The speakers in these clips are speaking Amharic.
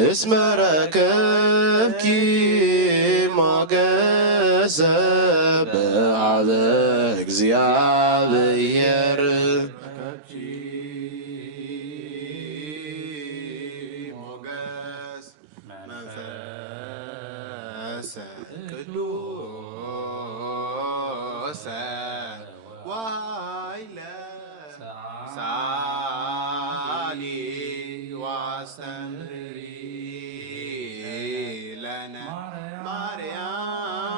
እስመ ረከብኪ ሞገሰ በኀበ እግዚአብሔር ቅዱስ ዋይለ ሳሊ ዋስተምሪ ለነ ማርያም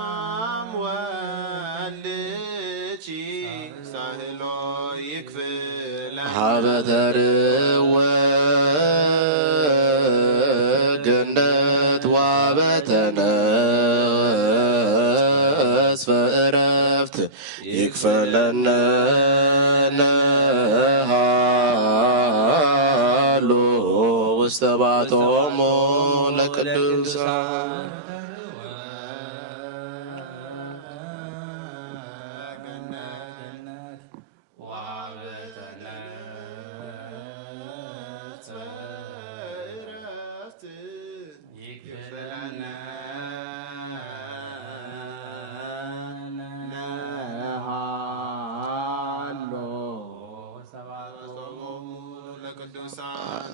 ወልድኪ ሳህሎ ይክፍለ ሀበ ተርወ ገነት ዋበተነስ ፈእረፍት ይክፈለነ ነሃሎ ውስተ ባቶሙ ለቅዱሳን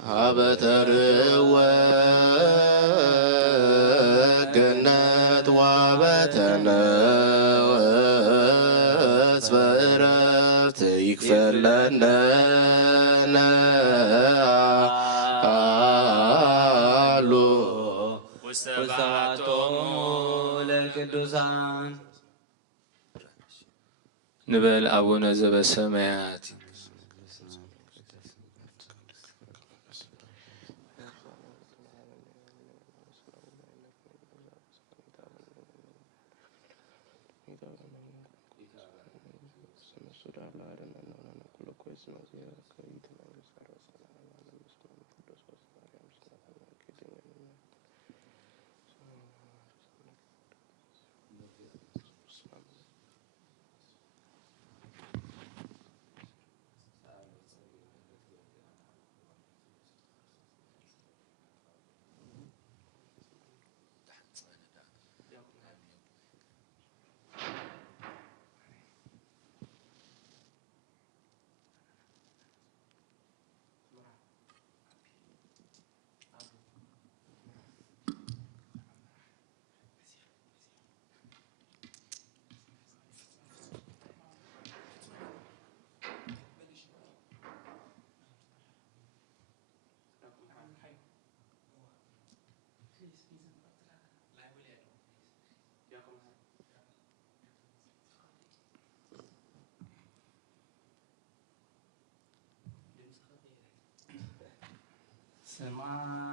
ሀበ ተርወ ገነት ዋበተነስ በዕረፍት ይክፈለነ ነሃሎ ውስተ ባቶሙ ለቅዱሳን ንበል አቡነ ዘበሰማያት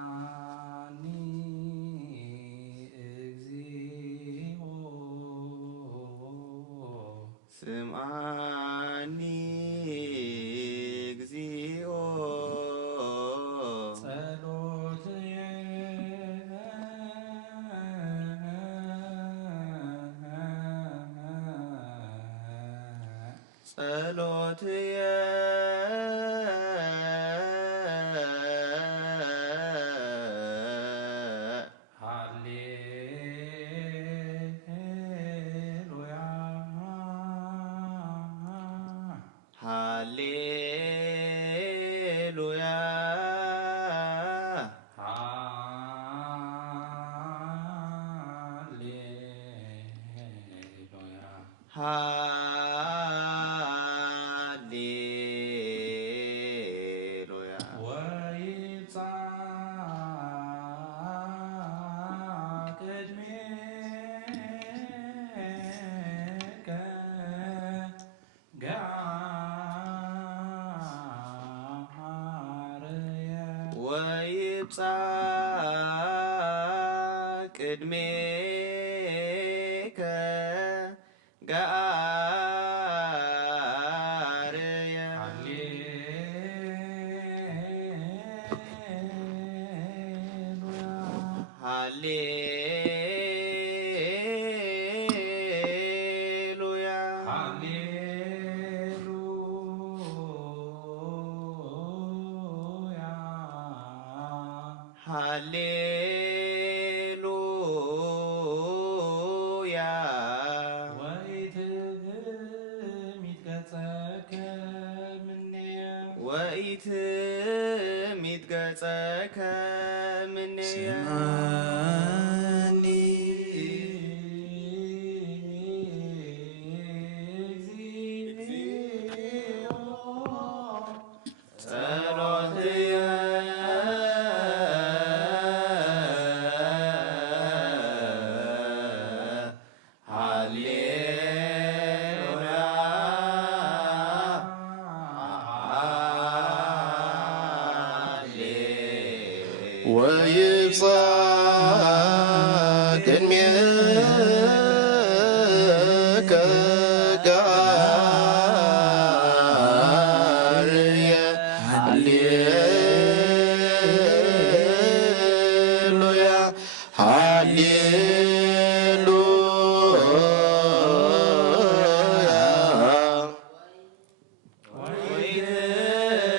ስማኒ እግዚኦ ስማኒ እግዚኦ ጸሎትየ ጸሎትየ ሃሌሉያ ሃሌሉያ ሃሌሉያ ወይብጻሕ ቅድሜከ ወይብጻሕ ቅድሜከ ገአርየ ሃሌሉያ ሃሌሉያ ሃሌሉያ ወኢትሚትገጸከ እምኔየ ስማኒ ጸሎትየ ሃሌሉያ ወይብጻሕ ቅድሜከ ጋርየ ሃሌሉያ ሃሌሉያ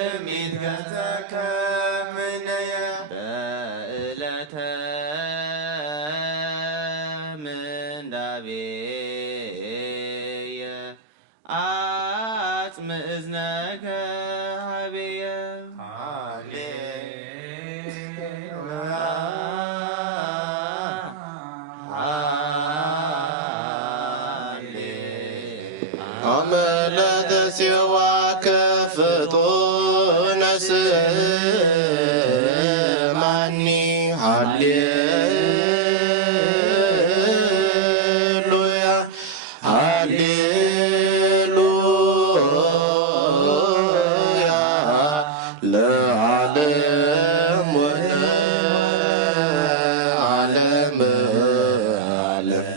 ወኢትሚትገጸከ እምኔየ በዕለተ ምንዳቤየ አጽምዕ እዝነከ ኀቤየ ሃሌሉያ አመለተ ሲዋከ ፍጡነ ስማኒ ሃሌሉያ ሃሌሉያ ለዓለም ወለዓለመ ዓለም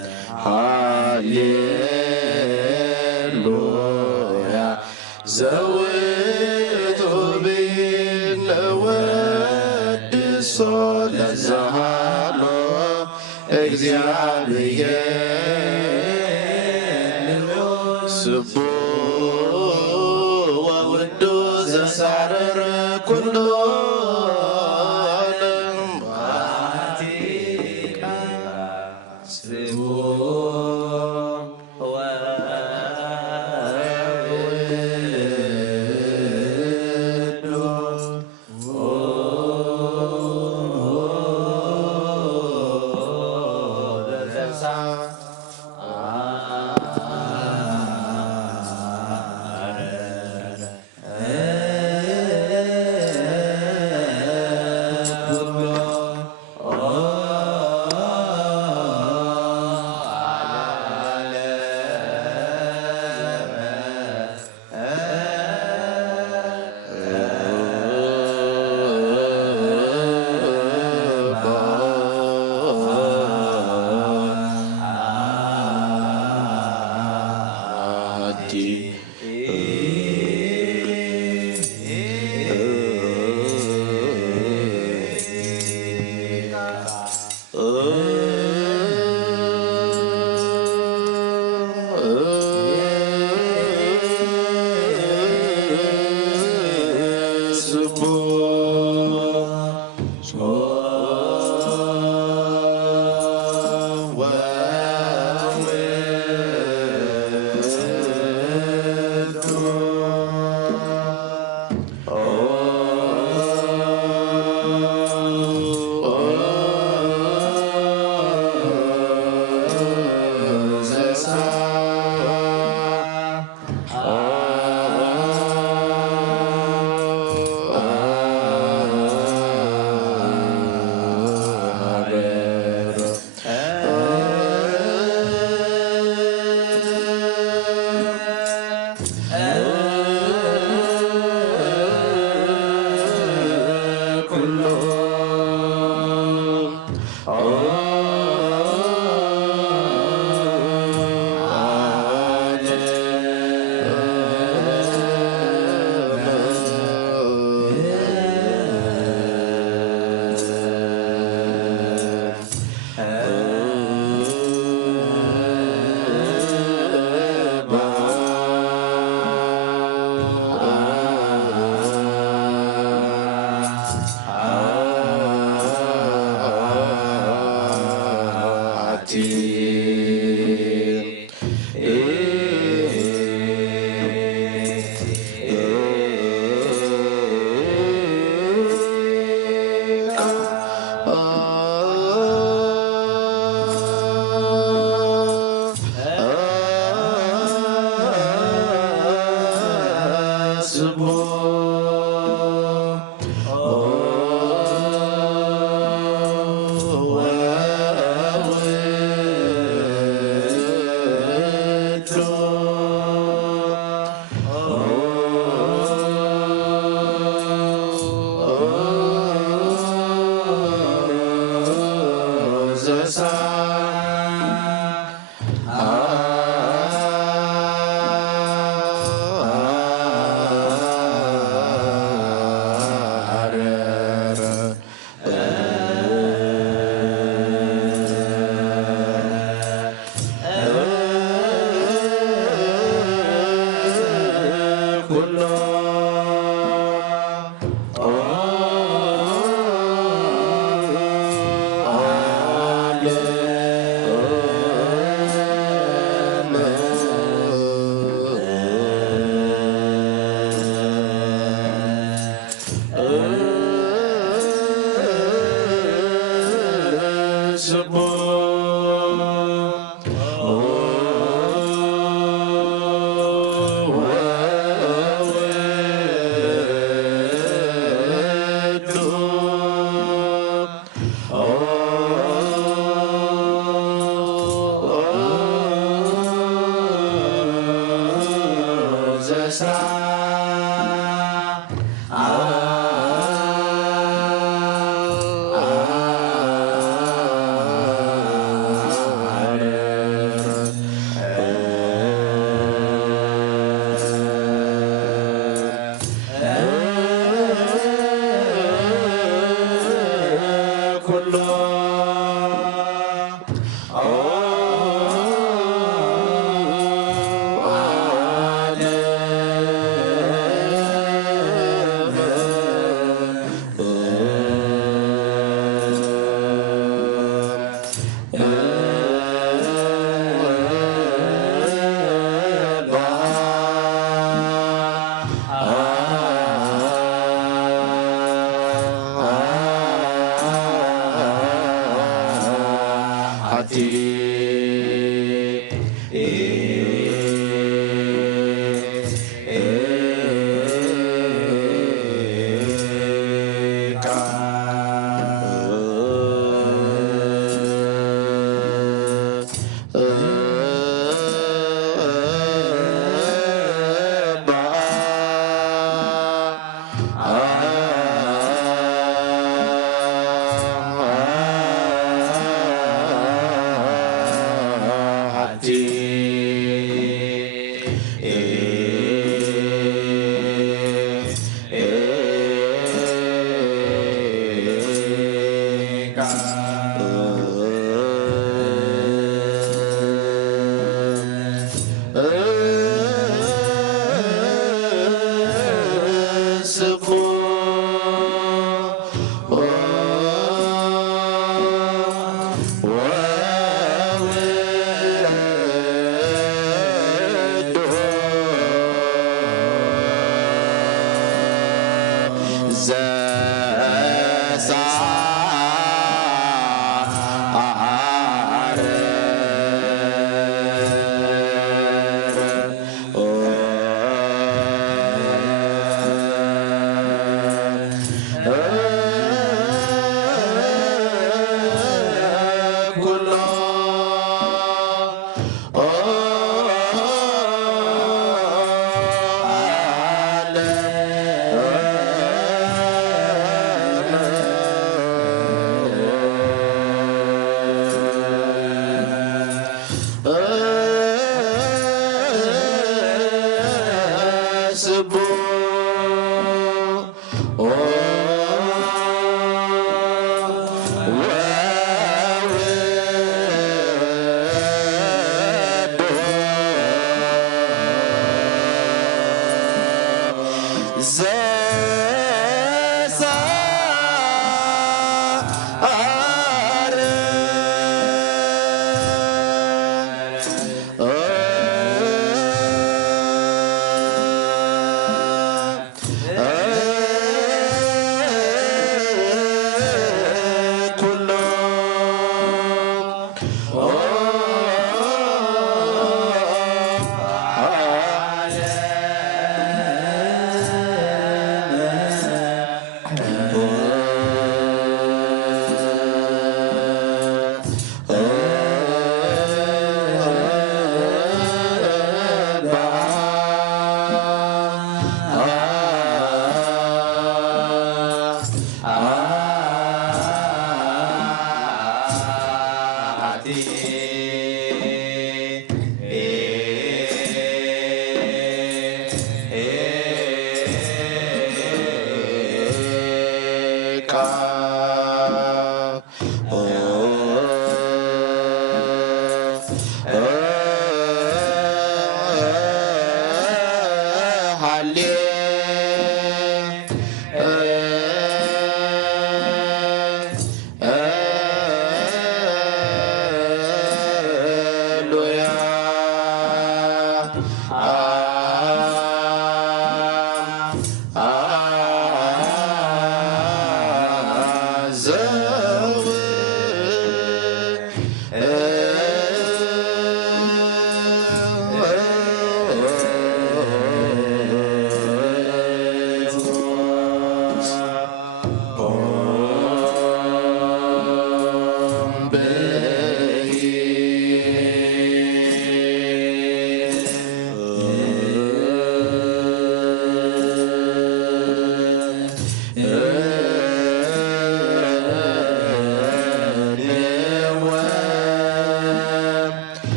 ሃሌሉያ ዘውቱ ቢለወድሶ ለዘሃሎ እግዚአብሔር ስቡሕ ወውዱስ ዘሳረረ ኩሎ ዓለም አቲቃ ስቡሕ ወውዱስ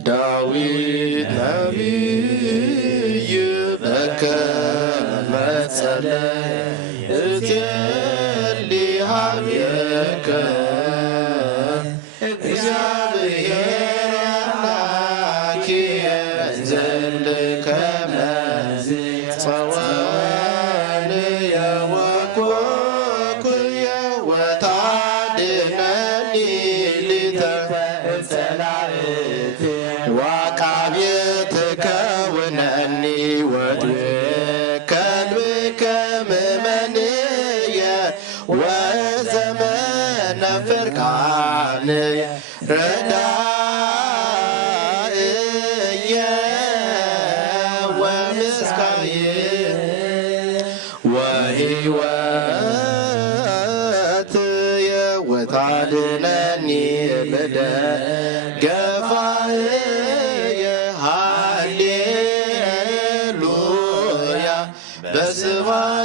ዳዊት ነቢይ በከመ ጸለየ እትሊሃቤከ እግዚአብሔር አምላኪየ እንዘልከመ ጸወንየ ወኮኩየ ወታድነኒ ሊተ እምጸላእት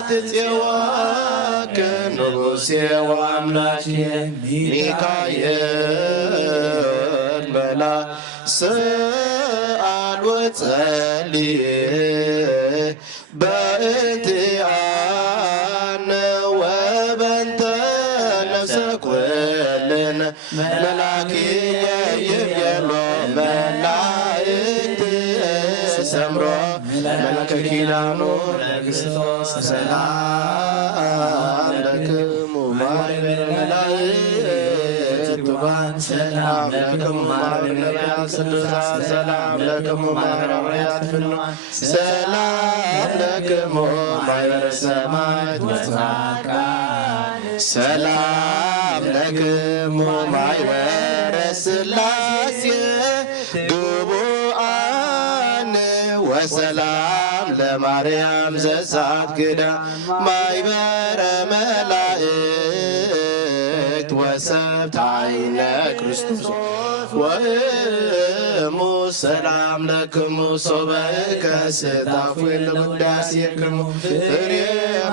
ትፄዋከ ንጉሴ ወአምላኬ ሚካኤል መልአክ ሰአል ወጸልይ በእንቲአነ ወበንተ ነፍሰ ኩልነ መላኪየ ይቤሎ መላእክት ሰምሮ መላከ ኪዳኑ ለክርስቶስ ሰላም ለክሙ ማኅበረ መላእክት ትጉሃን ሰላም ለክሙ ማኅበረ ነቢያት ቅዱሳን ሰላም ለክሙ ማኅበረ ሐዋርያት ፍኑናን ሰላም ለክሙ ማኅበረ ሰማዕታት ወጻድቃን ሰላም ለክሙ ማኅበረ ሥላሴ ግቡአን ወሰላም ለማርያም ዘሳት ግዳ ማኅበረ መላእክት ወሰብታይነ ክርስቶስ ወእሙ ሰላም ለክሙ ሶበከ ስታፉ ለውዳሴክሙ ፍሬ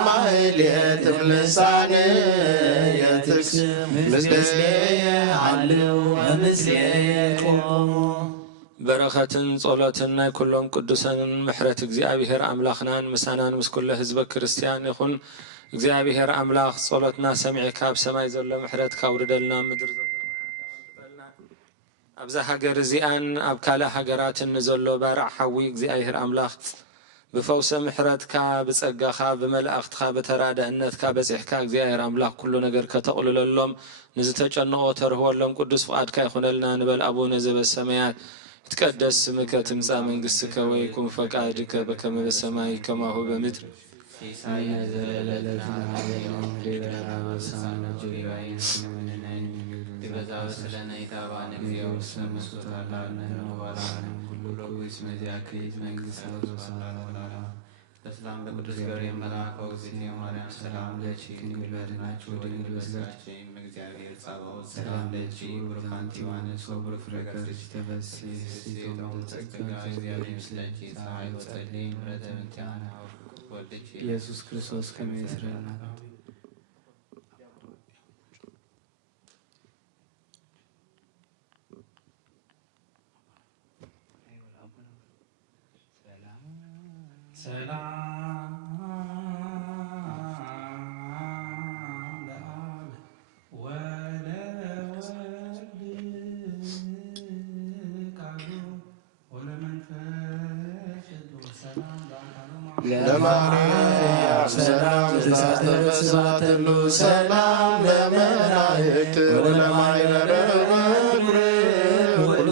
ማህሌትም ልሳን የትክስ ምስሌየ አልው ምስሌየ ቆሙ በረኸትን ጸሎትን ናይ ኩሎም ቅዱሳንን ምሕረት እግዚአብሔር አምላኽናን ምሳናን ምስ ኩሉ ህዝበ ክርስቲያን ይኹን። እግዚአብሔር አምላኽ ጸሎትና ሰሚዕካ ኣብ ሰማይ ዘሎ ምሕረት ካውርደልና ምድር ዘሎ ኣብዛ ሃገር እዚኣን ኣብ ካልእ ሃገራትን ዘሎ ባርዕ ሓዊ እግዚአብሔር አምላኽ بفوس محرتك بصقاخ بملأختك بترادئنتك بصحك እግዚአብሔር አምላክ كل ነገር ከተقللሎም نزتጨنقو ተርህዎ ሎም ቅዱስ ፍቃድካ ይኹነልና ንበል አቡነ ዘበሰማያት تقدس اسمك تمصى منግስትك ويكون فقادك بكم በሰማይ كما هو بمድር በሰላም በቅዱስ ገብርኤል መልአክ ወእግዚእትየ ማርያም ሰላም ለኪ ድንግል በድናችሁ ድንግል በሥጋሽም እግዚአብሔር ጸባኦት ሰላም ለኪ ብሩክ አንቲ እምአንስት ወብሩክ ፍሬ ከርሥኪ ተፈሥሒ ጸጋ እግዚአብሔር ምስለኪ ፀሐይ ወጸልይ ምሕረተ እንቲአነ ወልድኪ ኢየሱስ ክርስቶስ ከመ ይስረና ሰላም ለአብ ወለወልድ ቃሉ ወለመንፈስ ቅዱስ ሰላም ለማርያም ሰላም ለተሰበሰባት ሁሉ ሰላም ለመላእክት ወለማኅበረ ሁሉ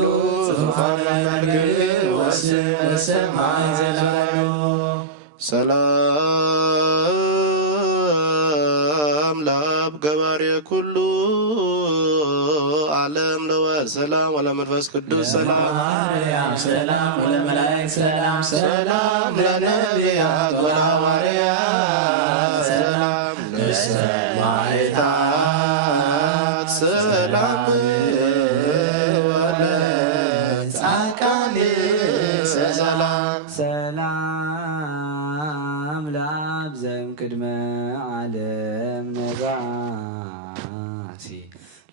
ጽፉፋን መልክዕ ወሰማይ ዘላለም ሰላም ለአብ ገባሬ ኩሉ ዓለም ለወልድ ሰላም ወለመንፈስ ቅዱስ ሰላም ለማርያም ሰላም ወለመላእክት ሰላም ሰላም ለነቢያት ወለሐዋርያት ሰላም ለሰማዕታት ሰላም ወለጻድቃን ሰላም ሰላም ለአብ ዘእምቅድመ ዓለም ነባሲ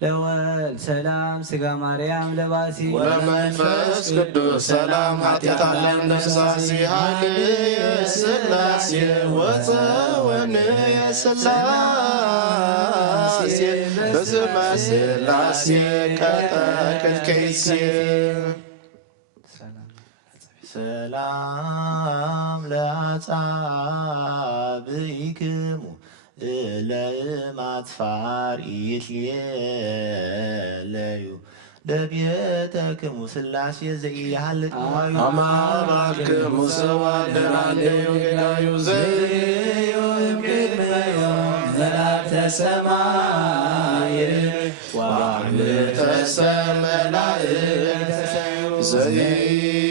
ለወልድ ሰላም ሥጋ ማርያም ለባሲ ወለመንፈስ ቅዱስ ሰላም ኃጢአት ዓለም ደምሳሲ ሃሌሉያ ሥላሴ ወፀወንየ ሥላሴ በስመ ሥላሴ ቀጠቅጥ ከይሴ ሰላም ለአጻብዕክሙ ለማጥፋር ይትሌለዩ ለቤተክሙ ሥላሴ ዘኢሃልቅ አማባክሙ ሰዋደራሌዩ ጌዳዩ ዘዩ እምቅድመዮ መላእክተ ሰማይ ወአምልክተ መላእክት ዘይርዮ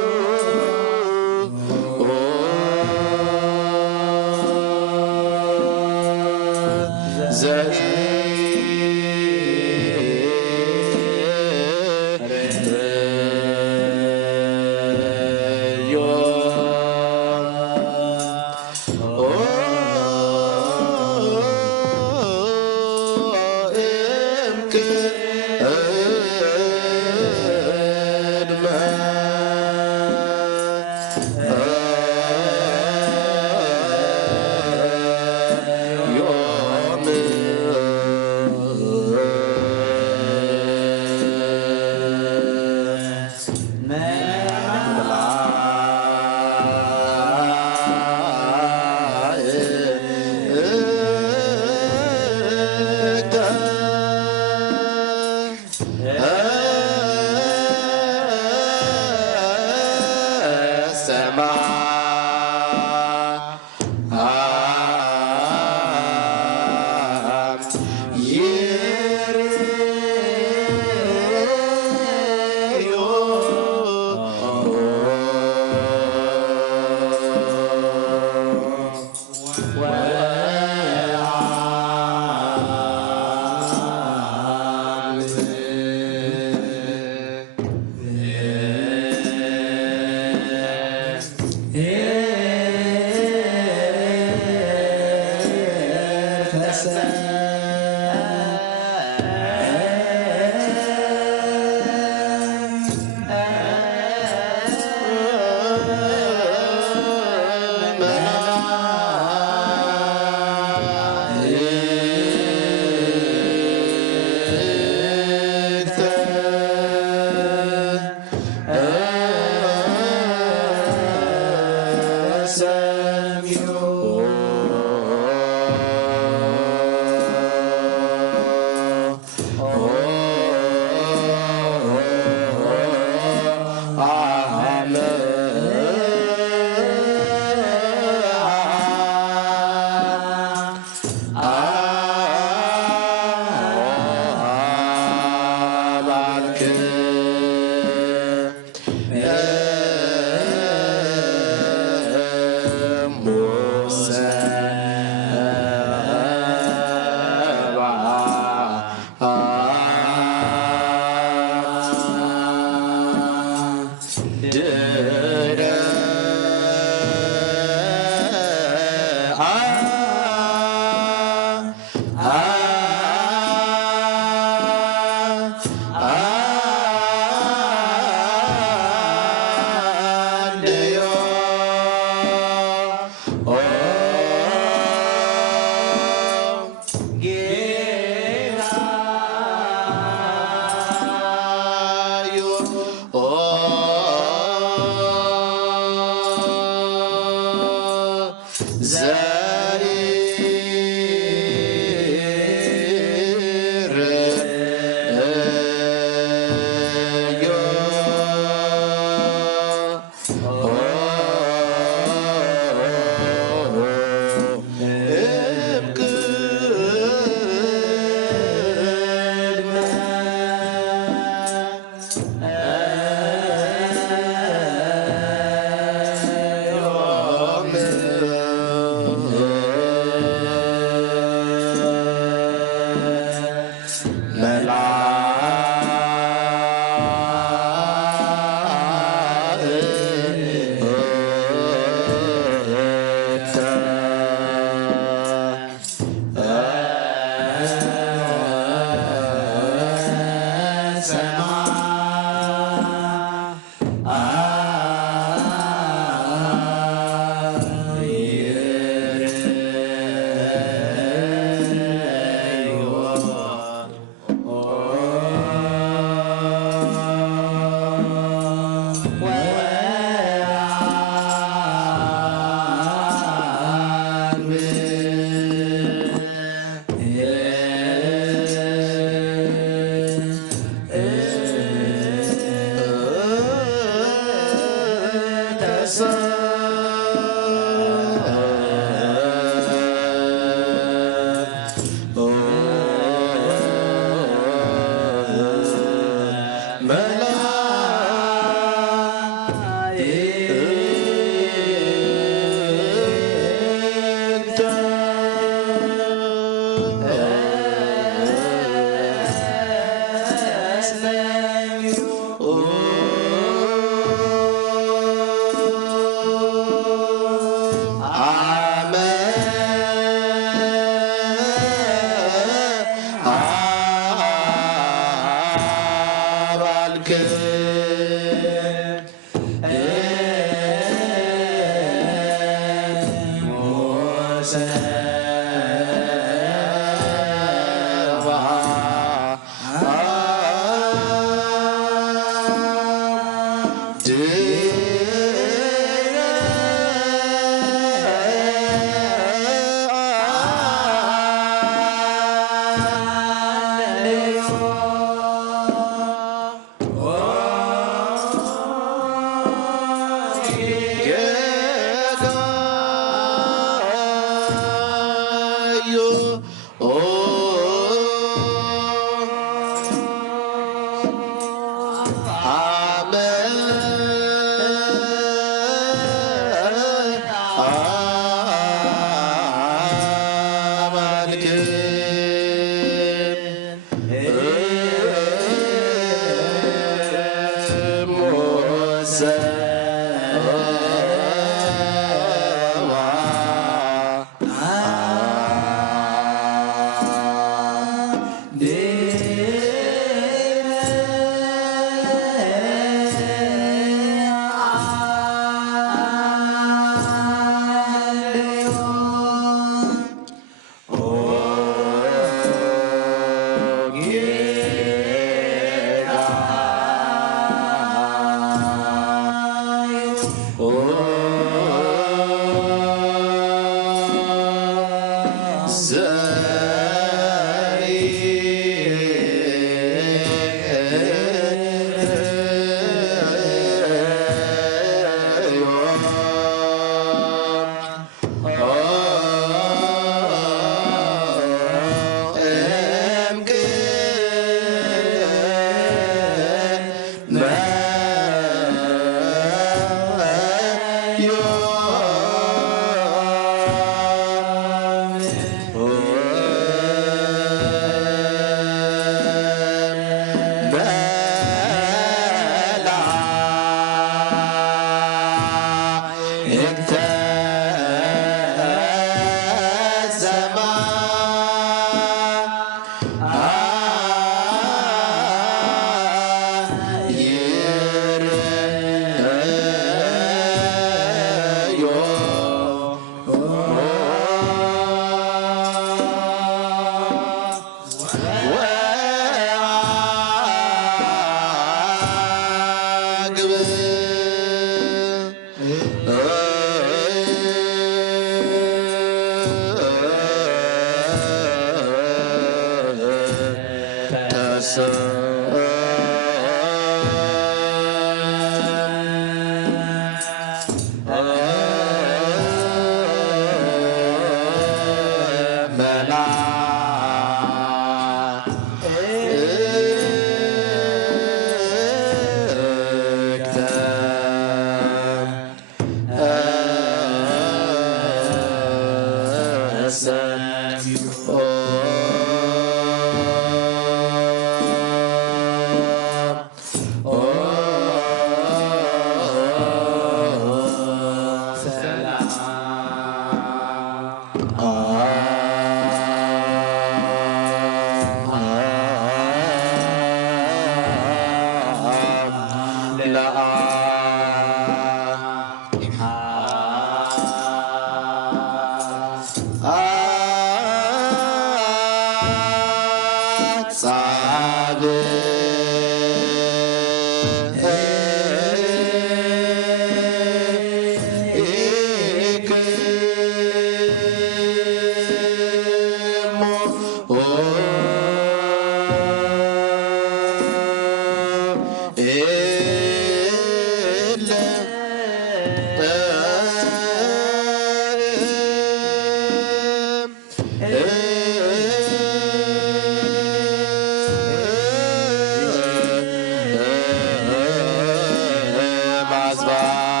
Mazva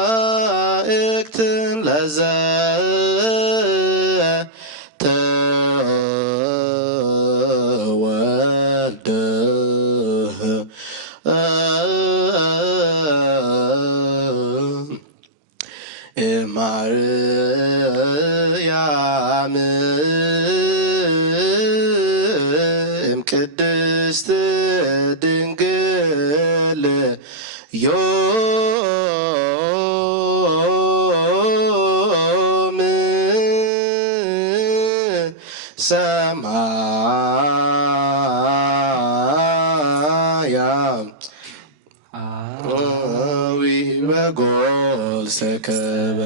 መላእክት መልእክት ለዘ ተወልደ ማርያም ቅድስት ድንግል ዮም ሰማያም ወጎል ሰከበ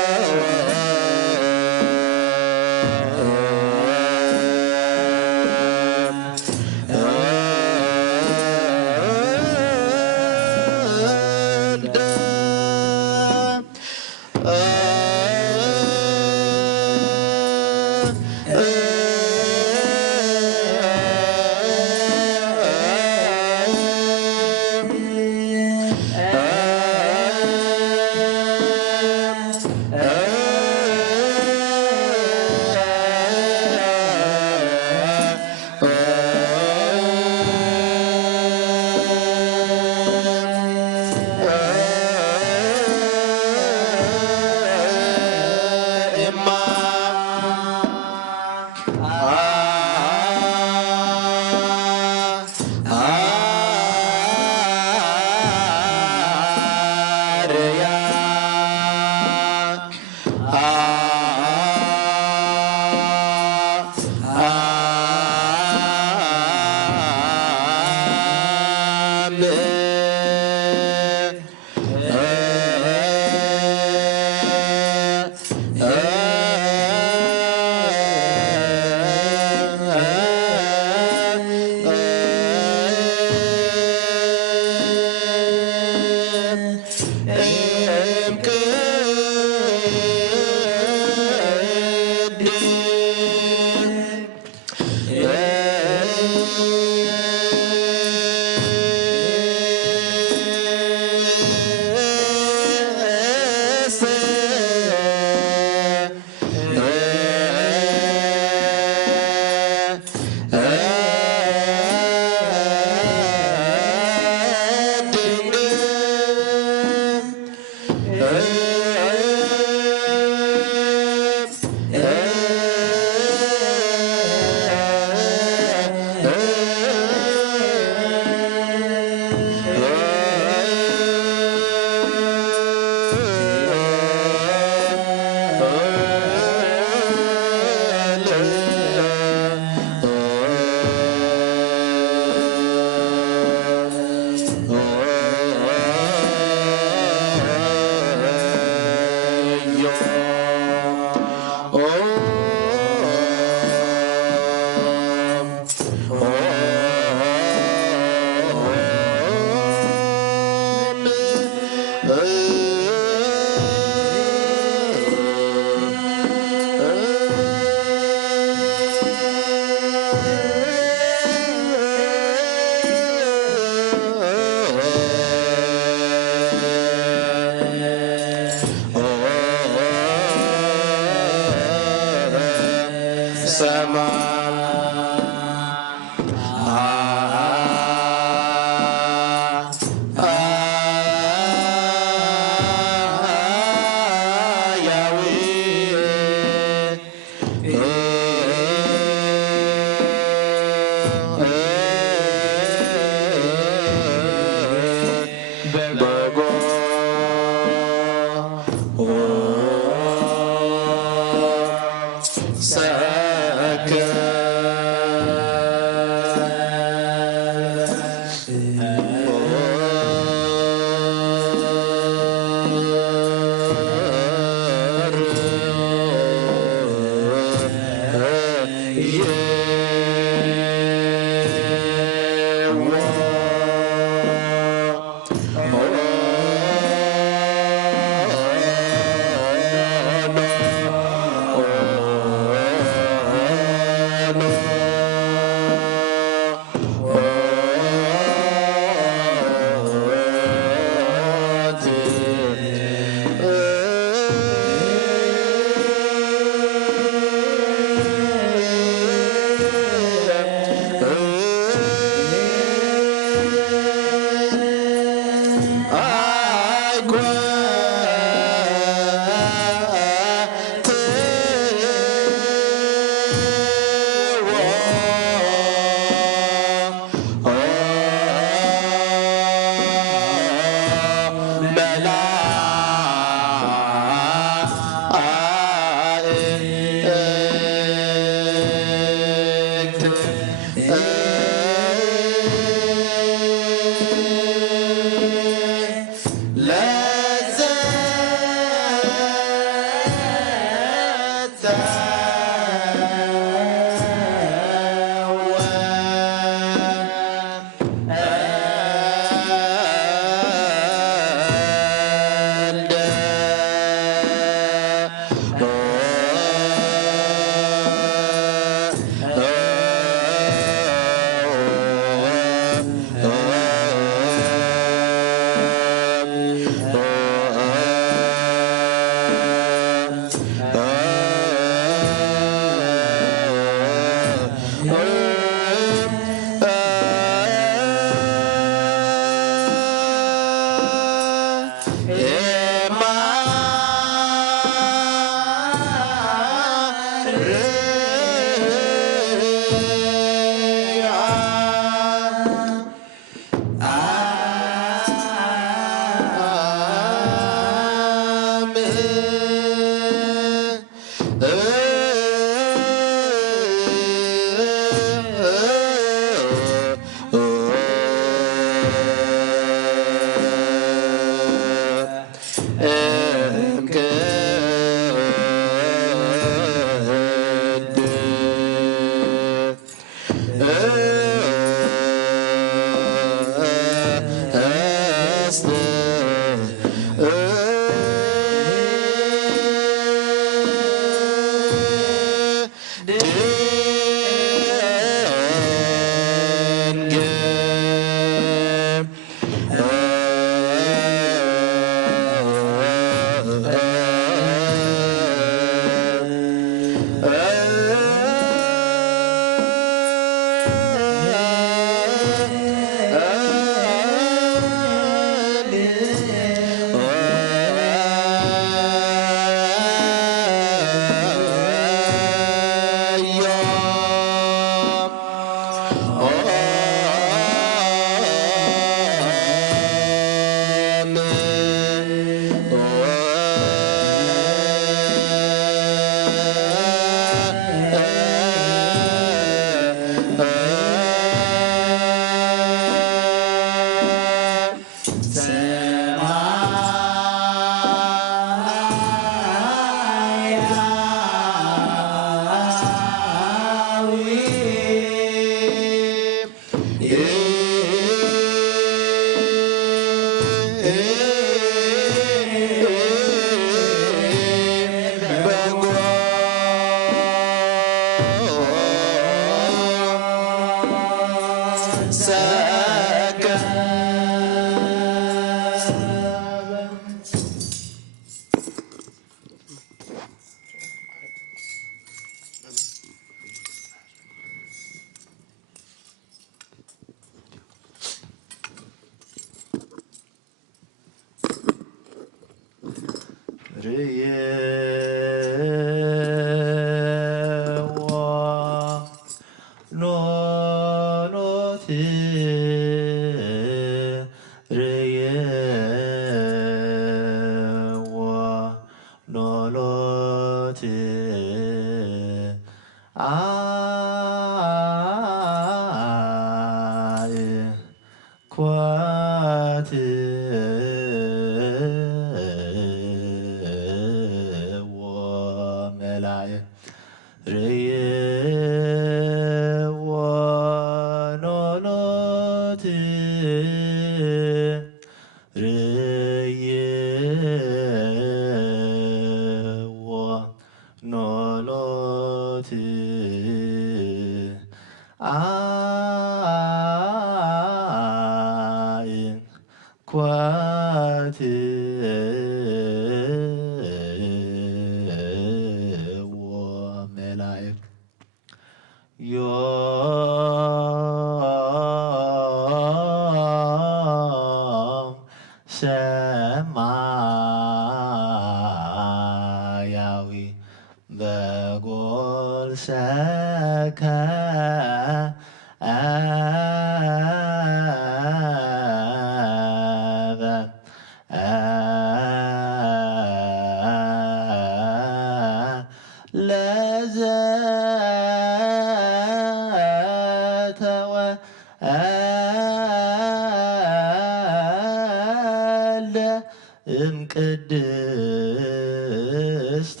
ቅድስት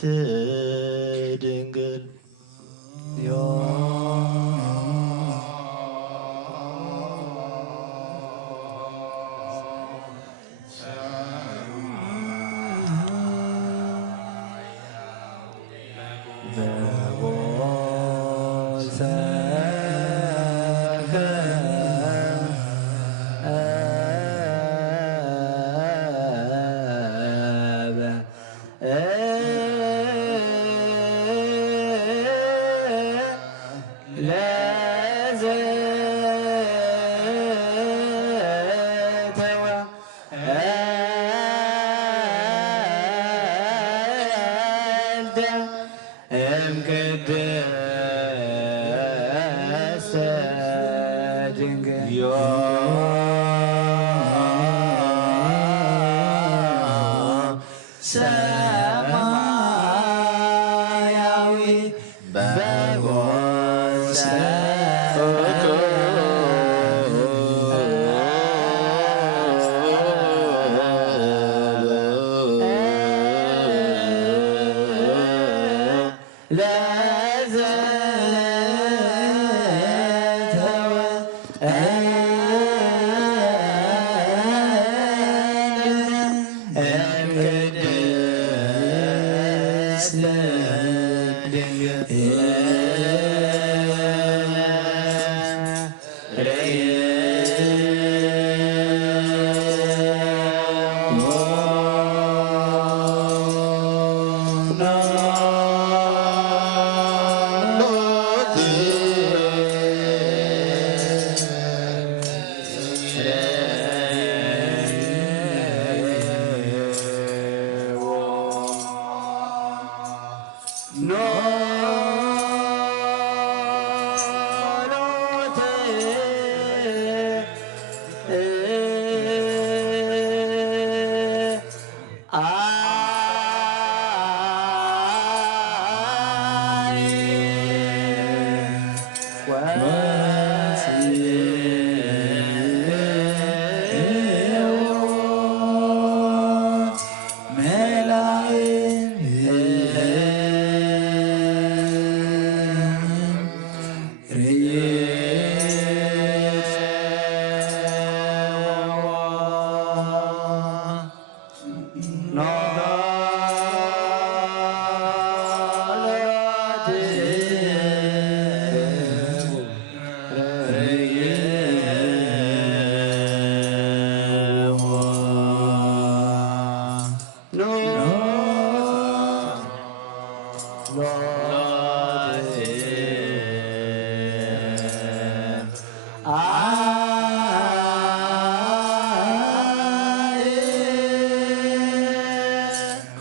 ድንግል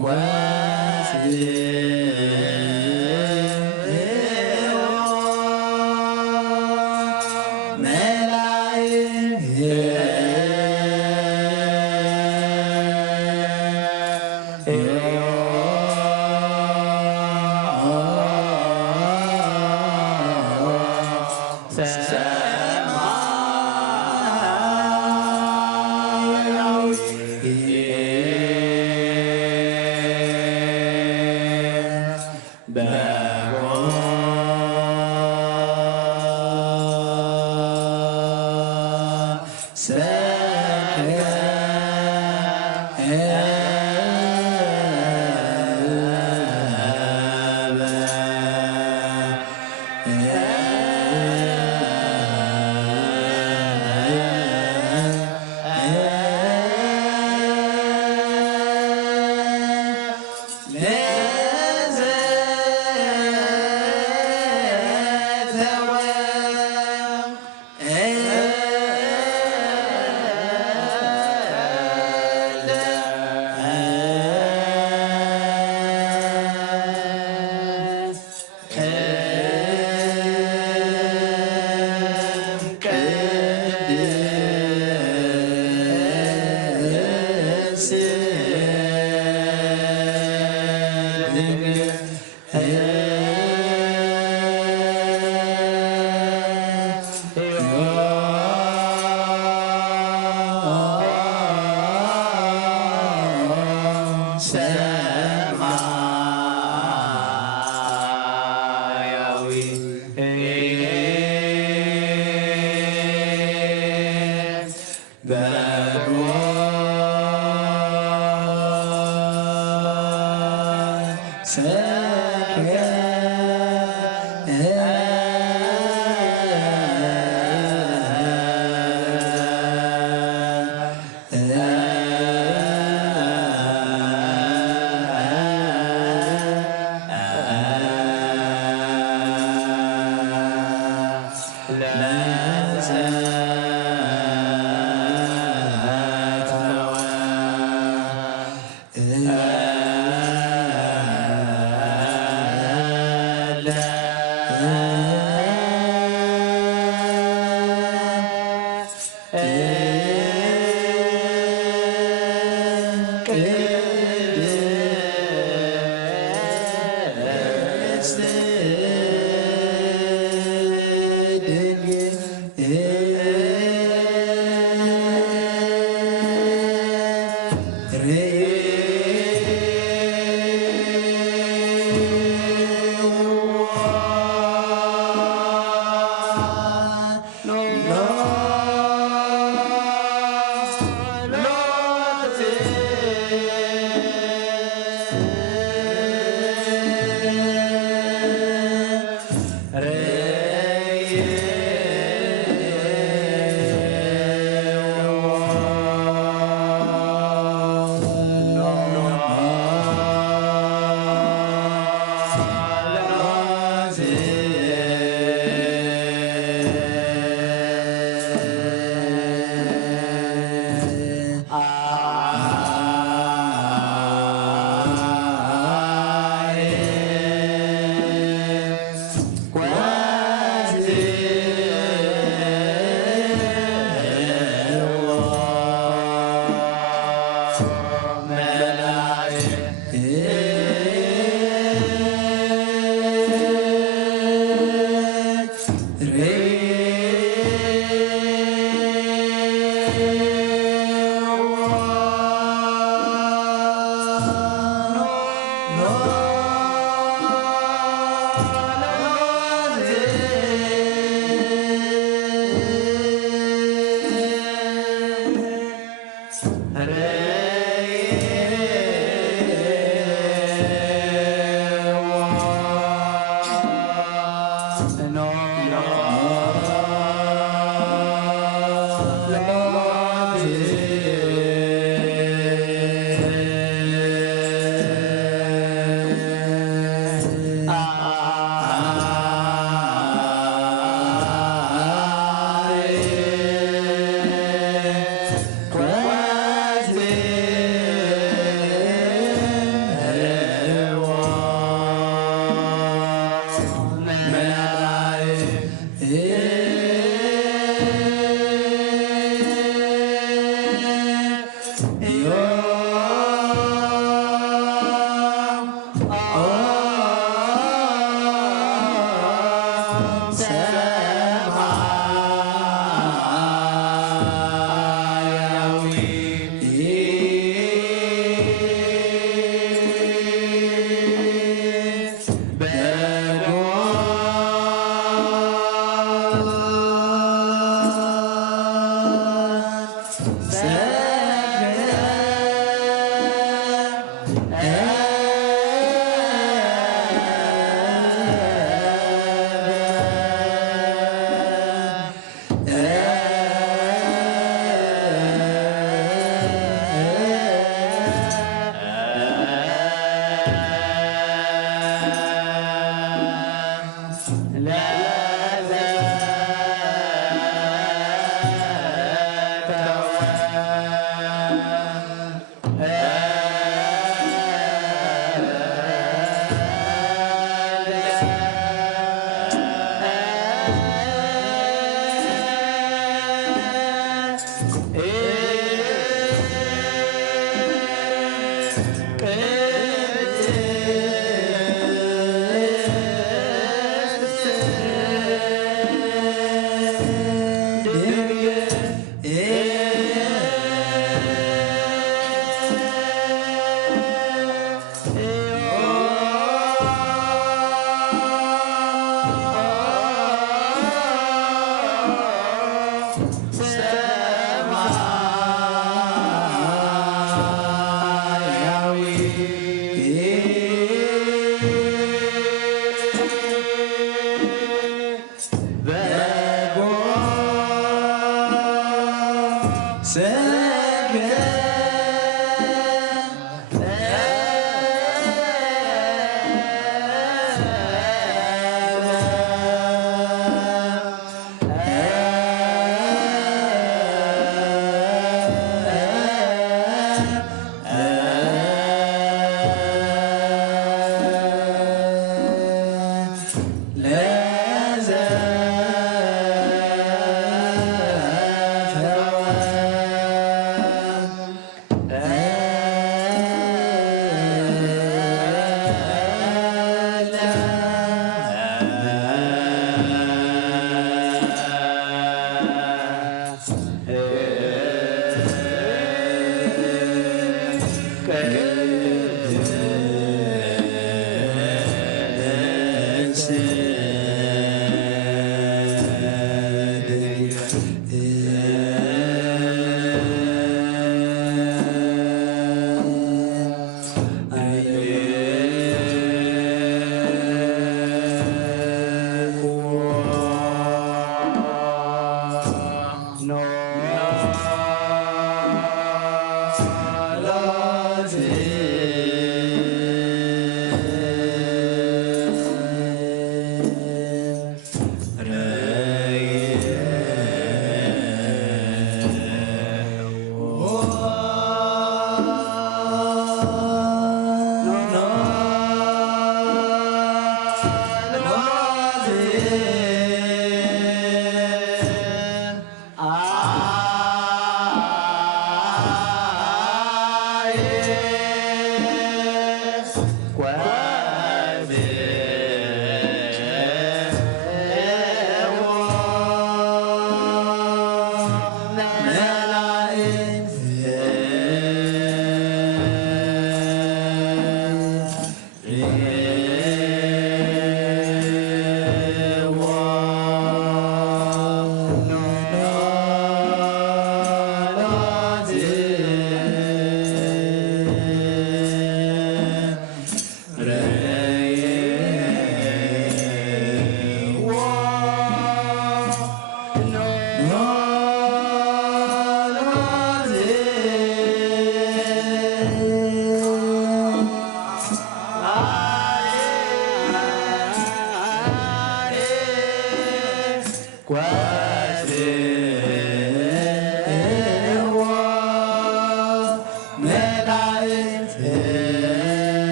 Well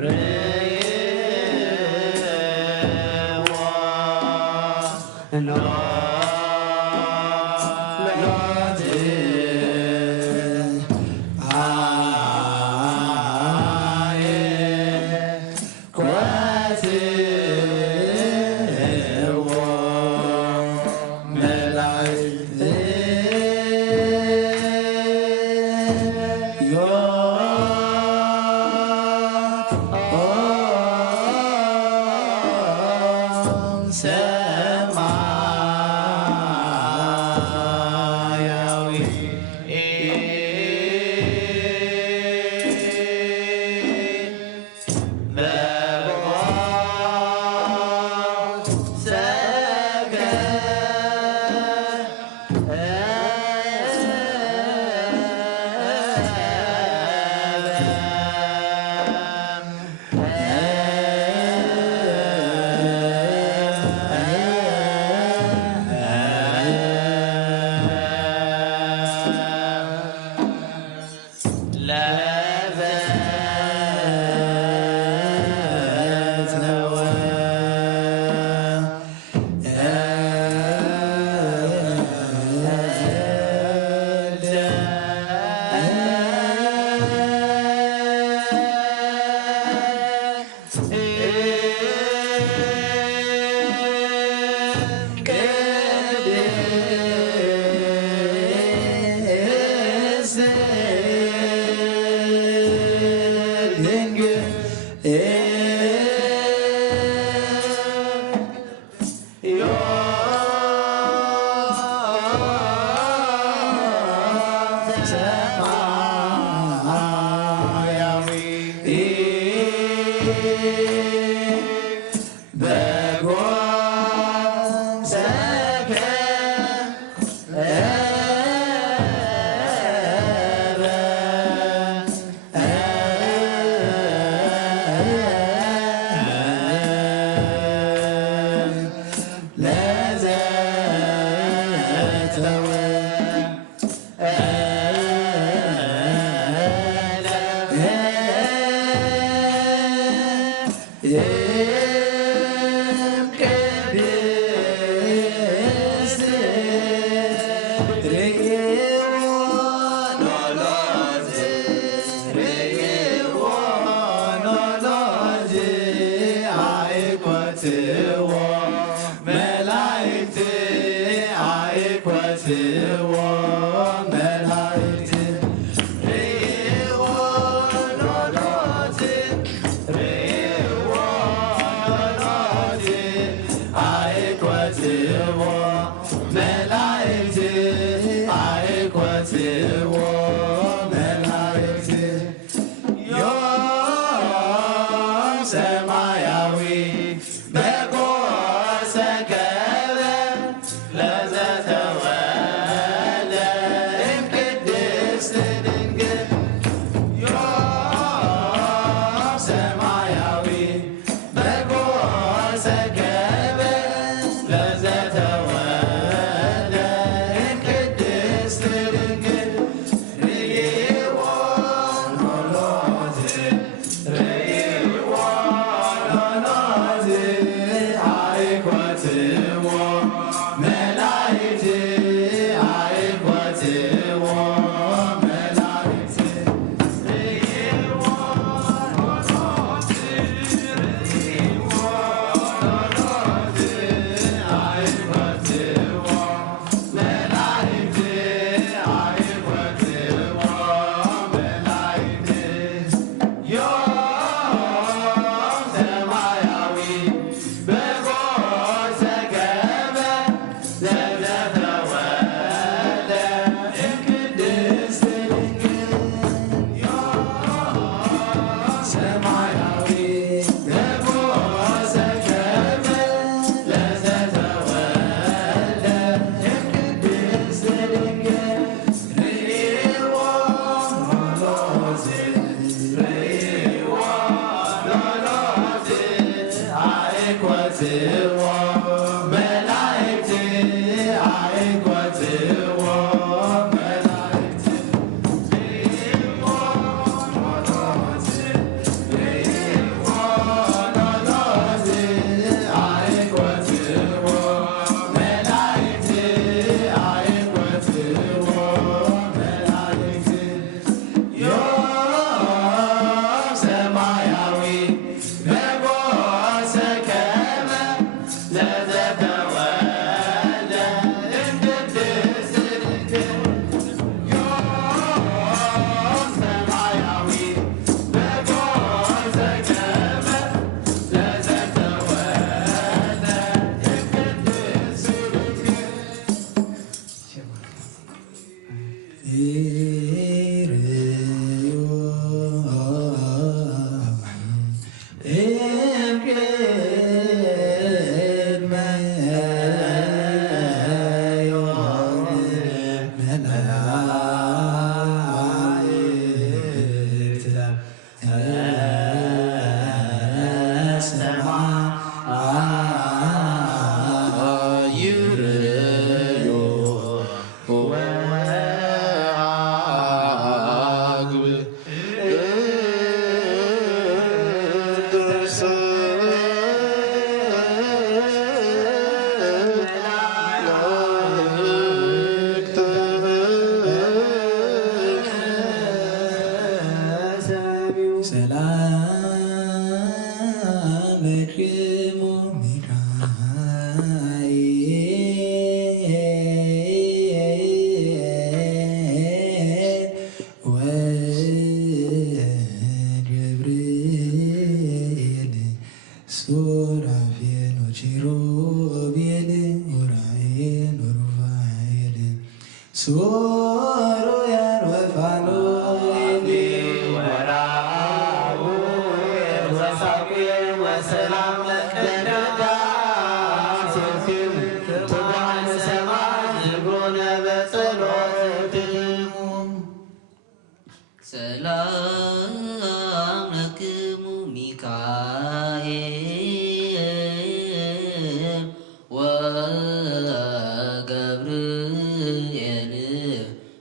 Re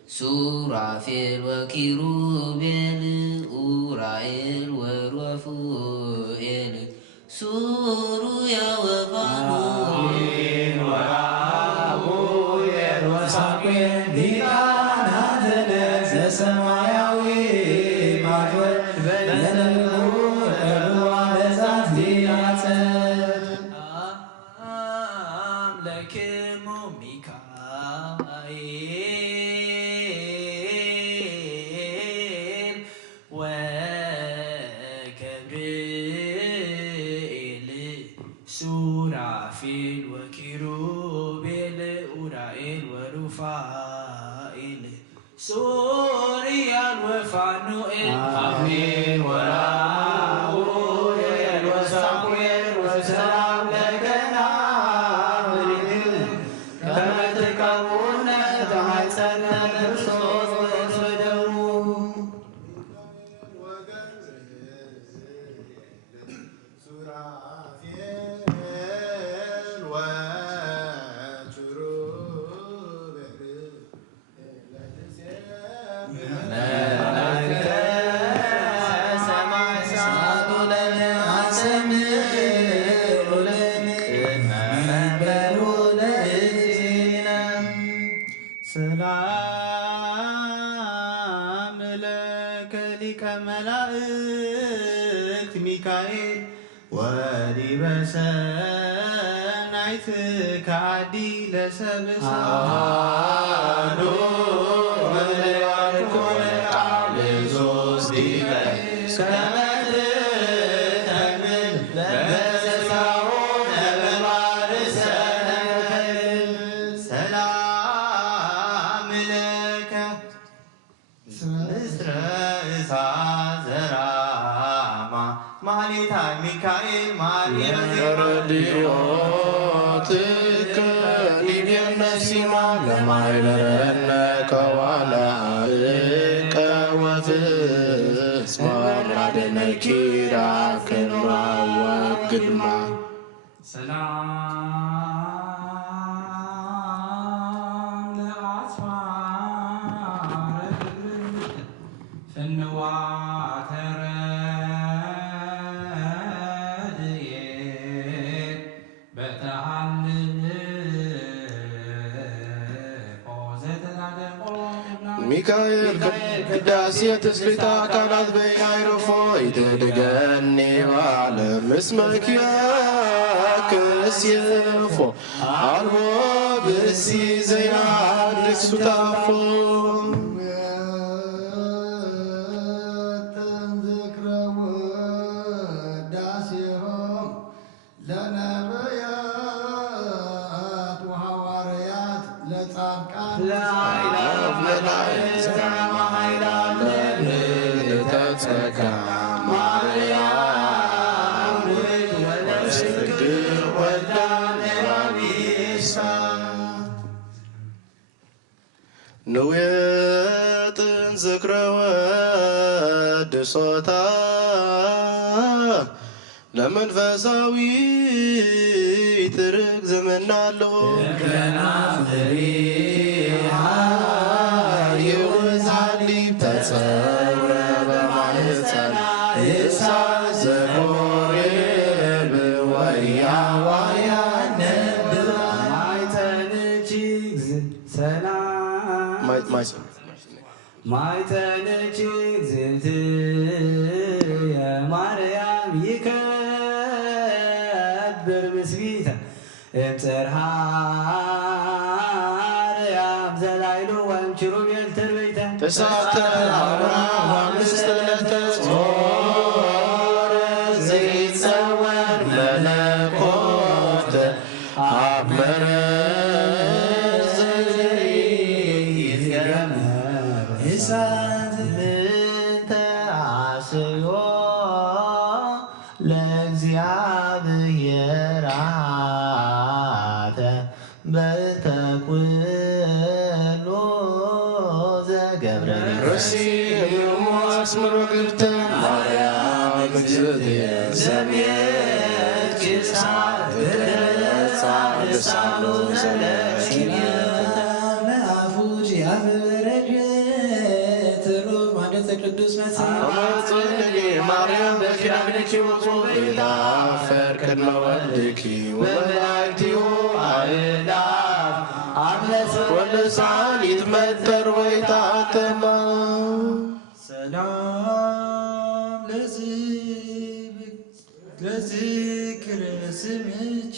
ሱራፌል ወኪሩቤል ኡራኤል ወሩፋኤል ሱሩያ ወፋኑኤል ወራጉኤል ወሳቁኤል ሊቃናተ ዘሰማያዊ ማክበር በለልጉ ለዛት ሊያጸት አምለክሙ ሚካኤል ወገብርኤል ሱራፌል ወኪሩቤል ኡራኤል ወሩፋኤል ሶርያል ወፋኑኤል አሜን ወራጉኤል ወሳሙኤል ወሰላም ለከና ከመትቀቡነ ተማይጸነ ክርስቶስ ወደሙ ሰላም ለከ ሊቀ መላእክት ሚካኤል ወዲበ ሰናይትከ አዲ ለሰብእሳኑ መለያልኩነ ቃልዞስ ዲበ ከመትተክል በዘሳው ነበባርሰነ ሰላም ለከ ምስረ እሳት ዘራማ ማሌታ ሚካኤል ረድኤትከ ይቤነ ሲማ ለማይበረነ ከዋላእከ ወፍስማ ራደነ ኪራከ ወግድማ ሰላም ለአጽፋረ ፍንዋተ ረድኤት በተሃልፎ ዘተናደቆ ሚካኤል ቅዳሴ ትስብእተ አካላት በያይረፎ ይትድገኒ በዓለም እስመ ኪያክስየፎ አልቦ ብእሲ ዘይናድቅ ሱታፎ ለነቢያት ወሐዋርያት ለጻድቃን ተጸጋ ማርያም ወስግር ወልዳ ነቢሳ ንውየጥን ዝክረ ወድሶታ ለመንፈሳዊ ትርክ ዘመናለሁ ይወዛሊብ ተጸውረ በማህፀን እሳት ዘኮሬ ማይጠነች እግዝእትየ ማርያም ይከብር ምስቢተ እምጽርሐ አርያም ዘላይሉ ወእምኪሩቤል ትርኢተ ተሳተ አብርሃም ምስተለተ ጾር ዘይጸወር መለኮት አመረ ዘይትገመር እሳት ምንተ አስዮ ለእግዚአብሔር አተ በተኩሎ ዘገብረ ረሲም አስምሮ ግብተ ማርያም እግዝእትየ ዘቤት ኪሳት ብረጻ ልሳኑ ዘለኪነ አመጽልኒ ማርያም በኪዳንኪ ወጾይታ ፈርቅድመ ወልድኪ ወመላእክቲሁ አእላፍ ወልሳን ይትመተር ወይታተማ ሰላም ለዝክረ ስምኪ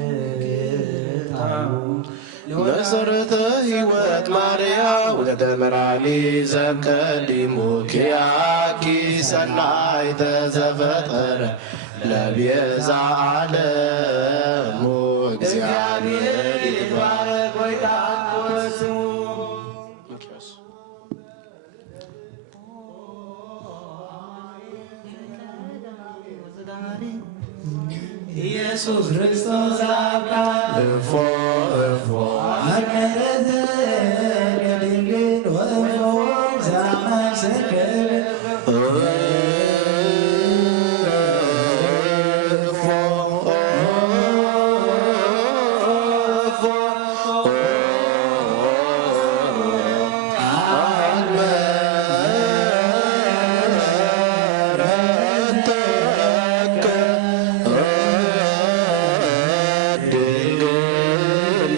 ዘመርታው መሰረተ ሕይወት ማርያም ወተመራኒ ዘቀዲሙ ኪያኪ ሰናይተ ዘፈጠረ ለቤዛ ዓለሙ እግዚአብሔር ይባረክ ወይታወቅ ስሙ። ኢየሱስ ክርስቶስ አብቃል እፎ እፎ አመረተ ከድንግል ወእፎ ዘአማሰከረ ድንግል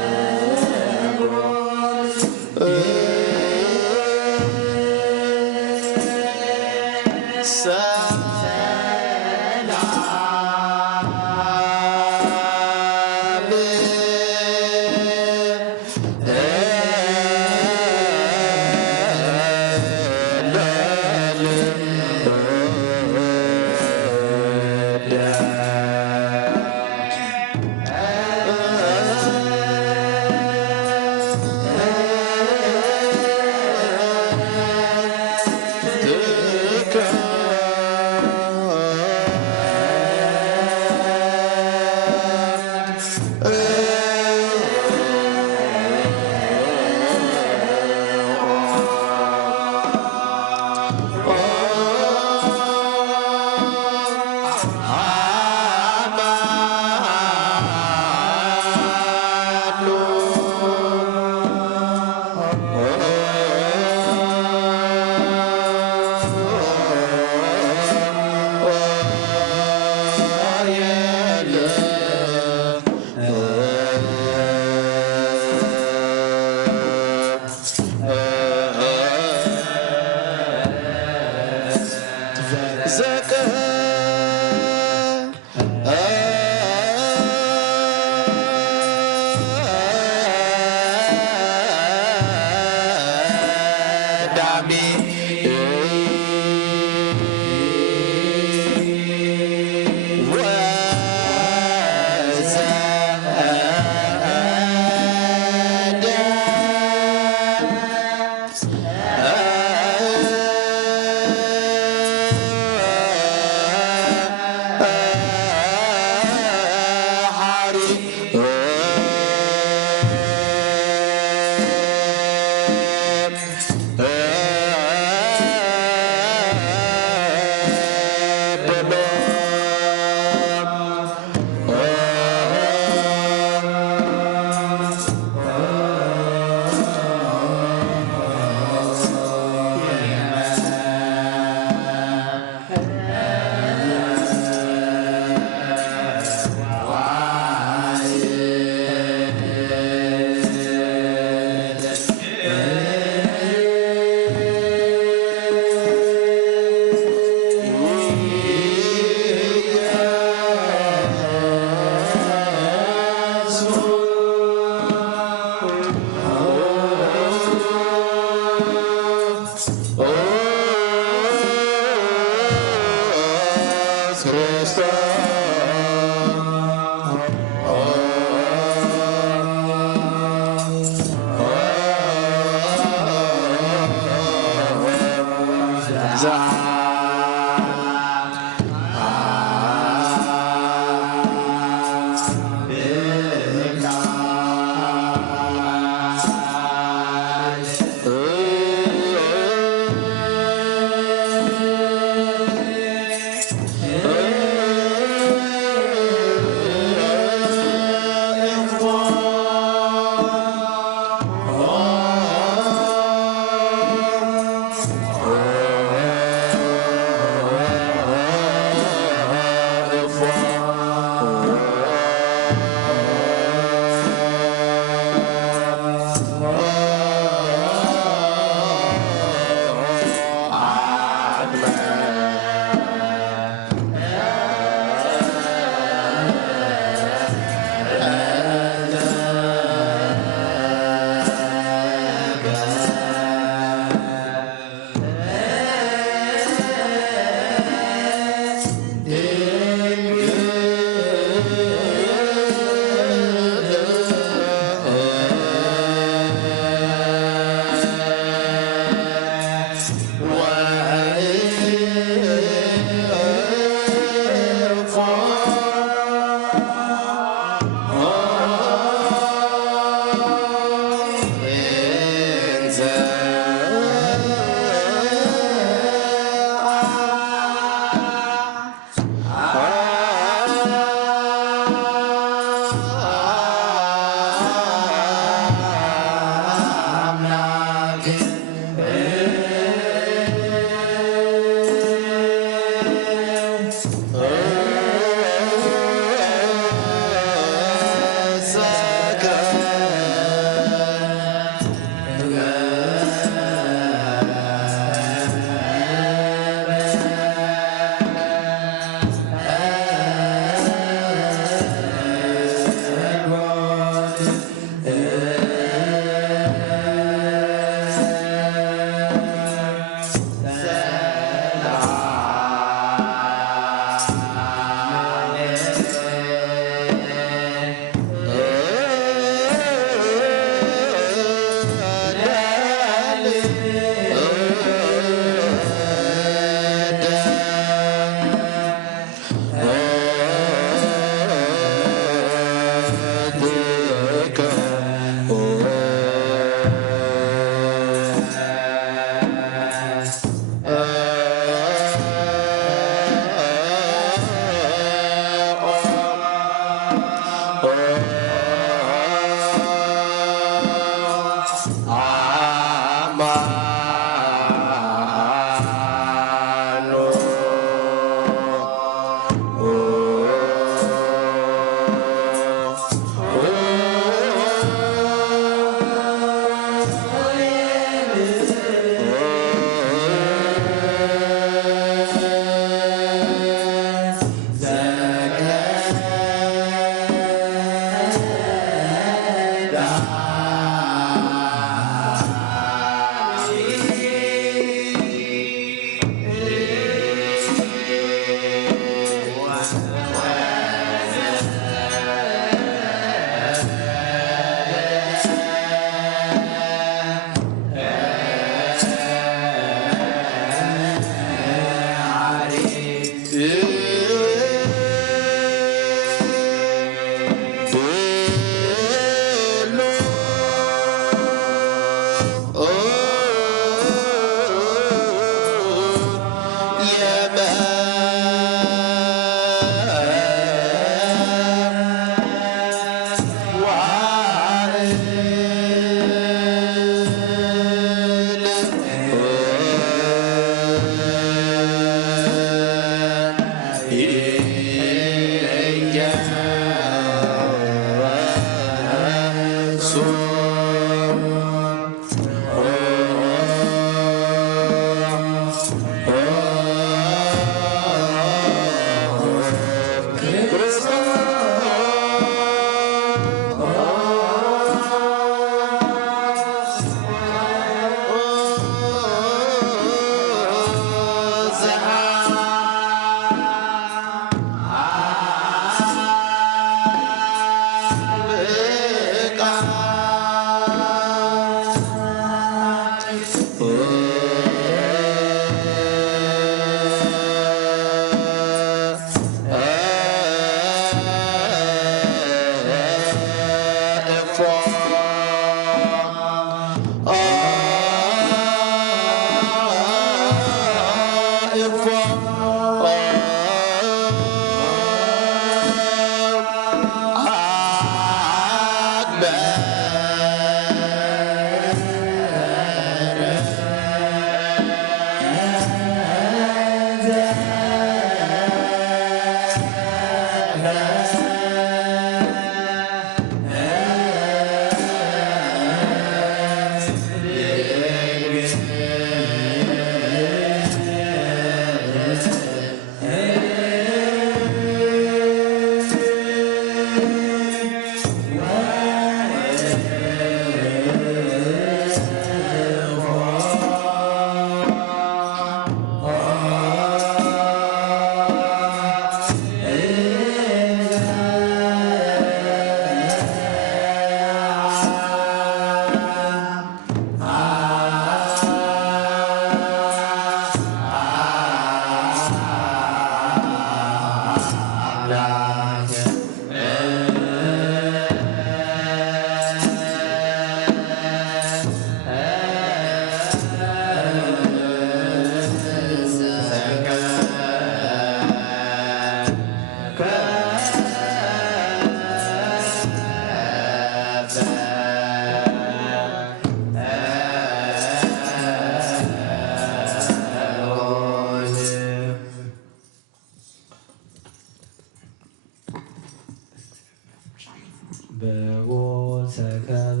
ሰከበ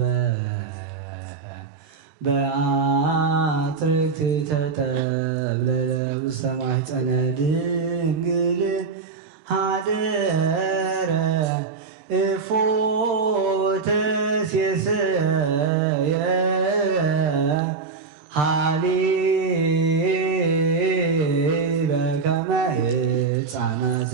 በአጥርት ተጠብለለ ውስተ ማኅፀነ ድንግል ሀደረ እፎተ ሴሰየ ሀሊበ ከመ ሕፃናት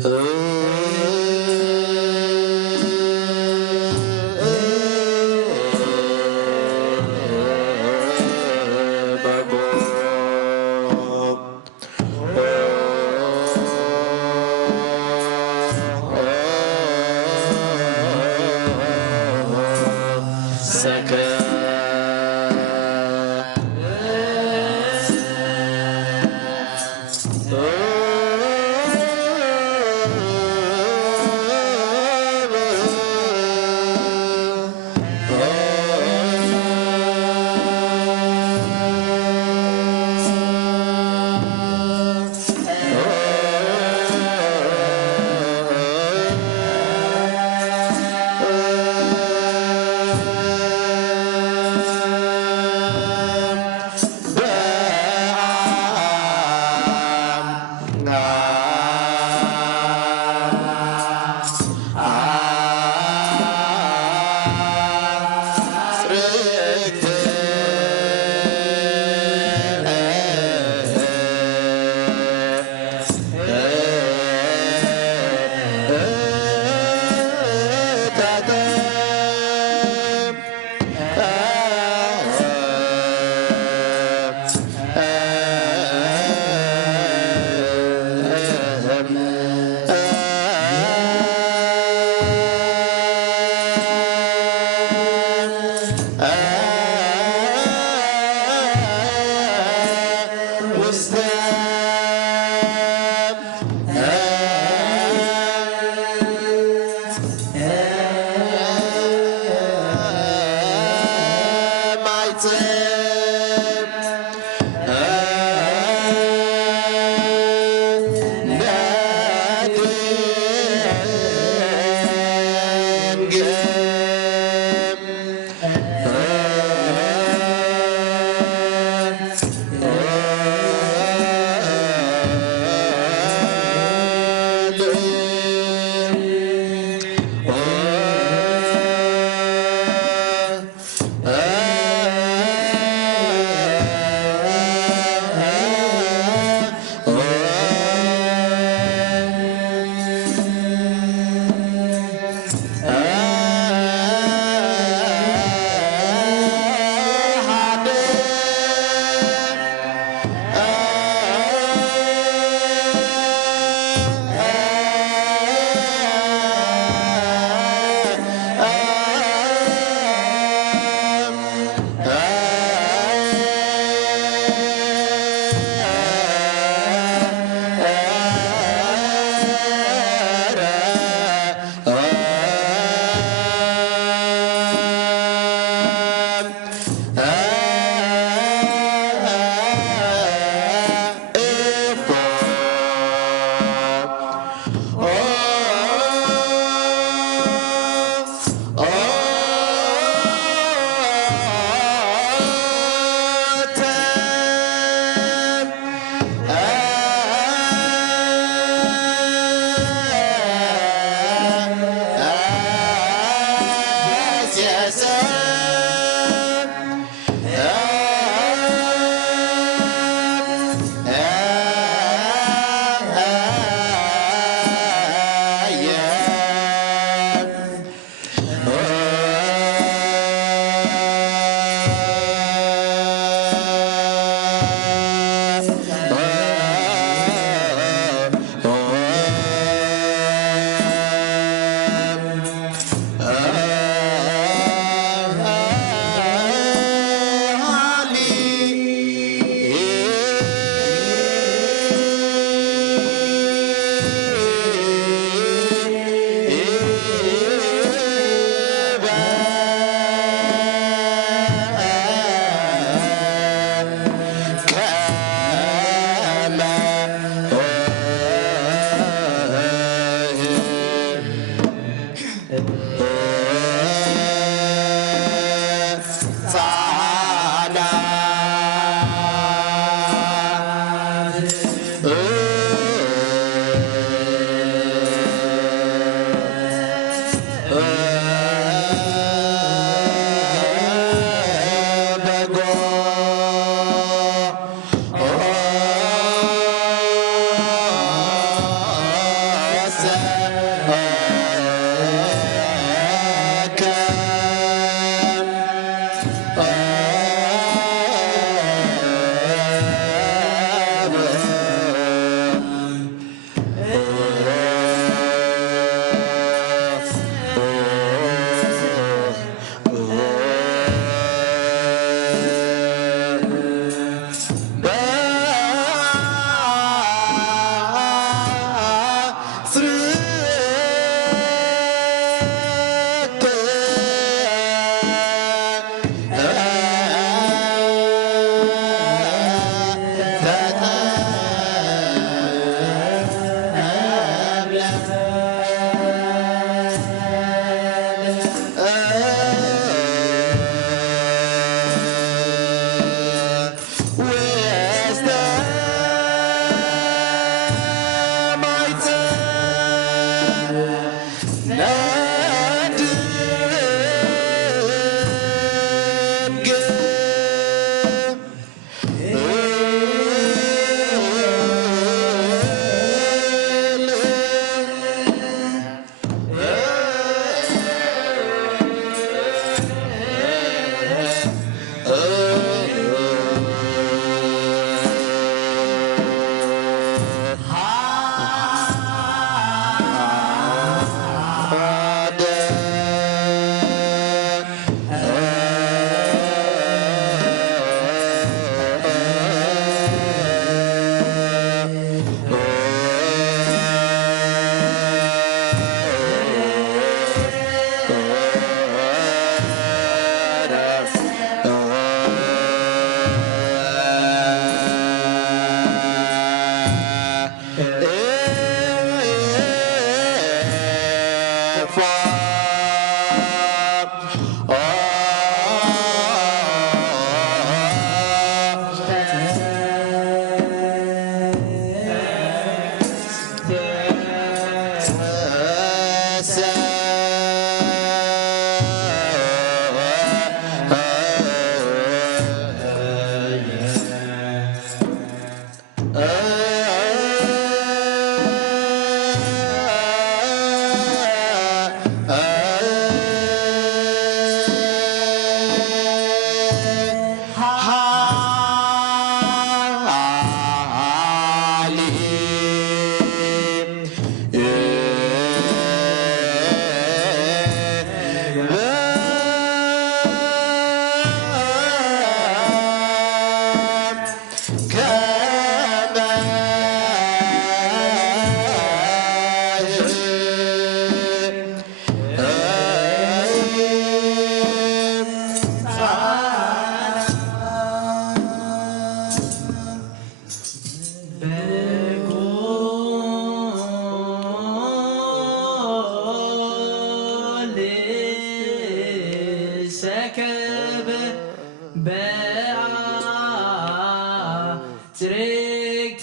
በአትርክት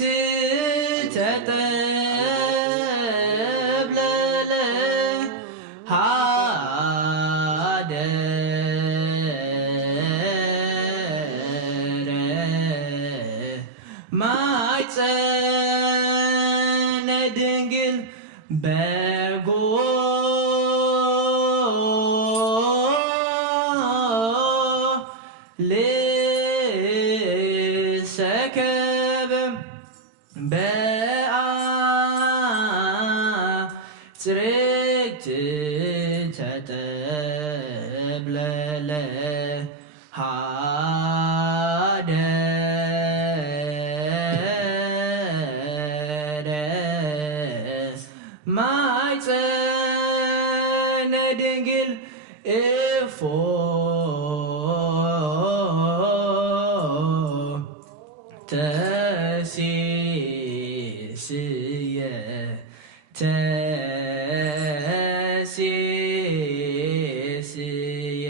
ተጠብለለ ሃደረ ማኅፀነ ድንግል ልሰከበ በአትርክት ተጠብለለ ሃደረ ማኅፀነ ድንግል እፎ ተሲስየ ተሲስየ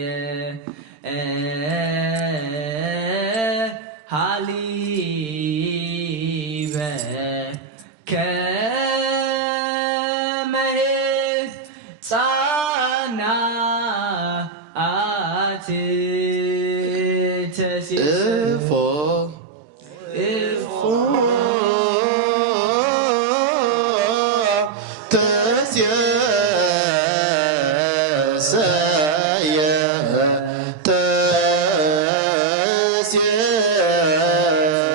ሃሊበ ከመ ሕፃናት እፎ ተስየሰየ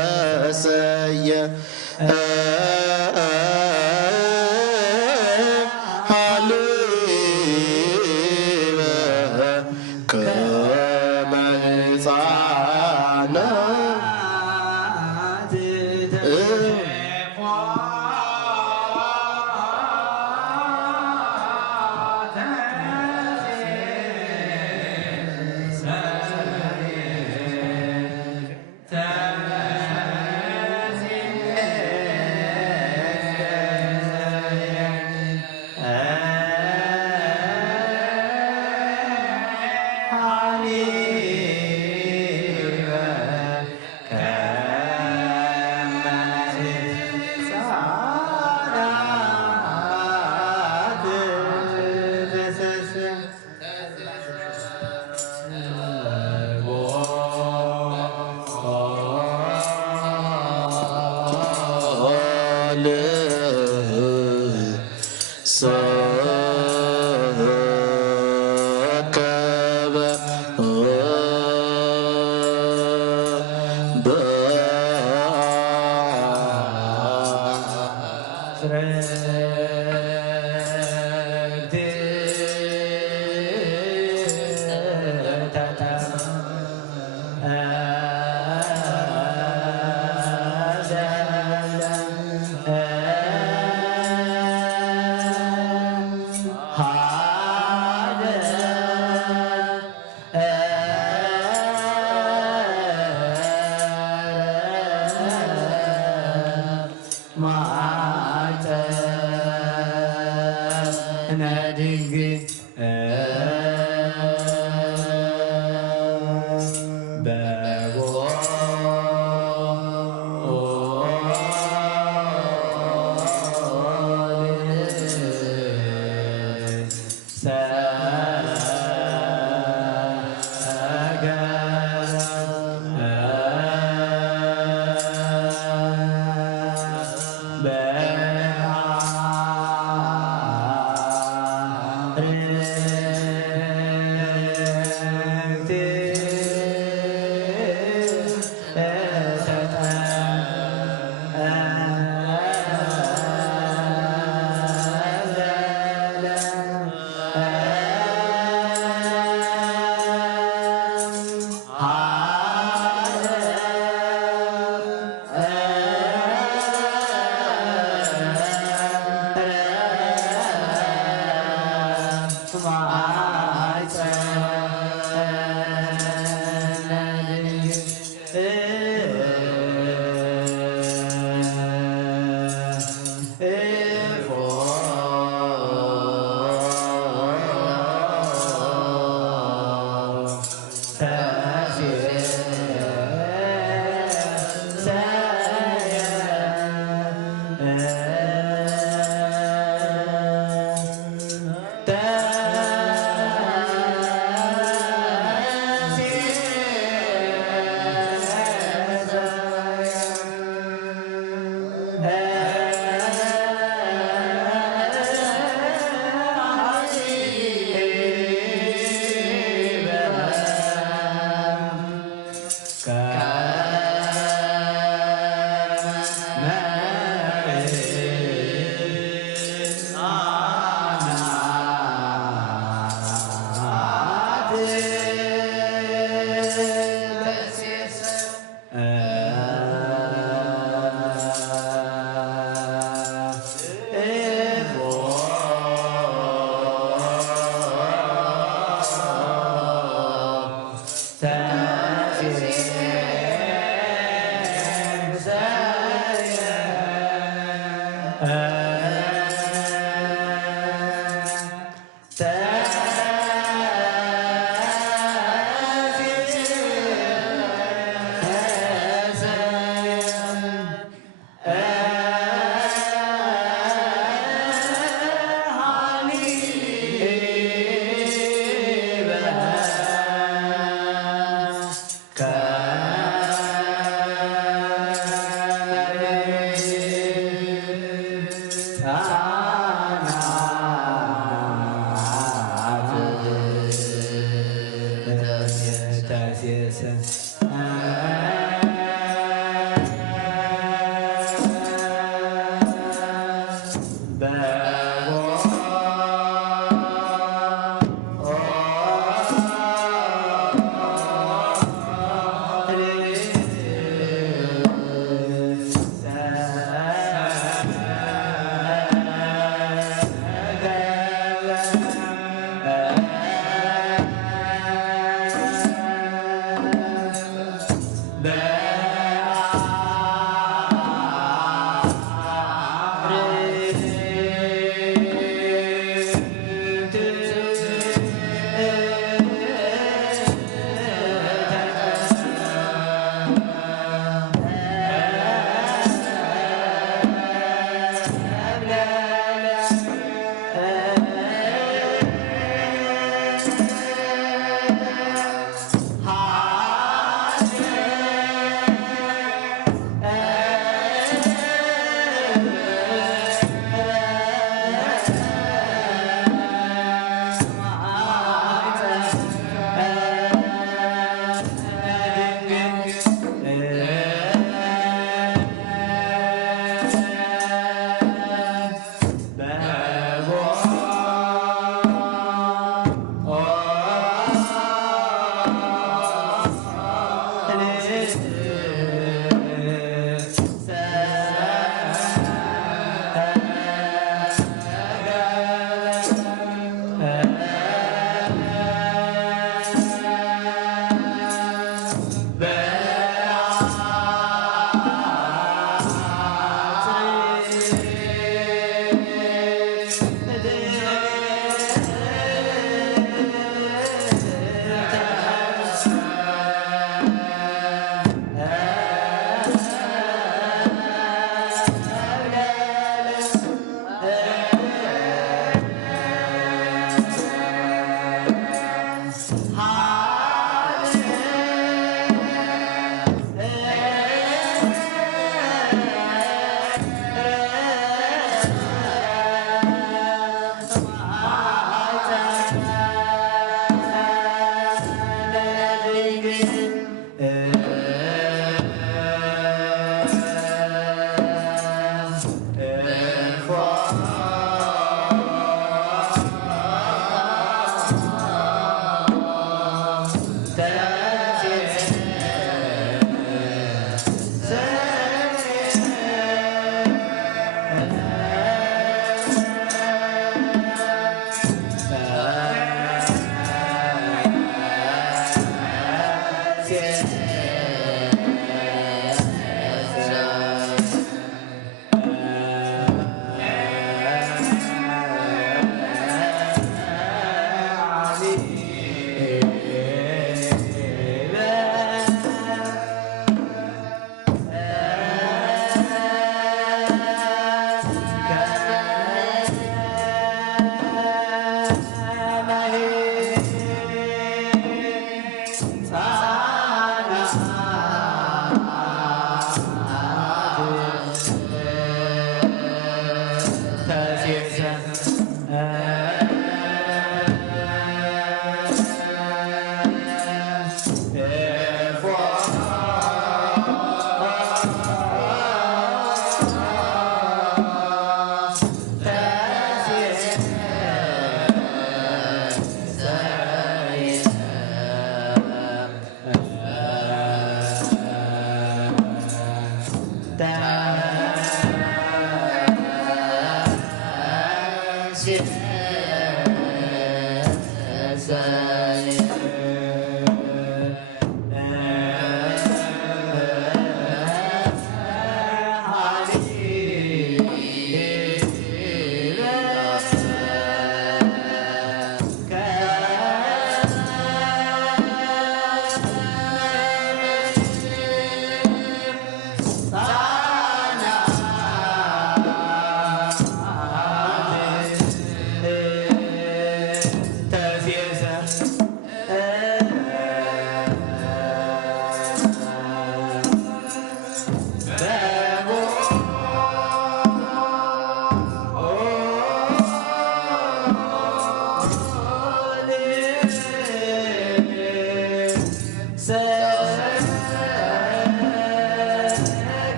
ተስየሰየ ሃሊበ ከመ ሕፃናት ተሴ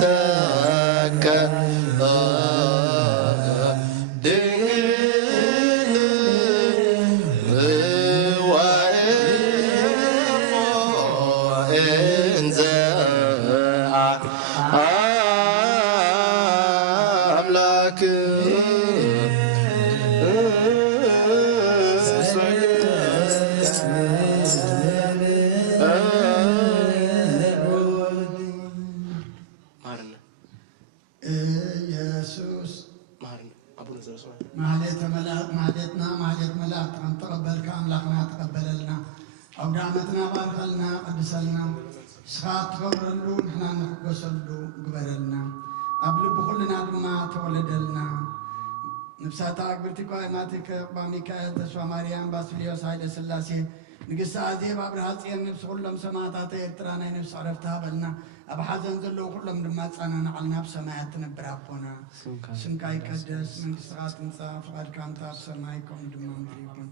ተከ ማህሌት መላእክት ተቀበልካ አምላክና ተቀበለልና አውደ ዓመትና ባርከልና ቀድሰልና ስኻት ተኸብረሉ ንሕና ንኽጎሰሉ ግበረልና ኣብ ልቢ ኩልና ድማ ተወለደልና ነፍሳታ ኣግብርቲ ቋይማቲከ ኣባ ሚካኤል ተስፋ ማርያም ባስልዮስ ሃይለ ስላሴ ንግስቲ ኣዜብ ኣብርሃ ጽዮን ነብሲ ኩሎም ሰማዕታት ኤርትራ ናይ ነብሲ ዕረፍቲ ሃበልና ኣብ ሓዘን ዘለዉ ኩሎም ድማ ጸናንዓልና ኣብ ሰማያት ትነብር ኣቦና ስምካ ይቀደስ መንግስትኻ ትምጻእ ፍቓድካ እንታ ኣብ ሰማይ ከምኡ ድማ ምድሪ ይኩን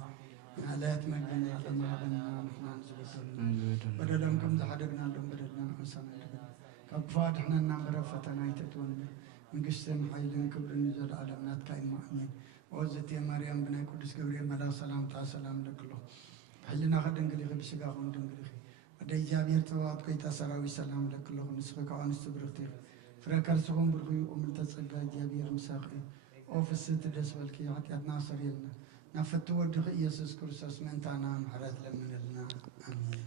ናለት መግብና ሃበና ንሕና ንዝበደሉና በደሎም ከም ዝሓደግናሎም በደልና ንዕሳና ካብ ክፉ ኣድሕነና ምሕረት ፈተና ይተትወና መንግስትን ሓይልን ክብርን ዘለዓለም ናትካ ኢማ ኣሜን ወዘቴ ማርያም ብናይ ቅዱስ ገብርኤል መልኣክ ሰላምታ ሰላም ለክሎ ሕልና ኸደንግል ይኽእል ስጋኹም ደንግል ይኽእል ወደ እግዚአብሔር ጽባዖት ኮይታ ሰራዊት ሰላም ለክለኹ ንስኺ ከዓ ኣንስቲ ብርክቲ ፍረ ከርስኹም ብርክዩ ቁምልተ ጸጋ እግዚአብሔር ምሳኺ ኦ ፍስሕቲ ደስ በልኪ ኃጢአትና ሰሪየልና ናብ ፍቲ ወድኺ ኢየሱስ ክርስቶስ ምእንታና ምሕረት ለምንልና ኣሜን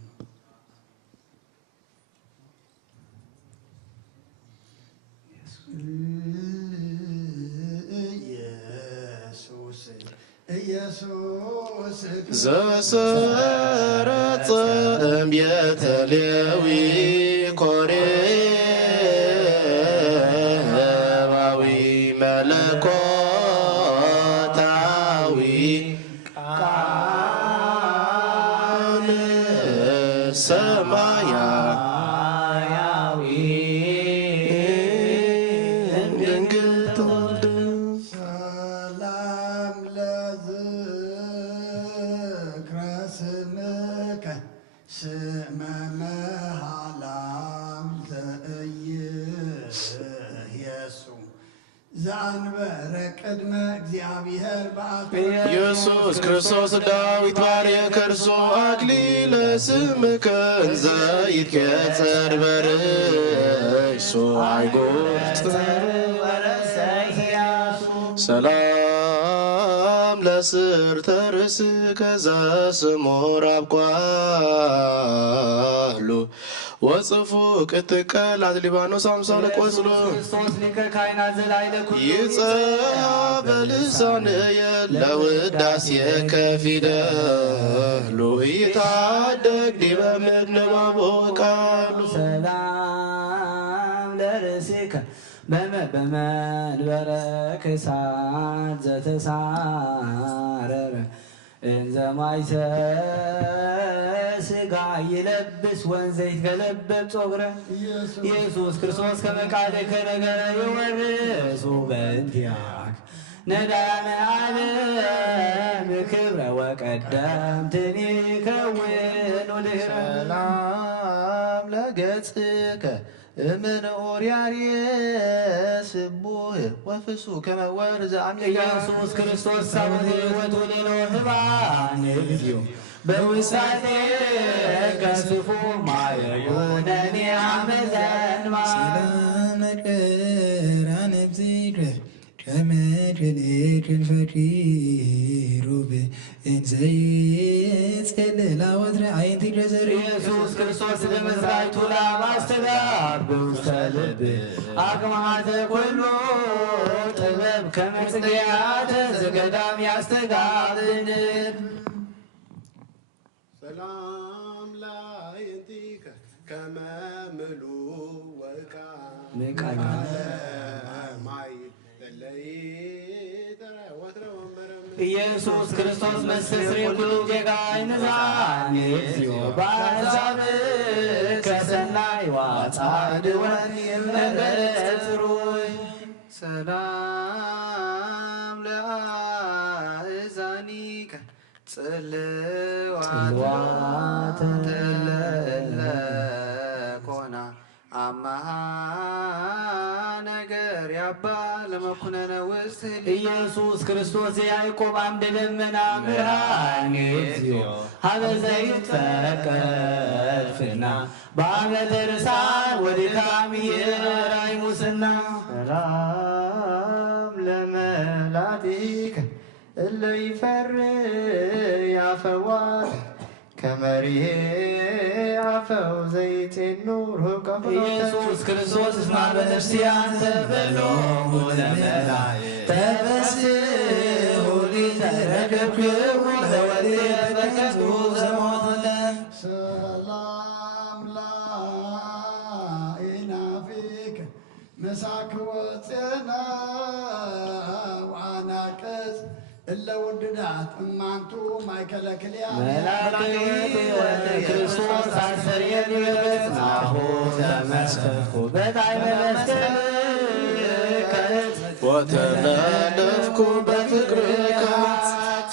ዘሰረጸ እምቤተ ሌዊ ኮሬባዊ መለኮታዊ ቃል ሰማያዊ ድንግል ተወልደ ሰላም ለዝክረ ስምከ ስመ መሃላ ዘኢየሱ ዘአንበረ ቅድመ እግዚአብሔር በአብ ኢየሱስ ክርስቶስ ዳዊት ባርየ ከርሶ አክሊለ ስምከ እንዘ ይትኬጸር በርእሱ አይጎት ሰላም ለስርተ ርእስከ ዘስሙር አብቋሉ ወጽፉ ቅትቀላት ሊባኖስ አምሳለ ቆጽሎ ይጸያ በልሳንየ ለውዳሴከ ፊደሉ ይታደግ ዲበ ምድንባቦ ቃሉ ሰላም ለርእስከ በመንበረ ክሳድ ዘተሳረረ እንዘ ማይሰ ሥጋ ይለብስ ወንዘ ይትገለበብ ጾግረ ኢየሱስ ክርስቶስ ከመ ቃልከ ነገረ ይወርሱ በእንቲአክ ነዳነ ዓለም ክብረ ወቀደምትኒ ከውን ድኅረ ሰላም ለገጽከ እምንኦርያርየ ስቡህ ወፍሱ ከመወር ዘአምልካ ኢየሱስ ክርስቶስ ሳሙት ሕይወቱ ሌሎ ህባን እግዚኦ በውሳቴ ከስፉ ማየጉነኒ አመዘንማ ስለመቀራ ነብዚድረ ከመድልክል ፈቂሩብ እንዘይጽልላ ወትረ አይንቲ ድረዘር ኢየሱስ ክርስቶስ ለመዝራይቱ ላማስተጋብ በውስተ ልብ አቅማተ ኩሉ ጥበብ ከመጽጌያተ ዘገዳም ያስተጋብን ሰላም ላይንቲከ ከመ ምሉ ወቃ ምቃና ማይ ለለይተረ ወትረ ወንበረ ኢየሱስ ክርስቶስ መስተስሬ ኩሉ ጌጋይ ንዛን እግዚኦ በአሕዛብ ከሰናይ ዋጻድወን የመበጽሩይ ሰላም ለአእዛኒከ ጽልዋተ ለኮና አማሃ ያባ ለመኩነነ ውስጥ ኢየሱስ ክርስቶስ የያዕቆብ አምደ ደመና ብርሃን እግዚኦ ሀበ ዘይትፈቀድ በአመተ ርሳን ወድካም የራይ ሙስና ሰላም ለመላቲከ እለ ይፈር ያፈዋት ከመሪሄ አፈው ዘይቴን ኑር ኢየሱስ ክርስቶስ እስማ በነፍስያን ተበሎሙ ለመላይ ተበስሑ ሊተረከብክሙ ዘወልየ በከንቱ ዘሞትነ ሰላም ላኢናፊከ መሳክወ ፄና ወአናቅጽ እለ ውድዳት እማንቱ ማእከለ ክልያ መላእክት ወልደ ክርስቶስ አሰርየኒ በጽናሁ ተመስፈኩ በጣዕመ መስቀልከ ወተነደፍኩ በፍቅርከ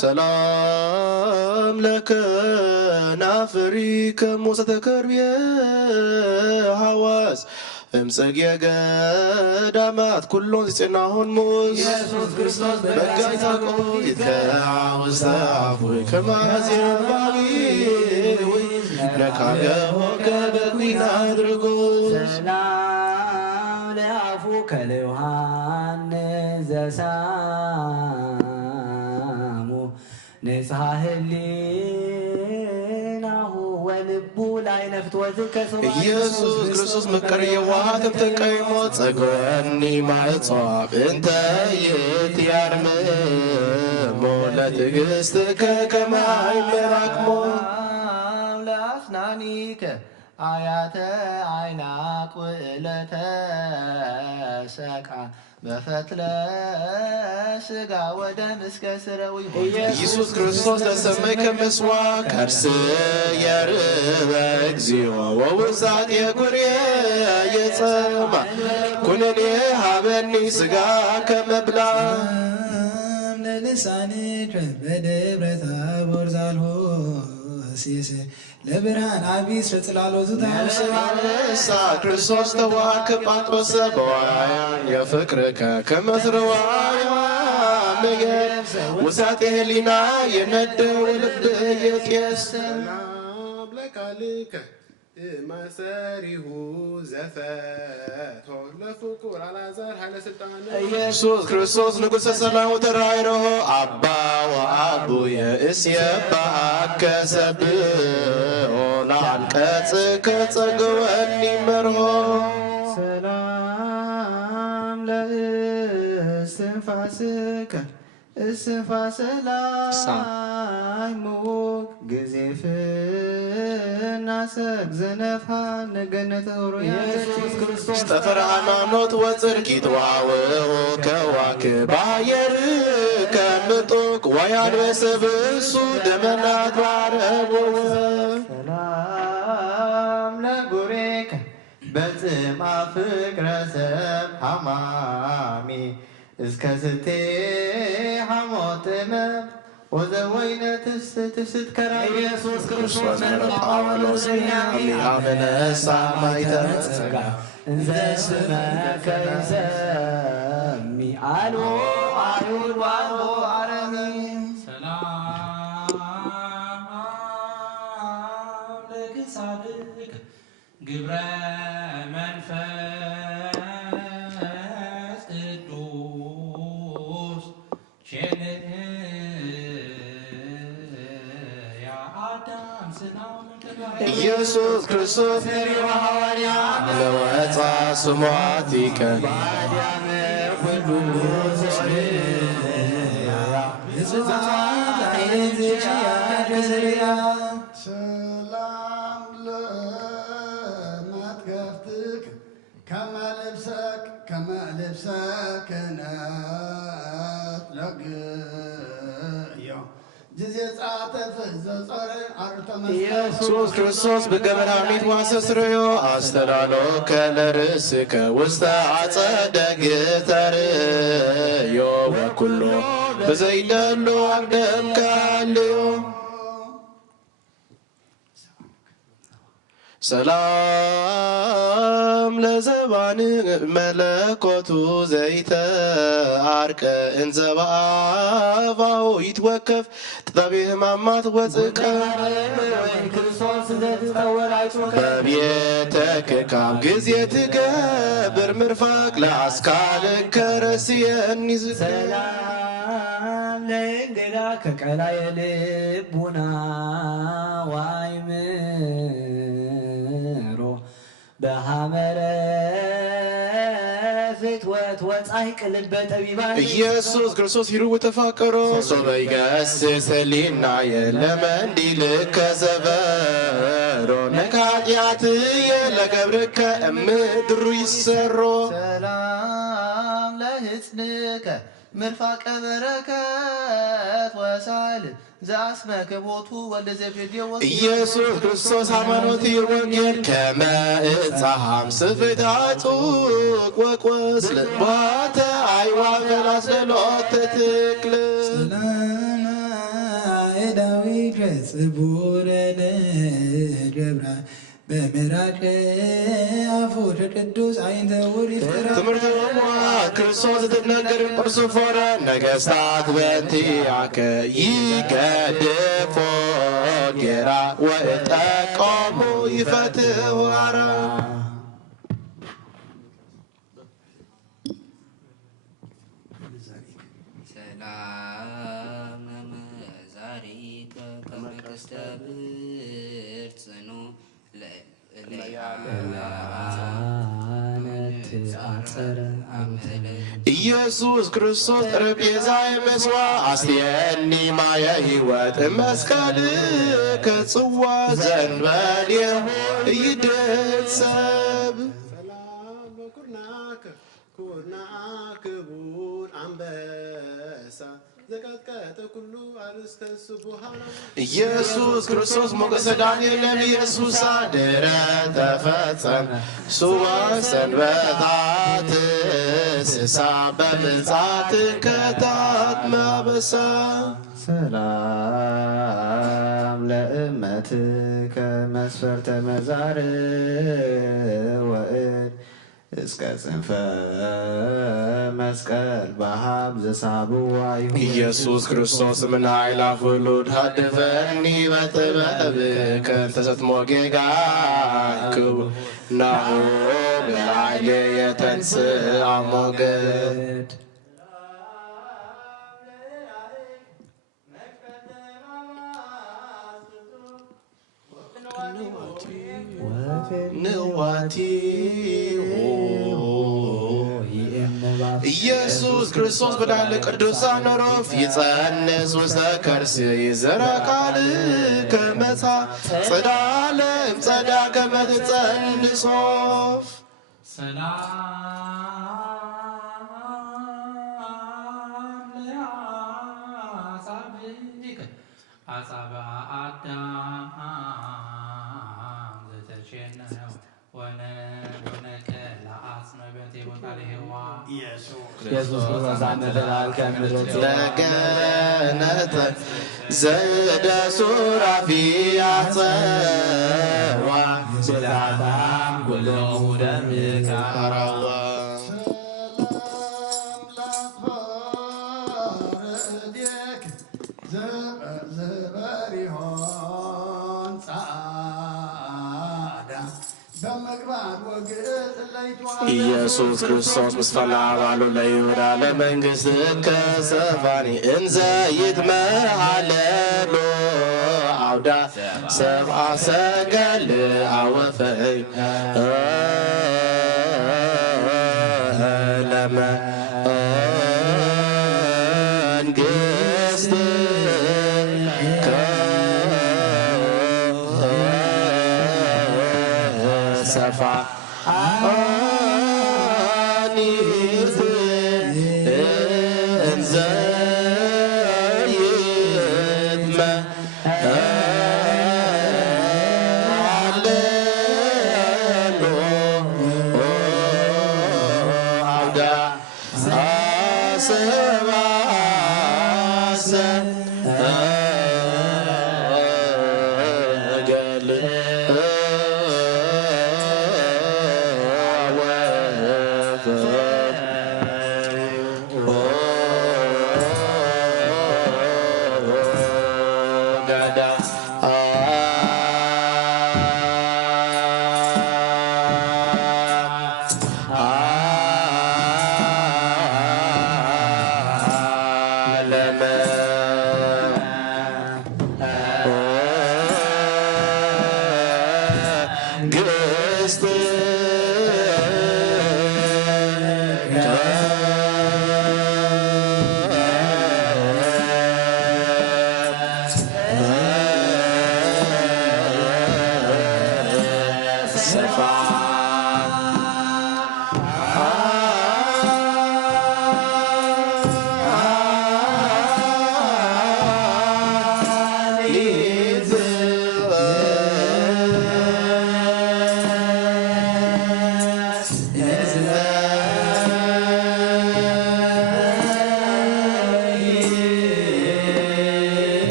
ሰላም ለከ ናፍሪከ ሙሰተ ከርቤ ሐዋስ እምጽጌ ገዳማት ኩሎን ዝጽናሆን ሙዝ ኢየሱስ ክርስቶስ በጋይታ ቆይትከ ውስተ አፉይ ከማዜባዊ ነካገሆ ከበኩና አድርጎ ሰላም ለአፉከ ለዮሐንስ ዘሳሙ ንጽሐ ህሊናሁ ወልቡ ላይ ነፍትወትከ ኢየሱስ ክርስቶስ መከረ የዋሃትም ተቀይሞ ጸግወኒ ማዕጾብ እንተ ይትያድምሞ ለትዕግሥትከ ከመ አይመራክሞ ለአስናኒከ አያተ አይናቅ ውእለተ ሰቃ በፈትለ ስጋ ወደም እስከ ስረዊ ኢየሱስ ክርስቶስ ለሰመይከ ምስዋዕ ከርስ የርበ እግዚኦ ወውዛት የጉርየ የጸማ ኩነኔ ሀበኒ ስጋ ከመብላ ለልሳንከ በደብረ ታቦር ዛልሆ ሲስ ለብርሃን አቢስ ፈጽላሎቱ ነሳ ክርስቶስ ተዋሃድከ ጳጥሮስ በዋያን የፍቅርከ ከመስረዋያ መየር ውሳጤ ህሊና የነደው ልብ የጤስ ለቃልከ ማሰሪሁ ዘፈቶ ለፍቁር አልዓዛር ኃይለ ስልጣን ኢየሱስ ክርስቶስ ንጉሠ ሰላም ተራይሮሆ አባ ወአቡየ እስየባሃከ ሰብሖ ለአንቀጽከ ጸግወኒ መርሆ ሰላም ለእስትንፋስከ እስትንፋሰ ላይ ሙቅ ጊዜ ፍናሰብ ዘነፍሃ ነገነተ ኢየሱስ ክርስቶስ ጠፈረ ሃይማኖት ወጽድቅ ይትዋወው ከዋክብ አየር ከምጡቅ ወያንበሰ ብእሱ ደመናት ባረቦው ሰላም ለጉሬከ በጽማ ፍቅረ ሰብ ሐማሚ እስከ ስቴ ሐሞት እመም ወዘወይነ ትስት ከራ ኢየሱስ ክርስቶስ ጳውሎስ አመነሳ ማይተነ ጸጋ እንዘ ስመከ ይሰሚ አልቦ አይሁድ ወአልቦ አረሚ ሰላም ለክሳድከ ግብረ መንፈስ ቅዱስ የአዳም ስናም ኢየሱስ ክርስቶስ ሐዋርያ ለወፃ ስሟቲከ ሰላም ለመትከፍትክ ከመ ልብሰከ ነትለግዮ ጊዜ ጻተፍ ዘጾረ አርተ ኢየሱስ ክርስቶስ በገበራሚት ዋሰስርዮ አስተዳሎ ከለርእስከ ውስተ አጸደ ግተርዮ ወኩሎ በዘይደሎ አብደምካልዮ ሰላም ለዘባን መለኮቱ ዘይተአርቀ እንዘባባሁ ይትወከፍ ጥበብ ሕማማት ወፅቀ በቤተከ ካብ ጊዜ ትገብር ምርፋቅ ለአስካልከ ረስየኒ ሰላም ለእንግዳ ከቀላይ ልቡና ዋይምሮ በሐመረ ፍትወት ወጻይቅ ልበ ጠቢባን ኢየሱስ ክርስቶስ ሂሩ ተፋቀሮ ሶበ ይገስጽ ሕሊናየ ለመንዲልከ ዘበሮ ነካጢአትየ ለገብርከ እምድሩ ይሰሮ ሰላም ለሕፅንከ ምርፋቀ በረከት ወሳል ዘአስመከ ቦቱ ወልደ ዘብዴዎስ ኢየሱስ ክርስቶስ ሃይማኖት ወንጌል ከመ እፀሃም ስፍታ ጹቅ ወቆስል ባተ አይዋፈል አስደሎተ ትክል ሰላም ዳዊት ጽቡረን ጀብራ በምራቅ አፉት ቅዱስ አይንተ ውር ይፍጥራ ትምህርተ ክርስቶስ ትነገር ቁርሱ ፎረ ነገስታት በእንቲአከ ይገድፎ ጌራ ወእጠቆሙ ይፈትሑ አራ ሰላም ለመዛሪከ ከመ ቀስተ ብርት ጽኑ ኢየሱስ ክርስቶስ ጠረጴዛ የመስዋ አስቴኒ ማየ ሕይወት መስቀል ከጽዋ ዘንበልየ ይደሰብ ሰላም በኩርናከ ኩርናከ ክቡር አንበሳ ዘቀጥቀጠ ኩሉ አርእስተ ስቡሃን ኢየሱስ ክርስቶስ ሞገሰ ዳንኤል ኢየሱስ አደረ ተፈጸመ ሱዋ ሰንበታት ስሳ በምጽአት ከታት ማበሳ ሰላም ለእመትከ መስፈርተ መዛር ወእድ እስከ ጽንፈ መስቀል በሃብ ዘሳብዋ ይሁን ኢየሱስ ክርስቶስ ምን ኃይላፍ ውሉድ ሀድፈኒ በጥበብከ ተሰጥሞ ጌጋክቡ ናሁ በላዕሌ የተንሥአ ሞገድ ንዋቲ ኢየሱስ ክርስቶስ በዳለ ቅዱሳን ኖሮፍ ይጸንስ ውስተ ከርስ ይዘረቃል ከመጻ ጽዳለ እምጸዳ ከመ ትጸንሶፍ ሰላም ለአጻብዕከ አጻብዕ አዳም ዘተሸነው ወነከ ለአጽመ በንቴ ቦታ ለሔዋን ኢየሱስ ክርስቶስ አመተላል ከምድረት በገነተ ዘደ ሱራፊ አጸዋ ስላታም ኩሎሙ ደምከ አራዋ ዘበሪሆን ጻዳ በመግባት ወግዕዝ ለይቷ ኢየሱስ ክርስቶስ ምስፈላ ባሉ ለይሁዳ ለመንግሥትከ ሰፋኒ እንዘ ይትመሃለሎ አውዳ ሰብአ ሰገል አወፈይ ለመንግሥትከ ሰፋኒ እንዘ ይትመሃለሎ አውዳ ሰብአ ሰገል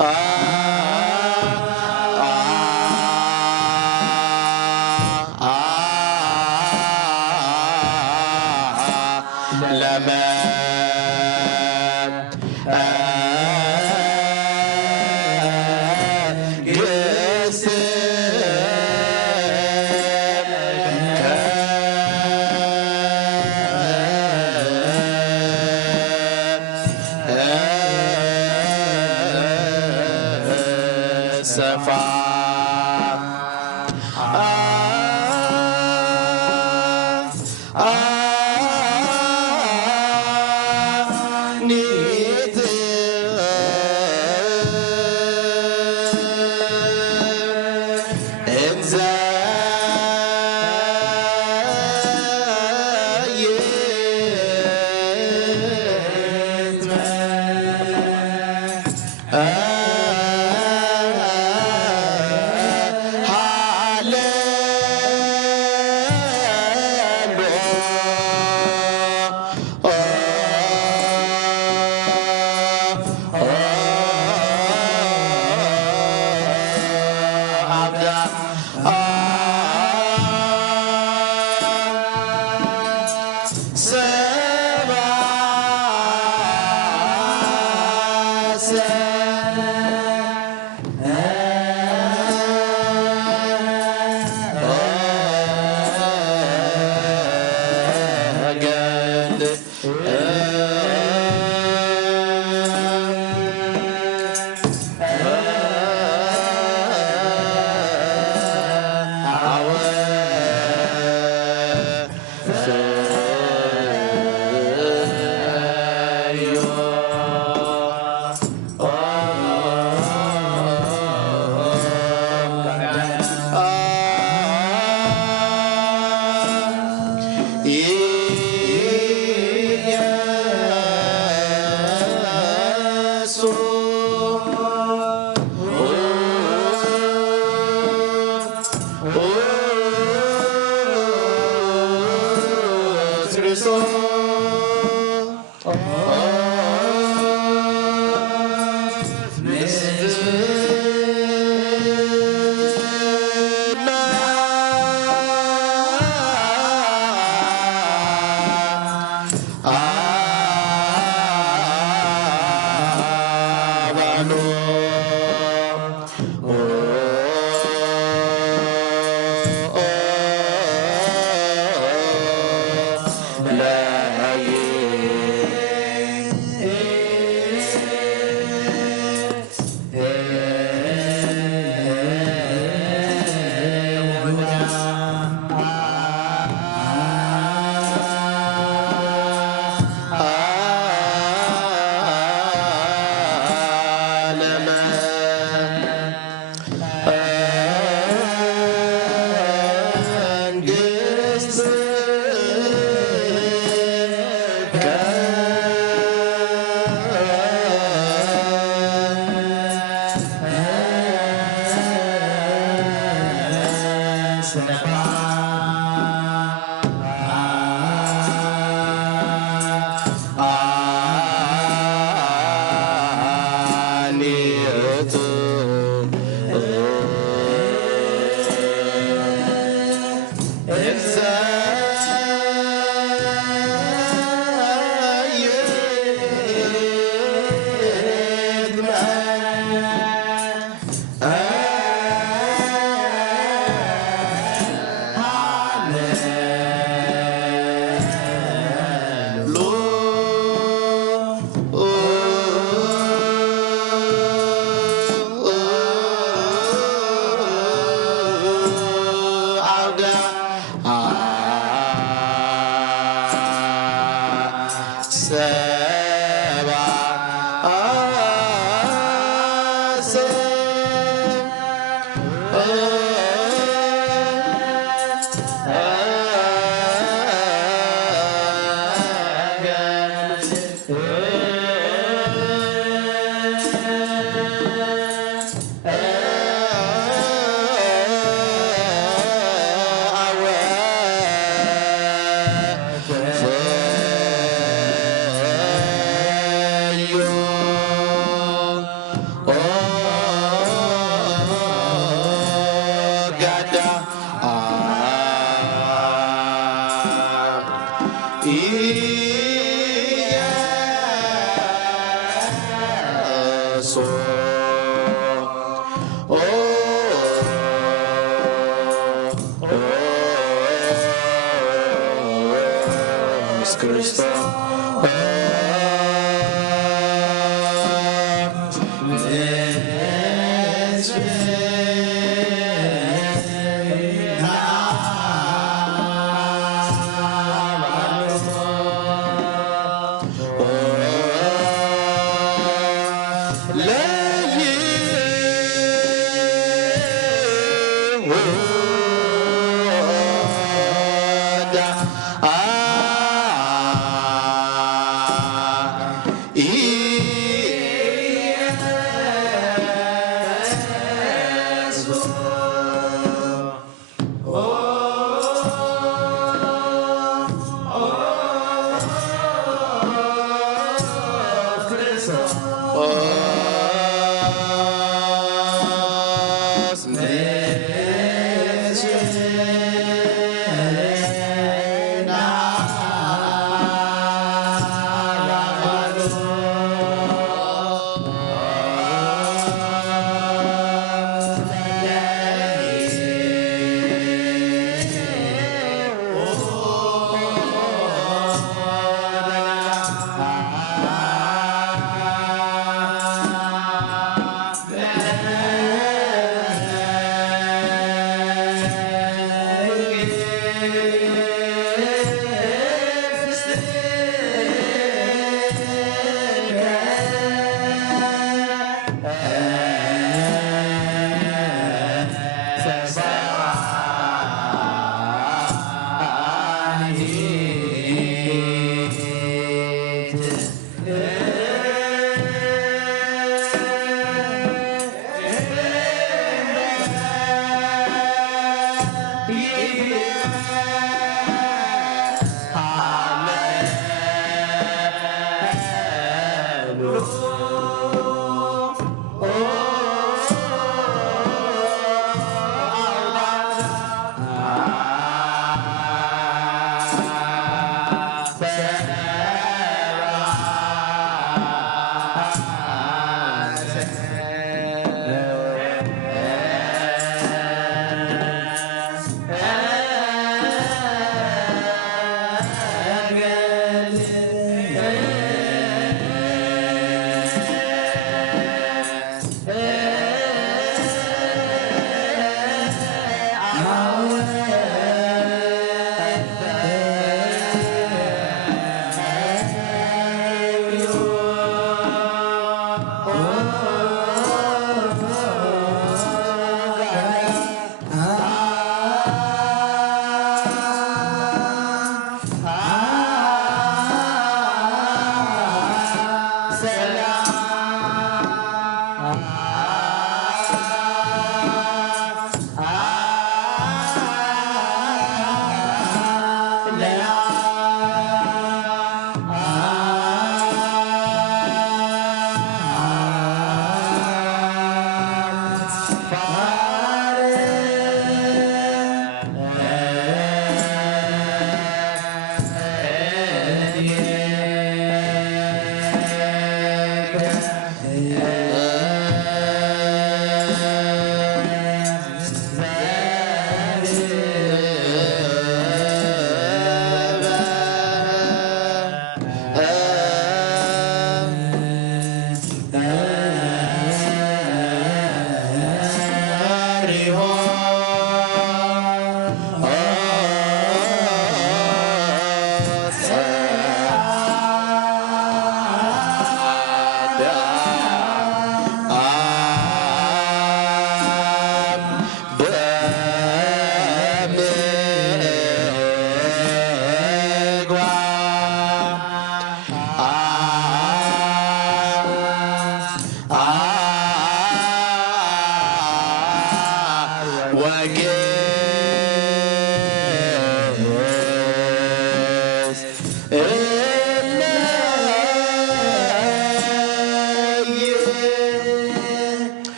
Oh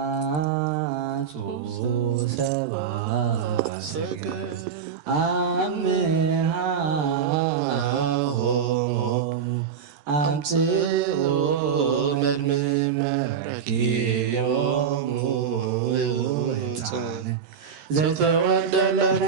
አንፈራጹ ሰባ ሰገል አምሃሆሙ አምጽኡ መድምመረኪዮሙ ሕፃነ ዘተወደለነ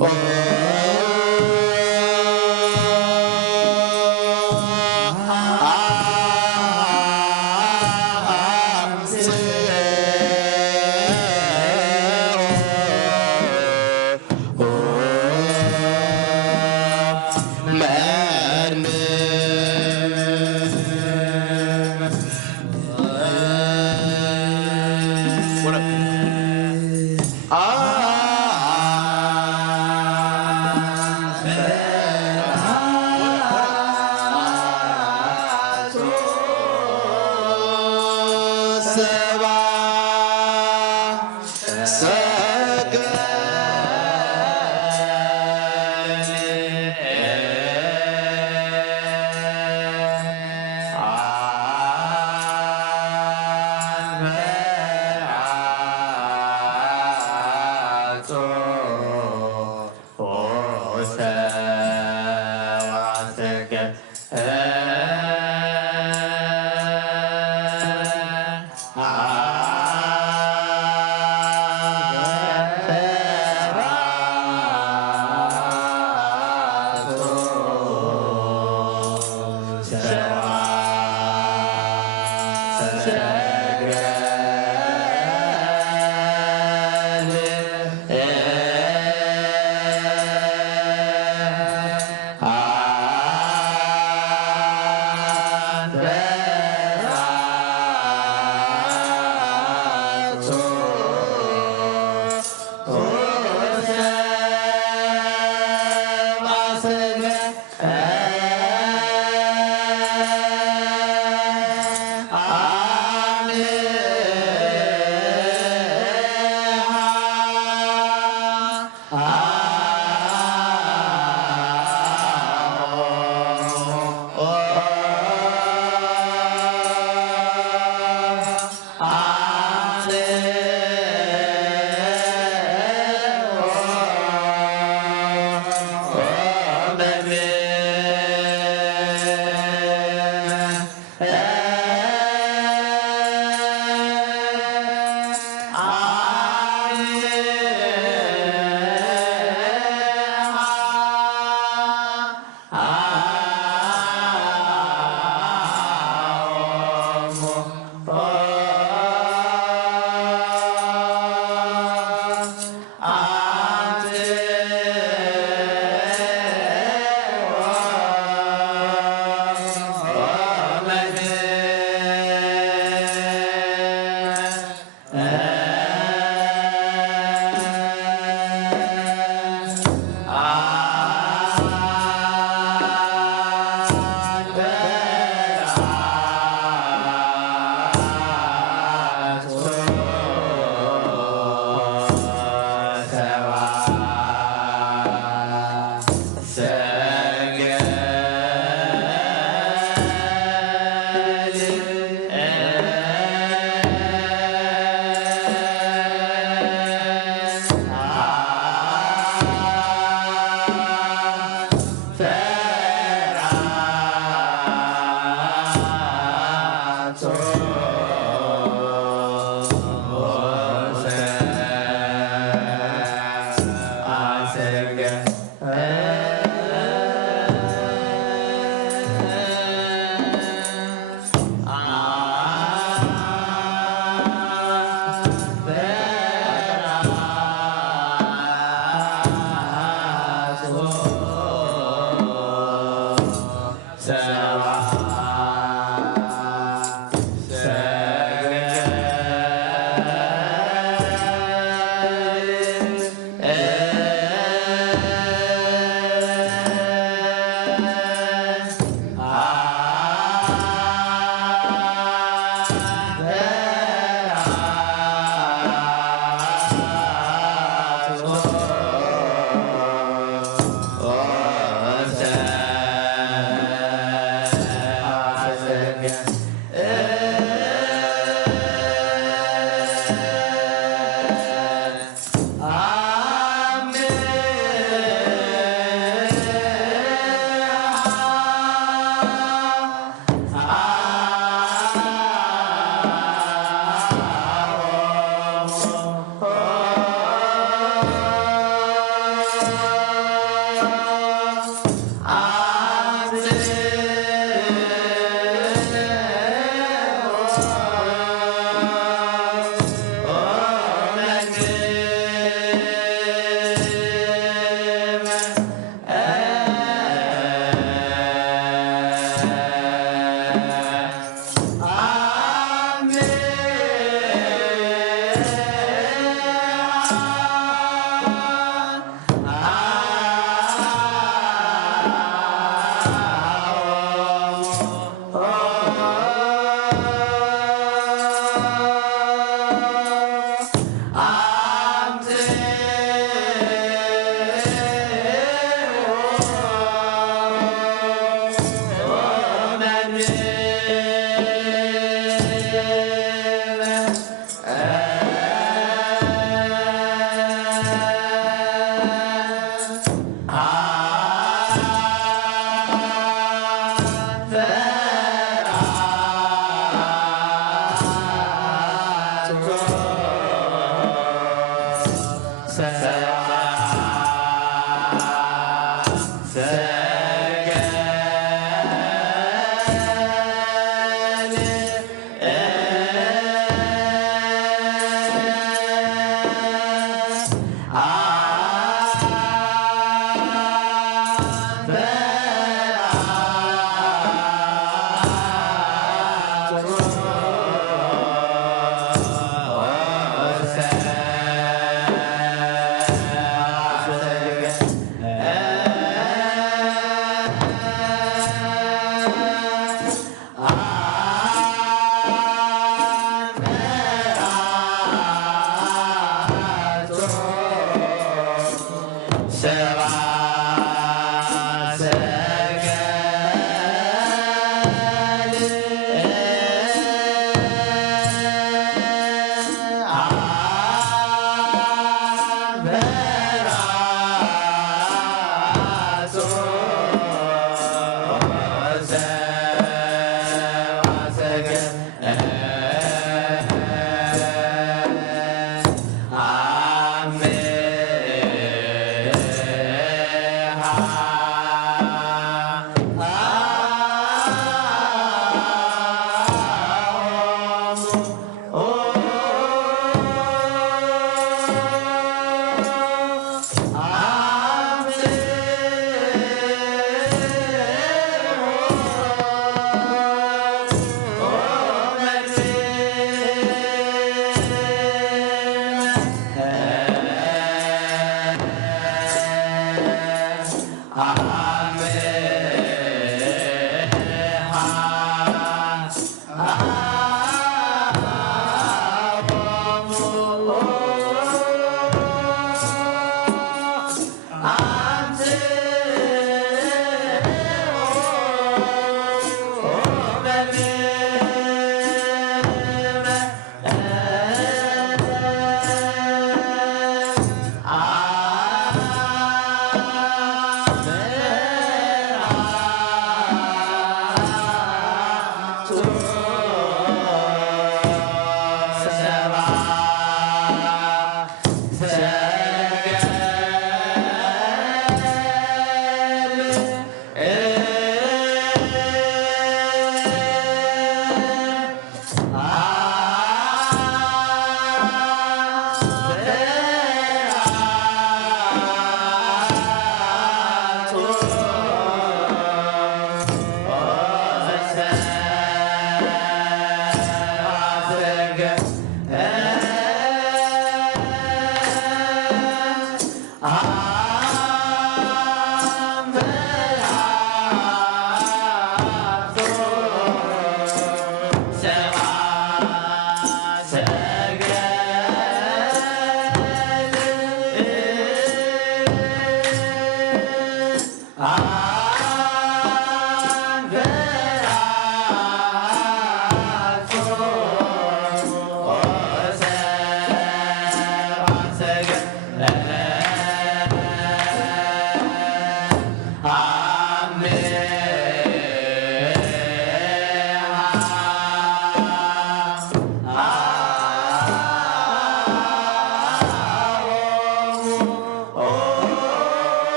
Ah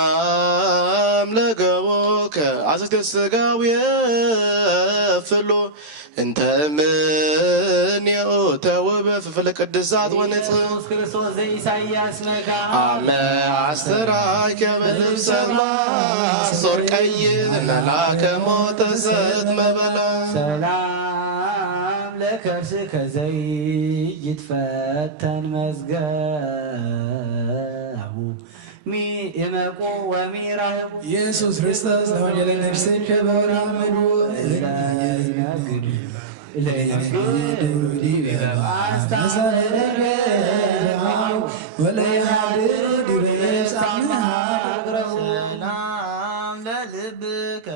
ሰላም ለገቦከ አዘተ ስጋው የፍሎ እንተ ምን ተወበ ፍለ ቅድሳት ወንጽህ ክርስቶስ ዘኢሳይያስ መካ አመ አስተራከ በልብሰ ማሶር ቀይ መላከ ሞተ ሰት መበላ ሰላም ለከርስከ ዘይትፈተን መዝገቡ ይመቁ ወሚራቡ ኢየሱስ ክርስቶስ ለወንጌል ነፍስን ከበራመዱ ሰላም ለልብከ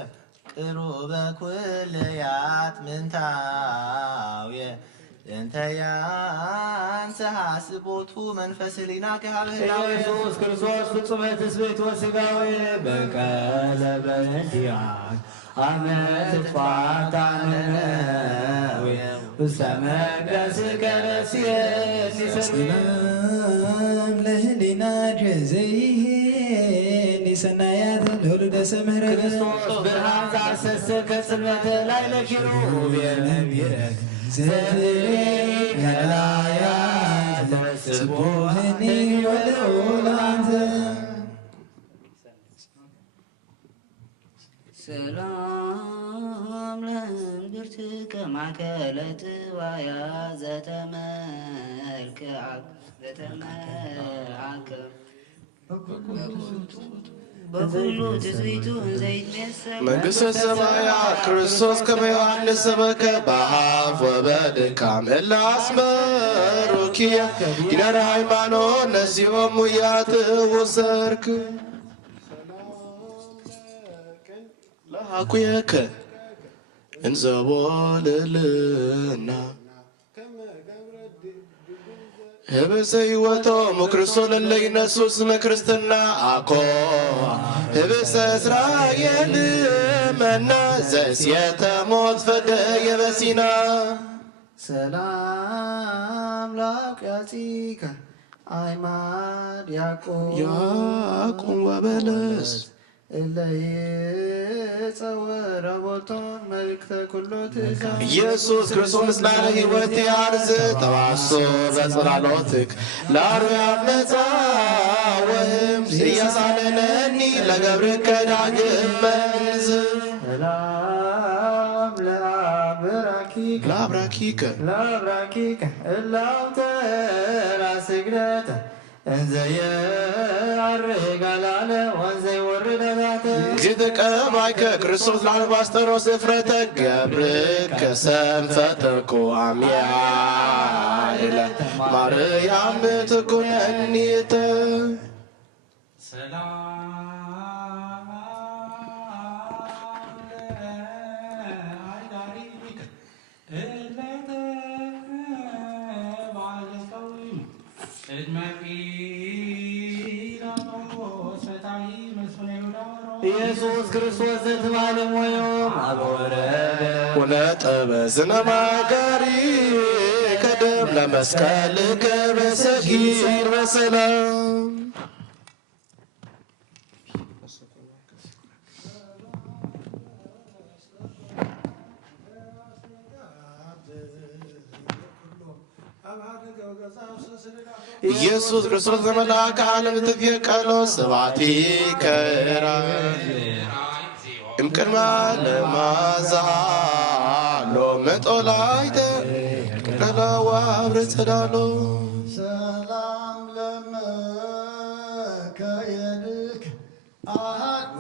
ቅሩበ ኩልያት ምንታውየ እንተ ያንሥሐ ስቦቱ መንፈስ ሊናከ ሀበህላዊ ኢየሱስ ክርስቶስ ፍጹመ ትስብእት ወሥጋዌ በቀለ በእንቲአነ አመ ትፋታነነ ውስተ መቅደስከ ረስየኒ ሰላም ለህሊናከ ዘይሄኒ ሰናያት ለወልደ ሰምረ ክርስቶስ ብርሃን ዘአሰሰከ ጽልመተ ላዕለ ኪሩቤል ነቢረከ ዘከላያት ስቡሕኒ ወልዑላንተ ሰላም ለእምብርትከ ማእከለ ጥዋያ ዘተመልክዐከ በኩሉ ትስብእቱ እንዘ ይትሜሰል መንግሥተ ሰማያት ክርስቶስ ከመ ዮሐንስ ሰበከ በአፍ ወበድካም እለ አስመሩኪየ ይነር ሃይማኖት ነሲኦሙ ያትው ሰርክ ለአኩየከ እንዘቦ ልዕልና ህብሰ ሕይወቶሙ ክርስቶስ ለእለ ይነሱ እስመ ክርስትና አኮ ህብሰ እስራኤል መና ዘእስየተ ሞት ፈደየ በሲና ሰላም ለአቅያጺከ አዕማድ ያዕቆብ ወበለስ እለ ይጸወረ ቦቶን መልእክተ ኩሉ ትእዛዝ ኢየሱስ ክርስቶስ ምስላለ ሕይወት ያርዝ ተዋሶ በጽላሎትክ ለአርያም ነፃ ወህም እያሳለነኒ ለገብርከ ዳግም መንዝ ሰላም ለአብራኪከ እላውተራ ስግደተ እንዘ የዐርግ አላለ ወንዘ ይወርድ አላተ እግዚእትቀባይከ ክርስቶስ ለአልባስጠሮስ እፍረተ ገብርከ ሰንፈተኩ አምያለ ማርያም ትኩነኒተ ኢየሱስ ክርስቶስ ዘትባለሞዮም አበወረደ ወነጠበ ዝነማጋሪ ከደም ለመስቀልከ በሰጊር በሰላም ኢየሱስ ክርስቶስ ከመላእክት ዓለም ትፍየቀሎ ስብሐቲ ከራ እምቅድመ ለማዛሎ መጦላይተ ቅደላዋ አብረ ጸዳሎ ሰላም ለመካየድክ አሃዱ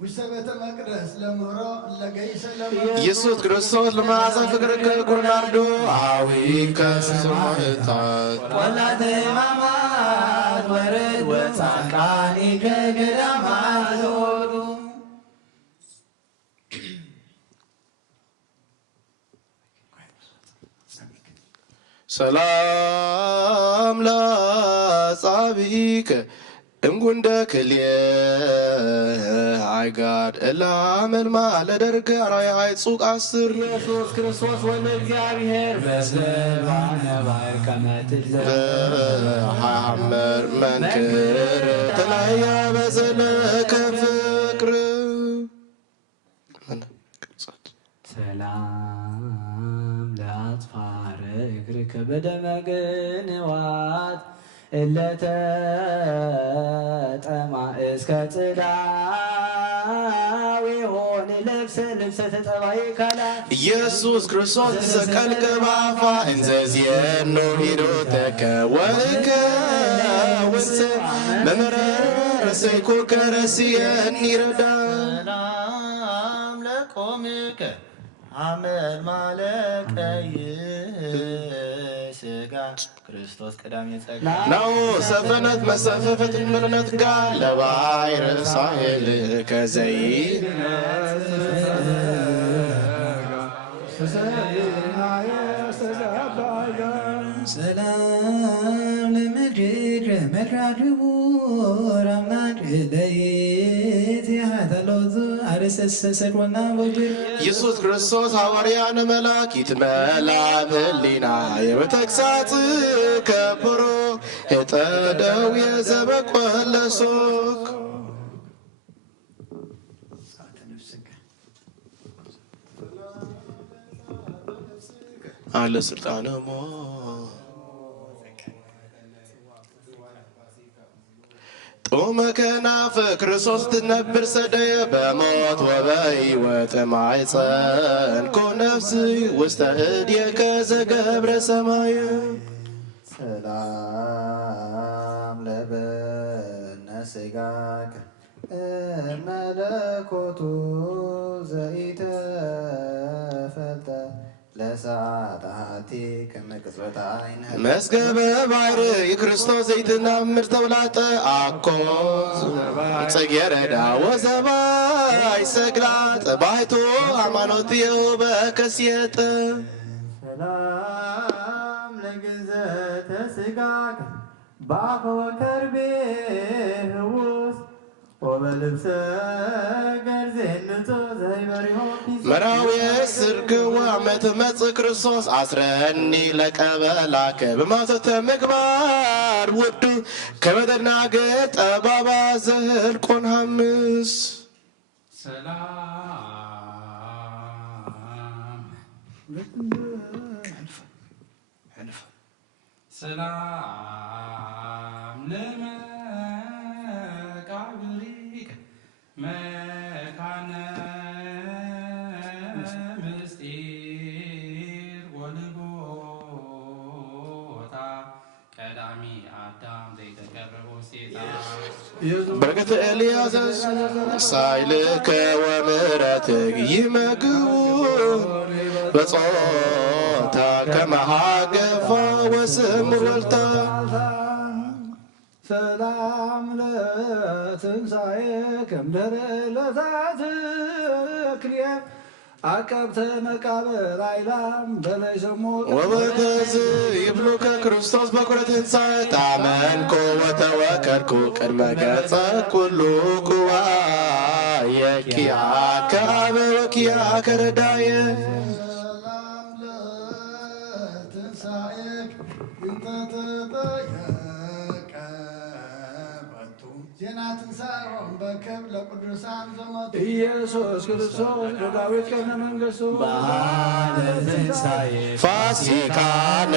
ውስተ ቤተ መቅደስ ለምሮ ለገይሰ ኢየሱስ ክርስቶስ ለማዛ ፍቅር ከኩርናርዶ አዊ ከስሙታት ወላተ ማማት ወረድ ወጻቃኒ ከገዳማት ወዱ ሰላም ለጻቢከ እምጉንደ ክልየ አይጋድ እላመልማ ለደርግ አራይ አይጹቅ አስር ኢየሱስ ክርስቶስ ወልደ እግዚአብሔር በስልባነ ባሕር ከመትል ሐመር መንክር ተለያ በዘለከ ፍቅር ሰላም ለአጽፋረ እግርከ በደመ ቅንዋት እለተጠማ እስከ ጽዳዊ ሆን ለብሰ ልብሰ ተጠባይ ካላ ኢየሱስ ክርስቶስ ተሰቀልከ ባፋ እንዘዝየኖ ሂዶተከ ወልከ ውስ መመረር ሰይኮ ከረስየን ይረዳ ሰላም ለቆምከ አመል ማለቀይ ስጋ ክርስቶስ ቀዳሜ ጸጋ ናው ሰፈነት መሰፈፈት ምርነት ጋር ለባይር ሳይል ከዘይ ሰላም ለምድር መራድቡ ረማድ ለይት ያተሎዙ አርሰሰሰድወና ወጅር ኢየሱስ ክርስቶስ ሐዋርያን መላኪት መላብ ህሊና የበተግሳጽ ከብሮ የጠደው የዘበቆለሶክ አለ ስልጣነ ሞ ጦመ ከናፈ ክርስቶስ ትነብር ሰደየ በሞት ወበሕይወት ማይፀን ኮ ነፍስ ውስተ እድየከ ዘገብረ ሰማይ ሰላም ለበነ ስጋከ መለኮቱ ዘኢተፈልጠ ለሰዓታት ከመቅጽበት አይነ መዝገበ ባሕር የክርስቶስ ዘይትናምር ተውላጠ አኮ ጽጌረዳ ወዘባይ ሰግላጥ ባሕቱ ሃይማኖትየው በከስየጠ ሰላም ለግንዘተ ስጋከ በአፈ ወከርቤ ህውስ ወበልብሰ ገርዜን ንጹሕ ዘይበሪሆ መራዊ ስርክዋ መትመጽ ክርስቶስ አስረኒ ለቀበላከ በማሰተ ምግባር ውዱ ከመደናገ ጠባባ ዘህልቆን ሐምስ ሰላም ለመቃብሪከ መካነ ምስጢር ወልቦታ ቀዳሚ አዳም ዘይተቀረበ ሴታ በረከተ ኤልያስ ሳይልከ ወምሕረትህ ይመግቡ በጾታ ከመሃገፋ ወስምር ወልታ ሰላም ለትንሣኤከ እምድኅረ ዕለታት ክልኤ አቀብተ መቃብር አይላም በላይ ሰሞ ወበተዝ ይብሉከ ክርስቶስ በኵረ ትንሣኤ ታመንኮ ወተወከልኩ ቅድመ ገጸ ኩሉ ኩዋየኪያከ አበ ወኪያከ ረዳየ ሰላም ለትንሣኤከ እንተ ተጠየቀ በቱ ዜና ዜና ትንሣኤሆም በክብር ለቅዱሳን ዘመቱ ኢየሱስ ክርስቶስ ለዳዊት ቀነ መንግሥቱ በዓለ ትንሣኤ ፋሲካነ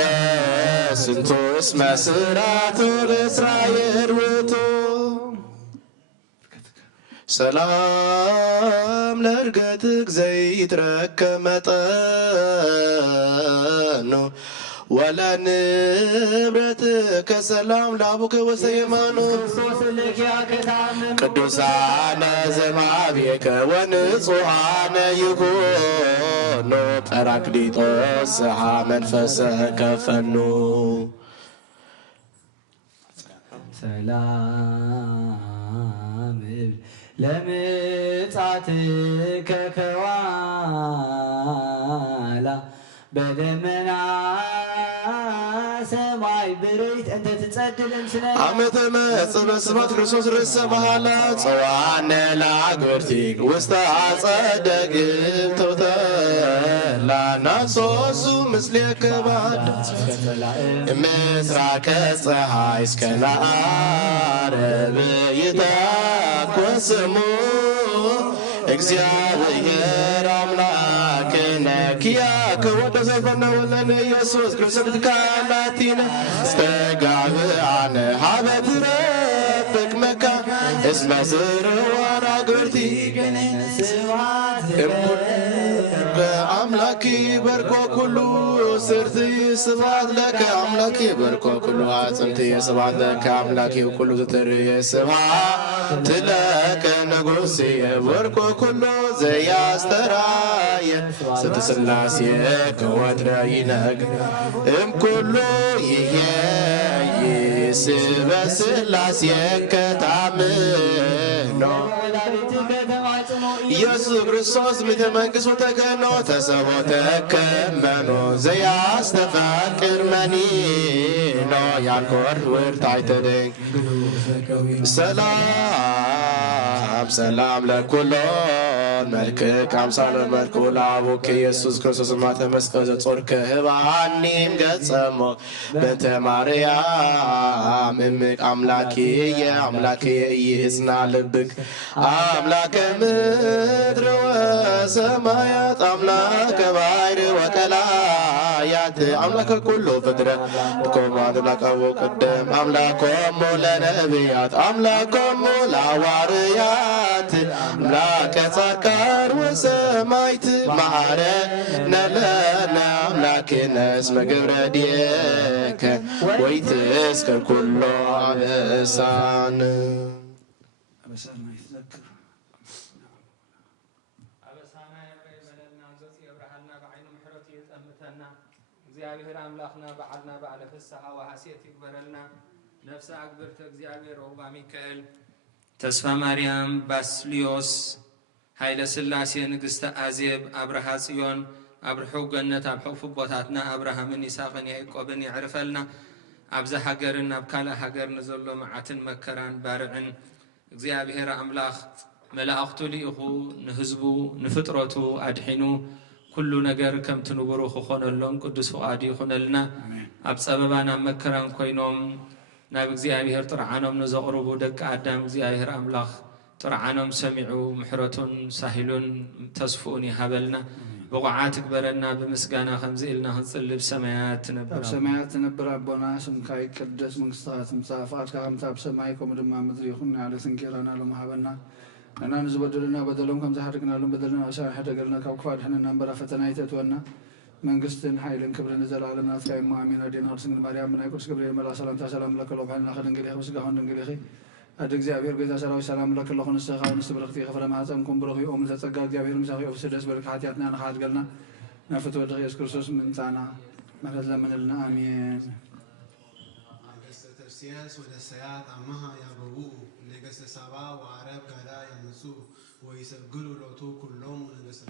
ስንቱ እስመ ስራቱ ለእስራኤል ውእቱ ሰላም ለእርገትክ ዘይትረከብ መጠኑ ወለንብረትከ ሰላም ለአቡከ ወሰየማኑ ቅዱሳነ ዘማቤከ ወንጹሐነ ይኩኑ ጰራቅሊጦስ ዘሃ መንፈሰከ ፈኑ ሰላም ለምጽአትከ ከዋላ በደመና ሰማይ ብርይት እንተ ትጸድል እምስለ ዓመተ መጽእ በስብሐት ክርስቶስ ርእሰ መሃላ ጽዋነ ለአግብርቲክ ውስተ አጸደ ግብር ናሶሱ ምስሌከ ባዕድ ምስራቀ ፀሐይ እስከ ለዓረብ ይትኮስሙ እግዚአብሔር አምላክነ ኪያከ ወደ ዘይፈነ ወለነ ኢየሱስ ክርስቶስ ካላቲነ ስተጋብአነ ሀበ ትረፍቅ መካ እስመ ዝርዋን አግብርቲከ አምላኪ በርኮ ኩሉ ስርቲ ስብሐት ለከ አምላኪ በርኮ ኩሉ አጽንቲ ስብሐት ለከ አምላኪ ኩሉ ዘትርየ ስብሐት ለከ ንጉሥ በርኮ ኩሉ ዘያስተራየ ስትስላሴ ከወትረ ይነግር እምኩሉ ይሄይስ በስላሴ ከታምኖ ኢየሱስ ክርስቶስ ምተ መንግሥቱ ተከኖ ተሰቦ ተከመኖ ዘያስተፋቅር መኒኖ ያልኮር ውርት አይተደኝ ሰላም ሰላም ለኩሎን መልክክ አምሳለ መልኩ ለአቡከ ኢየሱስ ክርስቶስ ማተ መስቀል ዘጾርከ ህባኒም ገጸሞ በእንተ ማርያም እምቅ አምላኪየ አምላኪየ ኢይሕጽና ልብክ አምላከ ምድር ወሰማያት አምላከ ባሕር ወቀላያት አምላከ ኩሉ ፍጥረት ኮማን ላቀቦ ቅድም አምላኮሙ ለነቢያት አምላኮሙ ለሐዋርያት አምላከ ጻድቃን ወሰማዕት መሐረነ ለነ አምላክነ እስመ ግብረ ዲከ ወይትዝከር ኩሎ አበሳነ እግዚአብሔር አምላክና በዓልና በዓለ ፍስሐ ወሐሴት ይግበረልና ነፍሰ አግብርተ እግዚአብሔር ወባ ሚካኤል ተስፋ ማርያም ባስልዮስ ኃይለ ሥላሴ ንግሥተ አዜብ አብርሃ ጽዮን አብርሑ ገነት ኣብ ሕቑፉ ቦታትና አብርሃምን ይስሐቅን ያዕቆብን ይዕርፈልና ኣብዛ ሃገርን ኣብ ካልእ ሃገር ንዘሎ መዓትን መከራን ባርዕን እግዚአብሔር አምላክ መላእኽቱ ልኢኹ ንህዝቡ ንፍጥረቱ አድሒኑ ኩሉ ነገር ከም ትንብሩ ክኾነሎም ቅዱስ ፍቃዱ ይኹነልና ኣብ ፀበባን ኣብ መከራን ኮይኖም ናብ እግዚአብሔር ጥርዓኖም ንዘቕርቡ ደቂ ኣዳም እግዚአብሔር አምላክ ጥርዓኖም ሰሚዑ ምሕረቱን ሳሂሉን ተስፍኡን ይሃበልና ብቑዓት ግበረና ብምስጋና ከምዚ ኢልና ክንጽልብ ሰማያት ትነብር ሰማያት ትነብር ኣቦና ስምካ ይቅደስ መንግሥትካ ትምጻእ ፈቃድካ ከምቲ ኣብ ሰማይ ከምኡ ድማ ምድሪ ይኹን ንዓለትን ጌራና ሎም ሃበና ንሕና ንዝበደሉና በደሎም ከም ዝሓድግናሎም በደልና ኣሳብ ሕደገልና ካብ ክፉ ኣድሕነና እምበራ ፈተና ይተእትወና መንግስትን ሓይልን ክብርን ንዘለዓለም ናትካ እሞ ኣሜን። ኣዴና ቅድስት ድንግል ማርያም ብናይ ቅዱስ ገብርኤል መልኣክ ሰላምታ ሰላም ለከ ሎ ባሕልና ከድንግል ኢኺ ምስጋኹን ድንግል ኢኺ ኣደ እግዚአብሔር ጌታ ሰራዊት ሰላም ለከ ኣለኹ ንስኻ ንስ ብርክቲ ክፍረ ማሕፀንኩም ብሩኽ ኦም ዘፀጋ እግዚአብሔር ምሳኺ ኦፍስ ደስ በልካ ሓትያትና ንኻትገልና ናብ ፍትወ ወዲ ኢየሱስ ክርስቶስ ምምፃና ምሕረት ለምንልና ኣሜን። ነገሥተ ተርሴስ ወደ ሰያት አማሃ ያበቡ ነገሥተ ሳባ ወዓረብ ጋዳ ያነሱ ወይሰግዱ ሎቱ ኩሎሙ ነገሥተ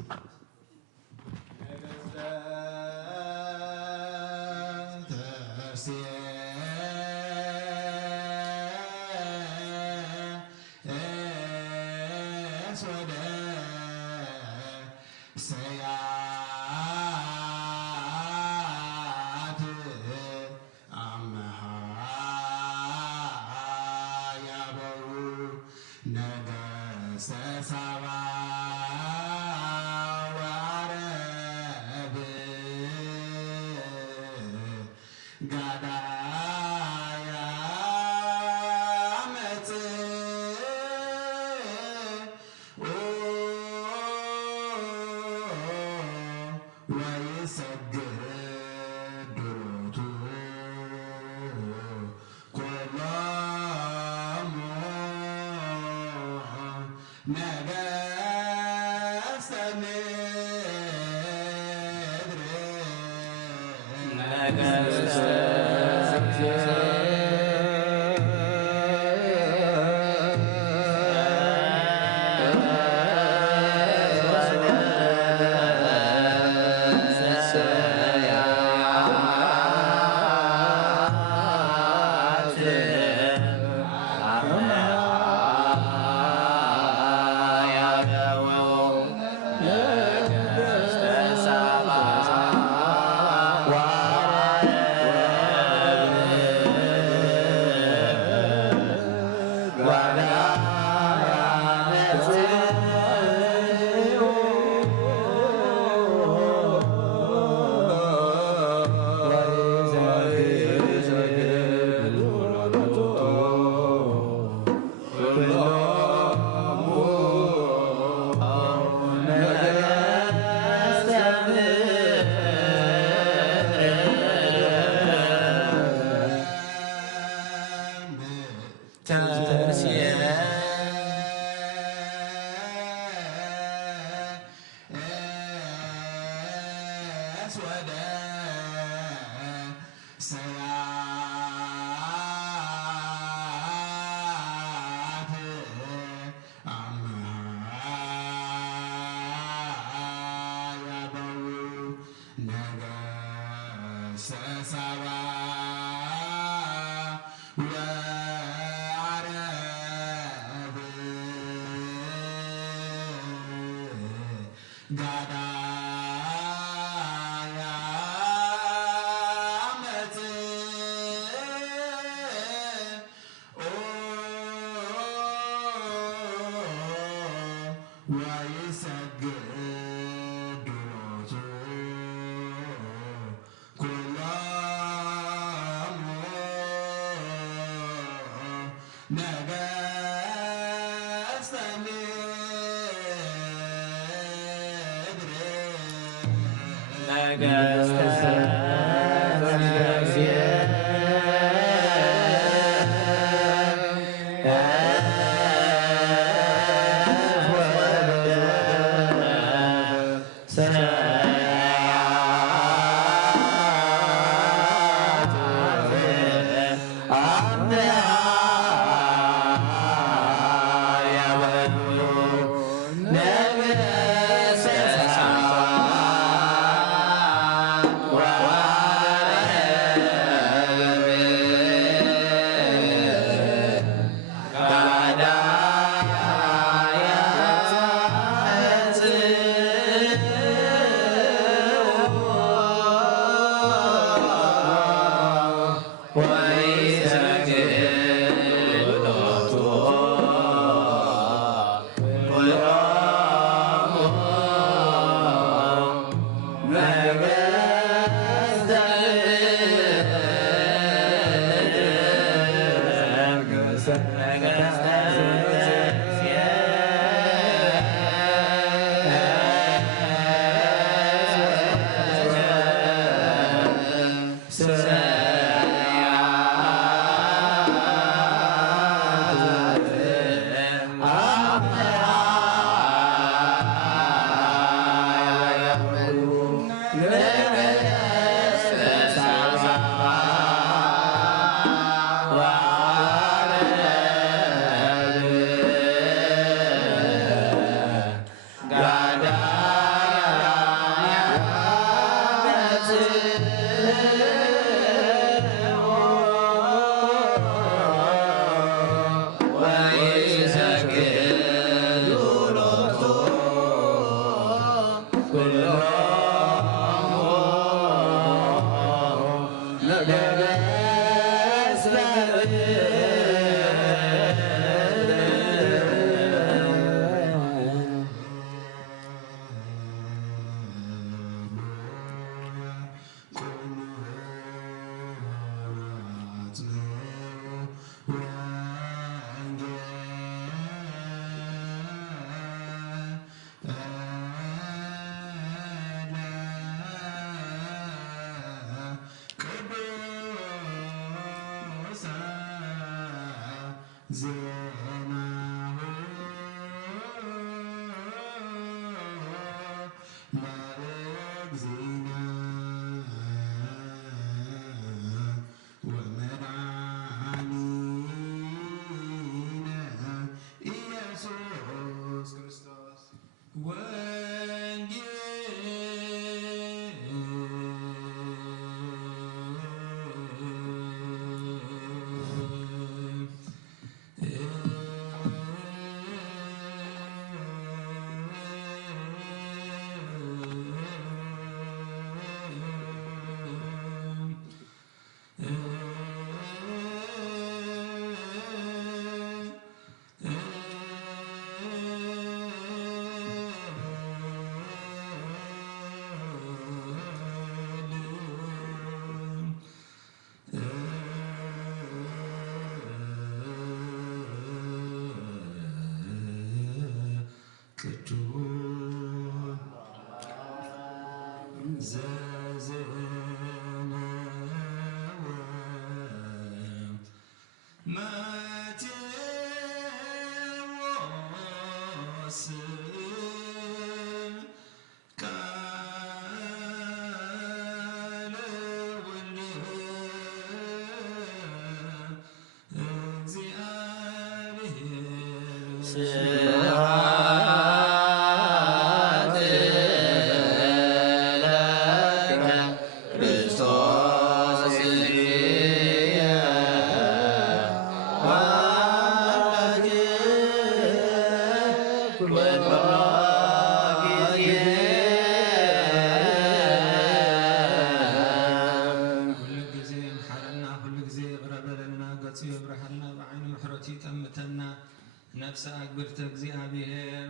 نفس أكبرت እግዚአብሔር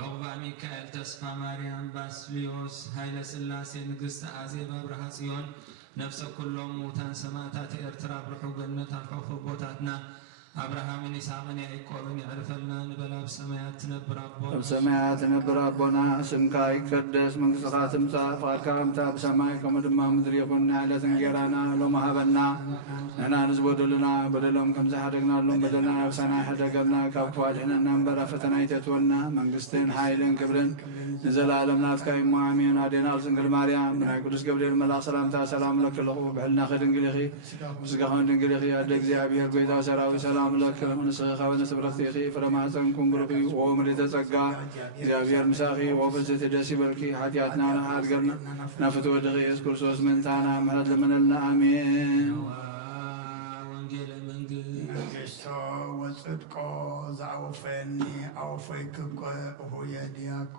عقبة ميكائيل تسفى مريم باسليوس هايل سلاسي نقست أزيب أبرها صيون نفس كلهم موتان سماتات إرترا برحو جنة الحوف بوتاتنا أبراهام إسحاق يعقوب يعرفنا نبلا بسمايات تنبر ربنا بسمايات تنبر ربنا سمكا يقدس من قصرات مساف أركامتا بسماي كمدما مدري يكون على تنجرانا لو ما هبنا أنا نزبد لنا بدلهم كم زحرقنا لهم بدلنا وسنا حدقنا كفوالنا ننبر فتنا يتتونا من قستين حايلين كبرن نزل عالمنا تكاين معامين عدينا لسنقل مريم من قدس قبل الملاك سلامتا سلام لك لغو بحلنا خير انقليخي سقاهن انقليخي عدك زيابير قويتا وسراوي سلام لك ونسخ ونسبرتيخي فلما تنكم برقي ومري تسقى زيابير مساخي وفلسة دسي بركي حتياتنا نحاد قرنا نفتو دغي يذكر سوس من تانا مهد لمن لنا آمين نجستو وصدقو زعوفني أوفيكك هو يديك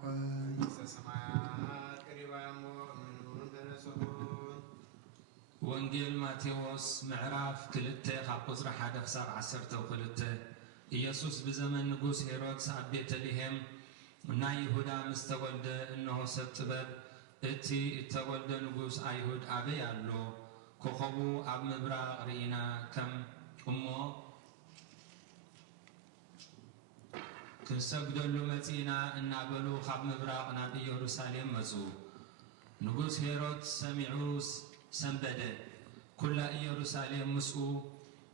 وانجيل ماتيوس معراف كلته خابوز رح هدف ساب عسرته وكلته يسوس بزمن نقوس هيرودس عبيت لهم نا يهودا مستولد انه سبتبل اتي اتولد نقوس ايهود ابي الله كوخبو اب مبرا رينا كم امو كنسجدلو متينا ان ابلو خاب مبرا نبي يروساليم مزو نقوس هيرودس سمعوس سنبدأ كل يروساليم مسؤو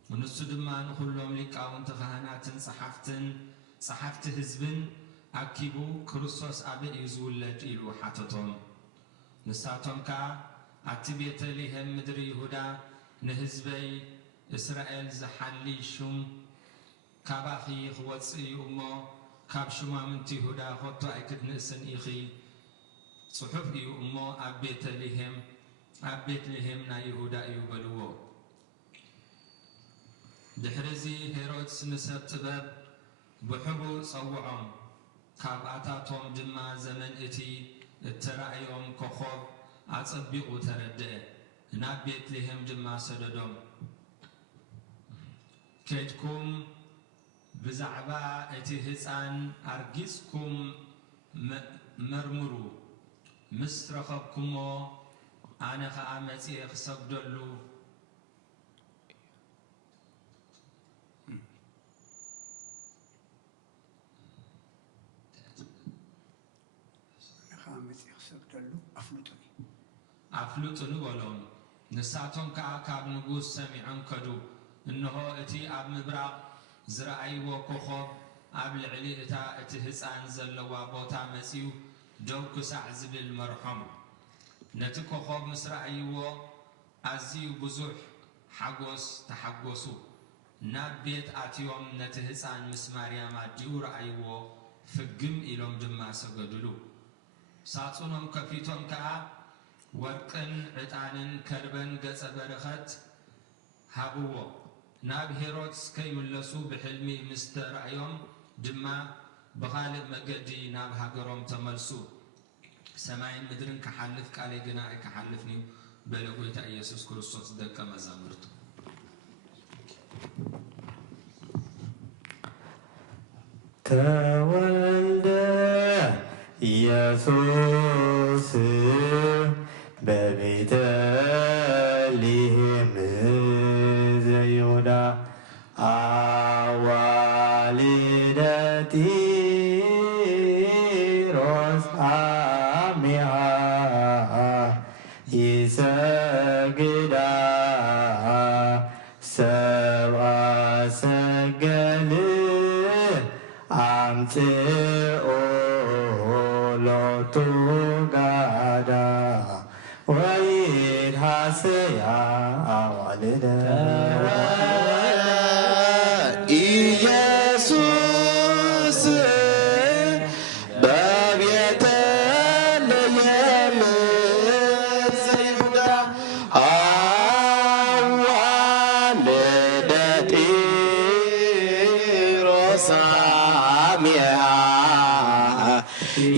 ونسدمان كلهم لقاون تخانات صحفت حزبن أكيبو كريستوس أبي يزولد إلو حتتهم نساتهم كا أتبيت لهم مدري يهودا نهزبي إسرائيل زحلي شم كاباخي خواتسي أمو كاب شما منتي يهودا خطو أكد نسن إخي صحف أمو أبيت لهم أبيت لهم نا يهودا يبلوه دحرزي هيرودس نسب تباب بحبو صوعهم كابعتاتهم دما زمن اتي الترأيهم كخوب أتصبقوا تردئ نابيت لهم دما سددهم كيدكم بزعبا اتي هسان أرجسكم مرمرو مسترخبكمو أنا خامتي خسقدلو خامتي خسقدلو أفلطني ولون نساتهم كأكاب نجوس سمعن كدو إنه اتي أب مبرق زرعي وكخوب أب العلي إتا اتهسان زلوا بوتا مسيو دوك سعزب المرحوم نتكو خوب مسرعيو أزيو بزوح حقوس تحقوسو نابيت آتيوم نتهسان مسماريا ما ديو رأيو فقم إلوم دما سقدلو ساتونهم كفيتهم كا ورقن عطانن كربن قص برخت هابو ناب هيرودس كي ملسو بحلمي مسترعيوم دما بخالق مقدي ناب هاقروم تملسو سماين مدرن كحلف كالي جناء كحلفني بلغوية يسوس كريستوس دكا مزامرتو تولد يسوس ببيتلهم زيودا والدتي ሰብአ ሰገል አምጽኦ ሎቱ ጋዳ ወይድሃስያ አዋልደ ኢየሱስ በቤተልሔም ዘይሁዳ አዋልደ ጢሮስ አሜሃ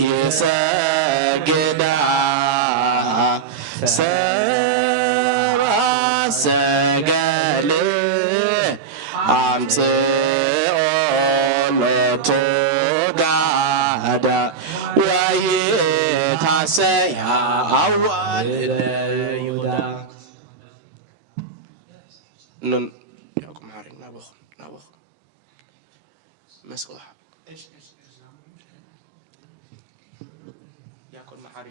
ይሰግዳ ሰብአ ሰገል አምጽኦ ሎቱ ጋዳ ወይትሐሰያ አዋልደ ይሁዳ ያቁም ሐሪ ናበኹ መስዋዕ ያቁም ሐሪ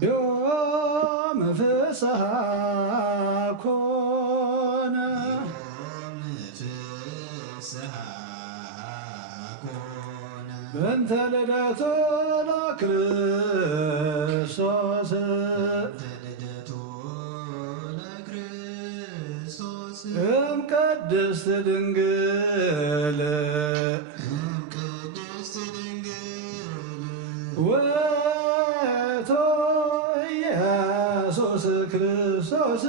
ዮም ፍስሐ ኮነ በእንተ ልደቱ ለክርስቶስ እምቅድስት ድንግል ወቶ ኢየሱስ ክርስቶስ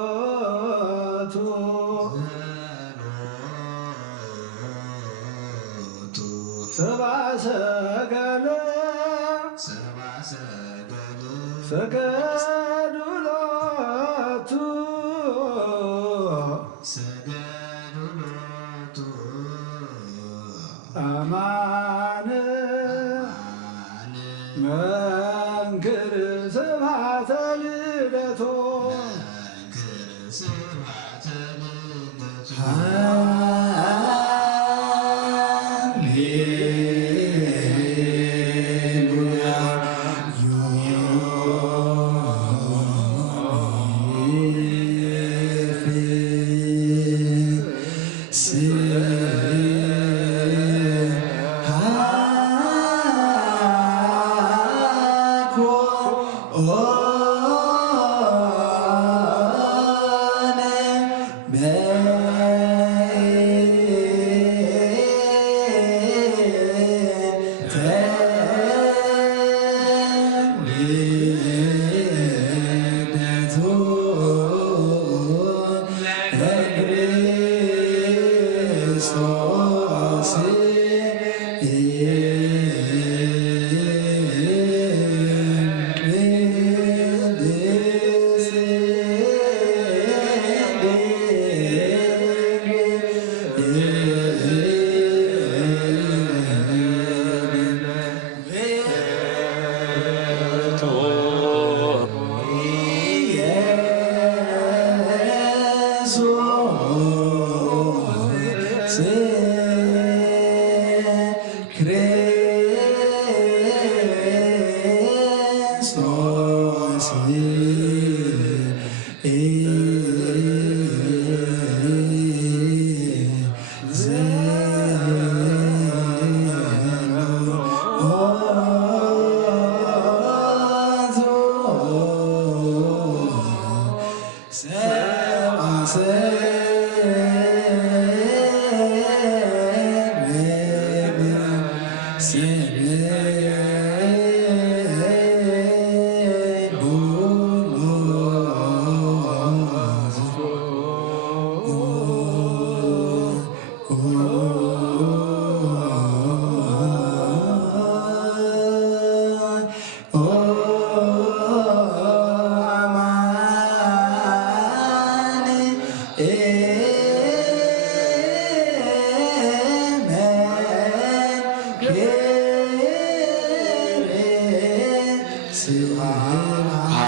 ዘሎቱ ሰብአ ሰገል ሰገዱ ሎቱ አማን መንክር ስብሐተ ልደቶ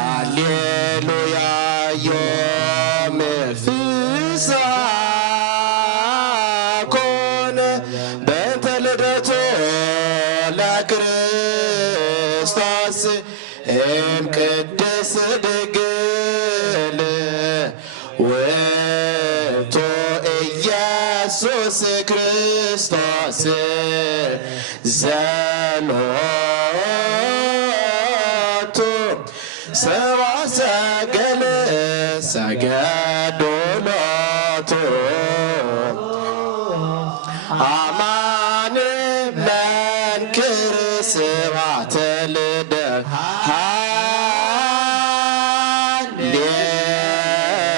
ሃሌሉያ ዮም ፍስሐ ኮነ በእንተ ልደቱ ለክርስቶስ እምቅድስት ድንግል ውእቱ ኢየሱስ ክርስቶስ ዘሎቱ ሰብአ ሰገል ሰገዱ ሎቱ አማን መንክር ስብሐተ ልደት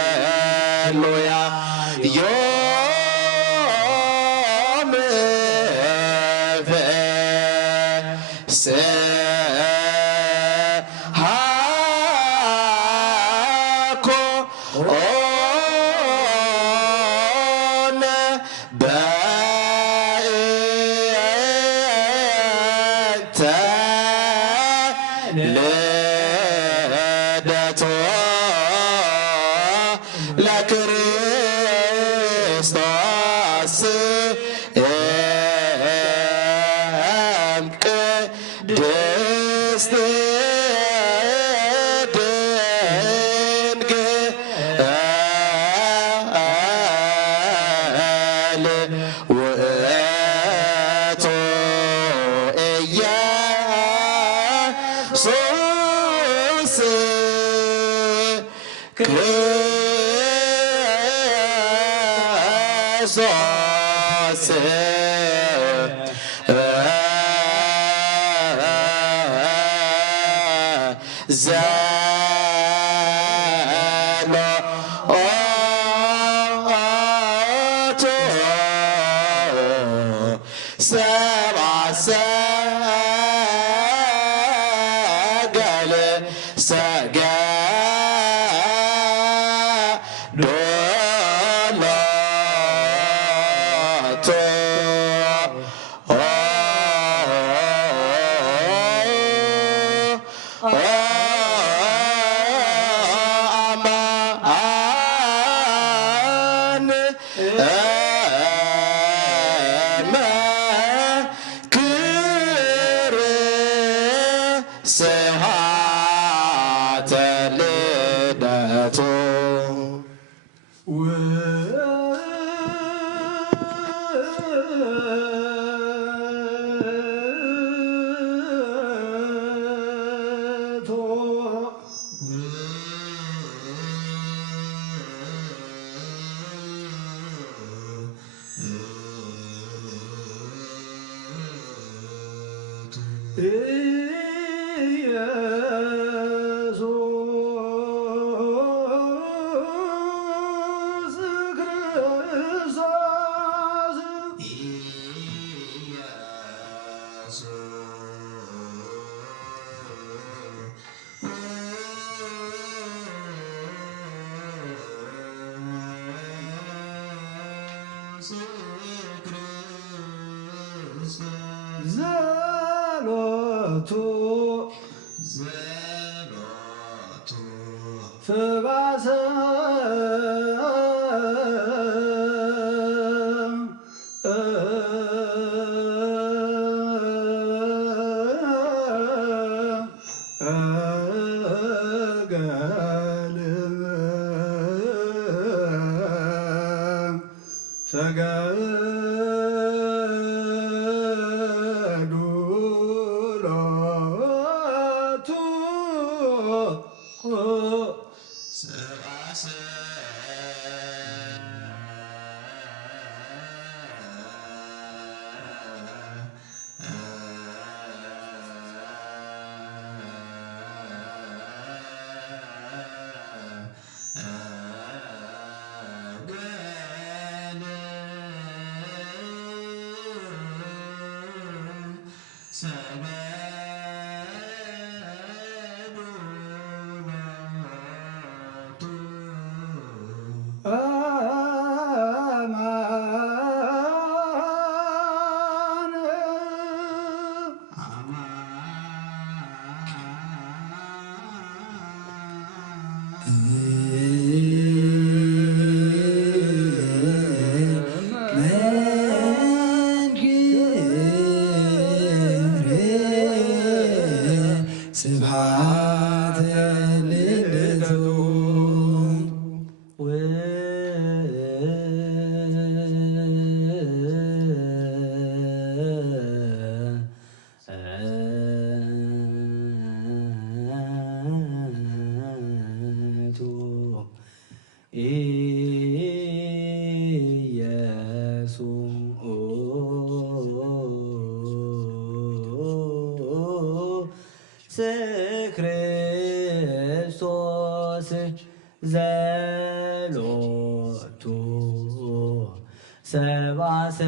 ሃሌሉያ ዮም ፍስሐ ኮነ በእንተ ልደቱ ለክርስቶስ እምቅድስት ድንግል ውእቱ ኢየሱስ ክርስቶስ ዘሎቱ ሰብአ ሰገል ሰገዱ ሎቱ አማን መንክር ስብሐተ ልደቱ ዘሎቱ ፍባሰ ክርስቶስ ዘሎቱ ሰባሰ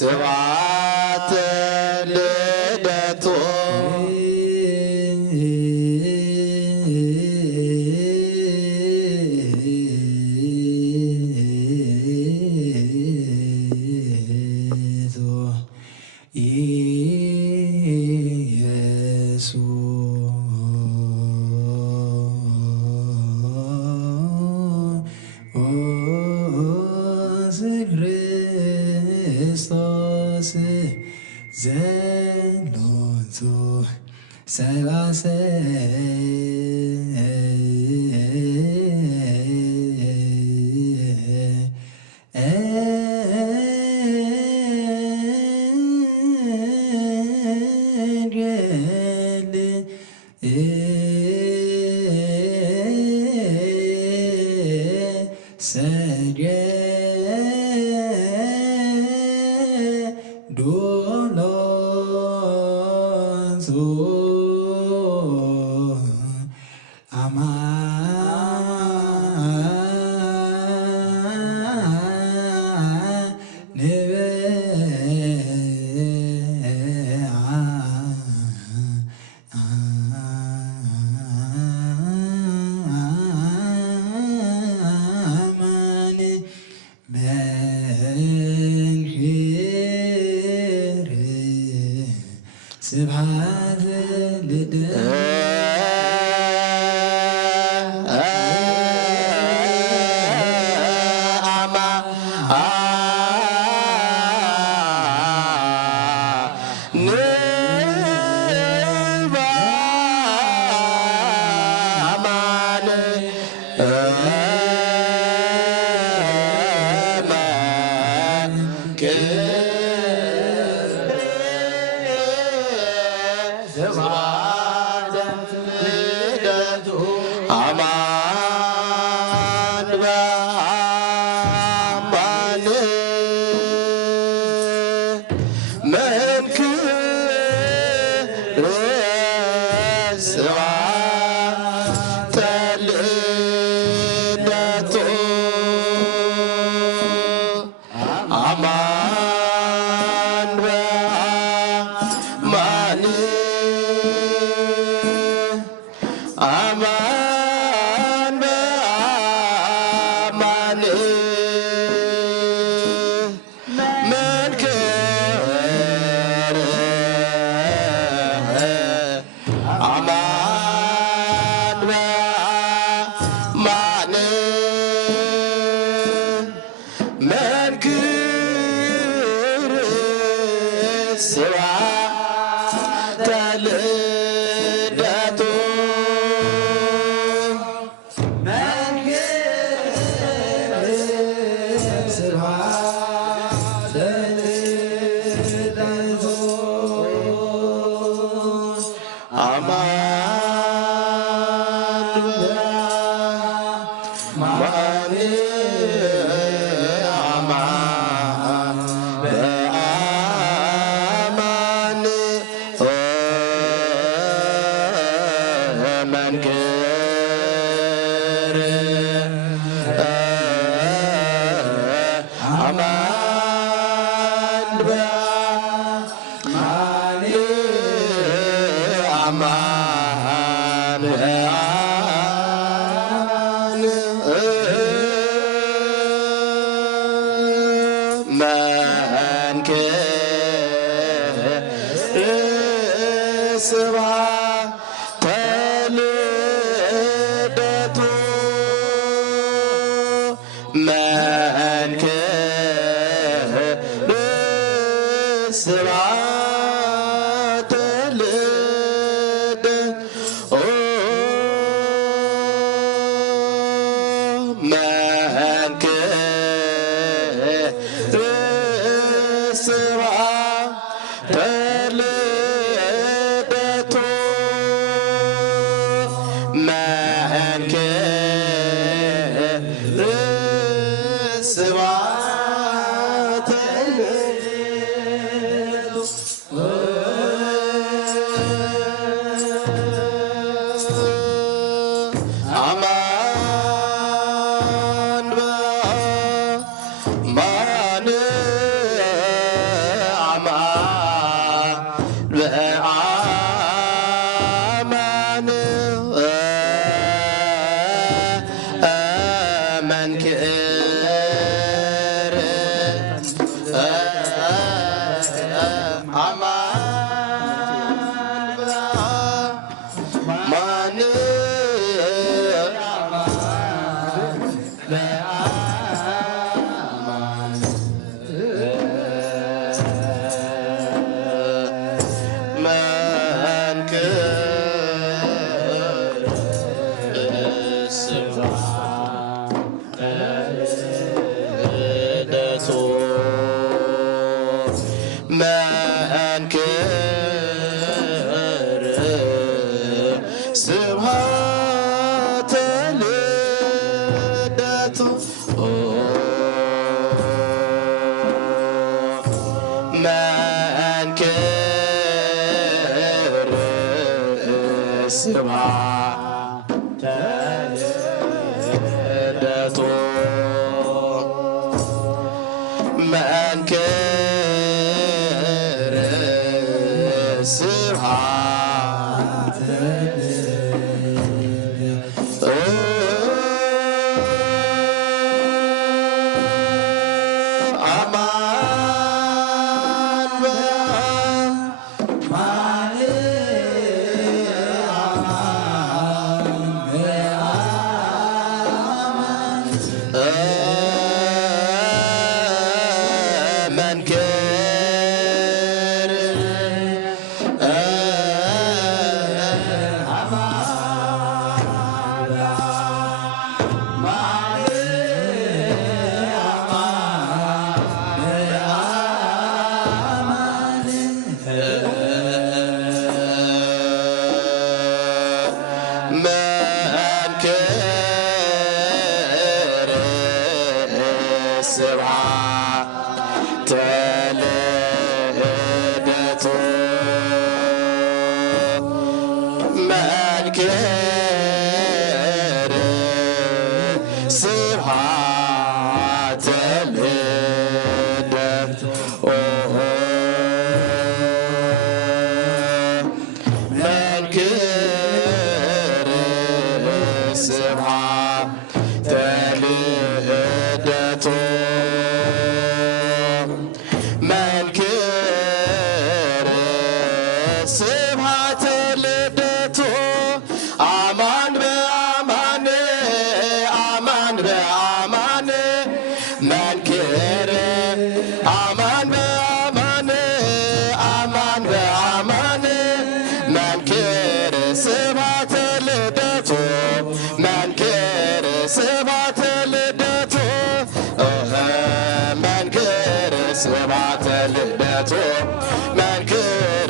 ስብሐት ልደቱ ዘሎቱ ሰባሰ ስብሐት ልደቱ መንክር መንክር ስብሐተ ልደቱ መንክር ስብሐተ ልደቱ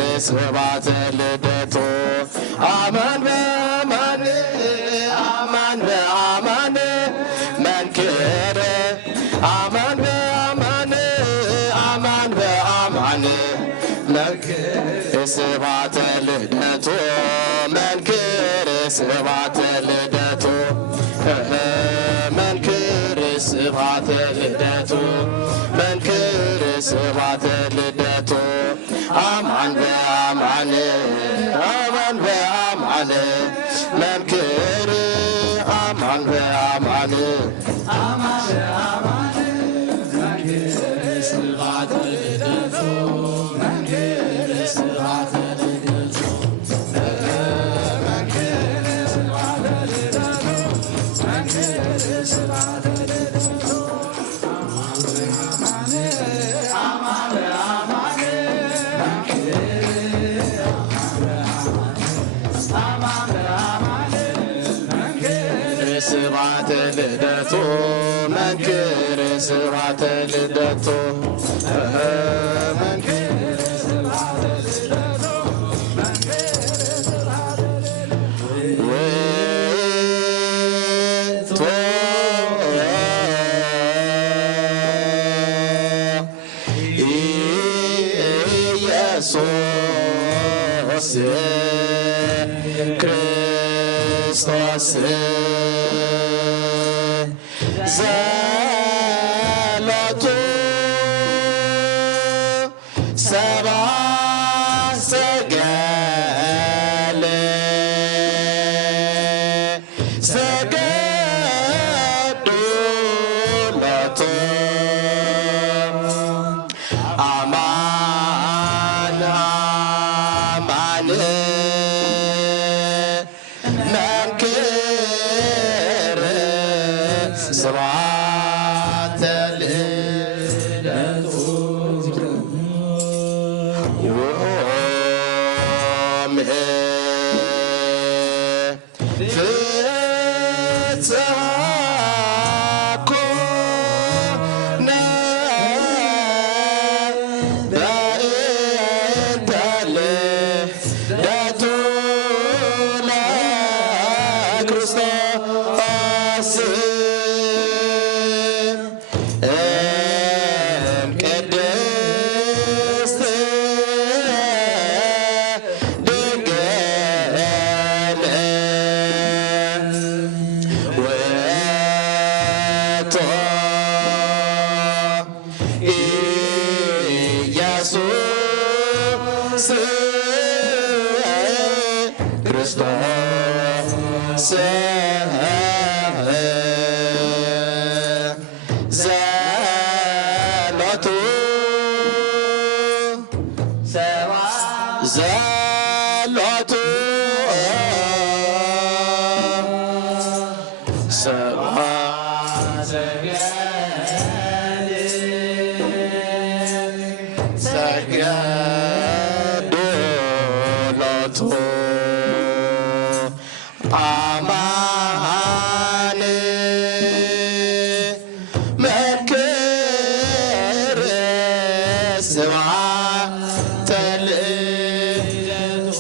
ስብሐተ ልደቱ አማን በአማን አማን በአማን መንክር አማን በአማን አማን በአማን መንክር ስብሐተ ልደቱ መንክር ስብሐተ ልደቱ መንክር ስብሐተ ልደቱ መንክር ስብሐተ ልደቱ አማን በአማን አማን በአማን መንክር አማን በአማን አማን በአማን ስብሐተ ልደቱ መንክር ስብሐተ ልደቱ መንክር ስብሐተ ልደቱ ኢየሱስ ክርስቶስ ዘሎቱ ሰብአ ሰገል ሰገዱ ሎቱ አማን አማን መንክር ስብሐተ ልደቱ ፍስሐ ኮነ በእንተ ልደቱ ለክርስቶስ እምቅድስት ድንግል ውእቱ ኢየሱስ ክርስቶስ ዘሎቱ ዘሎቱ ሰብአ ሰገዱ ሎቱ አማን መንክር ስብሐተ ልደቱ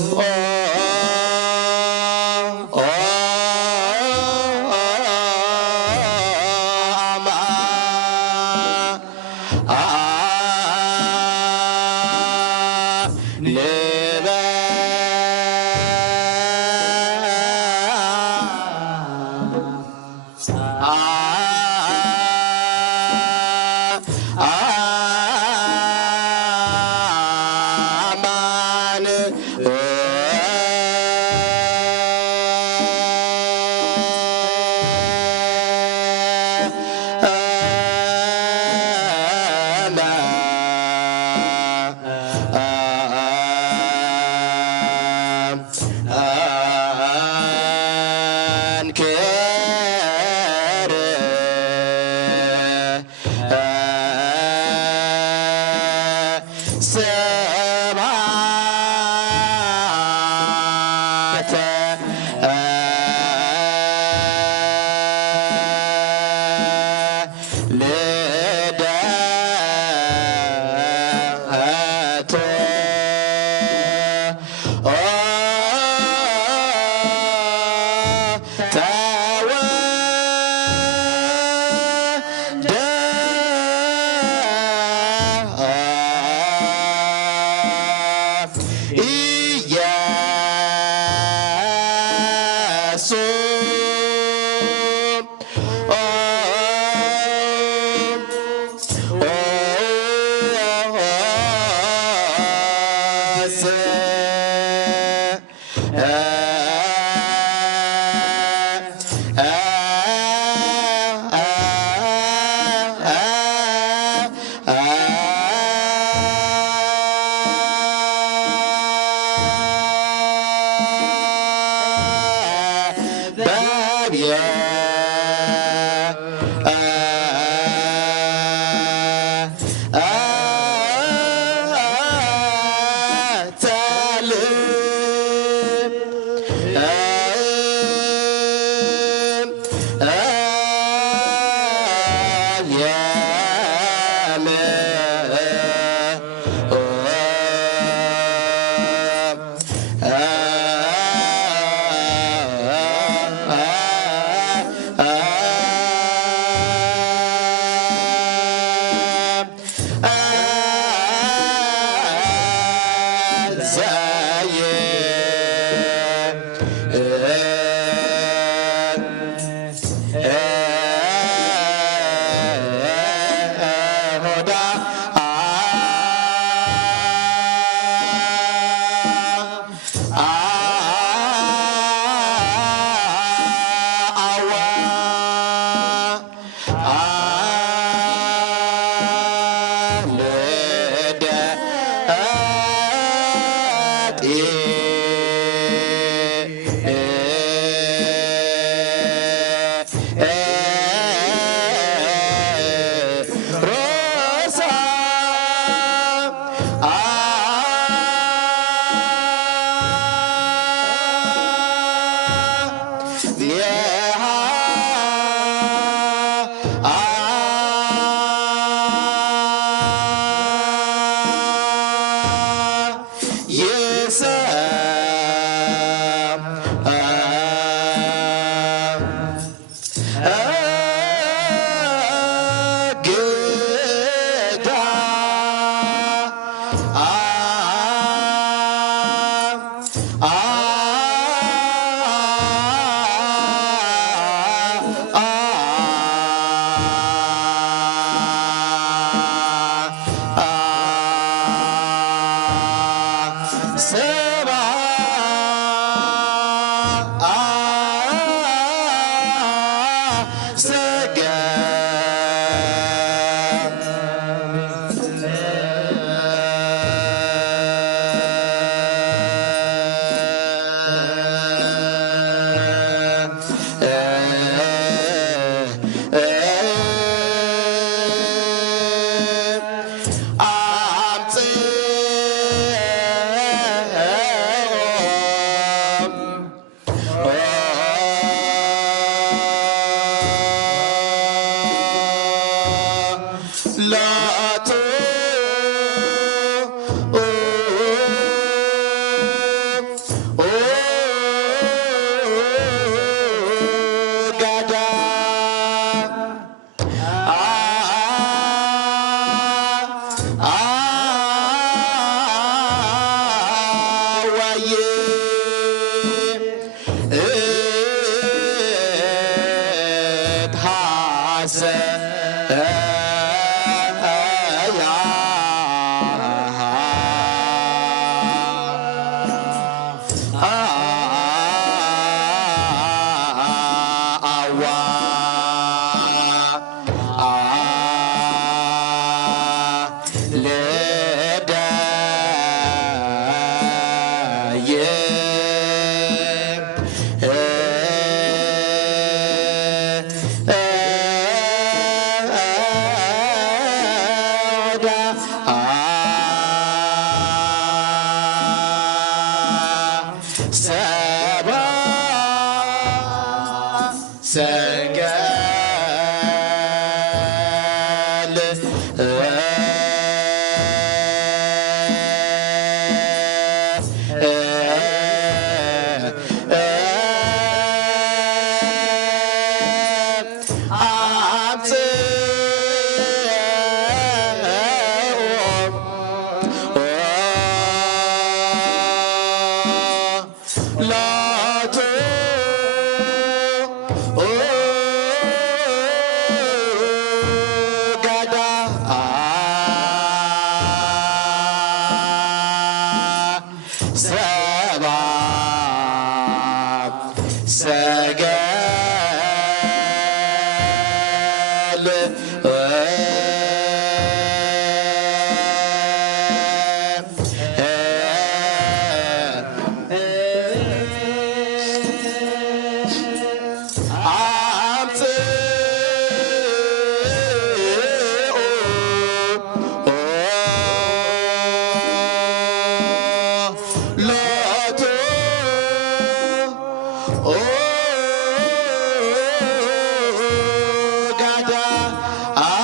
Oh, Gada.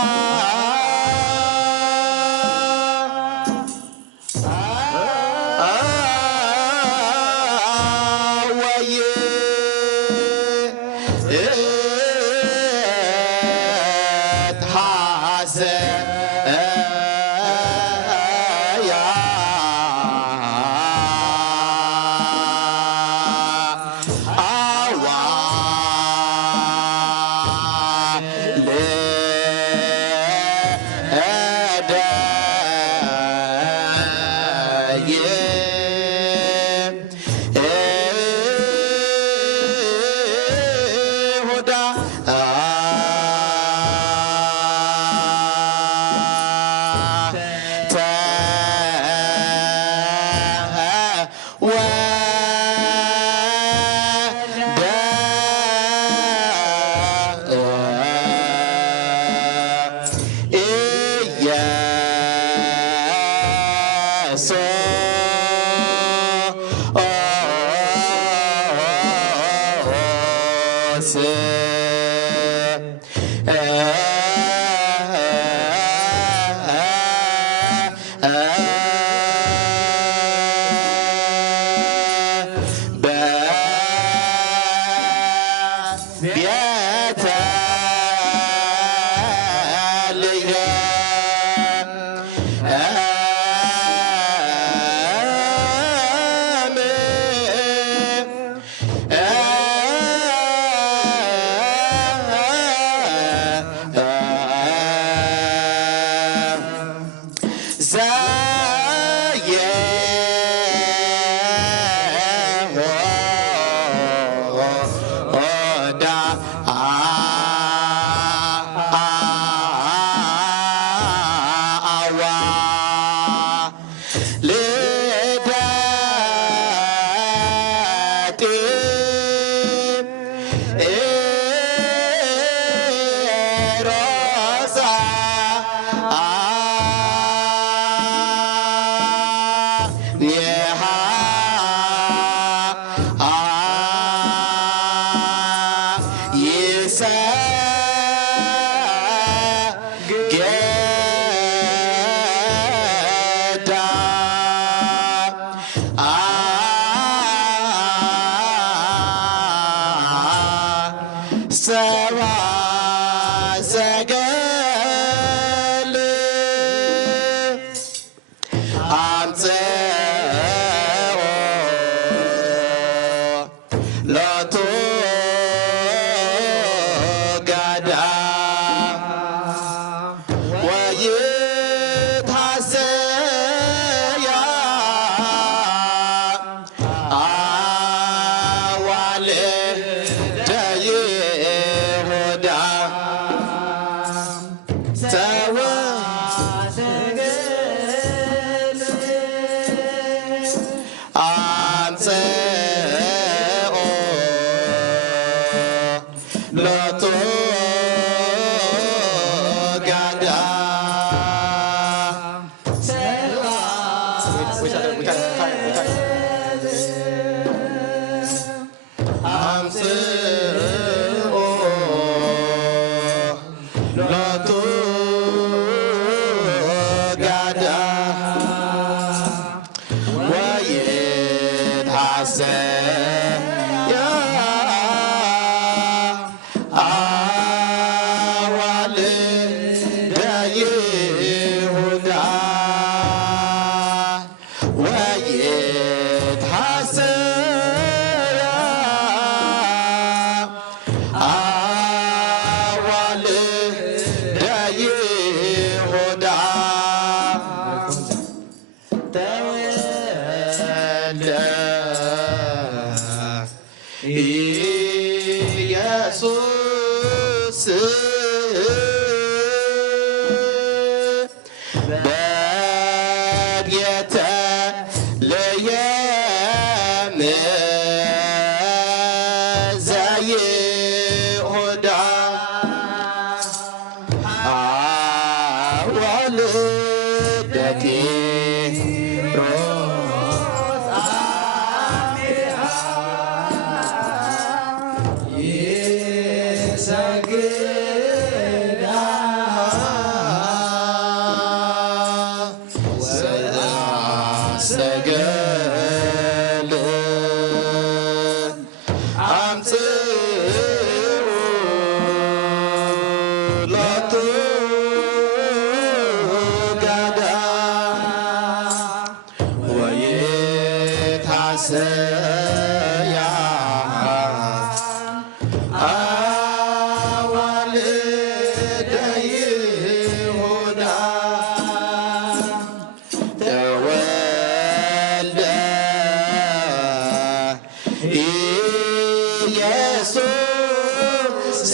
ኢየሱስ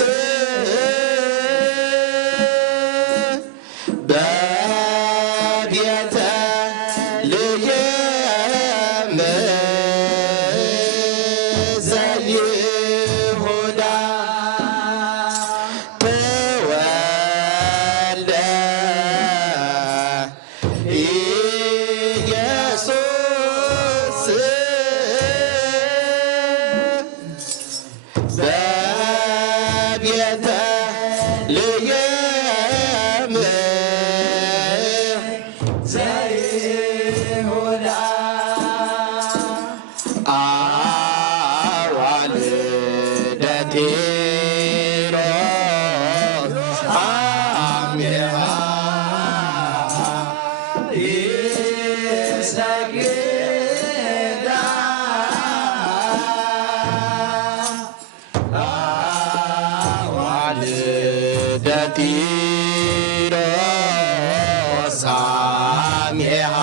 ደጢሮስ አሜሃ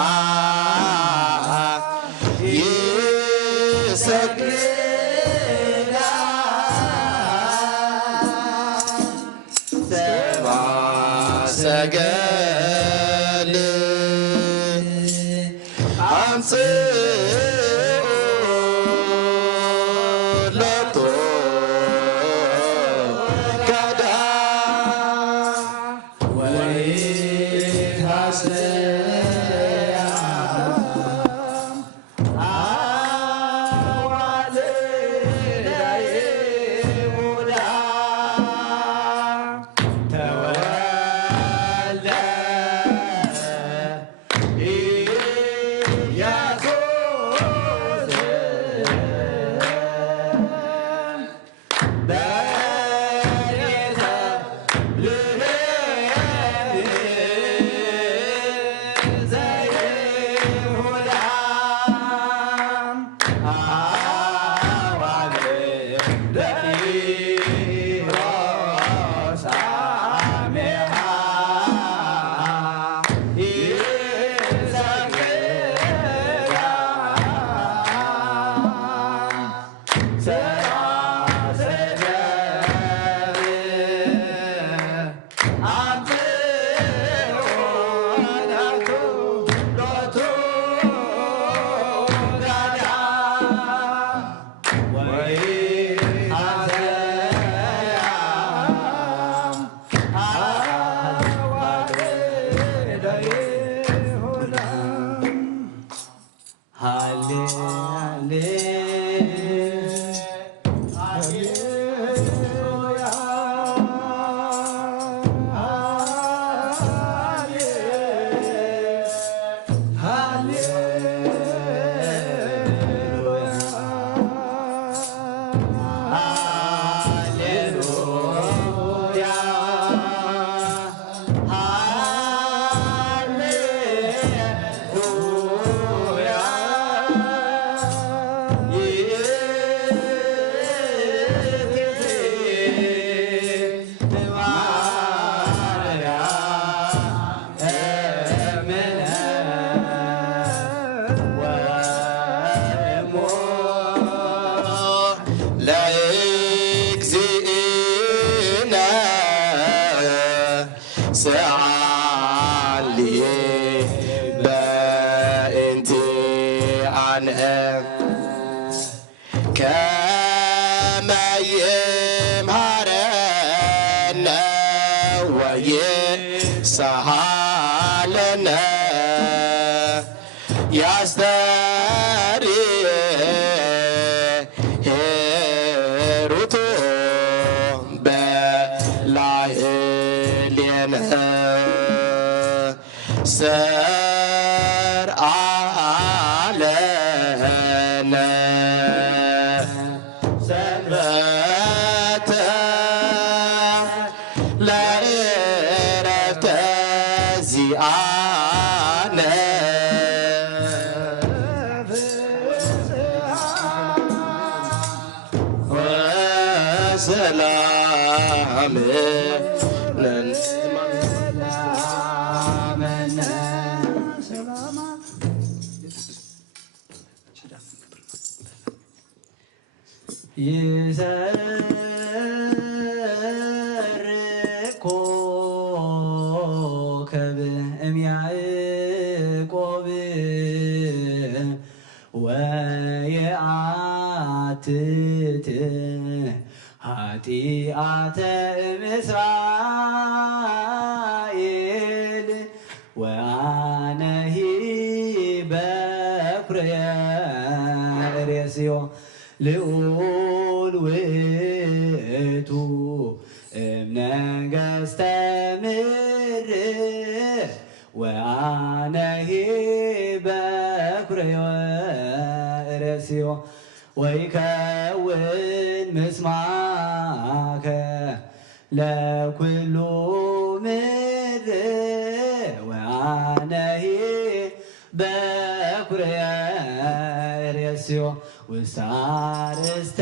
ይሰግዳ ሰብአ ሰገል አምጽኡ ሎቱ ገዳ ወይታሰያ አዋልደ ይሁዳ ተወልደ سعالي بأنتي عنها كما يمهرنا ويسهلنا يستري هيروتو سر علينا سبت لا عرفت زيانا وسلام يسرق كوكب يعقوب ويعتت ኃጢአተ እስራኤል ወአነሂ በኩርየ ርእስዮ ልዑል ውእቱ እምነገሥተ ምድር ወአነሂ በኩርየ ርእስዮ ወይከውን ምስማከ ለኩሉ ምድር ወአነሂ በኩርየ ርእስዮ ውስተ አርእስተ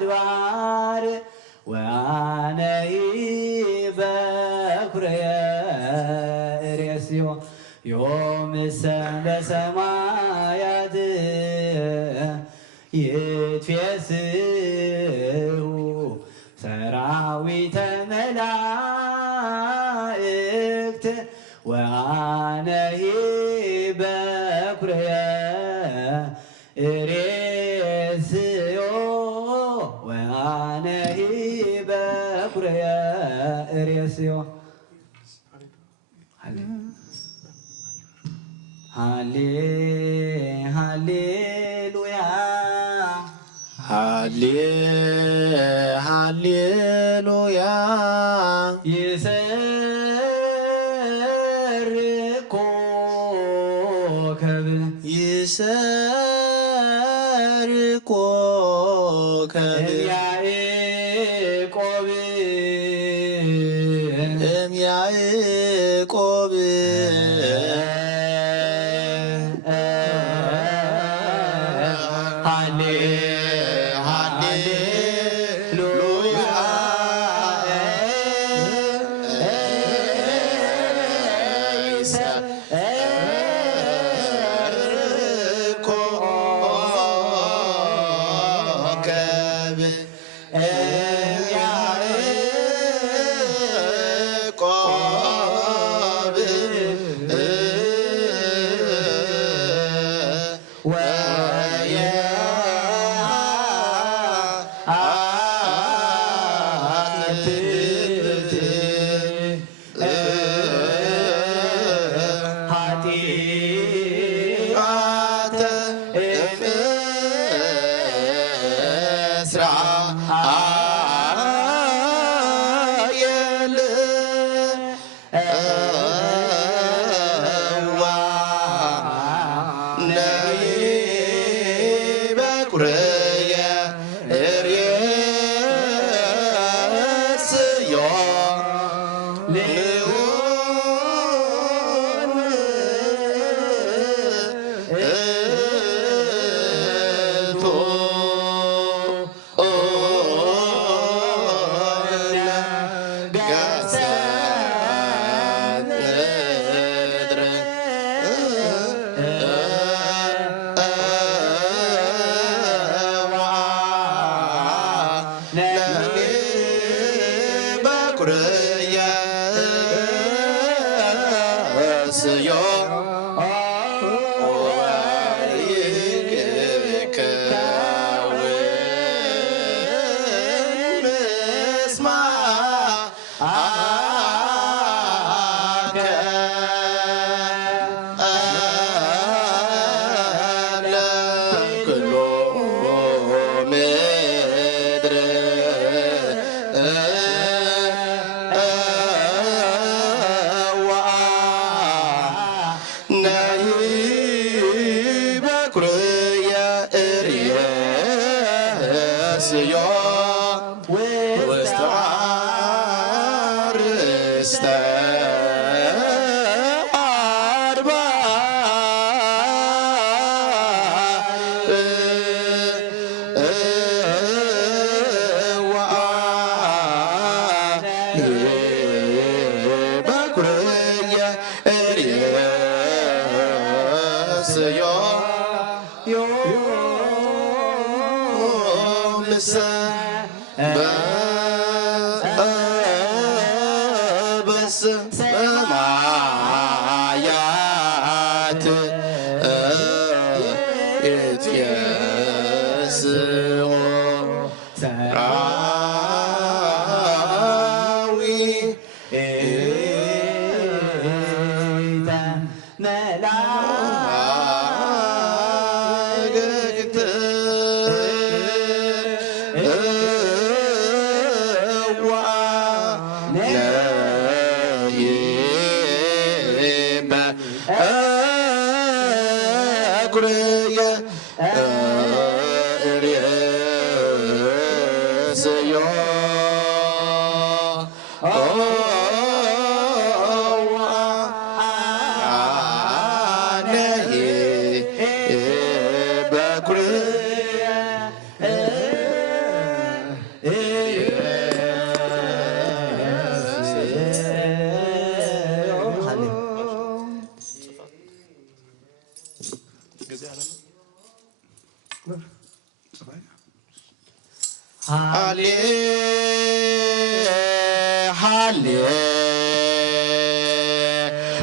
አድባር ወአነሂ በኩርየ ርእስዮ ዮምሰ በሰማያት ይትፌስሑ ሰራዊተ መላእክት ወአነሂ በኩርየ ርእስዮ ወአነሂ በኩርየ ርእስዮ ሃሌሉያ ሃሌሉያ ይሰርቅ ኮከብ ይሰርቅ ኮከብ እምያዕቆብ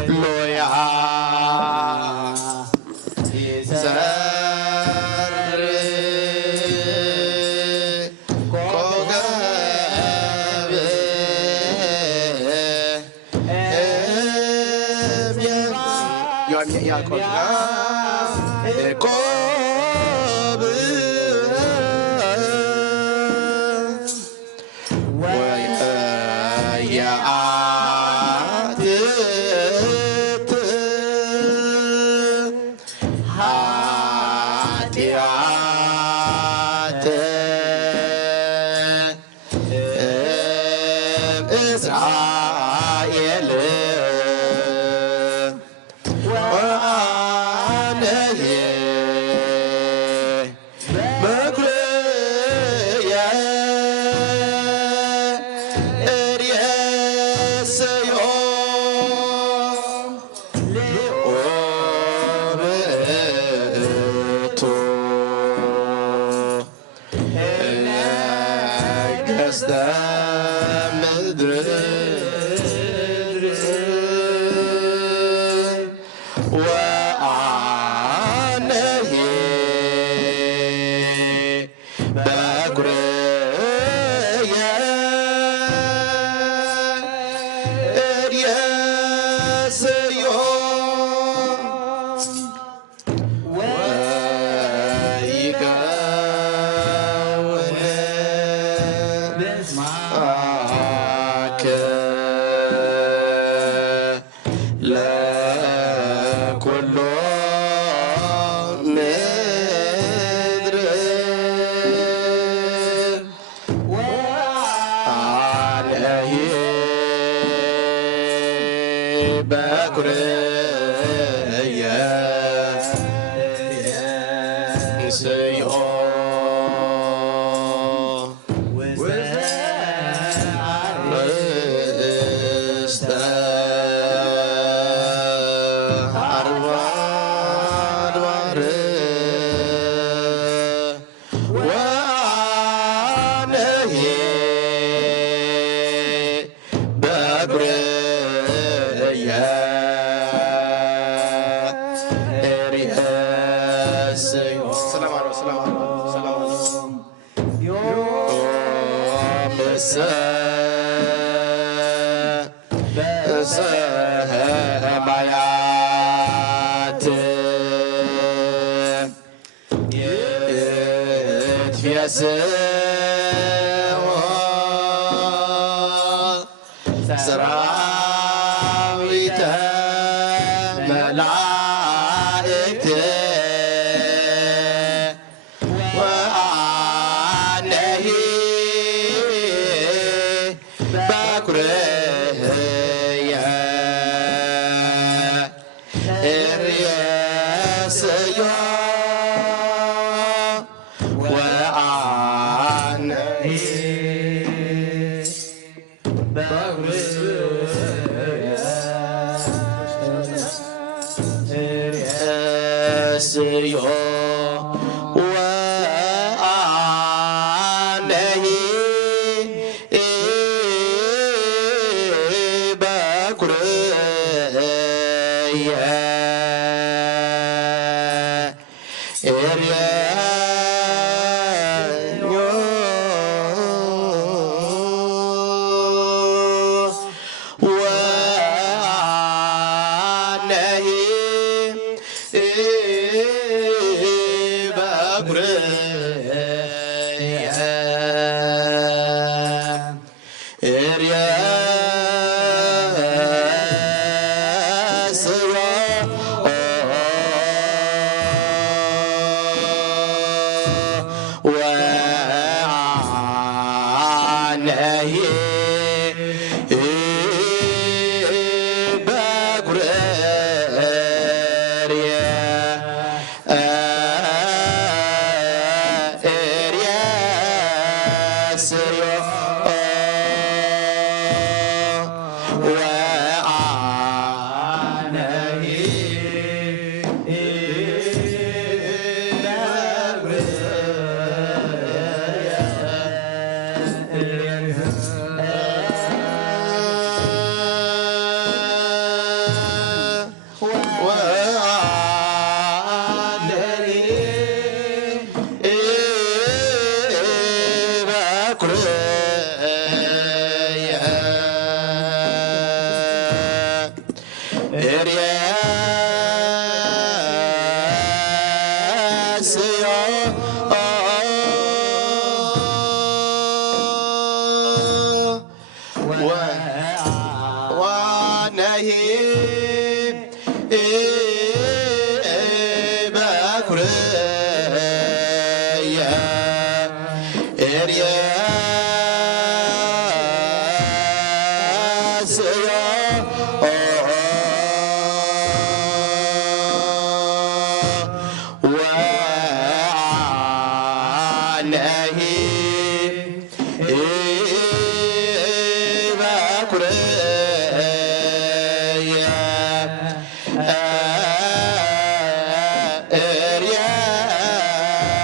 ሃሌሉያ ዘር ኮገብ ያዕቆብ ያዕቆብ ወየአትት ኃጢአት እስራኤል ወአነየ በኵርየ እርየሰዮ ውእቱ ነገሥተ ምድር ወአነየ በኵርየ እርየሰዮ ወይከውን ማከ ለኵሉ ምድር ወአነየ በኵርየ እርየሰዮ ርስተ አድባር ወአነየ በኵርየ እርየሰዮ ሰላም አለው ሰላም አለው ሰላም አለው በሰማያት ይትፌስሖ ሰራዊተ መላእክት ወአነየ በኵርየ እርየሰዮ ወአነየ እርየሰዮ ወአነየ በኵርየ ዋነሂ በኩርየ ኤርየስዮ ወአነሂ በኩርየ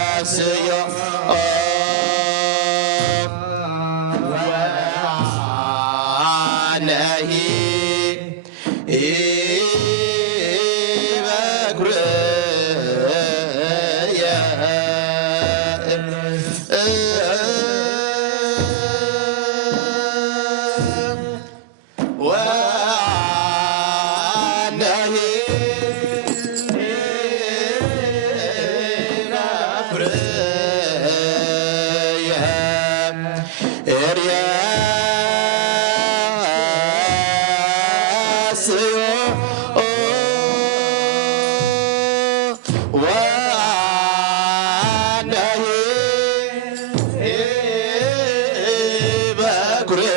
ኤርየስዮ ወአነሂ በኩርየ ወአነሂ በኩርየ ኤርየስዮ ወአነሂ በኩርየ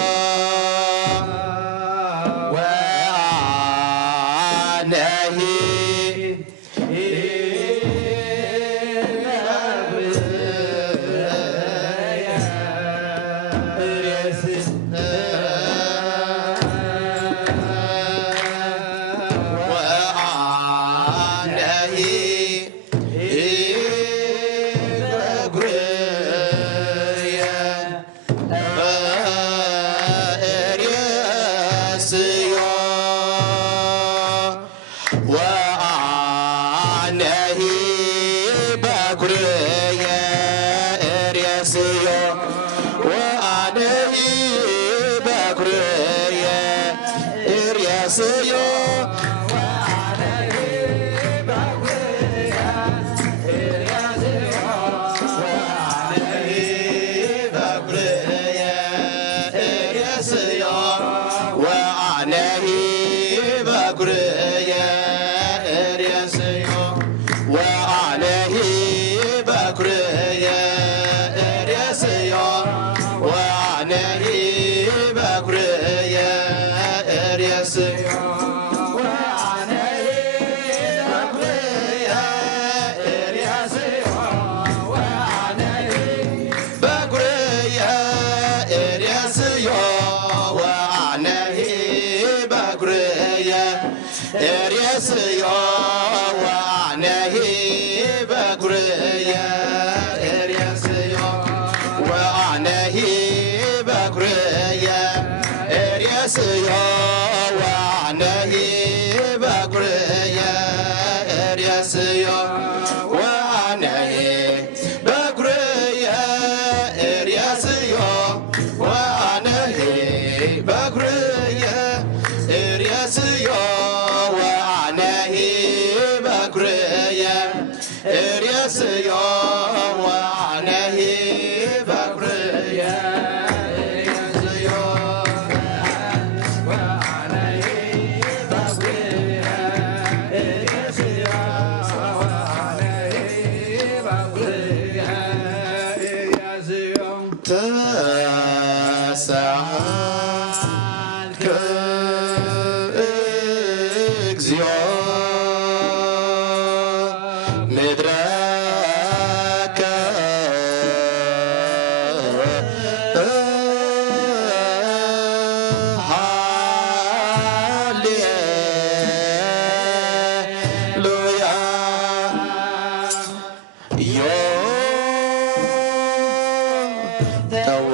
ኤርየስዮ ወአነሂ በኩርየ ኤርየስዮ ወአነሂ ወአነሂ በኩርየ ኤርየስዮ ወአነሂ በኩርየ ኤርየስዮ ወአነሂ በኩርየ ኤርየስዮ ወአነሂ በኩርየ ኤርየስዮ ወአነሂ በኩርየ ኤርየስዮ ወአነሂ በኩርየ ኤርየስዮ ወአነሂ በኩርየ ኤርየስዮ ወአነሂ በኩርየ ኤርየስዮ ወአነሂ በኩርየ ኤርየስዮ ወአነሂ በኩርየ ኤርየስዮ ወአነሂ በኩርየ ኤርየስዮ ወአነሂ በኩርየ ኤርየስዮ ወአነሂ በኩርየ ኤርየስዮ ወአነሂ በኩርየ ኤርየስዮ ወአነሂ በኩርየ ኤርየስዮ ወአነሂ በኩርየ ኤርየስዮ ወአነሂ በኩርየ ኤርየስዮ ወአነሂ በኩርየ ኤርየስዮ ተሳልከ እግዚኦ ምድረከ ሃሌሉያ ዮ ተወ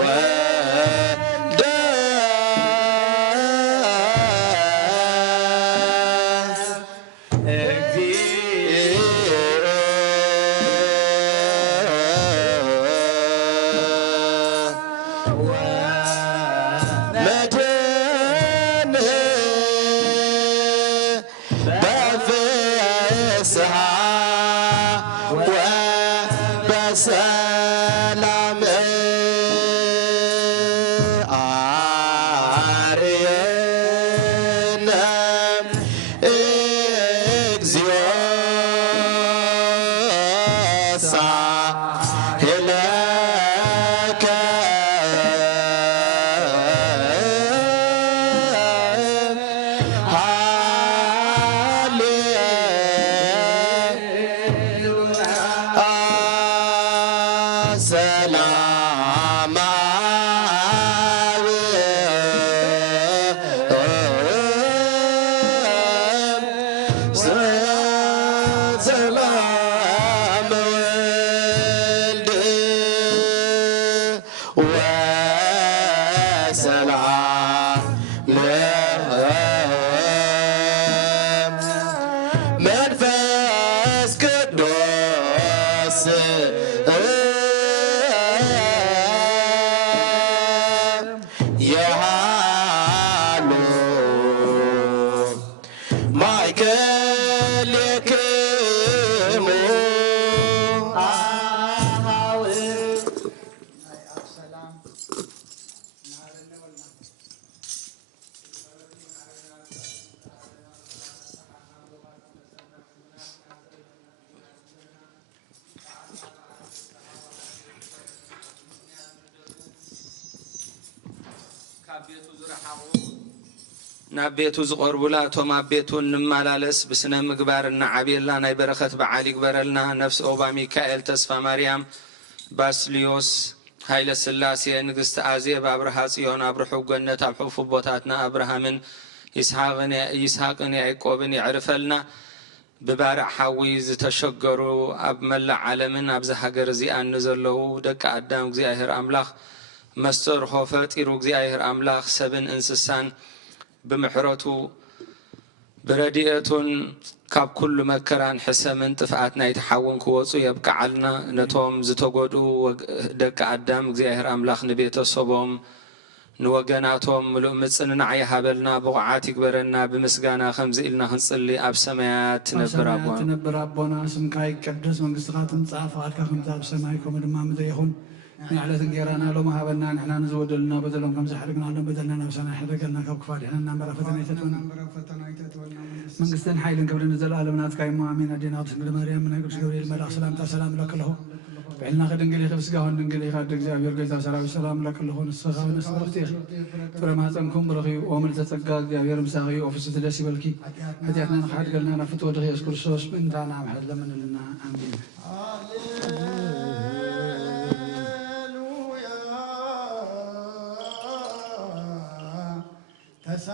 መድን በፍስሐ ወበሰላም አርየነ እግዚኦ ሳህለከ መንፈስ ቅዱስ የሃሉ ማእከሌክሙ ናብ ቤቱ ዝቆርቡላ እቶም ኣብ ቤቱ እንመላለስ ብስነ ምግባር እናዓብየላ ናይ በረኸት በዓል ይግበረልና። ነፍሲ ኦባ ሚካኤል፣ ተስፋ ማርያም፣ ባስልዮስ፣ ሃይለ ስላሴ፣ ንግስቲ ኣዜብ፣ ኣብርሃ ጽዮን፣ ኣብርሑ ገነት ኣብ ሕፉ ቦታትና ኣብርሃምን ይስሐቅን ያዕቆብን ይዕርፈልና። ብባርዕ ሓዊ ዝተሸገሩ ኣብ መላእ ዓለምን ኣብዚ ሃገር እዚኣ ንዘለዉ ደቂ ኣዳም እግዚኣብሔር ኣምላኽ መስተርሖ ፈጢሩ እግዚኣብሔር ኣምላኽ ሰብን እንስሳን ብምሕረቱ ብረድኤቱን ካብ ኩሉ መከራን ሕሰምን ጥፍኣት ናይቲ ሓውን ክወፁ የብቅዓልና። ነቶም ዝተጎድኡ ደቂ ኣዳም እግዚኣብሔር ኣምላኽ ንቤተሰቦም ንወገናቶም ምሉእ ምጽንናዕ ይሃበልና፣ ብቑዓት ይግበረና። ብምስጋና ከምዚ ኢልና ክንጽሊ ኣብ ሰማያት ትነብር ኣቦና ትነብር ኣቦና ስምካ ይቀደስ መንግስትኻ ትምጻእ ፈቃድካ ከምቲ ኣብ ሰማይ ከምኡ ድማ ምድሪ ይኹን ንዕለት እንጀራና ሎሚ ሃበና ንሕና ንዝበደልና በደሎም ከም ዝሓደግናሎም በደልና ናብ ሰማይ ሕደገልና ካብ ክፋል ሕና መራፈተና ይተትወና መንግስትን ሓይልን ክብርን ዘለኣለም ናትካ እሞ ኣሜን። ኣዴና ቅድስት ድንግል ማርያም ናይ ቅዱስ ገብርኤል መልኣክ ሰላምታ ሰላም ለክ ኣለኹ ብዕልና ከድንግል ኢኸ ብስጋሆን ድንግል ኢኻ ደ እግዚኣብሔር ጌታ ሰራዊት ሰላም ለክ ኣለኹ ንስኻ ንስብርክቲ ኢኺ ፍረ ማኅፀንኩም ብረኺቡ ኦ ምልዕተ ጸጋ እግዚኣብሔር ምሳኺ ኦ ፍስሕቲ ደስ ይበልኪ ኃጢአትና ንኽሓድገልና ናብ ፍትወ ኢየሱስ ክርስቶስ ምእንታና ምሕረት ለምንልና ኣሜን።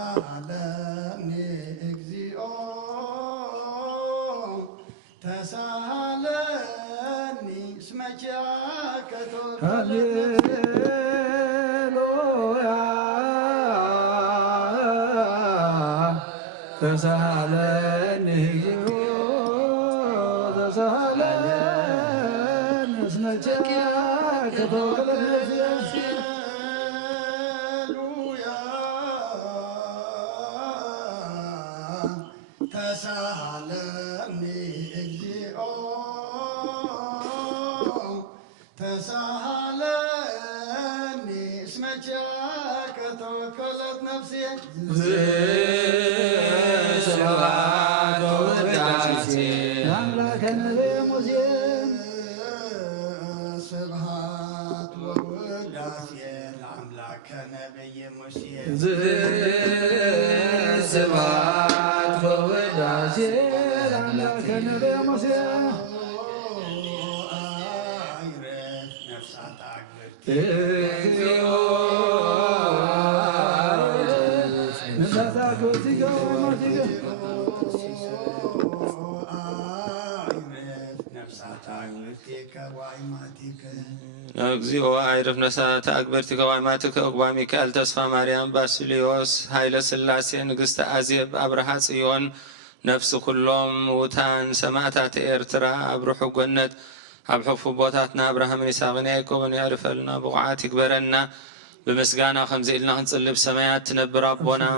ተሳሃለኒ እግዚኦ ተሳሃለኒ እስመ ኪያከ ሃሌሉያ ተሳሃለኒ እግዚኦ ተሳሃለኒ እስመ ኪያከ ተሳሃለኒ እግዚኦ ተሳሃለኒ እስመ ኪያከ ተወከለት ነፍሴ ስብሐት ወውዳሴ ለአምላከ ነቢየ ሙሴ ስብሐት ወውዳሴ ለአምላከ ነቢየ ሙሴ ስብሐት ወውዳሴ ለአምላከ ነቢየ ሙሴ እግዚኦ ነፍሳት አግብርቲከ ወአይማቲከ እግዚኦ አይርፍ ነፍሳት አግብርቲከ ወአይማቲከ ዕቁባ ሚካኤል፣ ተስፋ ማርያም፣ ባስልዮስ፣ ሃይለ ስላሴ፣ ንግስቲ ኣዜብ፣ ኣብርሃ ጽዮን፣ ነፍሲ ኩሎም ሙታን ሰማዕታት ኤርትራ ኣብ ርሑቕ ገነት ኣብ ሕፉ ቦታትና ኣብርሃምን ይስሐቅን ያዕቆብን ያዕርፈልና፣ ብቑዓት ይግበረና። بمسجانا خمزة إلنا هنصلي بسمايات تنبر ربنا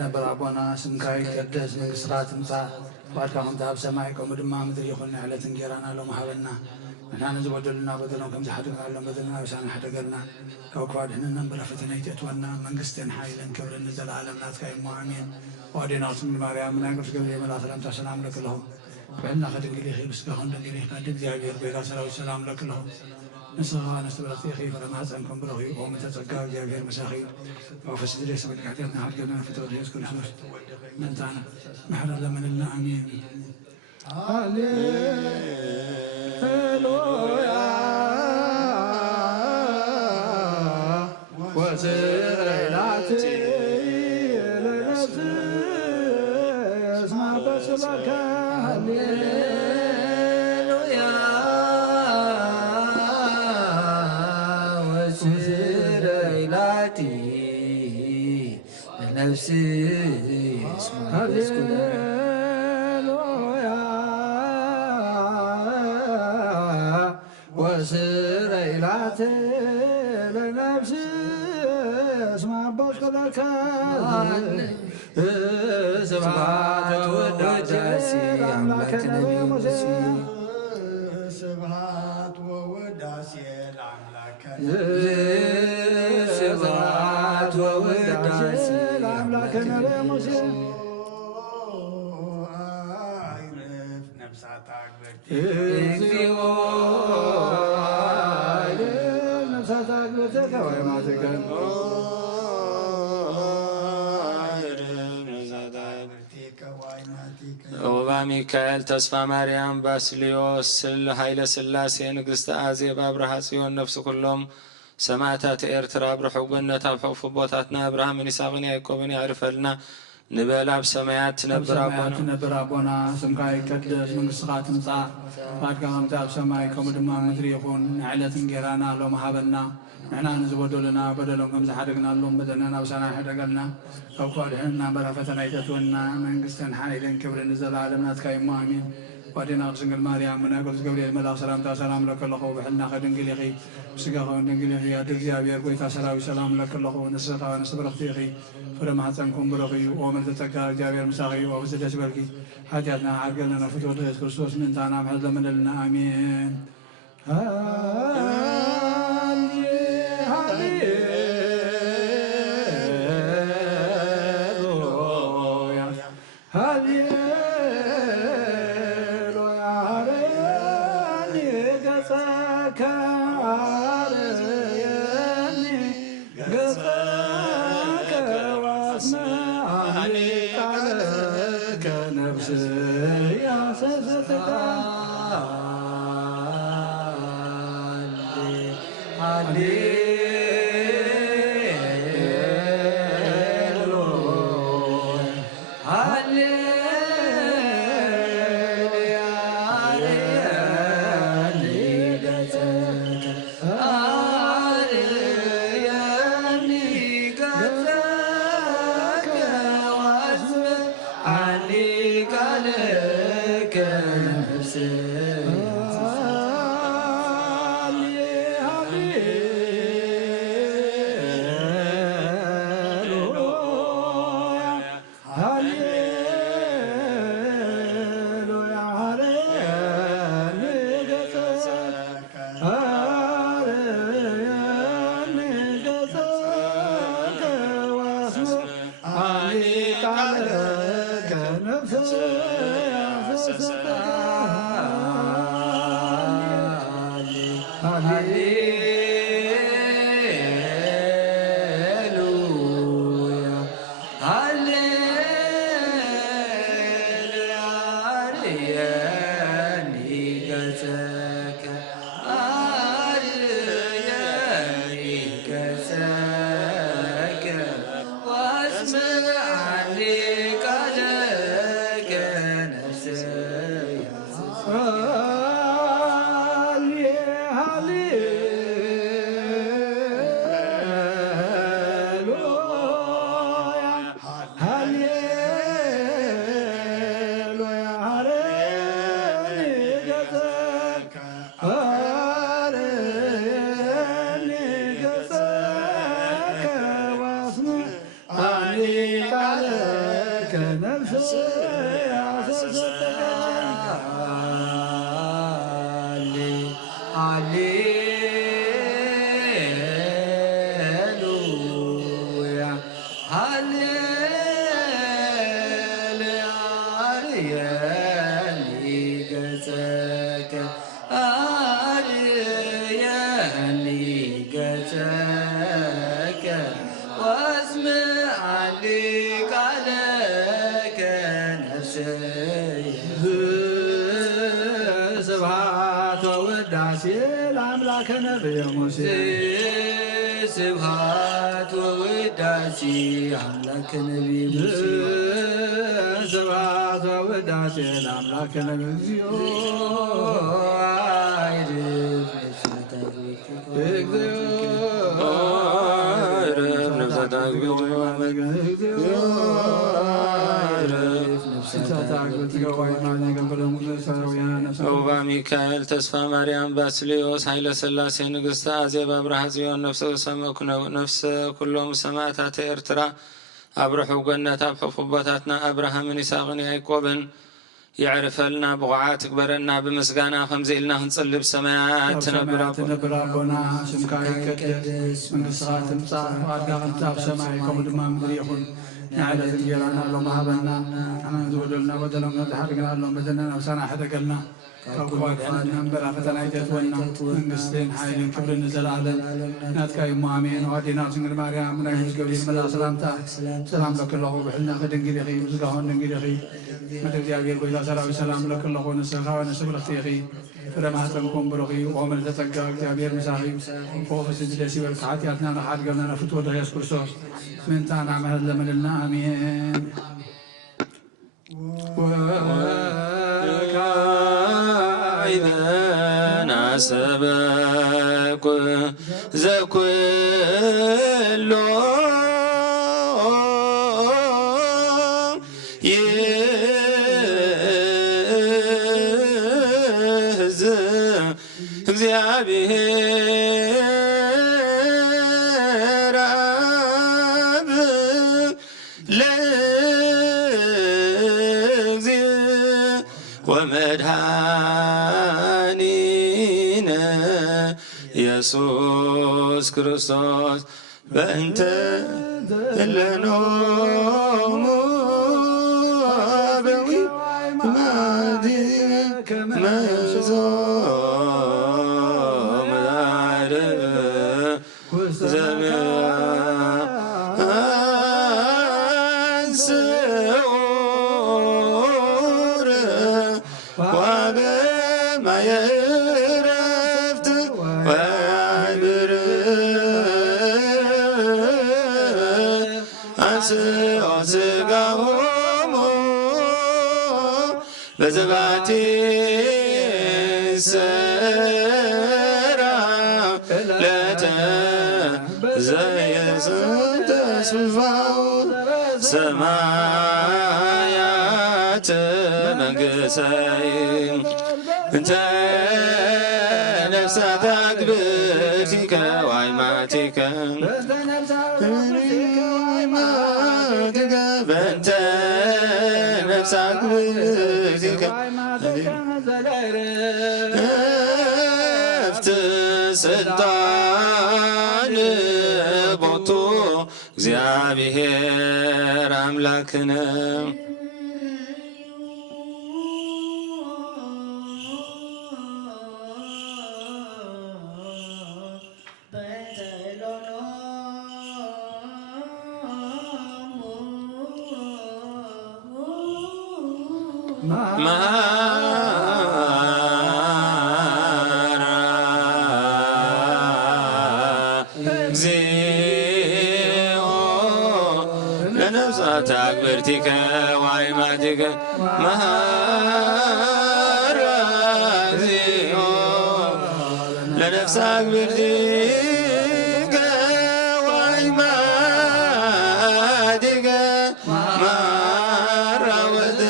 نبر ربنا سمكاي قدس من قصرات مصا واركم تاب سمايكم ودما مدري يخلنا على تنجيرانا لو محاولنا نحن نزودلنا بدلهم كم زحدنا على بدلنا وسان حدقنا كوكواد هنا نبر فتنة تتونا من قستن حيلا كبر نزل عالم ناس كاي مؤمن ودينا اسم مريم من أقرب قبل يوم السلام تسلام لك لهم بعدنا خدم لي خير بس كهون لي قد زيادة بيلا سلام لك لهم نصغى نستبرق خير فلما أزعمكم بروي وهم تتزقى جابير مساخير وفسد ليس بالقعدتنا حقنا فتوى يسكن شوش من تانا محر لمن لنا أمين هللويا وزير إلاتي لنفسي اسمع بس لك هللويا وزير إلاتي لنفسي اسمع بس لك وسر إلاتي لنفسي اسمع بشكرك سبحات وداسي أملاك نبي موسى سبحات ووداسي الأملاك سبحات ووداسي أملاك نبي موسى عرف نفساتك وبميكائيل تسفى مريم باسليوس هايل سلاسي نقست آزيب أبرها سيون نفس كلهم سمعتات إرترا برحو قنة بحوف بوتاتنا أبراهام من إساقني يعقوبني يعرف لنا نبلا بسمايات نبر أبونا سمكاي كدس من قصقات مصا بعد كم تاب سمايكم دما مدري يكون علة جيرانا لو محابنا نحنا نزودوا لنا بدلهم كم زحدقنا لهم بدلنا وسنا حدقنا أو قالنا بلا فتنة يتونا من قستن حايلين كبر نزل عالمنا تكاي مؤمن ودينا سنجل مريم من أقول قبل الملاك سلام لك الله وبحلنا خدن قليقي سجاها ونقليقي أدرك يا بيرقوي سلام لك الله ونسرها ونسبر اختيقي فرما حسنكم برقي ومن تتكا جابير مساقي ووزد أسبرقي حاجاتنا عقلنا فتوى رئيس كرسوس من تانا محل من لنا آمين Hallelujah. ስብሐት ወውዳሴ ለአምላከ ነቢየ ሙሴ ስብሐት ወውዳሴ አምላከ ነቢየ ሙሴ ስብሐት ወውዳሴ ለአምላከ ነቢየ እግዚኦ አቡባ ሚካኤል ተስፋ ማርያም ባስልዮስ ኃይለ ሥላሴ ንግሥተ አዜብ አብርሃ ጽዮን ነፍሰ ሰመኩ ነፍሰ ኩሎም ሰማዕታተ ኤርትራ አብርሑ ጎነት ኣብ ሕፉቦታትና አብርሃምን ይስሐቅን ያዕቆብን يعرفلنا بغعات كبرنا بمسقانا خمزيلنا هنصلب سماعات تنبر أبونا سمكاي كدس من الصغات مصاح وعدنا غنتاب سماعيكم ودما مدريخون نعلى ذنجيرانا اللهم هبنا أنا نزودلنا بدلنا تحرقنا اللهم بدلنا وسانا حدقلنا كوكوات حنا نبرا فتنا يتولنا من قصدين حايلين كبر النزل على ناتكاي مؤمنين وعدينا سنجر مريم من أهل قبلين ملا سلامتا سلام لك الله وبحلنا خدنجي لخي مزقهون ننجي لخي مدر جابير قويلا سلام سلام لك الله ونسخا ونسب لختيخي فرماتكم برغي وعمل تتقى جابير مساخي وفوق سجلسي والكعات ياتنا نحاد قبلنا نفتوى دهيس كرسوس من تانا عمل لمن لنا آمين إذا سبق زكل يهز እግዚአብሔር አብ ወመድኃኒነ ኢየሱስ ክርስቶስ በእንተ እለኖሙ አበዊ ማዲከ መዞም ዘመአንስዑር ወበማየረፍት ወያህብር አንስኦ ሥጋሆሙ በዘባቲ ሰራ ለተ ዘየስንተ ስፋው ሰማያት መንግሥይ እንተ ነፍሳት አግብርቲከ ዋይማቲከ በእንተ ነፍሳት አግብርቲከ እፍት ስልጣን ቦቱ እግዚአብሔር አምላክነ እግዚኦ ለነፍሳት አግብርቲከ ወአዕማዲከ መሐራ እግዚኦ ለነፍሳት አግብርቲከ ወአዕማዲከ መሐራ ወደ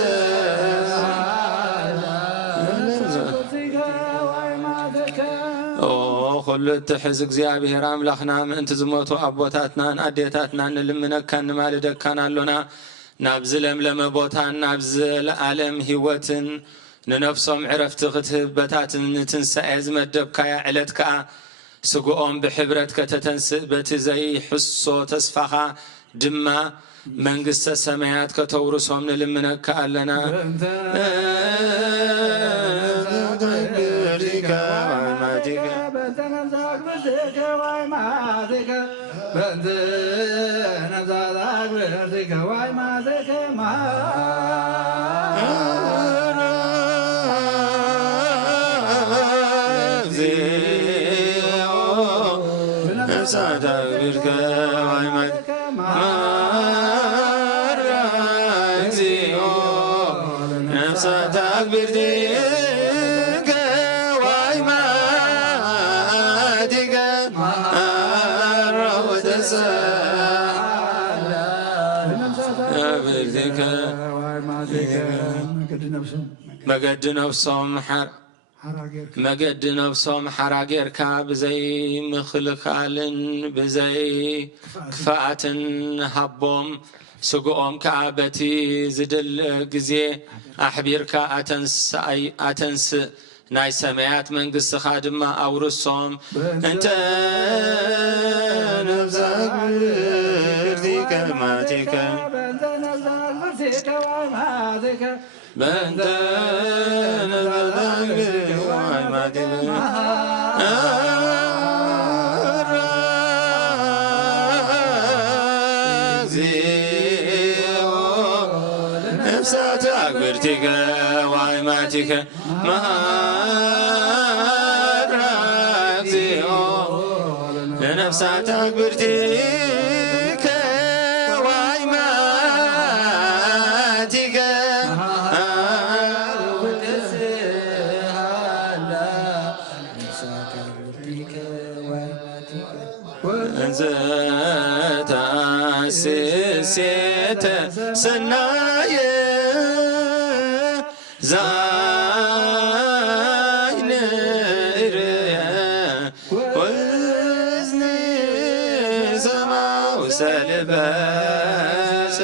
ኩሉ እትሕዝ እግዚአብሔር አምላኽና ምእንቲ ዝሞቱ ኣቦታትናን ኣዴታትናን ንልምነካን ንማልደካን ኣሎና نابز لملم بوتان نابز العالم هيوتن ننفسهم عرفت غتهب بتاتن تنسى أزمة دبكايا علتكا سقوهم بحبرتك تتنسئ بتزي حسو تسفخا دما منقست السمايات كتورسهم نلمنك ألنا مجد نفسهم حراجير كاب زي مخلقالن بزي كفاءة هبهم سقوم كعبتي زدل جزي أحبير أتنس ناي سمايات من قصة خادمة أو رسوم أنت نفسك برديك ماتيك بنت نفسك وعماتك نفسك برديك وعماتك نفسك برديك وعماتك انزت اسسيت سناي زاين وزني زما وسلبس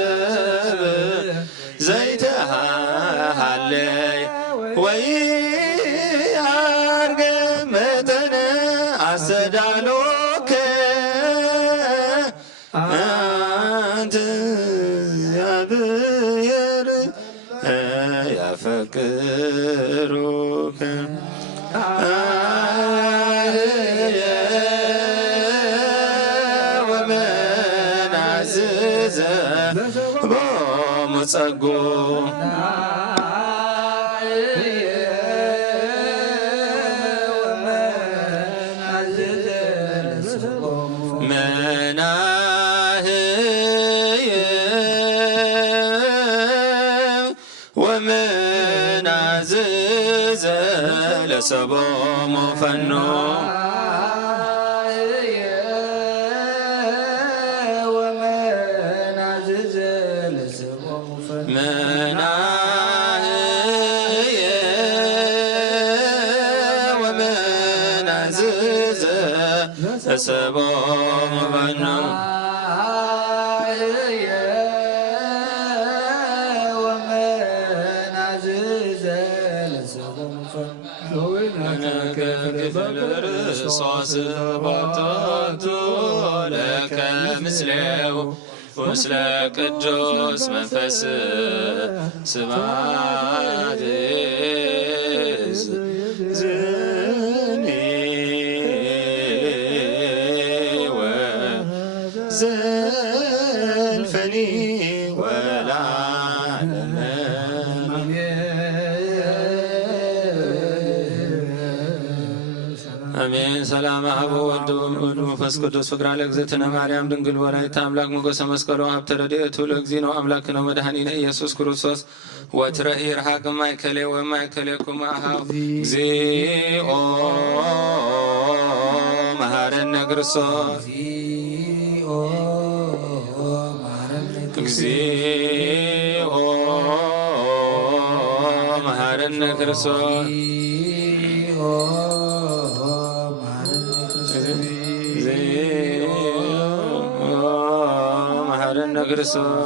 زيتها علي وي ارقمتن اسدالوك انت يا بير يا فكروك ومن عزيز بمصقو ومن عزيز لسبو مفنو ومن عزيز لسبو مفنو ومن عزيز لسبو مفنو رصاص بطاطو لك مسله ومسل قدوس منفس سبعات زني وزلفني ولا آمين سلام أبو ولد ومنفس قدوس فقر على اجزتنا مريم دنقل ولايت أملاك مقوس مسكرو أبترديت ولقزينو أملاكنا مدهنين يسوس كروسوس وترهير حاكم مايكلي ومايكليكم أهاو زي أو مهارن نقرصوس زي أو مهارن نقرصوس ማረነ ክርስቶስ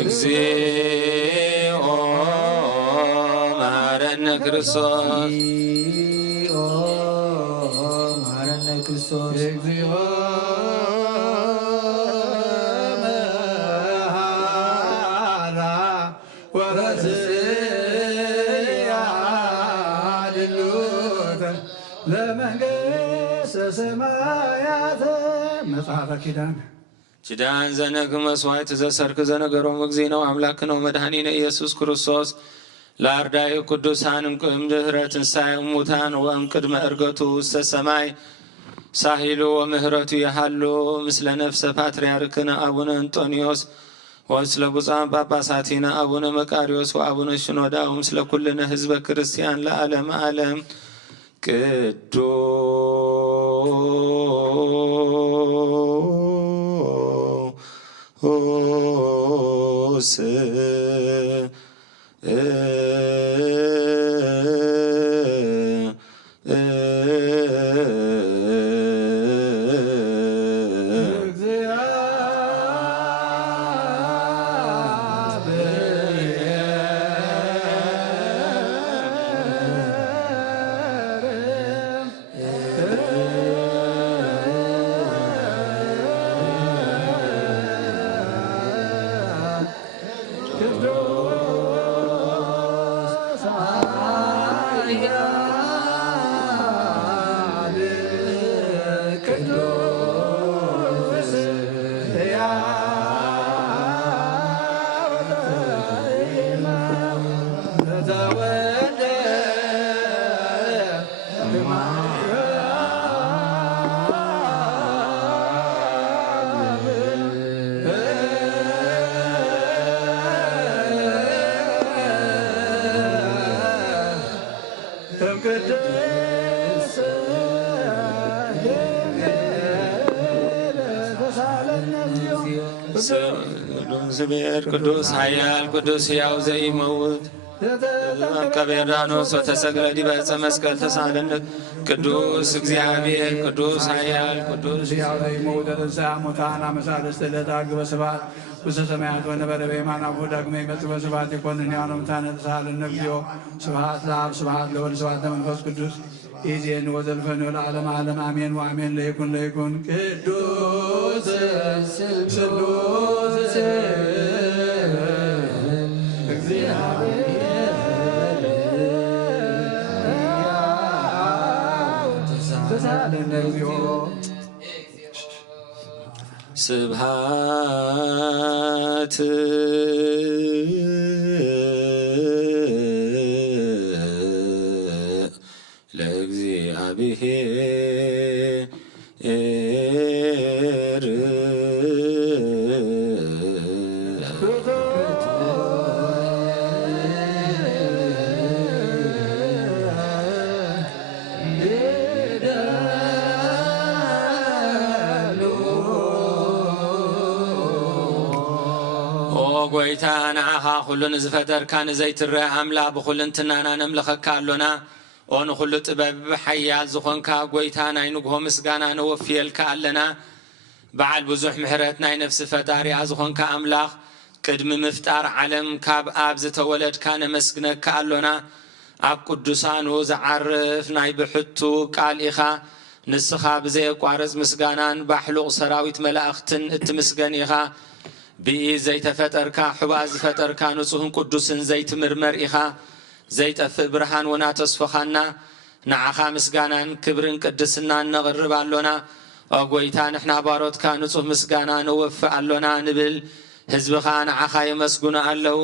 እግዚኦ መሐረነ ኪዳን ዘነግ መስዋዕት ዘሰርክ ዘነገሮም እግዚእነ አምላክነ ወመድኃኒነ ኢየሱስ ክርስቶስ ለአርዳኢ ቅዱሳን እምድኅረ ትንሣኤ እሙታን ወእምቅድመ ዕርገቱ ውስተ ሰማይ ሳሂሉ ወምህረቱ ይሃሉ ምስለ ነፍሰ ፓትርያርክነ አቡነ እንጦንዮስ ወምስለ ብፁዓን ጳጳሳቲነ አቡነ መቃርዮስ ወአቡነ ሽኖዳ ወምስለ ኩልነ ህዝበ ክርስቲያን ለዓለመ ዓለም ቅዱስ ቅዱስ ኃያል ቅዱስ ሕያው ዘይመውት ከቤርዳኖስ ወተሰቅለ ዲበ ዕፀ መስቀል ተሳለነ ቅዱስ እግዚአብሔር ቅዱስ ኃያል ቅዱስ ሕያው ዘይመውት ተንሥአ እሙታን አመ ሣልስት ዕለት አግበ ስብሐት ውስተ ሰማያት ወነበረ በየማነ አቡሁ ዳግመ ይመጽእ በስብሐት ይኰንን ሕያው ሙታነ ተሳሃለነ እግዚኦ ስብሐት ለአብ ስብሐት ለወልድ ስብሐት ለመንፈስ ቅዱስ ይእዜኒ ወዘልፈኒ ወለዓለመ ዓለም አሜን ወአሜን። ለይኩን ቅዱስ ስሉስ እግዚአብሔር ተሳሃለነ እግዚኦ ስብሐት ለእግዚአብሔር ጎይታ ንዓኻ ኩሉን ዝፈጠርካ ንዘይትረአ ኣምላኽ ብኩልንትናና ነምልኸካ ኣሎና ኦ ንኩሉ ጥበብ ሓያል ዝኾንካ ጎይታ ናይ ንግሆ ምስጋና ነወፍየልካ ኣለና በዓል ብዙሕ ምሕረት ናይ ነፍሲ ፈጣሪያ ዝኾንካ ኣምላኽ ቅድሚ ምፍጣር ዓለም ካብ ኣብ ዝተወለድካ ነመስግነካ ኣሎና ኣብ ቅዱሳኑ ዝዓርፍ ናይ ብሕቱ ቃል ኢኻ ንስኻ ብዘየቋርፅ ምስጋናን ባሕሉቕ ሰራዊት መላእኽትን እትምስገን ኢኻ ብኢድ ዘይተፈጠርካ ሕባእ ዝፈጠርካ ንጹህን ቅዱስን ዘይትምርመር ኢኻ ዘይጠፍእ ብርሃን ወና ተስፈኻና ንዓኻ ምስጋናን ክብርን ቅድስናን ነቕርብ ኣሎና ኦ ጎይታ ንሕና ባሮትካ ንጹህ ምስጋና ነወፍእ ኣሎና ንብል ህዝብኻ ንዓኻ የመስግኑ ኣለው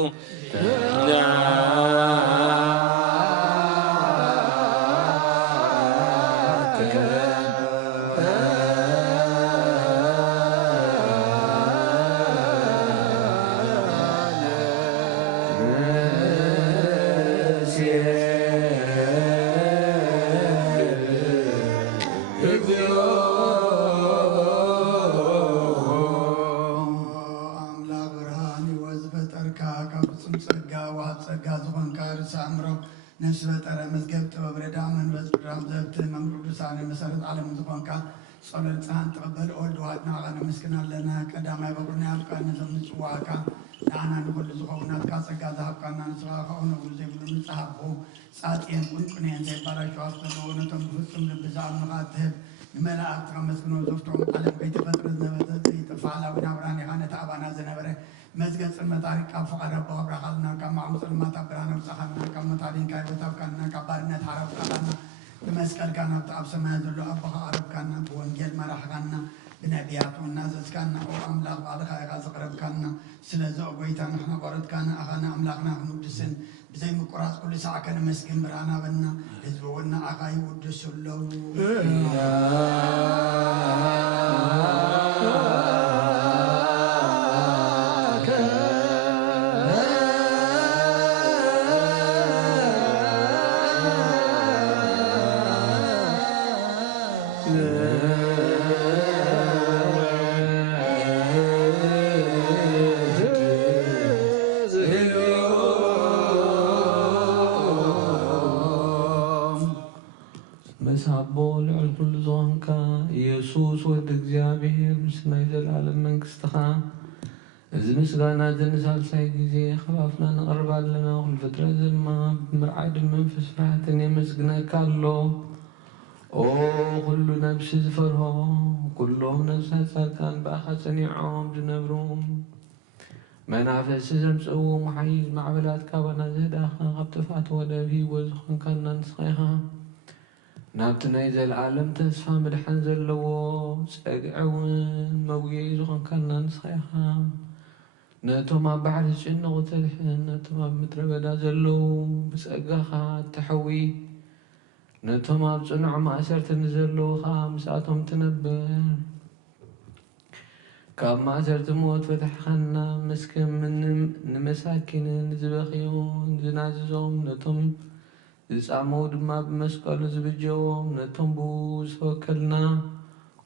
نفس بترى مزجب تبرد عمن بس برامزت من قدس عن مسألة عالم زبان كان صلى الإنسان تقبل أول وعدنا على مسكنا لنا كدام يبغنا أبقى نزم نسوا كان لأنا نقول زخونا كاسة كذا كان نسوا خونا وزي بدون نسحبه ساعتين كنا ينزل برا شو أصله ونتم بفصل بزعم نقاطه ملا أكثر مسكنا زفتهم على بيت فترة نبتة تفعل ونبراني خانة تعبنا زنبره مزجت المطارق كفق رب وبرخلنا كم عمصر ما تبرنا وسخنا كم مطارين كاي وتبكنا كبرنا تعرف كنا بمسكر كنا بتعب سما ذلو أبها عرب كنا بونجل مرح كنا بنبيات والناس كنا وأملاق بعد خير أزقرب كنا سلزق بيتا نحن قرد كنا أخنا أملاقنا نقدسن بزي مقراط كل ساعة كنا مسكين برانا بنا يزبونا أخاي ودسوا له مسحبول على كل زوانك يسوس ود እግዚአብሔር ምስናይ ዘላለም መንግስትኻ እዚ ምስጋና ዝንሳል ሳይ ጊዜ خلافنا نقرب لنا كل فترة زما مرعد منفس ፍርሃትን የመስግነካ ኣሎ او كل نفس ዝፈርሆ كلهم ነፍሳት ጻድቃን በአኻ ጸኒዖም ዝነብሩም መናፍስ ዘምጽእዎም ሓይል ማዕበላት ካባና ዘዳኻ ካብ ጥፋት ወደብ ሂወት ዝኾንካና ንስኻ ናብቲ ናይ ዘለዓለም ተስፋ ምድሓን ዘለዎ ፀግዕውን መጉየዪ ዝኾንካና ንስኻ ኢኻ ነቶም ኣብ ባሕሪ ዝጭነቑ ተልሕን ነቶም ኣብ ምድረ በዳ ዘለዉ ብፀጋኻ እትሐዊ ነቶም ኣብ ጽኑዕ ማእሰርቲ ንዘለዉ ኸ ምስኣቶም ትነብር ካብ ማእሰርቲ ሞት ፈታሕኻና መስከም ንመሳኪንን ዝበኺዮን ዝናዝዞም ነቶም ዝጻመው ድማ ብመስቀሉ ዝብጀዎም ነቶም ብዝተወከልና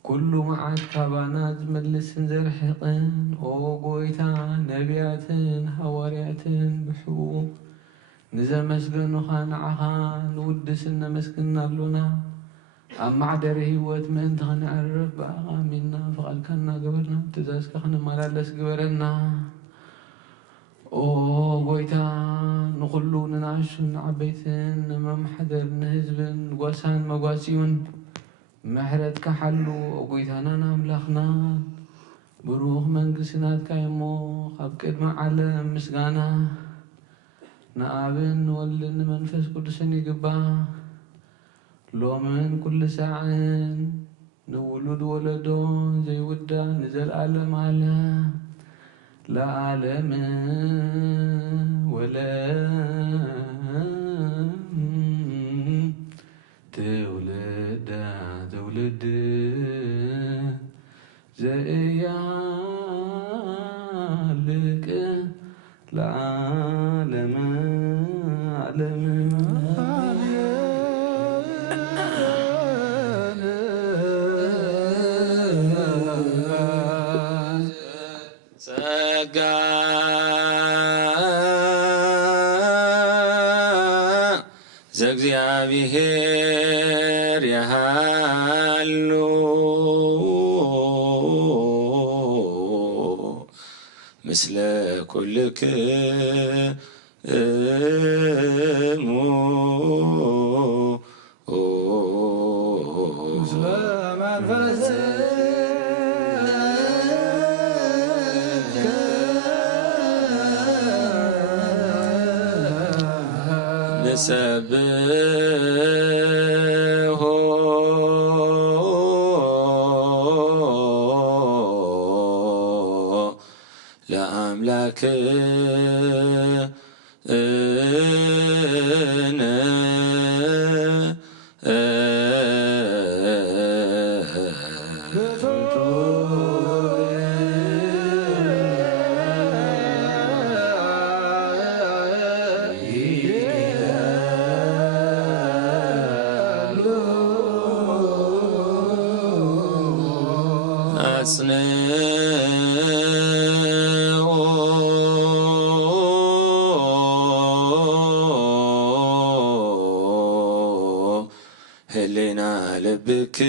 ኩሉ መዓት ካባና ዝመልስን ዘርሕቕን ኦ ጎይታ ነቢያትን ሃዋርያትን ብሕቡ ንዘመስገኑኻ ንዓኻ ንውድስን ነመስግን ኣሎና أما عدره هوت من تغنعرف بقى منا فقال كنا قبرنا تزاز كخنا ملالس قبرنا قويتا نقولو ننعشون عبيتن نمام حدر نهزبن قوسان مقواسيون محرد كحلو قويتانا ناملخنا بروخ منقسنات كايمو خبكد معلم مسقانا نقابن ولن منفس قدسن يقبا لومن كل ساعة نولد ولدون زي ودا نزل عالم على لا عالم ولا تولد تولد زي لك لا عالم عالم زغزيابير يهالو مثل كلك مسلمان نسبه لأملاك هلنا لبك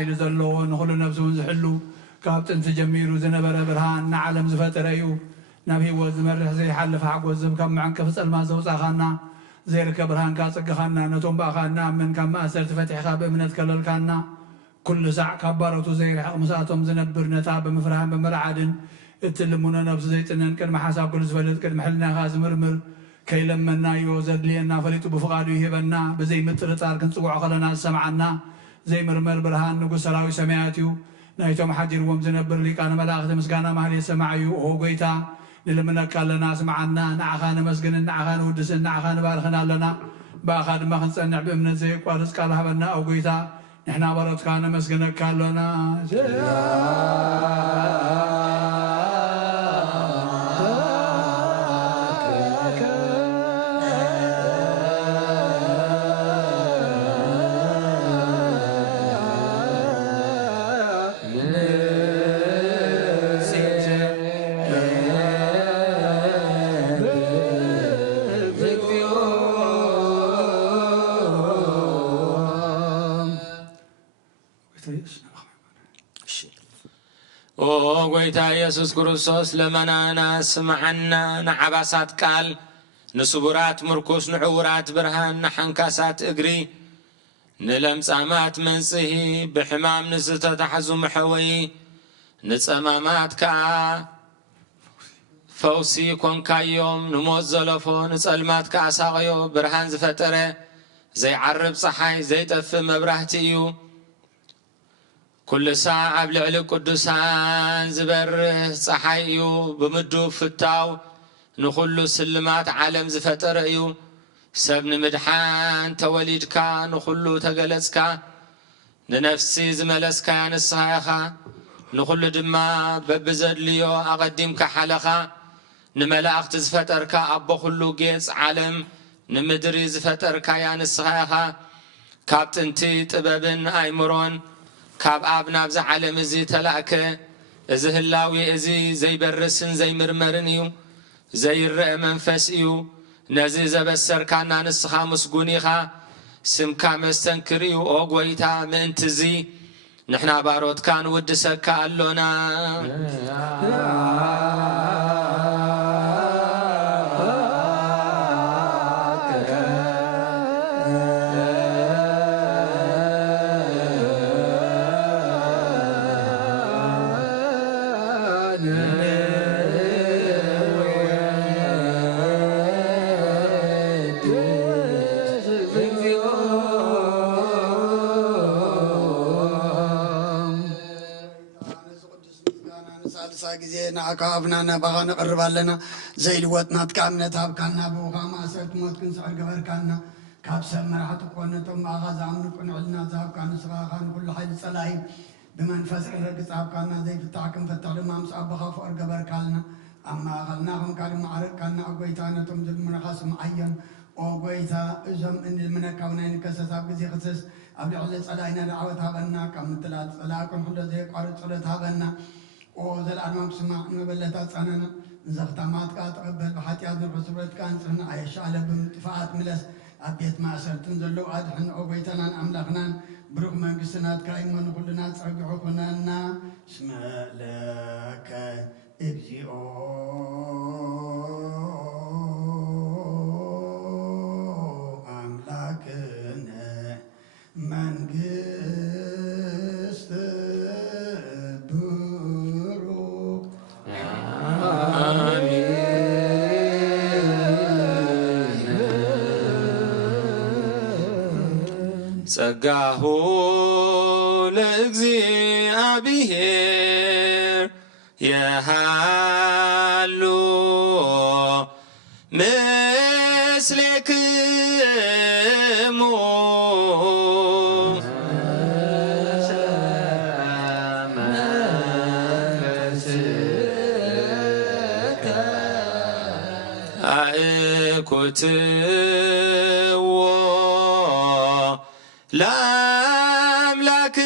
حيل زلون نخلو نفسون زحلو كابتن تجميرو زنبر برهان نعلم زفتريو نبي وزمرح زي حلف حق وزم كم عنك فسأل ما زوصا خانا زي ركب برهان كاسق خانا نتوم باخانا من كم أسر تفتح خاب من تكلل كانا كل ساعة كبارتو زي رحق مساتهم زنبر نتاب مفرهان بمرعدن اتلمونا نفس زي تنن كل محاساب كل زفلت كل محلنا غاز مرمر كي لمنا يوزد لينا فليتو بفقادو يهبنا بزي متر تارك نسقو عقلنا سمعنا زي مرمر برهان نقول سراوي سمعاتيو نايتهم حجر ومزنبر لي كان ملاخذ مسقانا مهلي سمعيو هو قويتا للمنا كالنا سمعنا نعخان مسقن نعخان ودسن نعخان بارخنا لنا باخاد ما خنصنع بأمن زي قارس قالها بنا أو قويتا نحنا برد كان مسقن كالنا وقويتا يسوس كروسوس لمنا ناس معنا نعباسات قال نصبرات مركوس نعورات برهان نحنكاسات اقري نلمصامات منصهي بحمام نزته تحزو محوي نصمامات كا ፈውሲ ኮንካዮም ንሞት ዘለፎ ንጸልማት ከኣሳቐዮ ብርሃን ዝፈጠረ ዘይዓርብ ፀሓይ ዘይጠፍእ መብራህቲ እዩ ኩሉ ሰዓት ኣብ ልዕሊ ቅዱሳን ዝበርህ ፀሓይ እዩ ብምድብ ፍታው ንኹሉ ስልማት ዓለም ዝፈጠረ እዩ ሰብ ንምድሓን ተወሊድካ ንኹሉ ተገለጽካ ንነፍሲ ዝመለስካ ንስኻ ኢኻ ንኹሉ ድማ በብዘድልዮ ኣቐዲምካ ሓለኻ ንመላእኽቲ ዝፈጠርካ ኣቦ ኩሉ ጌጽ ዓለም ንምድሪ ዝፈጠርካ ንስኻ ኢኻ ካብ ጥንቲ ጥበብን ኣይምሮን ካብ ኣብ ናብዚ ዓለም እዚ ተላእከ እዚ ህላዊ እዚ ዘይበርስን ዘይምርመርን እዩ ዘይርአ መንፈስ እዩ ነዚ ዘበሰርካና ንስኻ ምስጉን ኢኻ ስምካ መስተንክር እዩ ኦ ጐይታ ምእንቲ እዚ ንሕና ባሮትካ ንውድሰካ ኣሎና ጊዜ ናአካብና ነባጋ ነቅርባለና ዘይልወጥናት ካምነት ኣብካና ብውኻማ ሰት ሞት ክንስዕር ገበርካና ካብ ሰብ መራሕቲ ኮነቶም ኣኻ ዝኣምኑ ቅንዕልና ዝሃብካን ስኻኻን ኩሉ ሓይሊ ጸላይ ብመንፈስ ክንረግፅ ኣብካና ዘይፍታሕ ክንፈትሕ ድማ ምስ ኣቦኻ ፍቅር ገበርካልና ኣብ ማእኸልናኹም ካልእ ማዕረግካና ኣብ ጎይታ ነቶም ዝልሙነኻ ስምዓዮም ኦ ጎይታ እዞም እንልምነካው ናይ ንከሰት ኣብ ግዜ ክስስ ኣብ ልዕሊ ጸላይና ዳዕወት ሃበና ካብ ምትላት ጸላእኩም ኩሎ ዘይቋርፅ ጸሎት ሃበና زلعنا مسمع نبلة تصنعنا زختمات كاتقبل بحتيات نرسبت كان صنع عيش على بمتفاعات ملس أبيت ما سرتن زلوا أدحن أوبيتنا أملاخنا بروح من قسنات كائن من كلنا ترجعونا اسم لك إبزيو أملاكنا من قست ጸጋሁ ለእግዚአብሔር የሃሉ ምስሌክሙ አእኩትዎ ለአምላክነ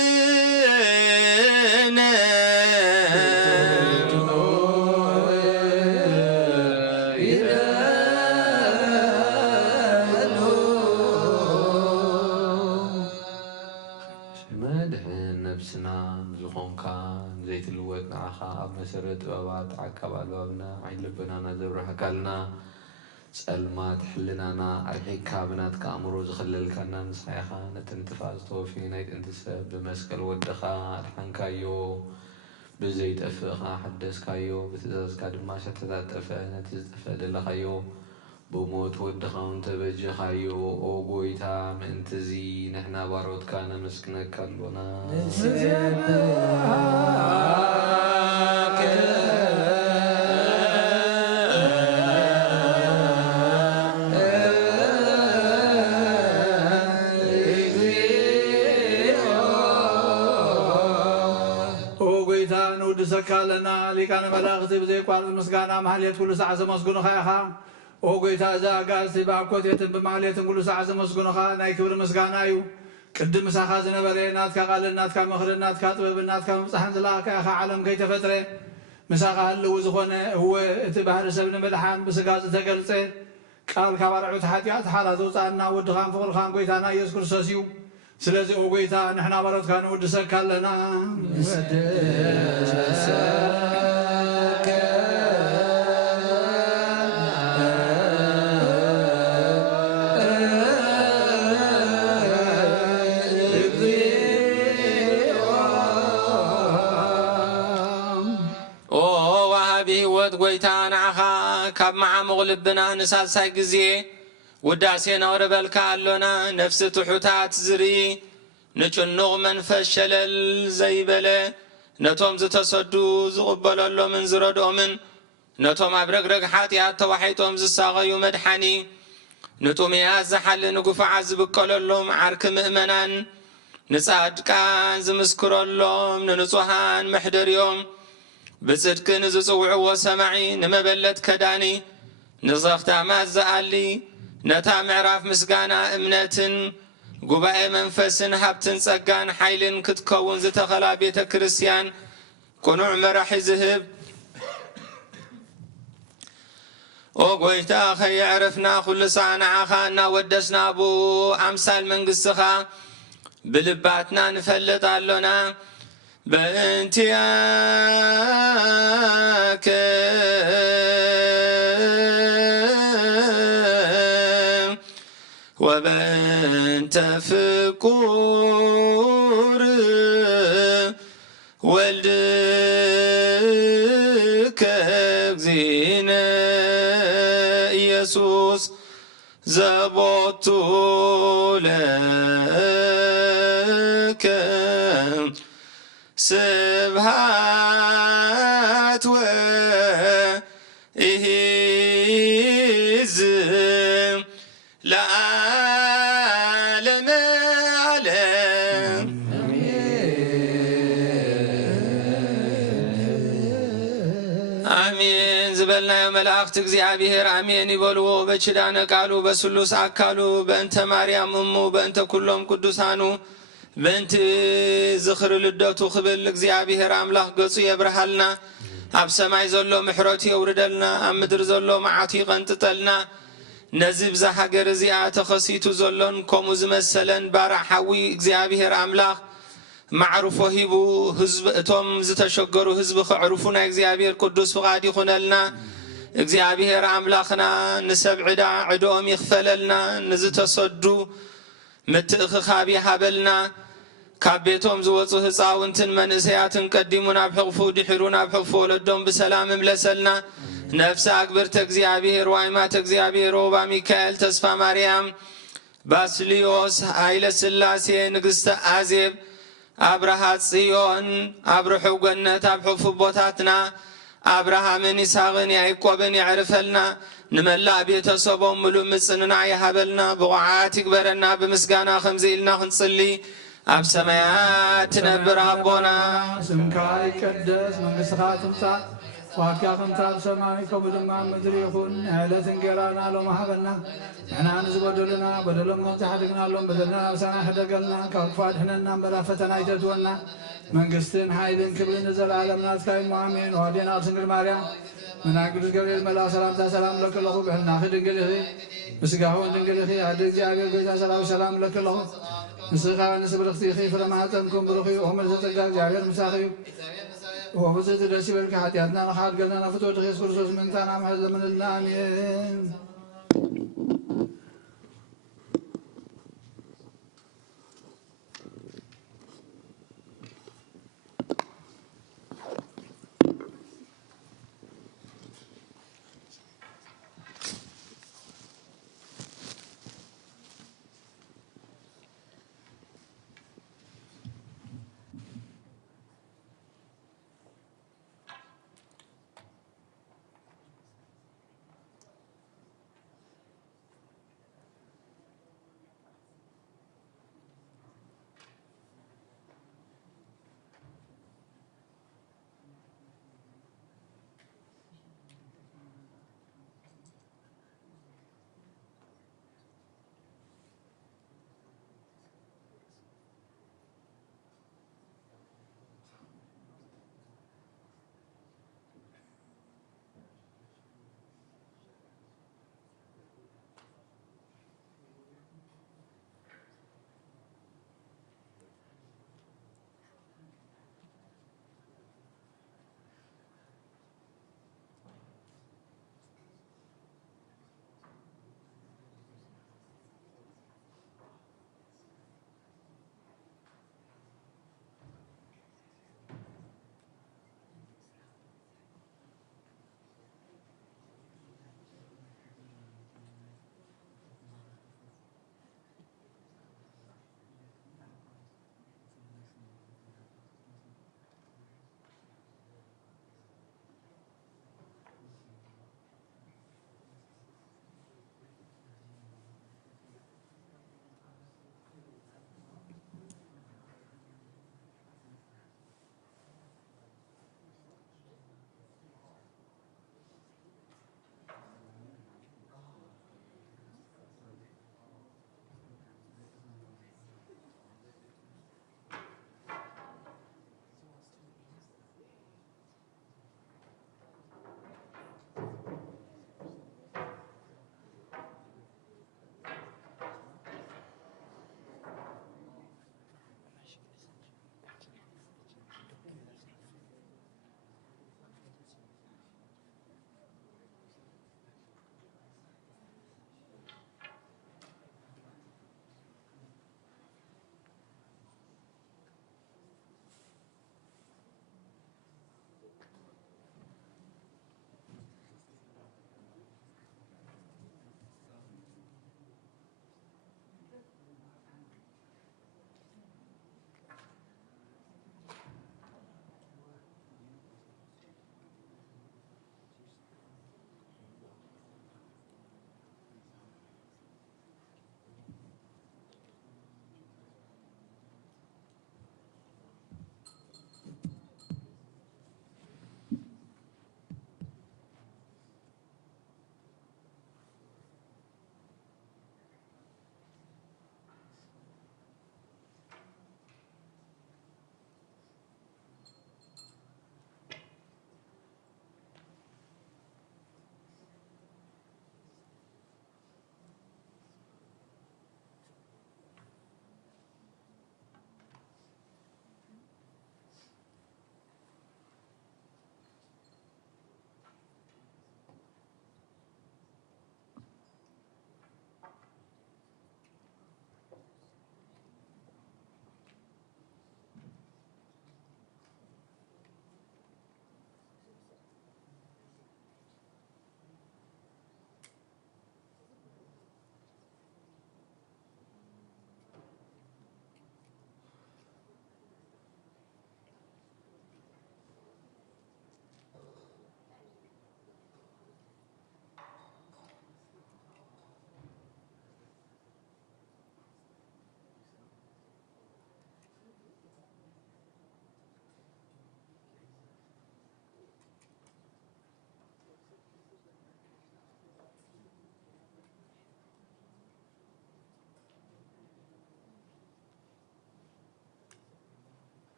መድህን ነብስና ዝኾንካ ዘይትልወጥ ንዓኻ ኣብ መሰረት ጥበባት ዓቀብ ኣልባብና ዓይንልብናና ዘብርሐካልና ጸልማት ሕልናና ኣርሒካ ብናትካ ኣእምሮ ዝኽልልካና ንስኻ ኢኻ ነቲ ንጥፋእ ዝተወፊ ናይ ጥንቲ ሰብ ብመስቀል ወድኻ ኣድሓንካዮ ብዘይጠፍእኻ ሓደስካዮ ብትእዛዝካ ድማ ሸተታጠፈ ነቲ ዝጠፍእ ደለኻዮ ብሞት ወድኻ እውን ተበጀኻዮ ኦ ጎይታ ምእንቲ እዚ ንሕና ባሮትካ ነመስግነካ ኣሎና ሰካለና ሊቃነ መላእክት ብዘይቋርጥ ምስጋና ማህሌት ኩሉ ሰዓት ዘመስግኑኻ ኢኻ ኦ ጎይታ እዛ ኣጋእዝቲ ብኣኮቴትን ብማህሌትን ኩሉ ሰዓት ዘመስግኑኻ ናይ ክብሪ ምስጋና እዩ ቅድም ምሳኻ ዝነበረ ናትካ ቃልን ናትካ ምኽርን ናትካ ጥበብን ናትካ ምብፃሕን ዝለኣካ ኢኻ ዓለም ከይተፈጥረ ምሳኻ ህልው ዝኾነ ህወ እቲ ባህሪ ሰብ ንምድሓን ብስጋ ዝተገልፀ ቃል ካብ ኣርዑት ሓጢኣት ሓራ ዘውፃእና ወድኻን ፍቕርኻን ጎይታና ኢየሱስ ክርስቶስ እዩ ስለዚህ ኦ ጎይታ ንሕና ባሮትካ ንውድሰካ ኣለና ኦ ዋሃቢ ህይወት ጎይታ ንዓኻ ካብ መዓሙቕ ልብና ንሳልሳይ ግዜ ውዳሴና ወረበልካ ኣሎና ነፍሲ ትሑታት ዝርኢ ንጭኑቕ መንፈስ ሸለል ዘይበለ ነቶም ዝተሰዱ ዝቕበለሎምን ዝረድኦምን ነቶም ኣብ ረግረግ ሓጢኣት ተዋሒጦም ዝሳቐዩ መድሓኒ ንጡምያት ዝሓሊ ንጉፍዓት ዝብቀለሎም ዓርኪ ምእመናን ንጻድቃን ዝምስክረሎም ንንጹሃን መሕደርዮም ብጽድቂ ንዝጽውዕዎ ሰማዒ ንመበለት ከዳኒ ንዘኽታማት ዝኣሊ ነታ ምዕራፍ ምስጋና እምነትን ጉባኤ መንፈስን ሃብትን ጸጋን ሓይልን ክትከውን ዝተኸላ ቤተ ክርስቲያን ቁኑዕ መራሒ ዝህብ ኦ ጐይታ ኸየዕረፍና ኩሉ ሰዓ ንዓኻ እናወደስና ብኡ ኣምሳል መንግሥትኻ ብልባትና ንፈልጥ ኣሎና በእንቲአከ ወበእንተ ፍቁር ወልድከ እግዚእነ ኢየሱስ ዘቦቱ ለከ ስብሃት ወኢሕዝ ለዓለመ ዓለም አሜን። ዝበልናዮ መላእክት እግዚአብሔር አሜን ይበልዎ። በችዳነ ቃሉ በስሉስ አካሉ በእንተ ማርያም እሙ በእንተ ኩሎም ቅዱሳኑ በእንቲ ዝኽሪ ልደቱ ክብል እግዚአብሔር አምላኽ ገጹ የብርሃልና ኣብ ሰማይ ዘሎ ምሕረቱ የውርደልና ኣብ ምድሪ ዘሎ መዓቱ ይቐንጥጠልና ነዚ ብዛ ሃገር እዚኣ ተኸሲቱ ዘሎን ከምኡ ዝመሰለን ባርዕ ሓዊ እግዚአብሔር አምላኽ ማዕሩፎ ሂቡ ህዝብ እቶም ዝተሸገሩ ህዝቢ ክዕርፉ ናይ እግዚአብሔር ቅዱስ ፍቓድ ይኹነልና። እግዚአብሔር አምላኽና ንሰብ ዕዳ ዕድኦም ይኽፈለልና፣ ንዝተሰዱ ምትእኽኻብ ይሃበልና። ካብ ቤቶም ዝወፁ ህፃውንትን መንእሰያትን ቀዲሙ ናብ ሕቕፉ ድሒሩ ናብ ሕቕፉ ወለዶም ብሰላም እምለሰልና። ነፍሲ ኣግብርተ እግዚአብሔር ዋይማት እግዚአብሔር ወባ ሚካኤል ተስፋ ማርያም ባስልዮስ ሃይለ ስላሴ ንግሥተ ኣዜብ አብርሃ ጽዮን አብርሑ ገነት ኣብ ሕፉ ቦታትና አብርሃምን ይስሐቅን ያዕቆብን ያዕርፈልና። ንመላእ ቤተሰቦም ምሉእ ምጽንና ይሃበልና። ብቑዓት ይግበረና። ብምስጋና ከምዚ ኢልና ክንጽሊ ኣብ ሰማያት ትነብር ኣቦና ስምካ ይቀደስ መንግሥትኻ ትምጻእ ዋካ ከምታ ኣብ ሰማይ ከምኡ ድማ ምድሪ ይኹን ዕለት እንጀራና ሎሚ ሃበና ንሕና ንዝበደሉና በደሎም ከምዝሓድግናሎም በደልና ኣብሳና ሕደገልና ካብ ክፉ ኣድሕነና እምበላ ፈተና ይተትወና መንግሥትን ሓይልን ክብርን ንዘለዓለም ናትካ እሞ ኣሜን። ዋዴና ድንግል ማርያም መናይ ቅዱስ ገብርኤል መልአክ ሰላምታ ሰላም ለክለኹ ብሕልናኺ ድንግል ኢኺ ምስጋውን ድንግል ኢኺ ኣደ እግዚአብሔር ጎይታ ሰራዊት ሰላም ለክለኹ ንስኻ ንስብርኽቲ ኢኺ ፍረ ማኅፀንኩም ብሩኽ እዩ ኦ መልሰ ጸጋ እግዚአብሔር ምሳኺ እዩ ወብዘት ደስ ይበልካ ኃጢአትና ነኻድገልና ነፍትወድ ኢየሱስ ክርስቶስ ምንታና ምሕረት ለምንልና አሜን።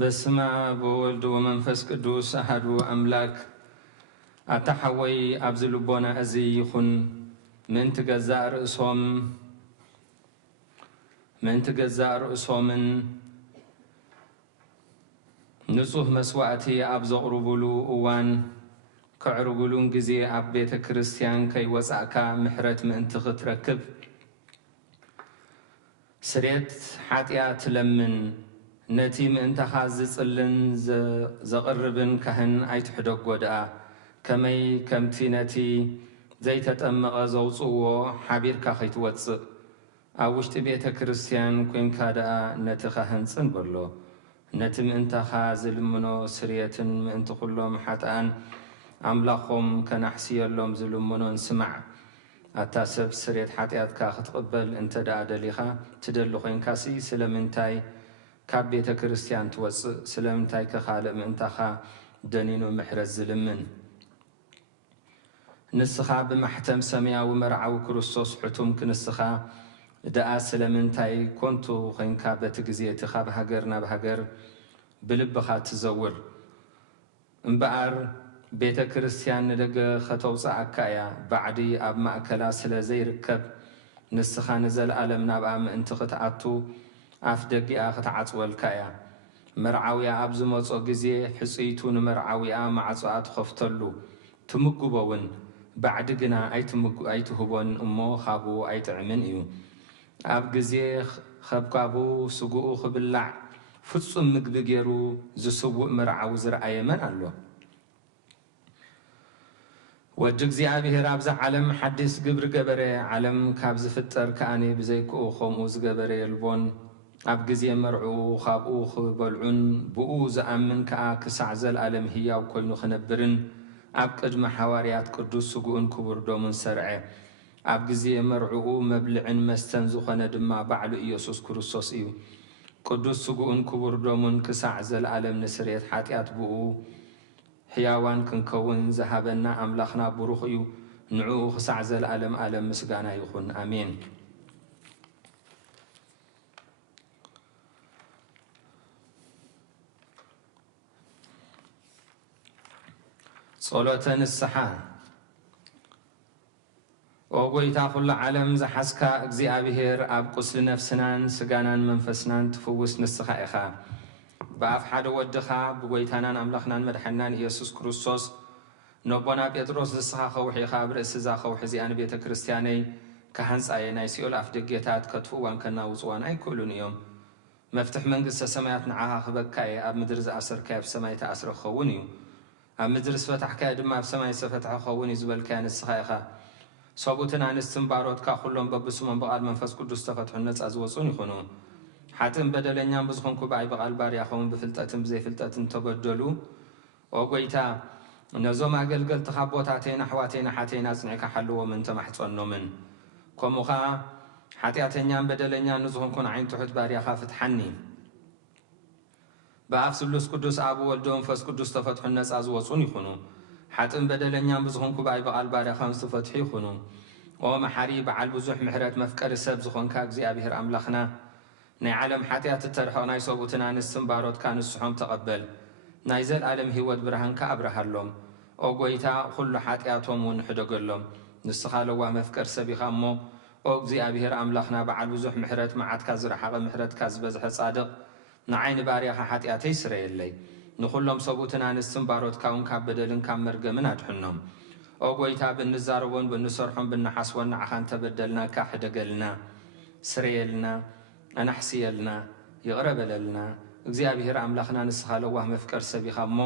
በስመ አብ ወወልድ ወመንፈስ ቅዱስ አሐዱ አምላክ አታሐወይ ኣብዚ ልቦና እዚ ይኹን ምእንቲ ገዛእ ርእሶምን ንጹህ መስዋዕቲ ኣብ ዘቕርብሉ እዋን ክዕርግሉን ግዜ ኣብ ቤተ ክርስቲያን ከይወፃእካ ምሕረት ምእንቲ ክትረክብ ስርየት ሓጢኣት ለምን ነቲ ምእንተኻ ዝጽልን ዘቕርብን ካህን ኣይትሕደጎ ደኣ ከመይ ከምቲ ነቲ ዘይተጠመቐ ዘውፅዎ ሓቢርካ ከይትወፅእ ኣብ ውሽጢ ቤተ ክርስቲያን ኮንካ ደኣ ነቲ ካህን ጽንበሎ ነቲ ምእንተኻ ዝልምኖ ስርየትን ምእንቲ ኩሎም ሓጥኣን ኣምላኾም ከናሕስየሎም ዝልምኖን ስማዕ ኣታ ሰብ ስርየት ሓጢኣትካ ክትቕበል እንተ ደኣ ደሊኻ ትደሊ ኮንካሲ ስለምንታይ ካብ ቤተ ክርስቲያን ትወፅእ ስለምንታይ ከኻልእ ምእንታኻ ደኒኑ ምሕረት ዝልምን ንስኻ ብማሕተም ሰማያዊ መርዓዊ ክርስቶስ ሕቱም ክንስኻ ደኣ ስለምንታይ ኮንቱ ኮንካ በቲ ግዜ እቲ ካብ ሃገር ናብ ሃገር ብልብኻ ትዘውር እምበኣር ቤተ ክርስቲያን ንደገ ከተውፅኣካ እያ ባዕዲ ኣብ ማእከላ ስለ ዘይርከብ ንስኻ ንዘለኣለም ናብኣ ምእንቲ ክትኣቱ ኣፍ ደጊኣ ክትዓፅወልካ እያ መርዓውያ ኣብ ዝመፆ ግዜ ሕፅይቱ ንመርዓውያ ማዕፅኣ ትኸፍተሉ ትምግቦውን ባዕዲ ግና ኣይትህቦን እሞ ካብኡ ኣይጥዕምን እዩ ኣብ ግዜ ኸብካቡ ስጉኡ ክብላዕ ፍጹም ምግቢ ገይሩ ዝስውእ መርዓዊ ዝረኣየ መን ኣሎ ወዲ እግዚኣብሔር ኣብዛ ዓለም ሓድስ ግብሪ ገበረ ዓለም ካብ ዝፍጠር ከኣነ ብዘይክኡ ከምኡ ዝገበረ የልቦን ኣብ ግዜ መርዑኡ ካብኡ ክበልዑን ብኡ ዝኣምን ከዓ ክሳዕ ዘለኣለም ህያው ኮይኑ ክነብርን ኣብ ቅድሚ ሓዋርያት ቅዱስ ስጉኡን ክቡር ዶሙን ሰርዐ ኣብ ግዜ መርዑኡ መብልዕን መስተን ዝኾነ ድማ ባዕሉ ኢየሱስ ክርስቶስ እዩ ቅዱስ ስጉኡን ክቡር ዶሙን ክሳዕ ዘለኣለም ንስርየት ሓጢኣት ብኡ ሕያዋን ክንከውን ዝሃበና ኣምላኽና ብሩኽ እዩ ንዕኡ ክሳዕ ዘለኣለም ኣለም ምስጋና ይኹን ኣሜን ጸሎተ ንስሓ ኦ ጐይታ ኩሉ ዓለም ዝሓዝካ እግዚኣብሔር ኣብ ቁስሊ ነፍስናን ስጋናን መንፈስናን ትፍውስ ንስኻ ኢኻ ብኣፍ ሓደ ወድኻ ብጐይታናን ኣምላኽናን መድሓናን ኢየሱስ ክርስቶስ ነቦና ጴጥሮስ ንስኻ ኸውሒ ኢኻ ኣብ ርእሲ እዛ ኸውሒ እዚኣ ንቤተ ክርስቲያነይ ካሃንፃየ ናይ ሲኦል ኣፍ ደጌታት ከጥፍእዋን ከናውፅዋን ኣይክእሉን እዮም መፍትሕ መንግስተ ሰማያት ንዓኻ ክበካ እየ ኣብ ምድሪ ዝኣሰርካዮ ኣብ ሰማይ ተኣስረ ክኸውን እዩ ኣብ ምድሪ ዝፈታሕካዮ ድማ ኣብ ሰማይ ዝተፈትሐ ክኸውን እዩ ዝበልካዮ ንስኻ ኢኻ ሰብኡትን ኣንስትን ባሮትካ ኩሎም በብስሞም ብቓል መንፈስ ቅዱስ ተፈትሑን ነፃ ዝወፁን ይኹኑ ሓጥን በደለኛን ብዝኾንኩ ብኣይ በቓል ባርያኸውን ብፍልጠትን ብዘይፍልጠትን ተበደሉ ኦ ጐይታ ነዞም ኣገልገልትኻ ቦታተይን ኣሕዋተይን ሓተይን ኣጽኒዕካ ሓልዎምን ተማሕፀኖምን ከምኡ ኸዓ ሓጢኣተኛን በደለኛን ንዝኾንኩ ንዓይን ትሑት ባርያኻ ፍትሓኒ ብኣፍ ስሉስ ቅዱስ ኣብ ወልዶ መንፈስ ቅዱስ ተፈትሑን ነፃ ዝወፁን ይኹኑ ሓጥን በደለኛን ብዝኾንኩ ብኣይ በቓል ባርያኻን ዝተፈትሑ ይኹኑ ኦ መሓሪ በዓል ብዙሕ ምሕረት መፍቀሪ ሰብ ዝኾንካ እግዚኣብሔር ኣምላኽና ናይ ዓለም ሓጢኣት እተርሕቕ ናይ ሰብኡትን ኣንስትን ባሮትካ ንስሖም ተቐበል ናይ ዘለኣለም ህይወት ብርሃንካ ኣብርሃሎም ኦ ጐይታ ኩሉ ሓጢኣቶም እውን ሕደገሎም ንስኻ ለዋህ መፍቀር ሰብ ኢኻ እሞ ኦ እግዚኣብሔር ኣምላኽና በዓል ብዙሕ ምሕረት መዓትካ ዝረሓቐ ምሕረትካ ዝበዝሐ ጻድቕ ንዓይኒ ባርያኻ ሓጢኣተይ ስረየለይ ንኹሎም ሰብኡትን ኣንስትን ባሮትካ እውን ካብ በደልን ካብ መርገምን ኣድሕኖም ኦ ጐይታ ብንዛረቦን ብንሰርሖን ብንሓስቦን ንዓኻ እንተበደልና ካ ሕደገልና ስረየልና ኣናሕስየልና ይቕረበለልና እግዚኣብሔር ኣምላኽና ንስኻ ለዋህ መፍቀር ሰብ ኢኻ እሞ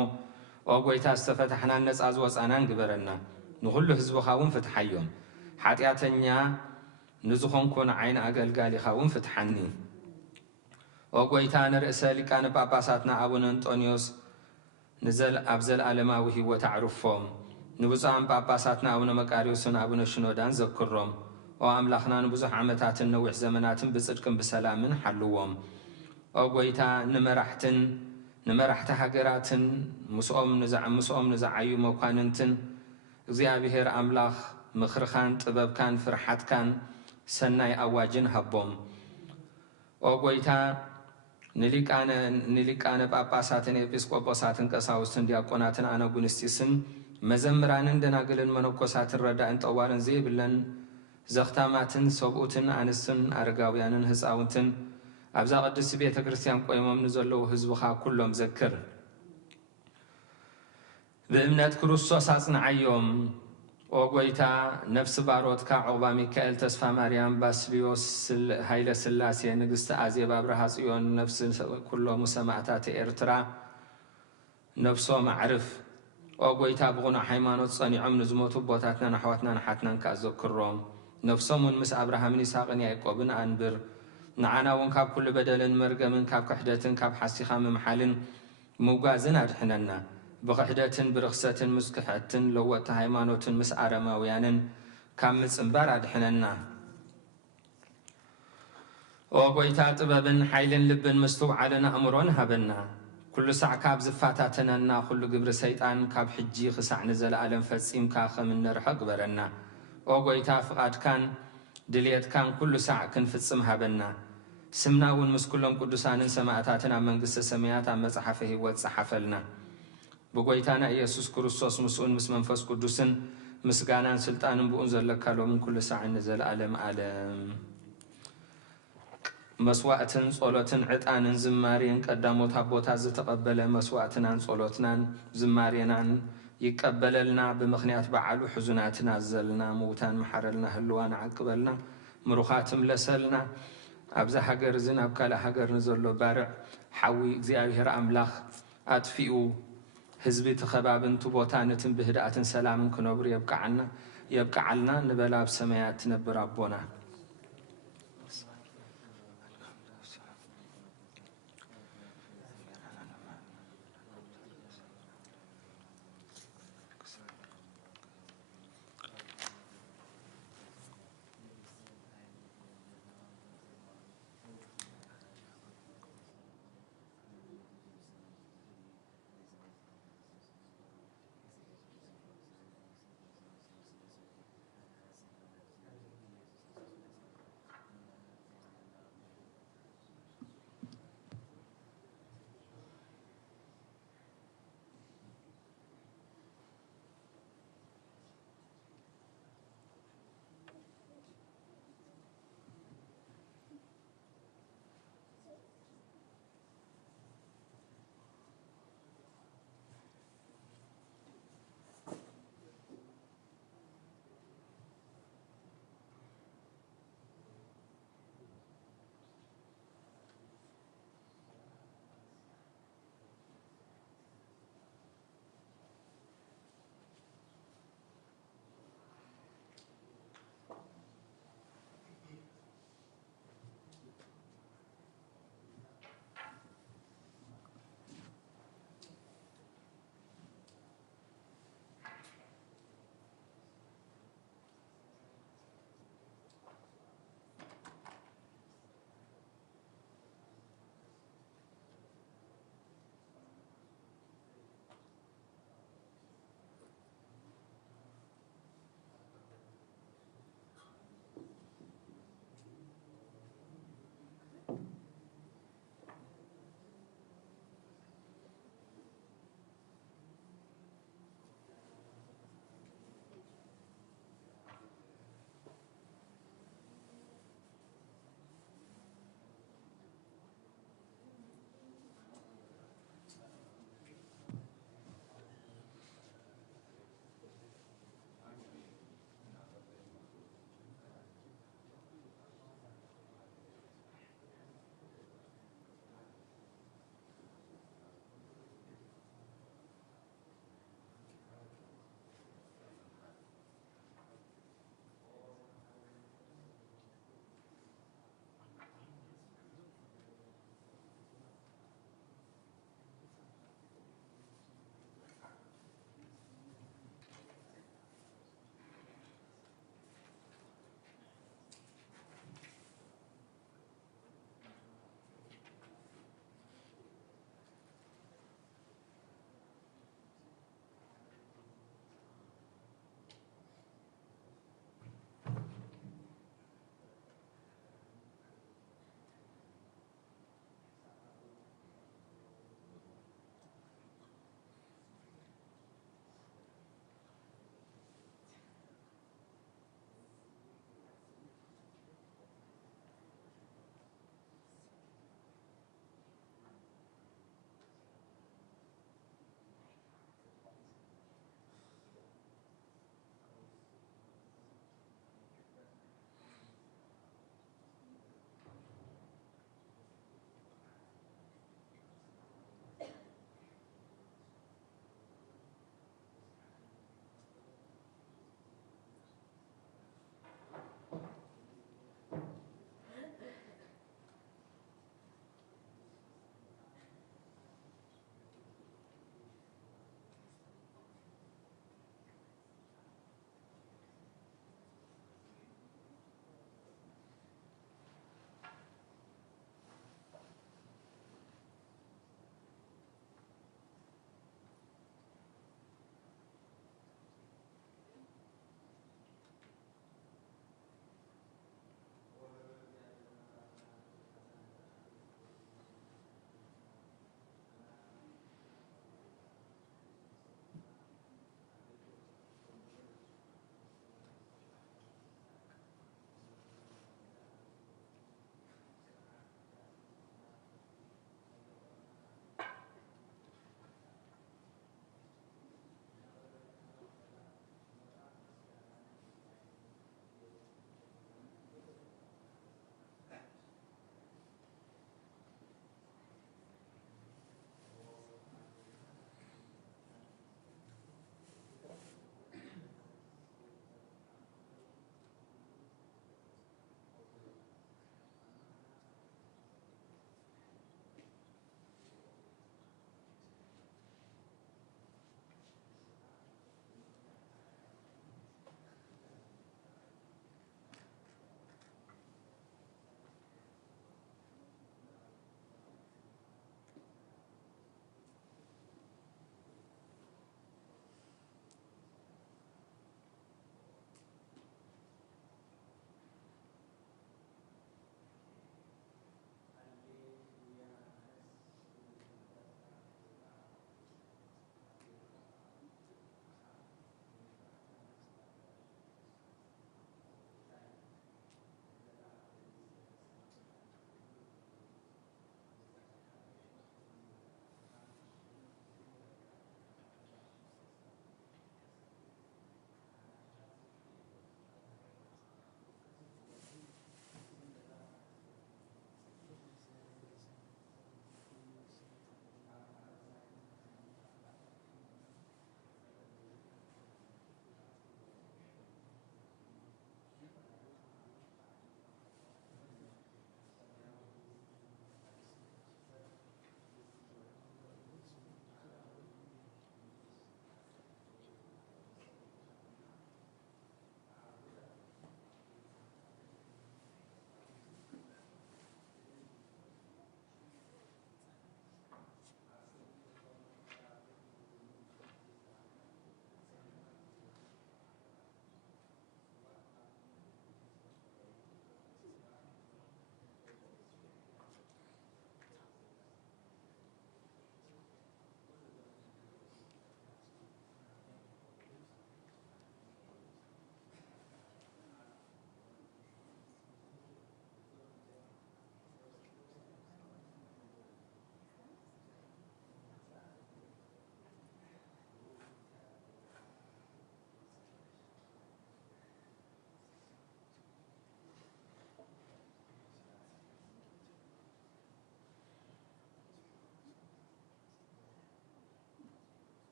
ኦ ጐይታ ዝተፈታሕናን ነፃ ዝወፃናን ግበረና ንኹሉ ህዝብኻ እውን ፍትሓዮም ሓጢኣተኛ ንዝኾንኩ ንዓይኒ ኣገልጋሊ ኢኻ እውን ፍትሓኒ ኦ ጐይታ ንርእሰ ሊቃነ ጳጳሳትና ኣቡነ አንጦንዮስ ኣብ ዘለኣለማዊ ህይወት ኣዕርፎም ንብፁዓን ጳጳሳትና ኣቡነ መቃርዮስን ኣቡነ ሽኖዳን ዘክሮም ኦ ኣምላኽና ንብዙሕ ዓመታትን ነዊሕ ዘመናትን ብጽድቅን ብሰላምን ሓልዎም ኦ ጐይታ ንመራሕቲ ሃገራትን ምስኦም ንዝዓዩ መኳንንትን እግዚኣብሔር ኣምላኽ ምኽርኻን ጥበብካን ፍርሓትካን ሰናይ ኣዋጅን ሃቦም ኦ ጐይታ ንሊቃነ ጳጳሳትን ኤጲስቆጶሳትን ቀሳውስትን ዲያቆናትን አነጉንስቲስን መዘምራንን ደናግልን መነኮሳትን ረዳእን ጠዋርን ዘይብለን ዘኽታማትን ሰብኡትን አንስትን አረጋውያንን ህፃውንትን አብዛ ቅድስት ቤተ ክርስቲያን ቆይሞም ንዘለዉ ህዝብኻ ኩሎም ዘክር በእምነት ክርስቶስ አጽንዓዮም ኦ ጎይታ ነፍስ ባሮትካ ዕቁባ ሚካኤል ተስፋ ማርያም ባስልዮስ ኃይለ ስላሴ ንግስቲ አዜብ አብርሃ ጽዮን ነፍስ ኩሎም ሰማዕታት ኤርትራ ነፍሶም አዕርፍ ኦ ጎይታ ብቑኑዕ ሃይማኖት ጸኒዖም ንዝሞቱ ቦታትናን ኣሕዋትናን ሓትናን ካዘክሮም ነፍሶምን ምስ አብርሃምን ይስሐቅን ያዕቆብን አንብር ንዓና እውን ካብ ኩሉ በደልን መርገምን ካብ ክሕደትን ካብ ሓሲኻ ምምሓልን ምውጋዝን አድሕነና بخحدتن برخصتن مسكحتن لوت هيمانوتن مس عرماويانن كم مصنبار ادحننا او قويتا طببن حيلن لبن مستوعلنا امرون هبنا كل ساعه كاب زفاتاتنا كل قبر شيطان كاب حجي خسع نزل عالم فصيم كاخم نرحق برنا او قويتا فقاد كان دليت كان كل ساعه كنفصم هبنا سمناون مسكلهم قدسانن سماعتاتنا منغست سميات مصحفه هو صحفلنا بقويتانا يسوع كريستوس مسؤول مس منفس قدوسن مسغانان سلطانن بؤن زلكالو من كل ساعه نزل عالم مسواعتن صلوتن عطانن زمارين قداموت ابوتا زتقبل مسواعتنان صلوتنان زمارينان يقبللنا بمخنيات بعلو حزناتنا زلنا موتان محرلنا هلوان عقبلنا مروخاتم لسلنا ابزا حجر زين ابكال حجر نزلو بارع حوي እግዚአብሔር አምላክ አጥፊኡ حزبي تخبابن تبوتانتن بهدأتن سلامن كنبر يبقى عنا نبلا بسمايات تنبر ربنا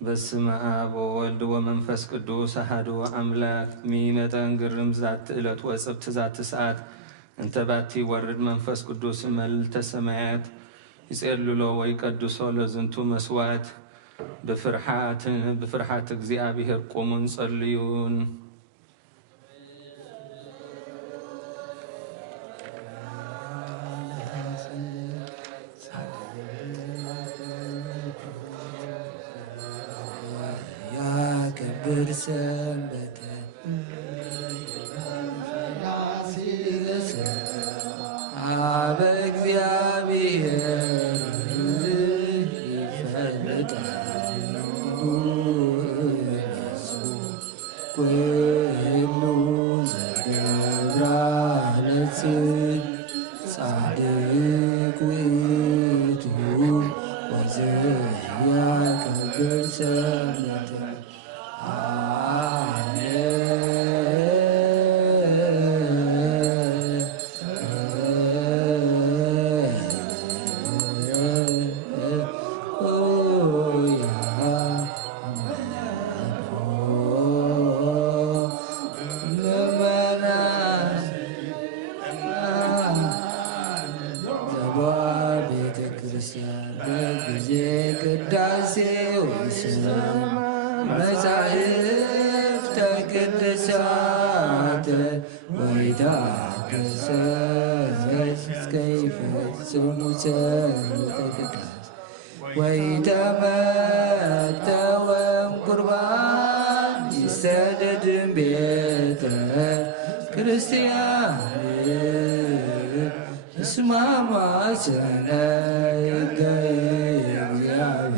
በስመ አብ ወወልድ ወመንፈስ ቅዱስ አሐዱ አምላክ ሚመጠን ግርም ዛት ዕለት ወጽብት ዛት ሰዓት እንተ ባቲ ወርድ መንፈስ ቅዱስ መልዕልተ ሰማያት ይጼልሎ ወይ ቀድሶ ለዝንቱ መስዋዕት በፍርሃት እግዚአብሔር ቁሙን ጸልዩን። ያከብር ሰንበተ አበ እግዚአብሔር ይፈልጣሉ ኩሉ ዘገብራ ለጽድቅ ጻድቅ ውእቱ ወዘያከብር ሰንበተ ወስላም መጻሕፍተ ቅዱሳት ወይታገሰ እስከይፈጽሙ ጸሎተ ቅዳሴ ወይተመተወም ቁርባን ይሰደድም ቤተ ክርስቲያን እስማማሰነ እግዚአብሔር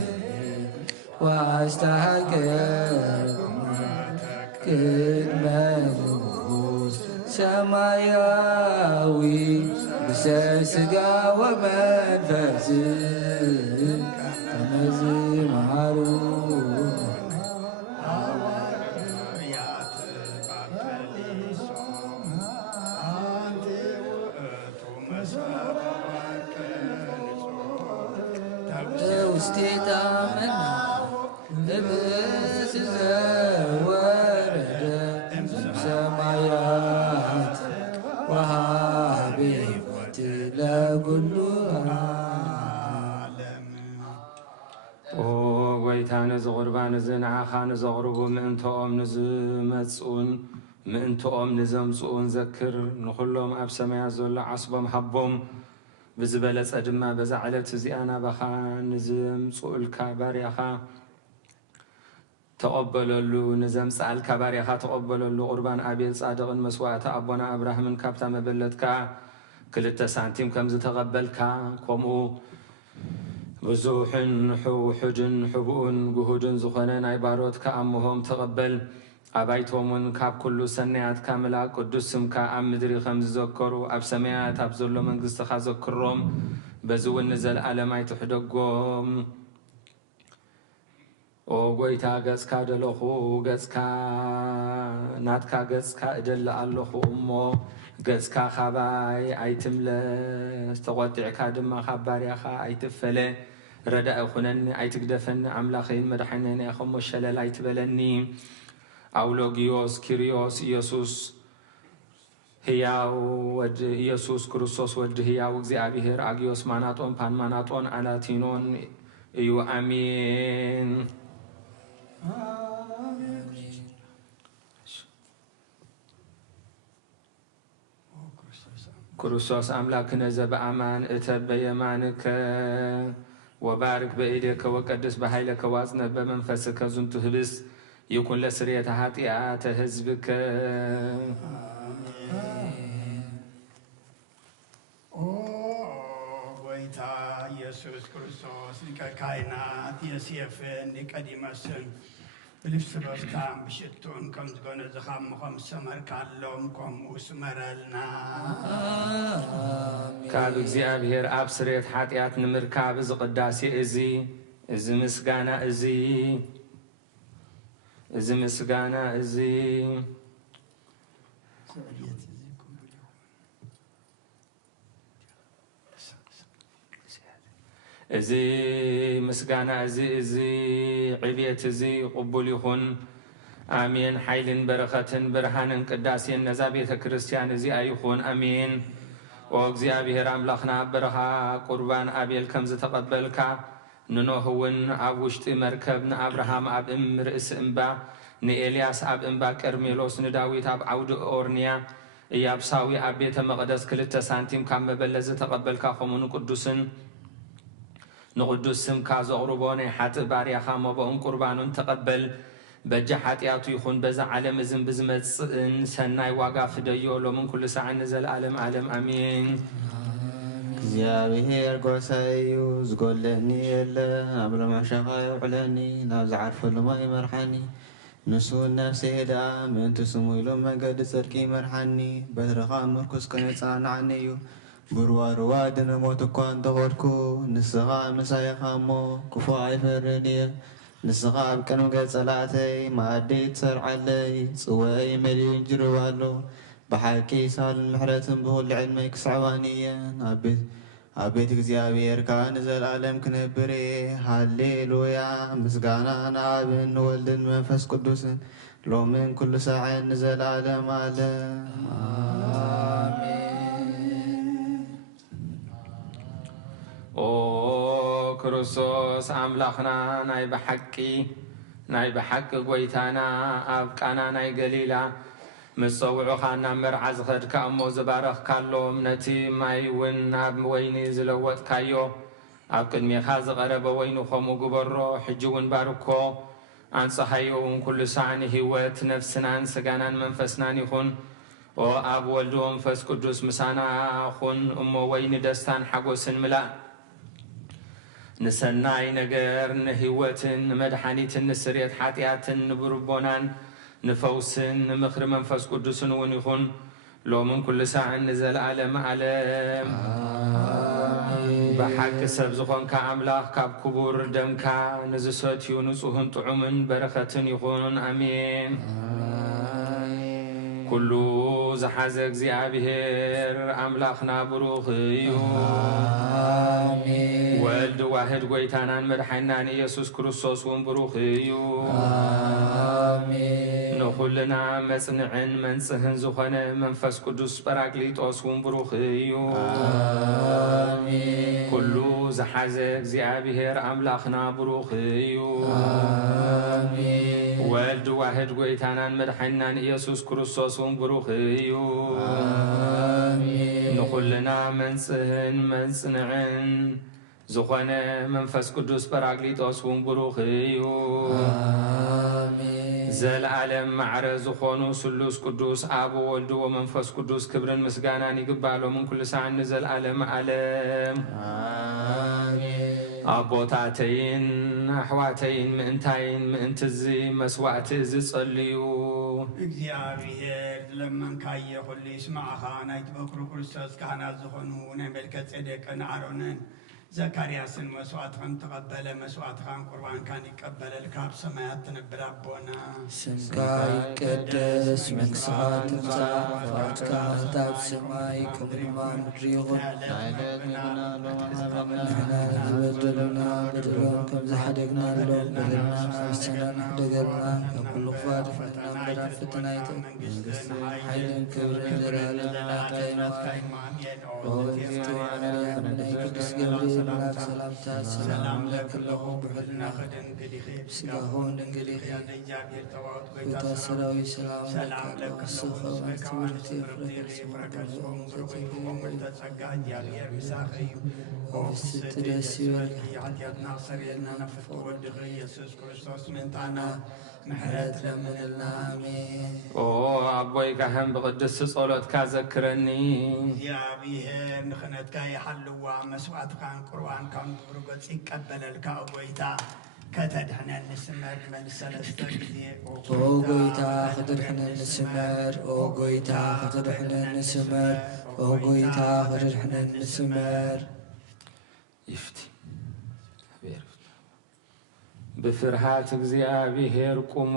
ዋስተሃገር ቅድመ ንጉሥ ሰማያዊ ብሰስጋ ወመንፈስ ከመዝማሩ ውስቴታ መና ልብስ ዘወረደ ሰማያት ወሃቤ ሕይወት ለኩሉ ዓለም። ኦ ጎይታ ነዚ ቁርባን እዚ ንዓኻ ንዘቕርቡ ምእንቶኦም ንዝመፅኡን ምእንቶኦም ንዘምፅኡን ዘክር ንኩሎም ኣብ ሰማያት ዘሎ ዓስቦም ሃቦም ብዝበለፀ ድማ በዛ ዕለት እዚኣ ናባኻ ንዘምፅኡልካ ባርያኻ ተቐበለሉ ንዘምፅኣልካ ባርያኻ ተቐበለሉ ቁርባን ኣቤል ጻድቕን መስዋእቲ ኣቦና ኣብርሃምን ካብታ መበለትካ 2 ሳንቲም ከም ዝተቐበልካ ከምኡ ብዙሕን ውሑድን ሕቡኡን ጉሁድን ዝኾነ ናይ ባሮትካ ኣምሆም ተቐበል ኣባይቶምን ካብ ኩሉ ሰናያትካ መላእ ቅዱስ ስምካ ኣብ ምድሪ ከም ዝዘከሩ ኣብ ሰማያት ኣብ ዘሎ መንግስትኻ ዘክሮም በዚ እውን ንዘለኣለም ኣይትሕደጎም። ኦ ጎይታ ገጽካ ደለኹ ገጽካ ናትካ ገጽካ እደሊ ኣለኹ እሞ ገጽካ ካባይ ኣይትምለስ ተቖጢዕካ ድማ ካብ ባርያኻ ኣይትፈለ ረዳእ ይኹነኒ ኣይትግደፈኒ ኣምላኸይን መድሓኒተይ ኢኸሞ ሸለል ኣይትበለኒ አውሎጊዮስ ኪሪዮስ ኢየሱስ ሕያው ወድ ኢየሱስ ክርስቶስ ወድ ሕያው እግዚአብሔር አጊዮስ ማናጦን ፓንማናጦን አላቲኖን እዩ አሜን። ክርስቶስ አምላክነ ዘበአማን እተብ በየማንከ ወባርክ በኢዴከ ወቀድስ በኃይለከ ዋጽነ በመንፈስከ ዝንቱ ህብስት ይኩን ለስርየተ ኃጢአተ ህዝብከ። ኦ ጎይታ ኢየሱስ ክርስቶስ ሊቀ ካህናት የሴፍን ኒቆዲሞስን ብልብስ በፍታን ብሽቱን ከም ዝገነዝኻ ምኾም ሰመርካሎም ከምኡ ስመረልና። ካብ እግዚአብሔር ኣብ ስርየት ኃጢአት ንምርካብ እዚ ቅዳሴ እዚ ምስጋና እዚ ምስጋና እዚ ምስጋና እዚ ዕብየት እዚ ቅቡል ይኹን አሜን። ኃይልን በረኸትን ብርሃንን ቅዳሴን ነዛ ቤተ ክርስቲያን እዚኣ ይኹን አሜን። ኦ እግዚአብሔር አምላኽና በረኻ ቁርባን አቤል ከም ዝተቐበልካ ንኖህ እውን ኣብ ውሽጢ መርከብ ንአብርሃም ኣብ ርእሲ እምባ ንኤልያስ ኣብ እምባ ቀርሜሎስ ንዳዊት ኣብ ዓውዲ ኦርንያ ኢያብሳዊ ኣብ ቤተ መቕደስ 2 ሳንቲም ካብ መበለት ዝተቐበልካ ከምኡ ንቅዱስ ስምካ ዘቕርቦ ናይ ሓጥእ ባርያኻ መቦኡን ቁርባኑን ተቐበል። በጃ ኃጢአቱ ይኹን በዛ ዓለም እዝን ብዝመጽእን ሰናይ ዋጋ ፍደዮ ሎምን ኩሉ ሰዓት ንዘለዓለም ዓለም አሜን። እግዚአብሔር ጎሳይ እዩ ዝጎለኒ የለ ኣብ ለማዕሻኻ የውዕለኒ ናብ ዝዓርፈሉ ማይ ይመርሓኒ ንሱ ነፍሰ ሄዳ ምእንቲ ስሙ ኢሉ መንገዲ ጽድቂ ይመርሓኒ በትርኻ ምርኩስ ከነጻንዓኒ እዩ ጉርዋርዋ ድነሞት እኳ እንተኾድኩ ንስኻ ምሳይኻ እሞ ክፉ ኣይፈርን እየ ንስኻ ኣብ ቅድሚ ገጽ ጸላእተይ ማኣዲ ትሰርዓለይ ጽወይ መሊኡን ጅርባ ኣሎ ብሓቂ ሳልን ምሕረትን ብኹሉ ዕድመይ ክስዕባኒ እየን ኣብ ቤት እግዚኣብሔርካ ንዘለኣለም ክነብር እየ ሃሌሉያ ምስጋና ንኣብን ንወልድን መንፈስ ቅዱስን ሎምን ኩሉ ሰዓት ንዘለኣለም ዓለም አሜን። ኦ ክርስቶስ አምላኽና ናይ በሐቂ ጎይታና ኣብ ቃና ናይ ገሊላ ምጽውዑኻ ናብ መርዓ ዝኸድካ እሞ ዝባረኽካሎም ነቲ ማይ እውን ናብ ወይኒ ዝለወጥካዮ ኣብ ቅድሜኻ ዝቐረበ ወይኒ ከምኡ ግበሮ ሕጂ እውን ባርኮ አንጽሐዮ ኩሉ ሳዕኒ ህይወት ነፍስናን ስጋናን መንፈስናን ይኹን ኦ ኣብ ወልድ መንፈስ ቅዱስ ምሳና ኹን እሞ ወይኒ ደስታን ሓጎስን ምላእ ንሰናይ ነገር ንህይወትን ንመድሓኒትን ንስርየት ሓጢአትን ንብርቦናን ንፈውስን ንምኽሪ መንፈስ ቅዱስን እውን ይኹን ሎምን ኩሉ ሳዕን ንዘለዓለም ዓለም በሐቂ ሰብ ዝኾንካ ኣምላኽ ካብ ክቡር ደምካ ንዝሰትዩ ንጹህን ጥዑምን በረኸትን ይኹን አሜን ኩሉ ዝሓዘ እግዚአብሔር ኣምላኽና ብሩኽ እዩ ወልድ ዋህድ ጎይታናን መድሓኒናን ኢየሱስ ክርስቶስ እውን ብሩኽ እዩ ንኹልና መጽንዕን መንጽህን ዝኾነ መንፈስ ቅዱስ ጰራቅሊጦስ እውን ብሩኽ እዩ ኩሉ ዝሓዘ እግዚአብሔር ኣምላኽና ብሩኽ እዩ ወልድ ዋህድ ጎይታናን መድሓኒናን ኢየሱስ ክርስቶስ እውን ብሩኽ እዩ ንኹልና መንጽህን መንጽንዕን ዝኾነ መንፈስ ቅዱስ ጰራቅሊጦስ እውን ብሩኽ እዩ ዘለዓለም ማዕረ ዝኾኑ ስሉስ ቅዱስ አብ ወልድ ወመንፈስ ቅዱስ ክብርን ምስጋናን ይግባሎምን ኩሉ ሳዕን ዘለዓለም ዓለም አቦታተይን አሕዋተይን ምእንታይን ምእንትዚ መስዋዕቲ ዝጸልዩ እግዚአብሔር ለመንካየ ሁሉ ይስማዓኻ ናይቲ በኩር ክርስቶስ ካህናት ዝኾኑ ናይ መልከ ጼዴቅን አሮንን ዘካርያስን መስዋዕትህን ተቀበለ መስዋዕትህን ቁርባንካን ይቀበለልካ ኣብ ሰማያት ትነብር ኣቦና ስምካ ይቀደስ መንግሥትኻ ትምጻእ ፈቃድካ ኣብ ሰማይ ከምኡ ምድሪ ይኹን ንሕና ዝበደሉና በደሎም ከም ዝሓደግናሎም በደልና ንኣስተናን ሕደገልና ካብ ኩሉ ክፋድ ፍትና እምበዳን ፍትና መንግሥትን ሓይልን ክብርን ዘለዓለም ቅዱስ ገብርኤል መልአክ ሰላምታ ሰላም ለክለኹ ብሕልና ከደንግዲኺ ስጋኹን ድንግዲኺ እግዚአብሔር ተዋወት ጎይታ ሰራዊት ሰላም ለክለኹ ትምህርቲ ፍረከሶም ብሩኽም ተጸጋ እግዚአብሔር ምሳኺ ወፍስት ደስ ይበልካ ኃጢአትና ሰሪልና ነፍቶ ወድኺ ኢየሱስ ክርስቶስ ምንታና ምሕረት ለምንልና አሜን ኦ አቦይ ካህን ብቅድስ ጸሎትካ ዘክረኒ እግዚአብሔር ንኽነትካ ይሓልዋ መስዋዕትካን ቁርባንካን ብርገጽ ይቀበለልካ ጎይታ ከተድሕነን ንስመር መልሰለስተ ጊዜ ኦ ጎይታ ከተድሕነን ንስመር ኦ ጎይታ ከተድሕነን ንስመር ኦ ጎይታ ከተድሕነን ንስመር ይፍቲ بفرحات እግዚአብሔር ቁሙ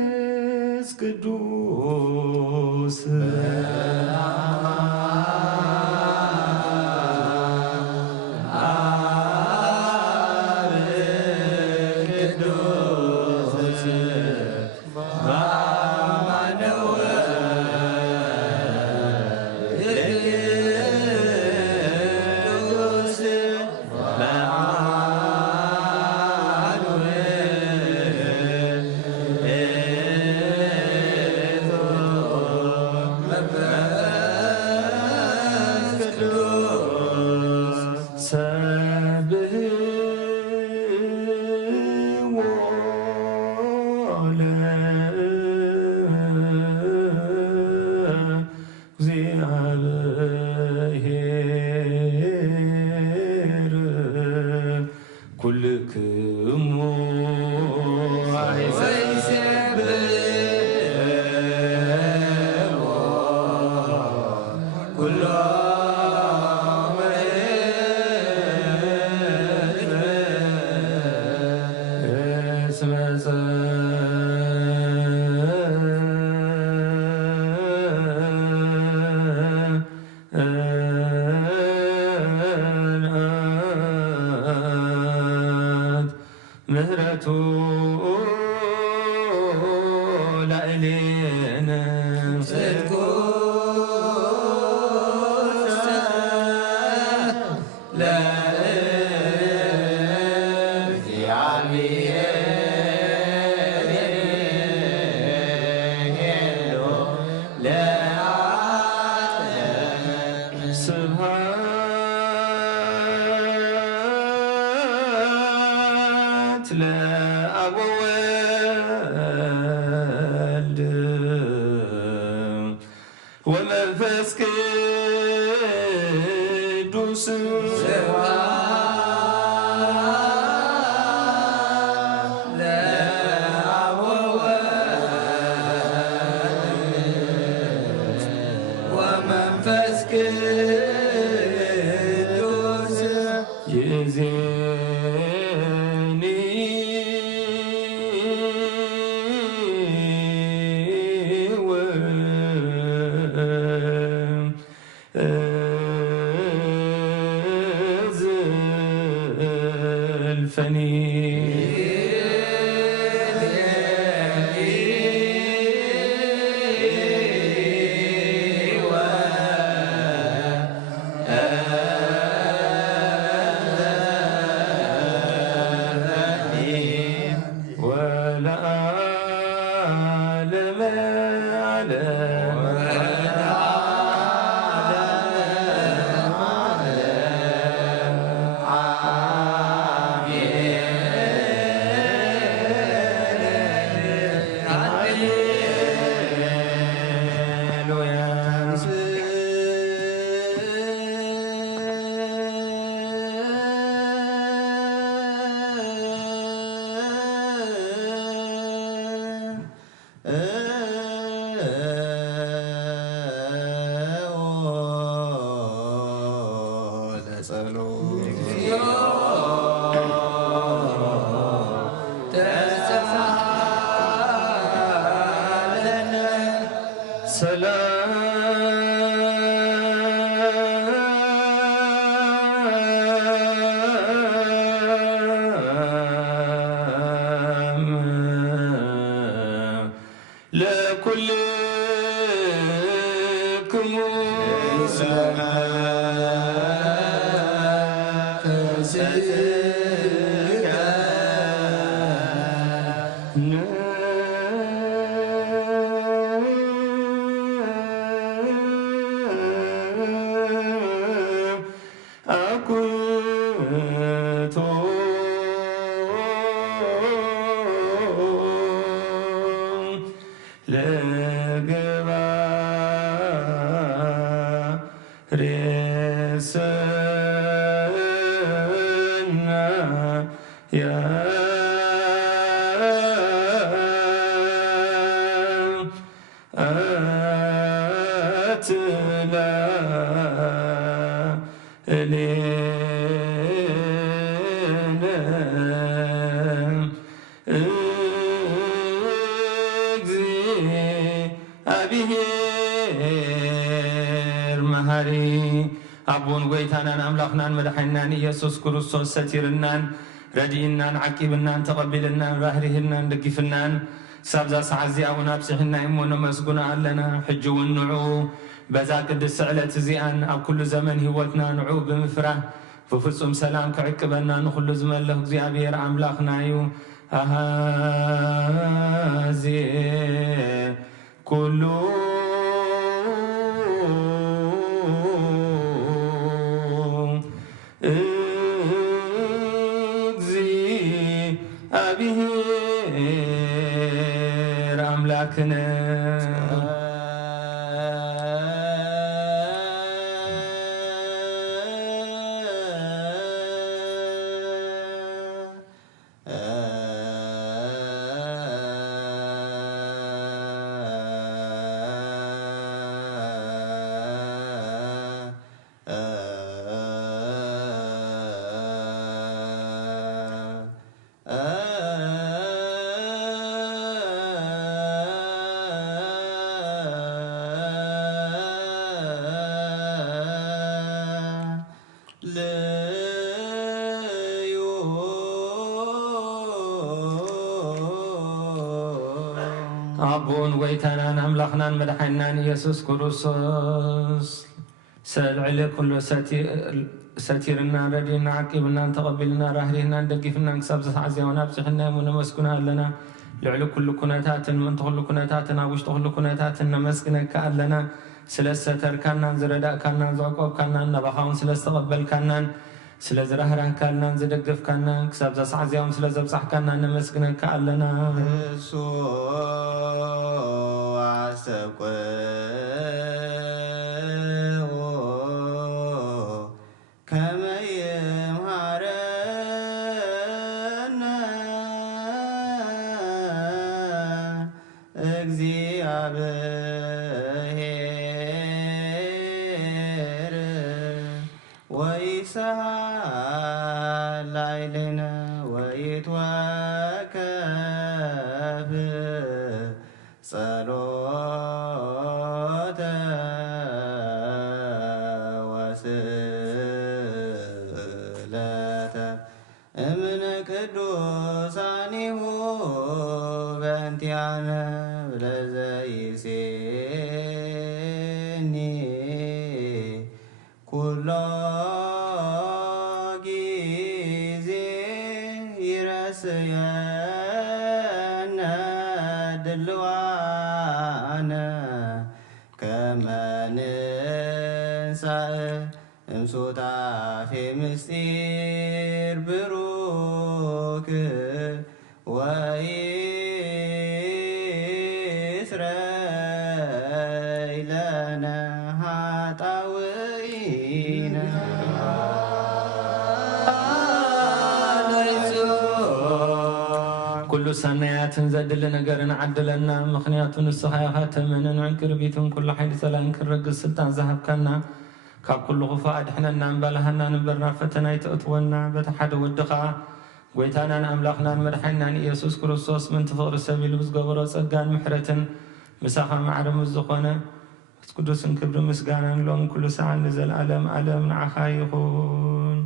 መንፈስ ቅዱስ أبون ويتانا أملاخنا مدحنا يسوس كريستوس ستيرنا ردينا عقبنا تقبلنا ظهرهنا دقفنا سابزا سعزي أونا بسحنا إمونا مسقنا لنا حجو النعو بذاك السعلة زيان أو كل زمن هوتنا نعو بمفرح ففصم سلام كعقبنا نخل زمن له زيابير أملاخنا يو زي كله أبون ويتنا أملاخنا مدحنا يسوس كروسوس سلعلي كل ساتيرنا ردينا عقبنا تقبلنا راهرينا دقفنا نكسب عزيا ونبسخنا ونمسكنا لنا لعلو كل كناتات من تخل كناتاتنا وش تخل كناتاتنا مسكنا كألنا سلسة تركنا زردا كنا زعقوب كنا نبخاون سلسة قبل كنا سلسة رهران كنا زدقف كنا كسب عزيا وسلسة بصح كنا نمسكنا كألنا كل سنيات زدل نجرنا عدلنا مخنيات الصحيح تمنا عنكر بيتون كل حين سلام كرق السلطان ذهب كنا كاب كل غفاء احنا نبلهنا نبرنا فتنا يتأتونا بتحد ودقا ويتانا أملاخنا مدحنا يسوس كريستوس من تفغر السبيل وزقبر وصقان محرة مساخة معرم الزقنا قدوس كبر مسقانا لهم كل ساعة نزل ألم نعخايقون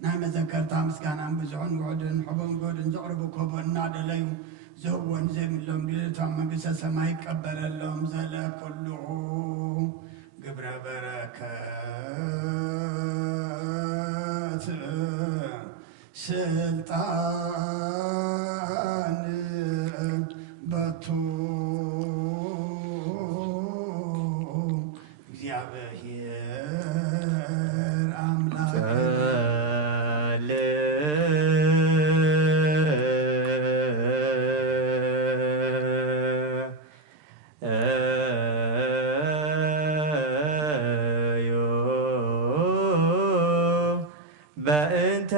نعم ذكرت مسكانا بزعون وعدن حبون قودن زغرب كوبنا دليو زون زي من لهم بيتهم بس سماي قبل لهم زلا كله قبر بركات سلطان بطو እግዚአብሔር አምላክ በእንተ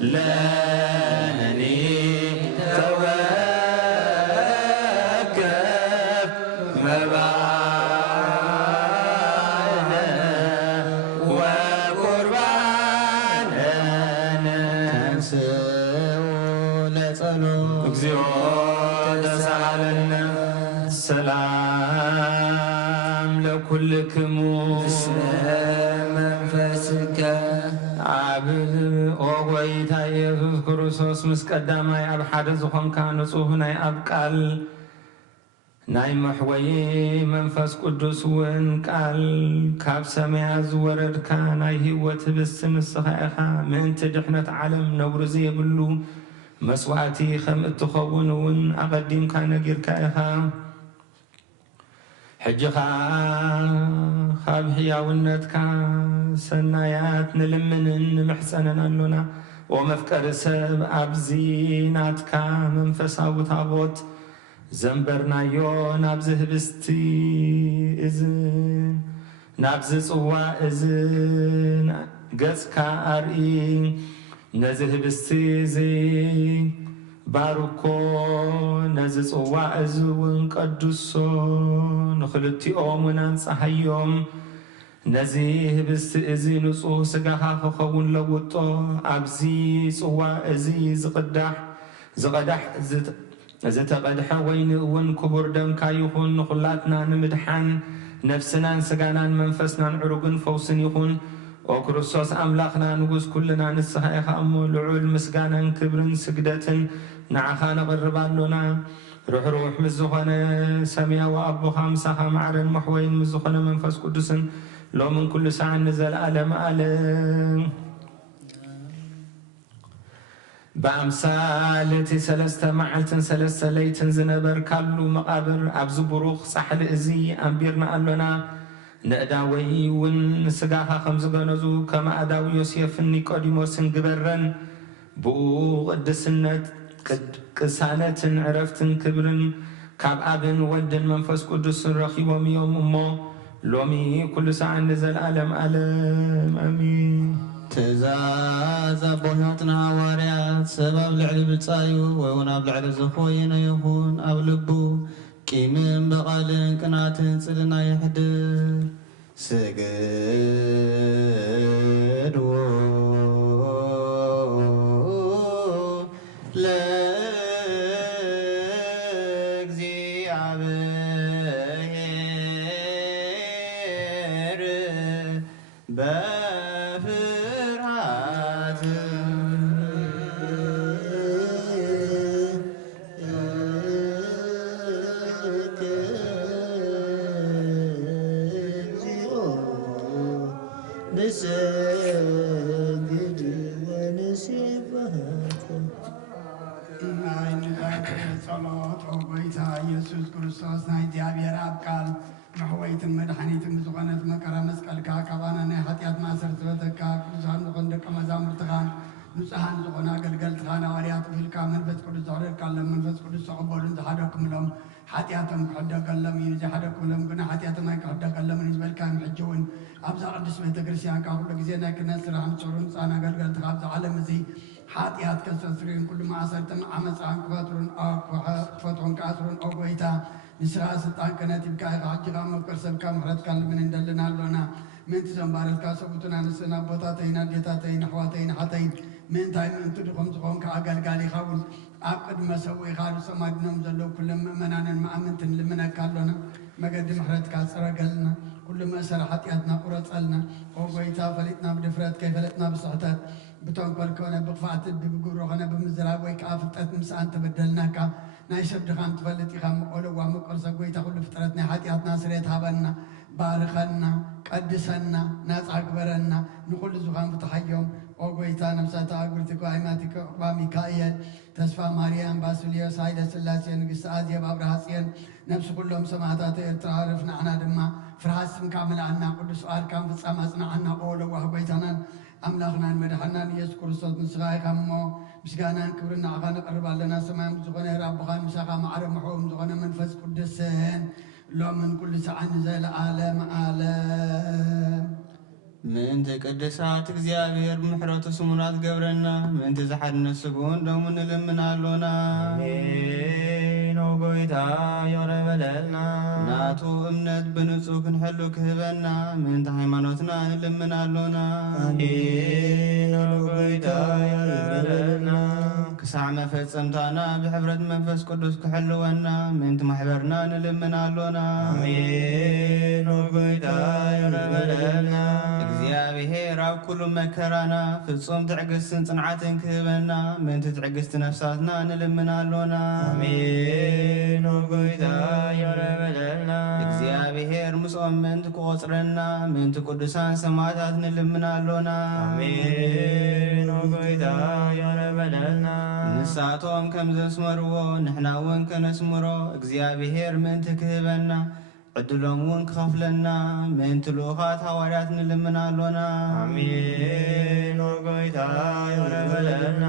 لنني توكف مبعنا وقرباننا تنسوا لጸሎት እግዚኦ ተሳሃለና ሰላም ለኩልክሙ እስመ መንፈስከ ኣብ ኦ ጐይታ ኢየሱስ ክርስቶስ ምስ ቀዳማይ ኣብ ሓደ ዝኾንካ ንጹህ ናይ ኣብ ቃል ናይ መሕወይ መንፈስ ቅዱስ እውን ቃል ካብ ሰማያ ዝወረድካ ናይ ህይወት ህብስቲ ንስኻ ኢኻ ምእንቲ ድሕነት ዓለም ነውሪ ዘየብሉ መስዋዕቲ ከም እትኸውን እውን ኣቐዲምካ ነጊርካ ኢኻ ሕጂኻ ካብ ሕያውነትካ ሰናያት ንልምንን ንምሕፀንን ኣሎና ወመፍቀሪ ሰብ ኣብዚ ናትካ መንፈሳዊ ታቦት ዘንበርናዮ ናብዚ ህብስቲ እዝን ናብዚ ጽዋ እዝን ገጽካ ኣርኢ ነዚ ህብስቲ እዚ ባርኮ ነዚ ጽዋ እዚ እውን ቀድሶ ንኽልቲኦም እውን አንጽሐዮም ነዚ ህብስቲ እዚ ንጹህ ስጋኻ ክኸውን ለውጦ ኣብዚ ጽዋ እዚ ዝቐዳሕ ዝተቐድሐ ወይኒ እውን ክቡር ደምካ ይኹን ንኹላትና ንምድሓን ነፍስናን ስጋናን መንፈስናን ዕሩግን ፈውስን ይኹን ኦ ክርስቶስ ኣምላኽና ንጉስ ኩልና ንስኻ ኢኻ እሞ ልዑል ምስጋናን ክብርን ስግደትን ንዓኻ ነቕርብ ኣሎና ርኅሩሕ ምስ ዝኾነ ሰማያዊ ኣቦኻ ምሳኻ ማዕረን መሕወይን ምስ ዝኾነ መንፈስ ቅዱስን ሎምን ኩሉ ሰዓን ንዘለኣለም ዓለም በአምሳል እቲ 3 መዓልትን 3 ለይትን ዝነበርካሉ መቃብር ኣብዚ ብሩኽ ጻሕሊ እዚ ኣንቢርና ኣሎና ንእዳወይ እውን ስጋኻ ከም ዝገነዙ ከመ ኣዳዊ ዮሴፍን ኒቆዲሞስን ግበረን ብኡ ቅድስነት ቅሳነትን ዕረፍትን ክብርን ካብ ኣብን ወልድን መንፈስ ቅዱስን ረኺቦም እዮም እሞ ሎሚ ኩሉ ሰዓት ንዘለኣለም ዓለም ኣሚን ትእዛዝ ኣቦታትና ሐዋርያት ሰብ ኣብ ልዕሊ ብጻዩ ወይ እውን ኣብ ልዕሊ ዝኮይነ ይኹን ኣብ ልቡ ቂምን በቐልን ቅናትን ጽልና ይሕድር ስግድዎ ለእግዚአብሔር በፍርሃት ንሰግድ ወንሴብሐት ናይ ንዛት ጸሎት ኦ ጐይታ ኢየሱስ ክርስቶስ ናይ እግዚአብሔር ኣብ ቃል መሕወይትን መድኃኒትን ዝኾነት መከራ መስቀልካ ካባና ናይ ኃጢአት ማእሰር ዝበተካ ቅዱሳን ዝኾኑ ደቀ መዛሙርትኻን ንጹሓን ዝኾኑ ኣገልገልትኻን ሐዋርያት ብልካ መንፈስ ቅዱስ ዘውረድካሎም መንፈስ ቅዱስ ተቐበሉን ዝሓደኩምሎም ኃጢአቶም ክሕደገሎም እዩ ዘይሓደኩምሎም ግና ኃጢአቶም ኣይክሕደገሎምን እዩ ዝበልካዮም ሕጂ እውን ኣብዛ ቅዱስ ቤተ ክርስቲያንካ ኩሉ ግዜ ናይ ክህነት ስራሕን ጽሩን ንጹሓን ኣገልገልትኻ ኣብዚ ዓለም እዚ ኃጢአት ከስተስርዩን ኩሉ ማእሰርትን ዓመፃን ክፈትሑን ከኣስሩን ኦ ጐይታ ንስራ ስልጣን ክህነት ይብካ ኢኻ ሕጂኻ መፍቀር ሰብካ ምሕረትካ ልምን እንደልና ኣሎና ምእንቲ ዘንባረትካ ሰቡትና ንስና ኣቦታተይን ኣዴታተይን ኣሕዋተይን ሓተይን ምእንታይ ምእንቲ ድኹም ዝኾንካ ኣገልጋሊ ኢኻ እውን ኣብ ቅድመ ሰዊኢኻ ሰማድኖም ዘለዉ ኩሎም ምእመናንን መኣምንትን ልምነካ ኣሎና መገዲ ምሕረትካ ፅረገልና ኩሉ መእሰሪ ኃጢአትና ቁረፀልና ኦ ጐይታ ፈሊጥና ብድፍረት ከይፈለጥና ብስሕተት ብተንኰል ኮነ ብኽፋእት ብግብሮ ኾነ ብምዝራብ ወይ ከዓ ፍልጠት ምስኣን ተበደልናካ ናይ ሰብ ድኻም ትፈልጥ ኢኻ መቆልዋ መቆልሰ ጐይታ ኩሉ ፍጥረት ናይ ኃጢአትና ስሬት ሃበና ባርኸና ቀድሰና ናፃ ግበረና ንኩሉ ዙኻን ፍትሓዮም ኦ ጐይታ ነብሳታ ኣጉርቲኮ ኣይማቲኮ ዕቁባ ሚካኤል ተስፋ ማርያም ባስልዮስ ሃይለ ስላሴ ንግሥቲ ኣዝየብ ኣብርሃጽዮን ነብሲ ኩሎም ሰማዕታት ኤርትራ ረፍ ንዓና ድማ ፍርሃት ስምካ መልኣና ቅዱስ ቃልካን ፍጻመ ኣጽናዓና ኦ ለዋህ ጐይታናን ኣምላኽናን መድሓናን ኢየሱስ ክርስቶስ ንስኻ ኢኻ እሞ ምስጋናን ክብርን ንዓኻ ነቐርብ ኣለና ሰማያዊ ዝኾነ ራብኻን ምሳኻ ማዕረ ምሕዎም ዝኾነ መንፈስ ቅዱስን ሎምን ኩሉ ሰዓት ንዘለዓለም ዓለም من تقدسات እግዚአብሔር ምሕረቱ ስሙናት ገብረና من تزحدنا سجون دومن لمنا لونا አሜን ጎይታ ይረበለልና ናቱ እምነት በንጹህ ክንሕሉ ክህበና من ሃይማኖትና ለምና ሎና አሜን ጎይታ ይረበለልና ክሳዕ መፈጸምታና ብሕብረት መንፈስ ቅዱስ ክሕልወና من ማሕበርና ለምና ሎና አሜን ጎይታ ይረበለልና እግዚአብሔር ኣብ ኩሉ መከራና ፍጹም ትዕግስትን ጽንዓትን ክህበና من ትዕግስት ነፍሳትና ንልምና ሎና አሜን ጎይታ ይረበለልና እግዚአብሔር ምስኦም من ክቆጽረና من ቅዱሳን ሰማዕታት ንልምና ሎና አሜን ጎይታ ይረበለልና ንሳቶም ከም ዘስመርዎ ንሕና እውን ከነስምሮ እግዚአብሔር من ክህበና ዕድሎም እውን ክኸፍለና من ልኡኻት ሃዋርያት ንልምና ሎና አሜን ጎይታ ይረበለልና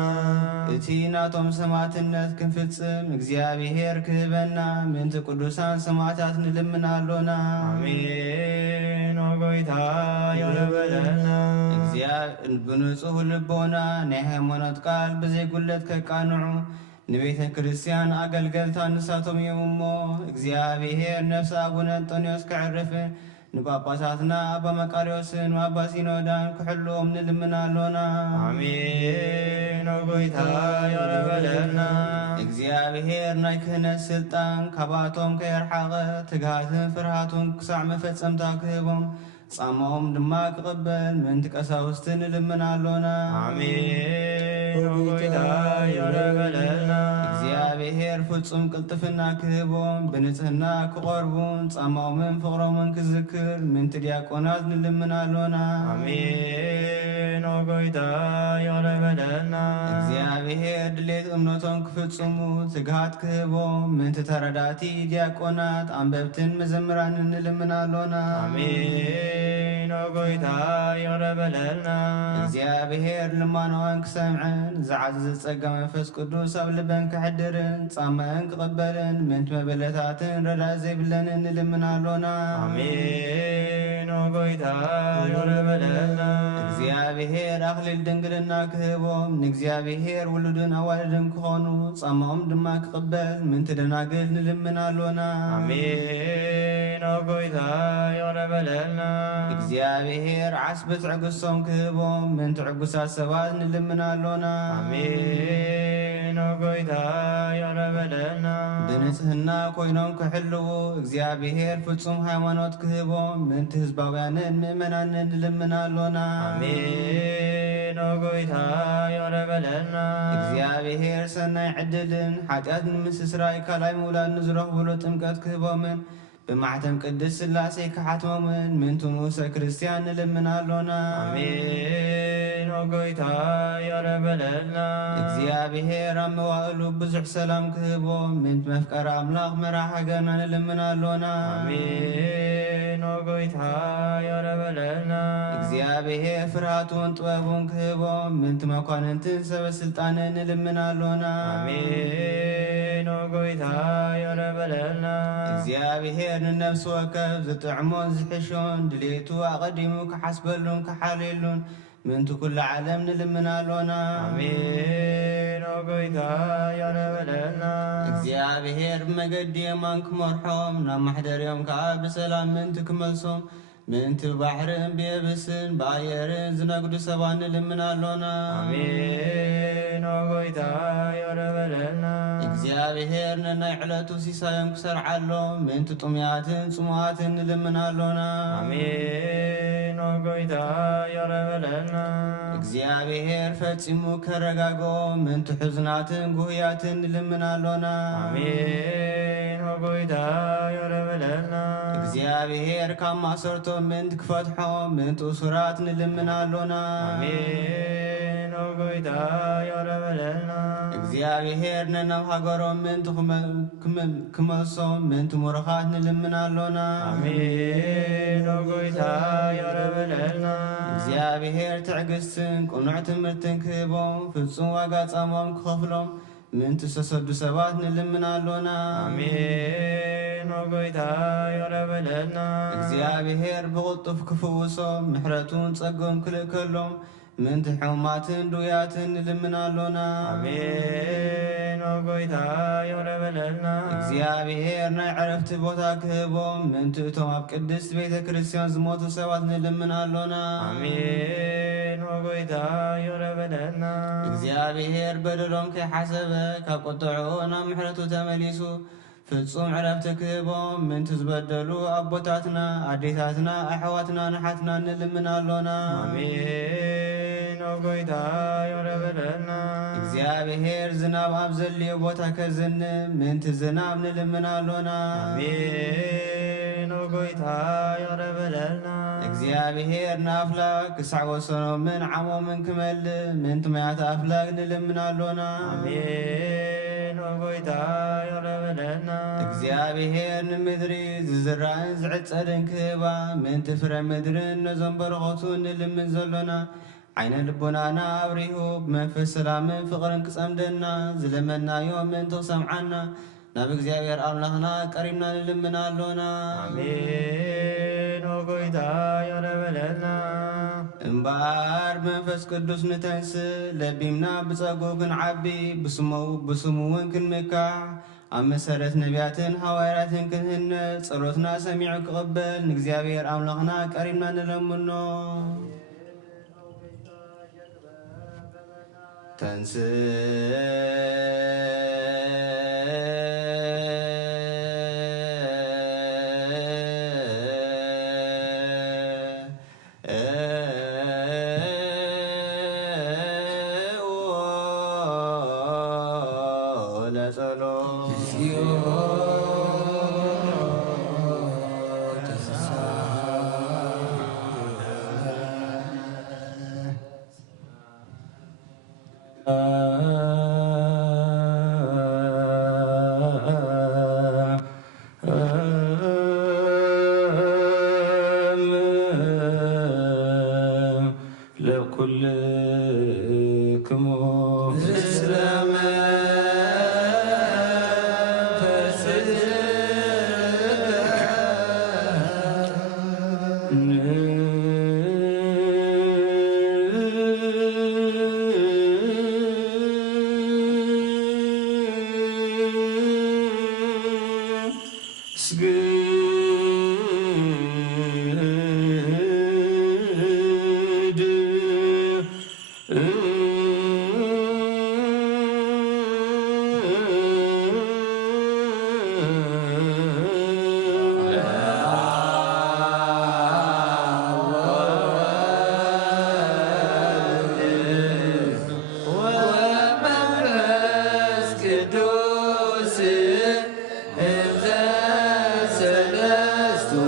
እቲ ናቶም ሰማዕትነት ክንፍጽም እግዚአብሔር ክህበና من ቅዱሳን ሰማዕታት ንልምና ሎና አሜን ጎይታ ይረበለልና ብንጹህ ልቦና ናይ ሃይማኖት ቃል ብዘይጉለት ከቃንዑ ንቤተ ክርስቲያን አገልገልታ ንሳቶም እዮም እግዚአብሔር ነፍስ አቡነ አንጦንዮስ ከዕርፍ ንጳጳሳትና አባ መቃርዮስን አባ ሲኖዳን ክሕልዎም ንልምና ሎና አሜን ጎይታ ይረበለልና እግዚአብሔር ናይ ክህነት ስልጣን ካባቶም ከየርሓቐ ትግሃትን ፍርሃቱን ክሳዕ መፈጸምታ ክህቦም ጻማኦም ድማ ክቕበል من ቀሳውስትን ንልምና ሎና አሜን ጎይታ ይረበለልና እግዚአብሔር ፍጹም ቅልጥፍና ክህቦም ብንጽህና ክቆርቡን ጻማኦምን ፍቕሮምን ክዝክር من ዲያቆናት ንልምና ሎና አሜን ጎይታ ይረበለልና እግዚአብሔር ድሌት እምነቶም ክፍጽሙ ትግሃት ክህቦም من ተረዳቲ ዲያቆናት አንበብትን መዘምራን ንልምና ሎና አሜን ጎይታ ይረበለልና እግዚአብሔር ልማናዋን ክሰምዕን ዝዓዝዝ ጸጋ መንፈስ ቅዱስ ኣብ ልበን ክሕድርን ጻማን ክቕበልን من መበለታትን ረዳእ ዘይብለንን ንልምና ሎና አሜን ጎይታ ይረበለልና እግዚአብሔር አክሊል ድንግልና ክህቦም ንእግዚአብሔር ውሉድን አዋልድን ክኾኑ ጻማኦም ድማ ክቕበል من ደናግል ንልምና ሎና አሜን ጎይታ ይረበለልና እግዚአብሔር ዓስቢ ትዕግሶም ክህቦም من ትዕጉሳት ሰባት ንልምና ሎና አሜን ጎይታ ይረበለልና ብንጽህና ኮይኖም ክሕልው እግዚአብሔር ፍጹም ሃይማኖት ክህቦም من ህዝባውያንን ምእመናንን ንልምና ሎና አሜን ጎይታ ይረበለልና እግዚአብሔር ሰናይ ዕድልን ኃጢአት ንምስስራይ ካልኣይ ምውላድ ንዝረኽብሉ ጥምቀት ክህቦምን بمعتم قدس سلاسي كحاتمومن من تنوس كريستيان نلمنا لونا አሜን ጎይታ ይረበለልና እግዚአብሔር አመዋእሉ ብዙሕ ሰላም ክህቦ من መፍቀር አምላኽ መራሕ ሃገርና ንልምና ሎና አሜን ጎይታ ይረበለልና እግዚአብሔር ፍርሃቱን ጥበቡን ክህቦ من መኳንንትን ሰበስልጣንን ንልምና ሎና አሜን ጎይታ ይረበለልና እግዚአብሔር ንነፍስ ወከፍ ዝጥዕሞን ዝሕሾን ድሌቱ አቀዲሙ ከሐስበሉን ከሐሌሉን من كل عالم نلمنا لونا አሜን ጎይታ ይረበለልና እግዚአብሔር መገድ የማንክ መርሖም ናብ ማሕደርዮም ከዓ ብሰላም من ትክመልሶም من ባሕርን ብየብስን ብኣየርን ዝነግዱ ሰባት ንልምና ሎና አሜን ጎይታ ይረበለልና እግዚአብሔር ነናይ ዕለቱ ሲሳዮም ክሰርዓሎም من ጥሙያትን ጽሙዓትን ንልምና ሎና አሜን ጎይታ ይረበለልና እግዚአብሔር ፈጺሙ ከረጋጎም من ሕዝናትን ጉህያትን ንልምና ሎና አሜን ጎይታ ይረበለልና እግዚአብሔር ካብ ማሰርቶም من ክፈትሖም من ሱራት ንልምና ሎና አሜን ጎይታ ይረበለልና እግዚአብሔር ነናብ ሃገሮም من ክመልሶም من ሙርኻት ንልምና ሎና አሜን ጎይታ ይረበለልና እግዚአብሔር ትዕግስትን ቁኑዕ ትምህርትን ክህቦም ፍጹም ዋጋ ጻሞም ክኸፍሎም من تسسد سبات نلمنالونا آمين وقويتا يربلنا እግዚአብሔር بغطف كفوسهم محرتون ጸጎም ክልከሎም من تحوماتن دوياتن نلمنالونا آمين وقويتا يربلنا እግዚአብሔር ናይ ዕረፍቲ ቦታ ክህቦም من ትእቶም ኣብ ቅድስት ቤተ ክርስቲያን ዝሞቱ ሰባት ንልምናሎና آمين وقويتا يربلنا እግዚአብሔር በደሎም ከይሓሰበ ካብ ቁጥዑ ናብ ምሕረቱ ተመሊሱ ፍጹም ዕረፍቲ ክህቦም من ትዝበደሉ ኣቦታትና ኣዴታትና ኣሕዋትና ንሓትና ንልምናሎና آمين وقويتا يربلنا እግዚአብሔር ዝናብ ኣብ ዘልዮ ቦታ ከዝን من ትዝናብ ንልምናሎና آمين وقويتا يربلنا እግዚአብሔር ናፍላክ ክሳዕ ወሰኖምን ዓሞምን ክመልእ من ትማያት ኣፍላክ ንልምናሎና آمين وقويتا يربلنا እግዚአብሔር ንምድሪ ዝዝራእን ዝዕጸድን ክህባ من ትፍረ ምድርን ነዞም በረኸቱ ንልምን ዘሎና ዓይነ ልቦናና ኣብሪሁ ብመንፈስ ሰላምን ፍቕርን ክጸምደና ዝለመናዮ ምን ትኽሰምዓና ናብ እግዚአብሔር ኣምላኽና ቀሪብና ንልምናሎና آمين وقويتا يربلنا እምበር መንፈስ ቅዱስ ንተንስ ለቢምና ብጸጉ ክንዓቢ ብስሙ እውን ክንምካዕ ኣብ መሰረት ነቢያትን ሃዋርያትን ክንህነ ጸሎትና ሰሚዑ ክቕበል ንእግዚአብሔር ኣምላኽና ቀሪብና ንለምኖ ተንስ ቅዱስ እንዘ ሰለስቱ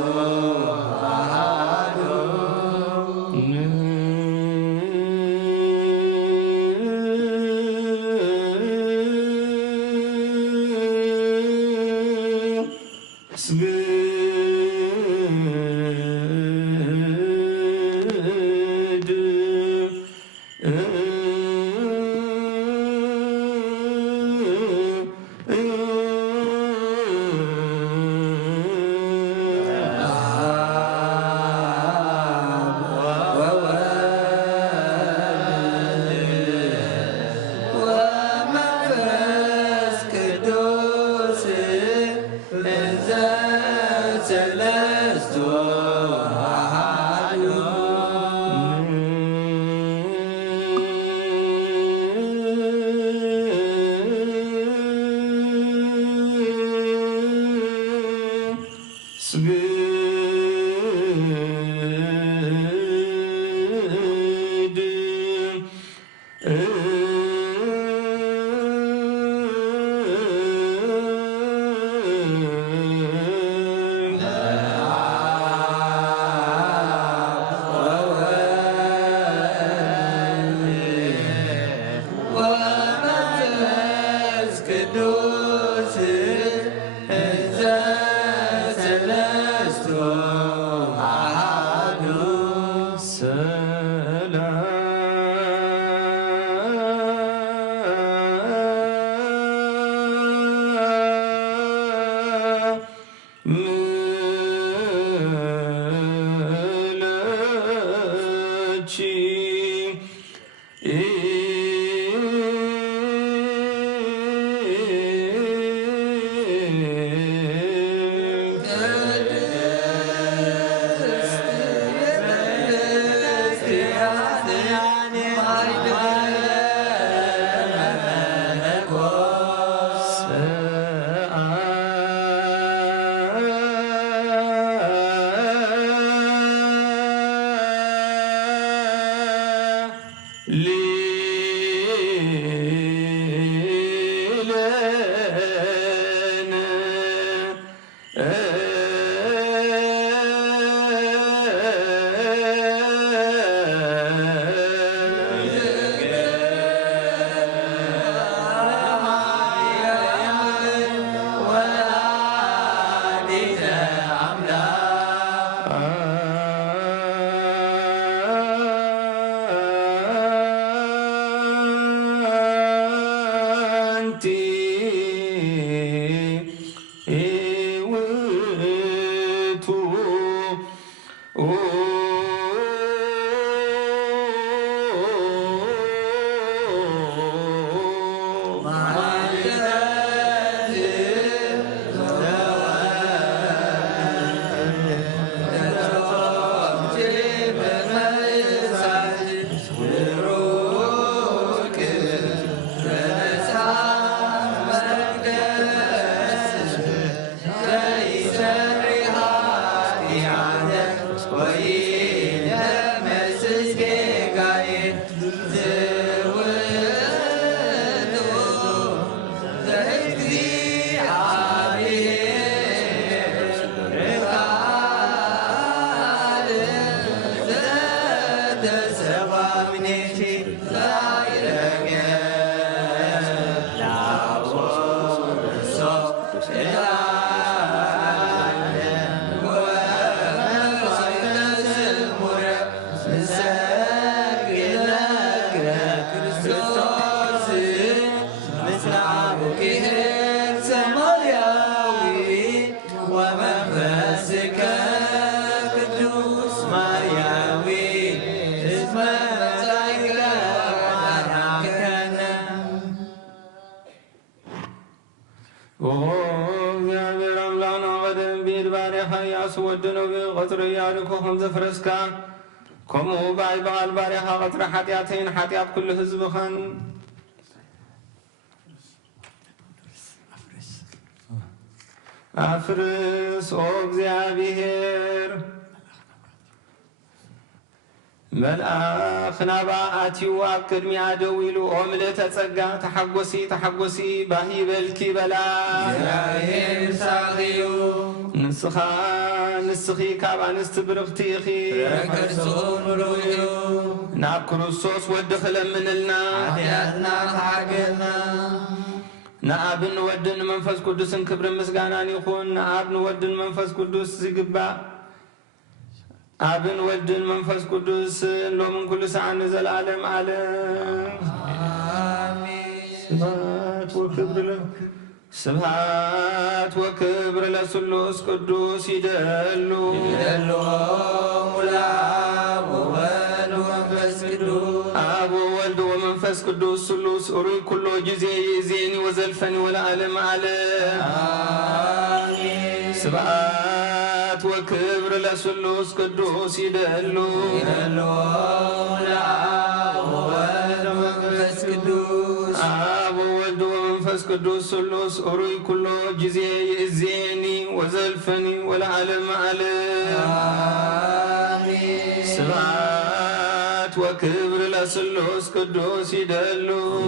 يا بيرم لانا غدم بيد باريخا ياسودنو بقطر ياركوهم زفرسكا كمو باي بغال باريخا قطر حتياتين حتيات كل هزبخن أفرس أوغزيابيهر ملأخ نباءتي وأكدمي عدويلو أملة تسقى تحقسي باهي بالكي بلا زراهير ساقيو نسخي كابا نستبرغتيخي ركرسون رويو ناب كروسوس ودخل من لنا عدياتنا حقنا نابن ودن منفس قدس كبر مسغانان يخون نابن ودن منفس قدس زقبا ابن ودن منفس قدس لو من كل ساعة نزل عالم آمين سبحات وكبر لسلوس قدوس يدلو ملاب وولد ومنفس قدوس أبو ولد ومنفس قدوس سلوس أروي كله جزي يزيني وزلفني ولا عالم آمين سبحات وكبر لسلوس قدوس يدلو ملاب وولد ومنفس قدوس أبو ولد ومنفس قدوس سلوس أروي كله جزي يزيني وزلفني ولا عالم آمين سبحات وكبر لسلوس قدوس يدلو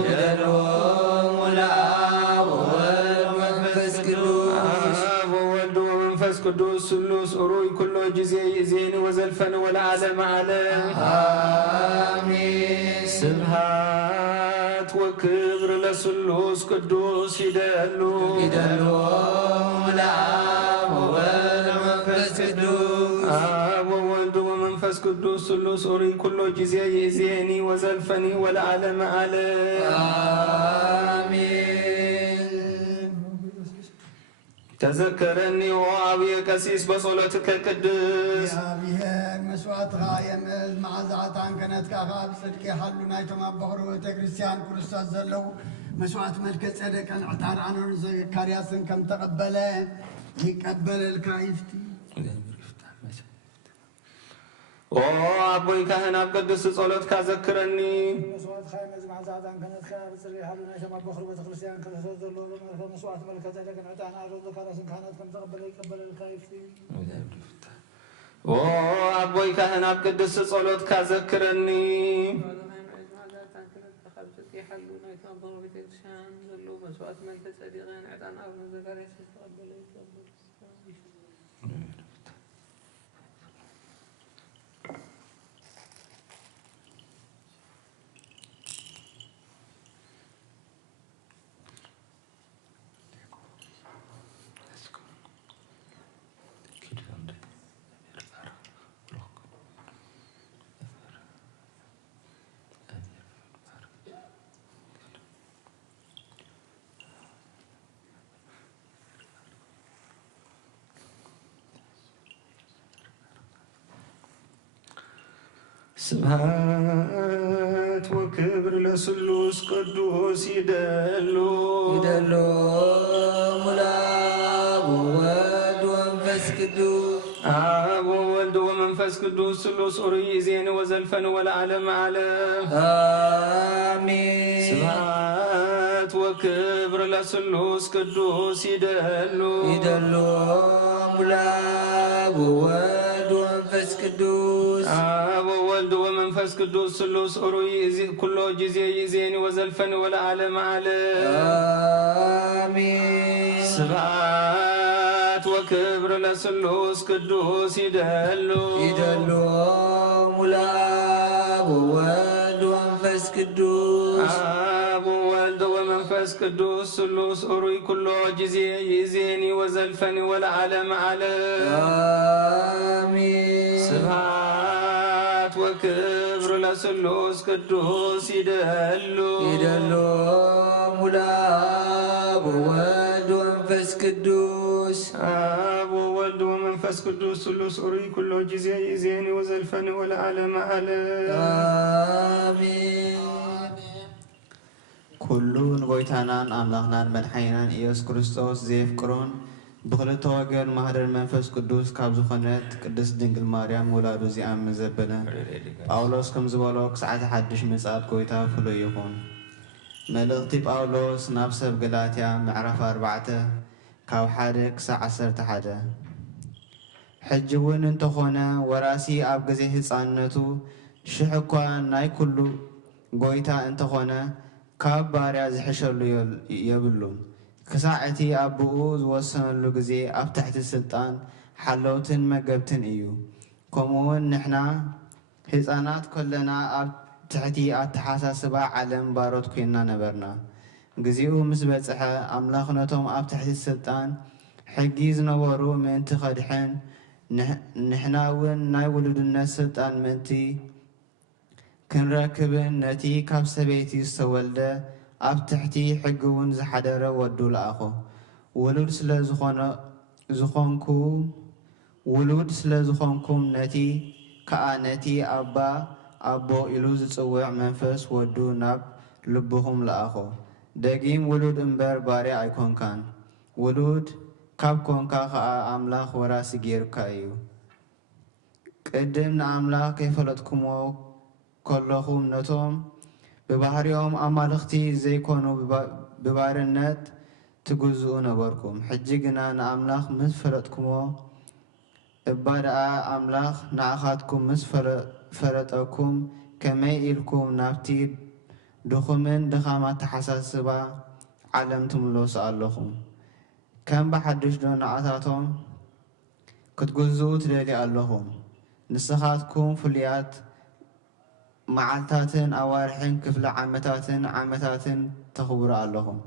ملاب وولد ومنفس قدوس أبو ولد ومنفس قدوس سلوس أروي كله جزي يزيني وزلفني ولا عالم آمين سبحات وكبر لسلوس قدوس يدلو ملاب وولد ومنفس قدوس أبو ولد ومنفس قدوس سلوس أروي كله جزي يزيني وزلفني ولا عالم آمين تذكرني وأبي كسيس بصلتك القدس يا بيهر مسوات غايم المعزعات عن كانت كخاب صدقي حلو نايتم أبغرو تكريستيان كريستوس زلو مسوات ملك صدق أن اعتار عنه كارياسن كم تقبله يقبل الكايفتي أبوي كهنا بقدس صلتك ذكرني مسوات خايم المعزعات عن كانت كخاب صدقي حلو نايتم أبغرو تكريستيان كريستوس زلو مسوات ملك صدق أن اعتار عنه كارياسن كم تقبله يقبل الكايفتي أبوي كهنا بقدس صلتك ذكرني سبحات وكبر لسلوس قدوس يدلو ملاب وولد ومنفس قدوس أبو ولد ومنفس قدوس سلوس أري زين وزلفن ولا علم آمين سبحات وكبر لسلوس قدوس يدلو ملاب وولد ومنفس قدوس أبو ولد ومنفس قدوس سلوس أروي كله جزي يزيني وزلفني ولا عالم آمين سبحات وكبر لسلوس قدوس يدلو ملاب وولد ومنفس قدوس أبو ولد ومنفس قدوس سلوس أروي كله جزي يزيني وزلفني ولا عالم آمين سبحات وكبر لسلوس قدوس يدلو ملاب وولد ومنفس قدوس أبو ولد ومنفس قدوس سلوس أري كله جزي يزيني وزلفني ولا علم آمين ኩሉን ጎይታናን አምላኽናን መድሓኒናን ኢየሱስ ክርስቶስ ዘየፍቅሮን ብክልተ ወገን ማህደር መንፈስ ቅዱስ ካብ ዝኾነት ቅድስት ድንግል ማርያም ወላዱ ዝኣምን ዘበለ ጳውሎስ ከም ዝበሎ ክሳዕቲ ሓድሽ ምጽኣት ጎይታ ፍሉይ ይኹን። መልእኽቲ ጳውሎስ ናብ ሰብ ገላትያ ምዕራፍ 4 ካብ 1 ክሳብ 11 ሕጂ እውን እንተኾነ ወራሲ ኣብ ግዜ ህፃንነቱ ሽሕ እኳ ናይ ኩሉ ጎይታ እንተኾነ ካብ ባርያ ዝሕሸሉ የብሉን ክሳዕ እቲ ኣቦኡ ዝወሰነሉ ግዜ ኣብ ትሕቲ ስልጣን ሓለውትን መገብትን እዩ። ከምኡውን ንሕና ህፃናት ኮለና ኣብ ትሕቲ ኣተሓሳስባ ዓለም ባሮት ኮይንና ነበርና። ግዚኡ ምስ በፅሐ ኣምላኽ ነቶም ኣብ ትሕቲ ስልጣን ሕጊ ዝነበሩ ምእንቲ ኸድሕን ንሕና እውን ናይ ውሉድነት ስልጣን ምእንቲ ክንረክብን ነቲ ካብ ሰበይቲ ዝተወልደ ኣብ ትሕቲ ሕጊ እውን ዝሓደረ ወዱ ለኣኾ ውሉድ ስለ ዝኾንኩም ነቲ ከዓ ነቲ ኣቦ ኢሉ ዝጽውዕ መንፈስ ወዱ ናብ ልብኹም ለኣኾ። ደጊም ውሉድ እምበር ባርያ ኣይኮንካን። ውሉድ ካብ ኮንካ ከዓ ኣምላኽ ወራሲ ጌርካ እዩ። ቅድም ንኣምላኽ ከይፈለጥኩሞ ከለኹም ነቶም ብባህሪኦም ኣማልኽቲ ዘይኮኑ ብባርነት ትግዝኡ ነበርኩም። ሕጂ ግና ንኣምላኽ ምስ ፈለጥኩሞ እባ ደኣ ኣምላኽ ንኣኻትኩም ምስ ፈለጠኩም ከመይ ኢልኩም ናብቲ ድኹምን ድኻም ኣተሓሳስባ ዓለም ትምለሱ ኣለኹም? ከም ብሓድሽ ዶ ንኣታቶም ክትግዝኡ ትደልዩ ኣለኹም? ንስኻትኩም ፍሉያት መዓልታትን ኣዋርሕን ክፍለ ዓመታትን ተኽብሩ ኣለኹም።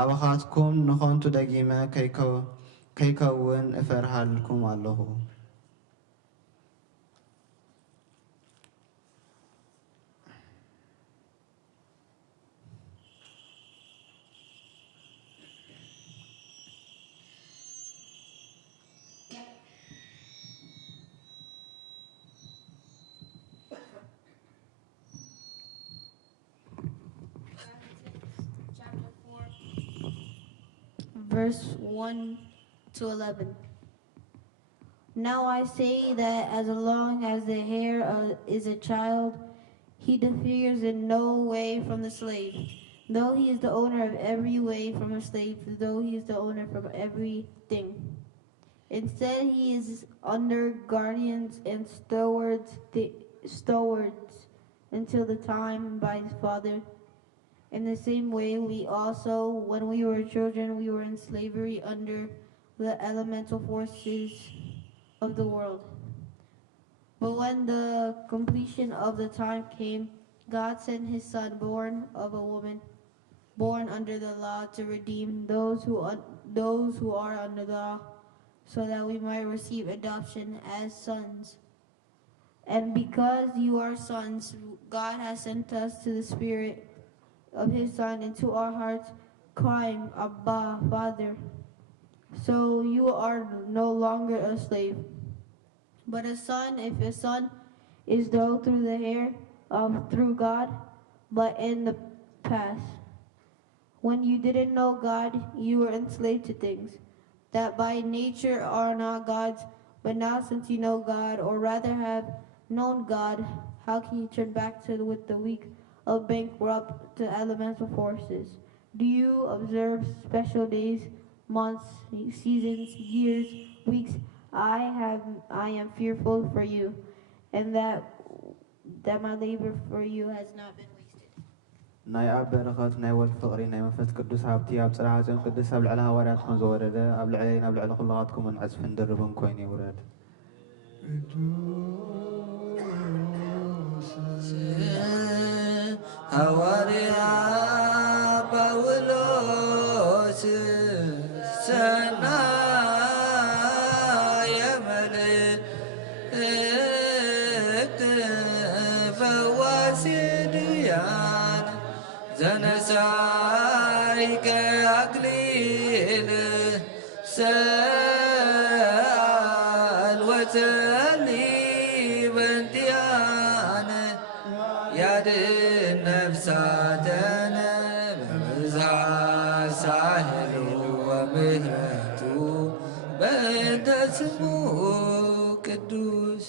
ኣባኻትኩም ንኾንቱ ደጊመ ከይከውን እፈርሃልኩም ኣለኹ። Verse 1 to 11. Now I say that as long as the heir is a child, he differs in no way from the slave, though he is the owner of every way from a slave, though he is the owner from everything. Instead, he is under guardians and stewards until the time by his father. In the same way, we also, when we were children, we were in slavery under the elemental forces of the world. But when the completion of the time came, God sent his son, born of a woman, born under the law, to redeem those who are under the law, so that we might receive adoption as sons. And because you are sons, God has sent us to the Spirit of his Son into our hearts, crying, Abba, Father. So you are no longer a slave, but a son. If a son is though through the heir through God. But in the past, when you didn't know God, you were enslaved to things that by nature are not God's. But now since you know God, or rather have known God, how can you turn back with the weak of bankrupt to elemental forces? Do you observe special days, months, seasons, years, weeks? I am fearful for you, and that my labor for you has not been wasted. ናይ ኣብ በረኸት ናይ ወልድ ፍቕሪ ናይ መንፈስ ቅዱስ ሃብቲ ኣብ ጽርሐ ጽዮን ቅዱስ ኣብ ልዕሊ ሃዋርያትኩም ዝወረደ ኣብ ልዕለይ ናብ ልዕሊ ኩላኻትኩምን ዕፅፍን ድርብን ኮይኑ ይውረድ። ሐዋርያ ጳውሎስ ሰናየ መልእክት ፈዋሲ ድውያን ዘነሣእከ አክሊል ሰአል ወጸልይ በእንቲአነ ያድን ነፍሳተነ ስሙ ቅዱስ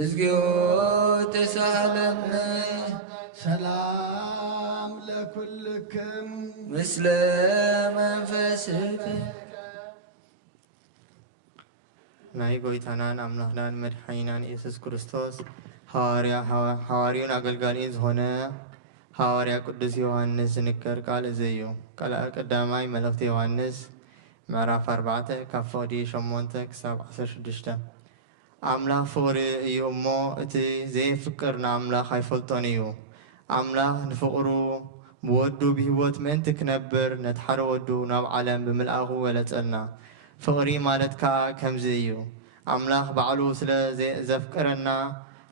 እግዚኦ ተሳሃለነ ሰላም ለኩልክም ምስለ መንፈስከ ናይ ጎይታናን አምላኽናን መድሓኒናን ኢየሱስ ክርስቶስ ሐዋርዩን አገልጋሊን ዝኾነ ሐዋርያ ቅዱስ ዮሐንስ ዝንገር ቃል እዚ እዩ። ቃል ቀዳማይ መልእኽቲ ዮሐንስ ምዕራፍ 4 ካብ ፍቕዲ 8 ክሳብ 16 አምላኽ ፍቕሪ እዩ እሞ እቲ ዘይፍቅር ንአምላኽ ኣይፈልጦን እዩ። አምላኽ ንፍቕሩ ብወዱ ብሂወት ምእንቲ ክነብር ነቲ ሓደ ወዱ ናብ ዓለም ብምልኣኹ ገለጸልና። ፍቕሪ ማለት ከዓ ከምዚ እዩ። አምላኽ ባዕሉ ስለ ዘፍቅረና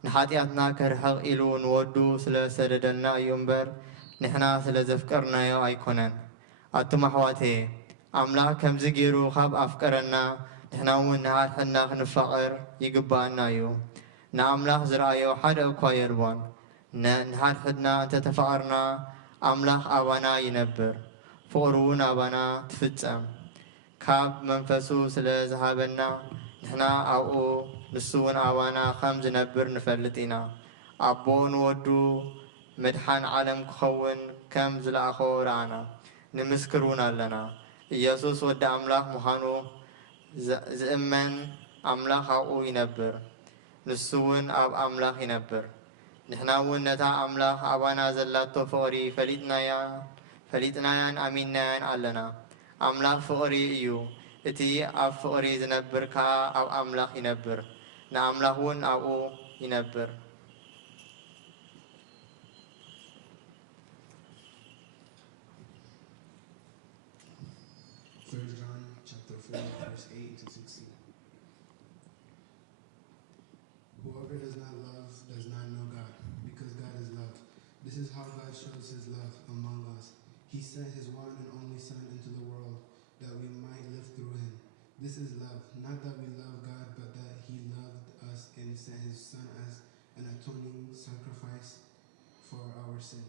ንኃጢአትና ከርሕቕ ኢሉ ንወዱ ስለ ሰደደልና እዩ እምበር ንሕና ስለ ዘፍቀርናዮ ኣይኮነን። ኣቱም ኣሕዋተየ አምላኽ ከምዚ ገይሩ ካብ ኣፍቀረና ንሕና እውን ንሓድሕድና ክንፋቐር ይግባአና እዩ። ንአምላኽ ዝረአዮ ሓደ እኳ የልቦን። ንሓድሕድና እንተተፋቐርና አምላኽ ኣባና ይነብር፣ ፍቕሩ እውን ኣባና ትፍጸም። ካብ መንፈሱ ስለ ዝሃበና ንሕና ኣብኡ ንሱ እውን ኣባና ከም ዝነብር ንፈልጥ ኢና። ኣቦ ንወዱ መድሓን ዓለም ክኸውን ከም ዝለኣኾ ረኣና ንምስክር እውን ኣለና። ኢየሱስ ወዲ ኣምላኽ ምዃኑ ዝእመን ኣምላኽ ኣብኡ ይነብር፣ ንሱ እውን ኣብ ኣምላኽ ይነብር። ንሕና እውን ነታ ኣምላኽ ኣባና ዘላቶ ፍቕሪ ፈሊጥናያን ኣሚንናያን ኣለና። ኣምላኽ ፍቕሪ እዩ። እቲ ኣብ ፍቕሪ ዝነብር ከዓ ኣብ ኣምላኽ ይነብር፣ ንኣምላኽ እውን ኣብኡ ይነብር። John chapter 4, verse 8 to 16. Whoever does not love does not know God, because God is love. This is how God shows his love among us. He sent his one and only Son into the world that we might live through him. This is love, not that we love God, but that he loved us and sent his Son as an atoning sacrifice for our sin.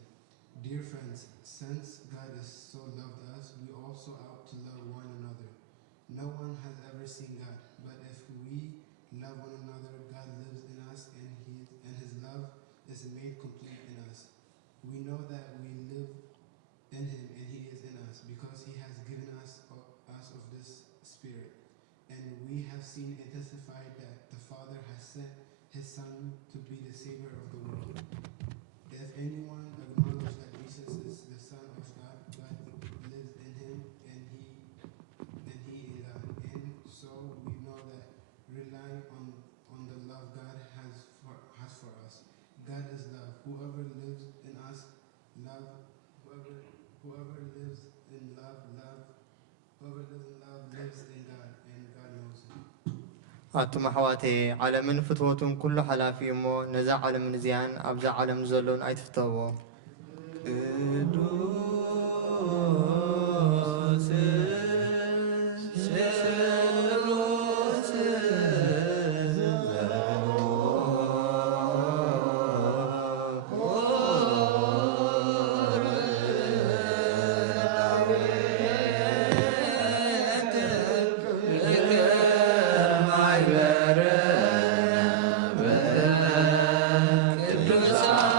Dear friends, since God has so loved us, we also ought to love one another. No one has ever seen God, but if we love one another, God lives in us, and his love is made complete in us. We know that we live in him and he is in us, because he has given us of this Spirit. And we have seen and testified that the Father has sent his Son to be the Savior of the world. If anyone acknowledges that Jesus is the Son of God, God lives in him and he in God. And so we know that rely on the love God has for us. God is love. Whoever lives in us, love. Whoever lives in love, whoever lives in love lives in God, and God knows him. ኣቱም ኣሕዋተየ ዓለምን ፍትወቱን ኩሉ ሓላፊ እሞ ነዛ ዓለም እዚያን ኣብዛ ዓለም ዘሎን ኣይትፍተዎ። ቅዱሳን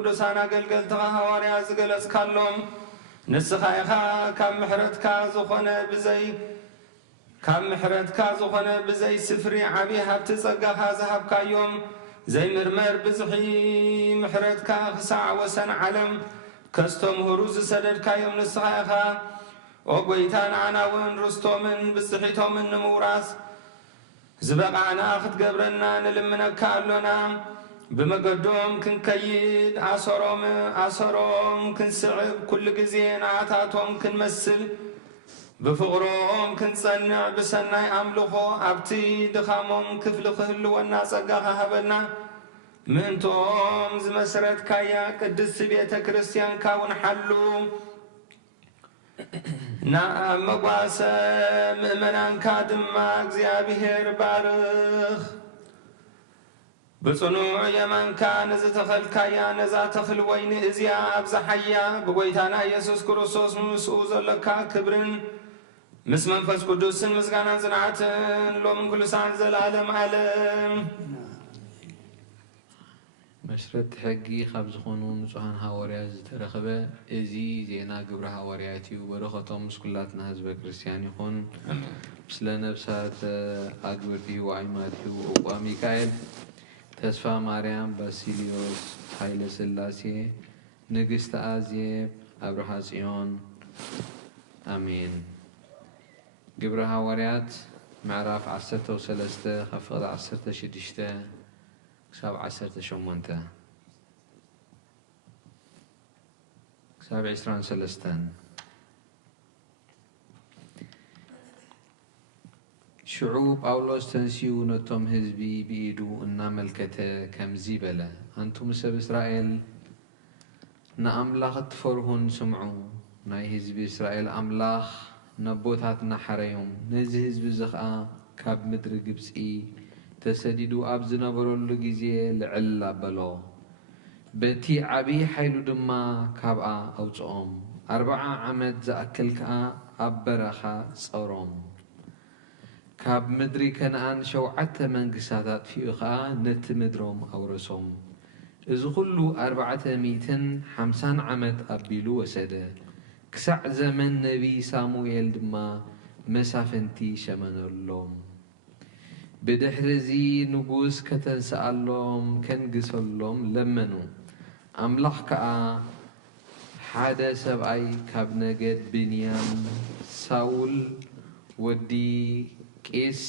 ቅዱሳን አገልገልትኻ ሐዋርያት ዝገለጽካሎም ንስኻ ኢኻ ካብ ምሕረትካ ዝኾነ ብዘይ ስፍሪ ዓብዪ ሃብቲ ጸጋኻ ዝሃብካዮም ዘይምርመር ብዝሒ ምሕረትካ ክሳዕ ወሰን ዓለም ከስተምህሩ ዝሰደድካዮም ንስኻ ኢኻ ኦ ጐይታ ንዓና እውን ርስቶምን ብፅሒቶምን ንምውራስ ዝበቓዕና ክትገብረና ንልምነካ ኣሎና ብመገዶም ክንከይድ ኣሰሮም ክንስዕብ ኩሉ ግዜ ንዓታቶም ክንመስል ብፍቕሮም ክንጸንዕ ብሰናይ ኣምልኾ ኣብቲ ድኻሞም ክፍሊ ክህልወና ጸጋኻ ሃበና ምእንቶም ዝመሰረትካያ ቅድስቲ ቤተ ክርስቲያንካ እውን ሓሉ ናብ መጓሰ ምእመናንካ ድማ እግዚኣብሔር ባርኽ ብጽኑዕ የማንካ ንዝተኸልካያ ነዛ ተኽል ወይኒ እዚያ ኣብዛሓያ ብጐይታና ኢየሱስ ክርስቶስ ምስኡ ዘለካ ክብርን ምስ መንፈስ ቅዱስን ምስጋናን ጽንዓትን ሎምን ኩሉ ሰዓት ዘለዓለም ዓለም መስረት ሕጊ ካብ ዝኾኑ ንጹሃን ሃዋርያት ዝተረኸበ እዚ ዜና ግብረ ሃዋርያት እዩ። በረኸቶም ምስ ኩላትና ህዝበ ክርስቲያን ይኹን። ምስለ ነብሳት ኣግብርቲ ወኣይማትዩ እቋ ሚካኤል ተስፋ ማርያም ባሲልዮስ ሃይለ ስላሴ ንግስቲ ኣዜብ ኣብርሃ ጽዮን ኣሜን። ግብረ ሃዋርያት ምዕራፍ 13 ካብ ፍቕዲ 16 ክሳብ 18 ክሳብ 23 ሽዑ ጳውሎስ ተንሲኡ ነቶም ህዝቢ ብኢዱ እናመልከተ ከምዚ በለ አንቱም ሰብ እስራኤል ንኣምላኽ እትፈርሁን ስምዑ ናይ ህዝቢ እስራኤል ኣምላኽ ነቦታትና ሓረዮም ነዚ ህዝቢ እዚ ኸዓ ካብ ምድሪ ግብፂ ተሰዲዱ ኣብ ዝነበረሉ ግዜ ልዕል ኣበሎ በቲ ዓብዪ ሓይሉ ድማ ካብኣ ኣውፅኦም 40 ዓመት ዝኣክል ከዓ ኣብ በረኻ ጸሮም ካብ ምድሪ ከነኣን 7 መንግስታት ኣጥፊኡ ከዓ ነቲ ምድሮም ኣውረሶም እዚ ኩሉ 450 ዓመት ኣቢሉ ወሰደ ክሳዕ ዘመን ነቢይ ሳሙኤል ድማ መሳፍንቲ ሸመነሎም ብድሕሪዚ ንጉስ ከተንስኣሎም ከንግሰሎም ለመኑ ኣምላኽ ከዓ ሓደ ሰብኣይ ካብ ነገድ ብንያም ሳውል ወዲ ቄስ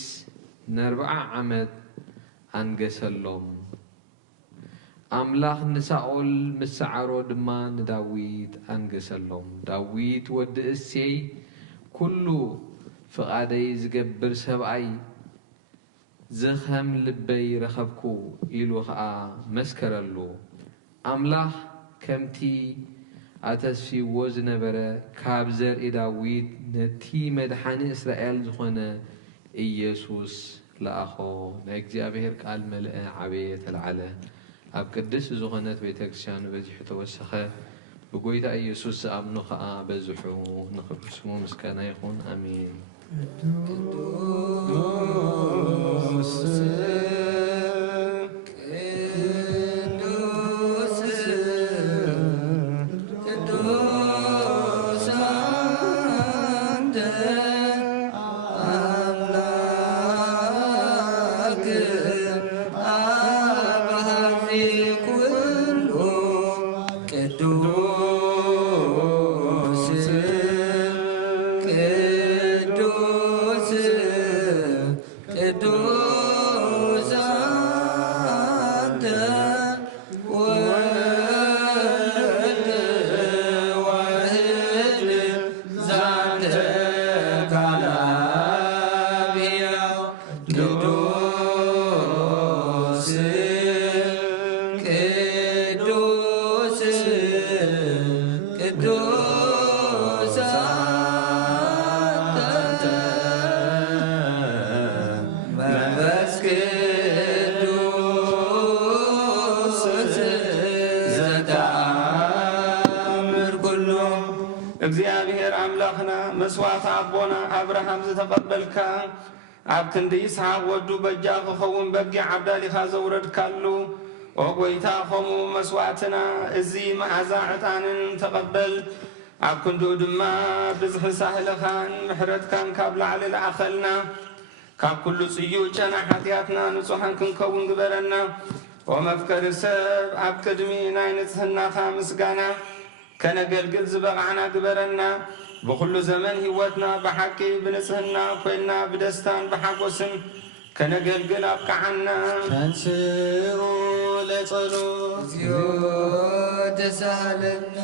ን40 ዓመት ኣንገሰሎም ኣምላኽ ንሳኦል ምስዓሮ ድማ ንዳዊት ኣንገሰሎም ዳዊት ወዲ እሴይ ኩሉ ፍቓደይ ዝገብር ሰብኣይ ዝኸም ልበይ ረኸብኩ ኢሉ ከዓ መስከረሉ ኣምላኽ ከምቲ ኣተስፊዎ ዝነበረ ካብ ዘርኢ ዳዊት ነቲ መድሓኒ እስራኤል ዝኾነ ኢየሱስ ለኣኾ ናይ እግዚኣብሔር ቃል መልአ ዓበየ ተለዓለ ኣብ ቅድስ ዝኾነት ቤተ ክርስቲያን በዚሑ ተወሰኸ ብጎይታ ኢየሱስ ዝኣምኑ ከዓ በዝሑ ንኽብር ስሙ ምስጋና ይኹን ኣሜን እግዚአብሔር አምላኽና መስዋዕት አቦና አብርሃም ዝተቀበልካ ኣብ ክንዲ ይስሐቅ ወዱ በጃ ክኸውን በጊዕ ዓብዳሊኻ ዘውረድካሉ ወጎይታ ኸሙ መስዋዕትና እዚ መዓዛ ዕጣንን ተቐበል ኣብ ክንዱ ድማ ብዝሒ ሳህልኻን ምሕረትካን ካብ ላዕሊ ለኣኸልና ካብ ኩሉ ጽዩዕ ጨና ሓጢኣትና ንጹሓን ክንከውን ግበረና ወመፍቀሪ ሰብ ኣብ ቅድሚ ናይ ንጽህናኻ ምስጋና ከነገልግል ዝበቕዓና ግበረና ብኩሉ ዘመን ህይወትና ብሓቂ ብንጽህና ኮይና ብደስታን ብሓጎስን ከነገልግል ኣብቅዓና ተንስኡ ለጸሎት እግዚኦ ተሳሃለነ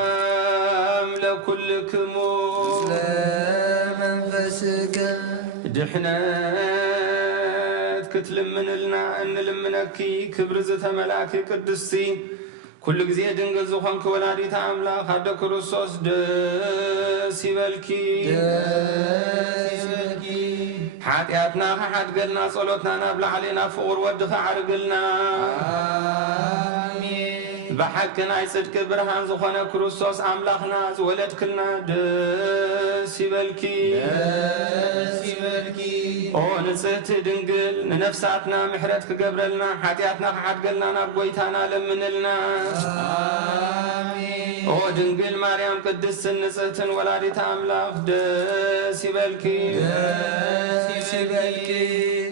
ሰላም ለኩልክሙ ለመንፈስከ ድሕነት ክትልምንልና እንልምነኪ ክብሪ ዝተመላኪ ቅድስቲ ኩሉ ጊዜ ድንግል ዝኾንኪ ወላዲተ ኣምላኽ ኣደ ክርስቶስ ደስ ይበልኪ ሓጢኣትና ከሓድገልና ጸሎትና ናብ ላዕሊ ናብ ፍቑር ወድኻ ዓርግልና ብሓቂ ናይ ጽድቂ ብርሃን ዝኾነ ክርስቶስ ኣምላኽና ዝወለድክልና ደስ ይበልኪ ኦ ንጽህቲ ድንግል ንነፍሳትና ምሕረት ክገብረልና ሓጢኣትና ከሓድገልና ናብ ጐይታና ለምንልና ኦ ድንግል ማርያም ቅድስትን ንጽህትን ወላዲተ ኣምላኽ ደስ ይበልኪ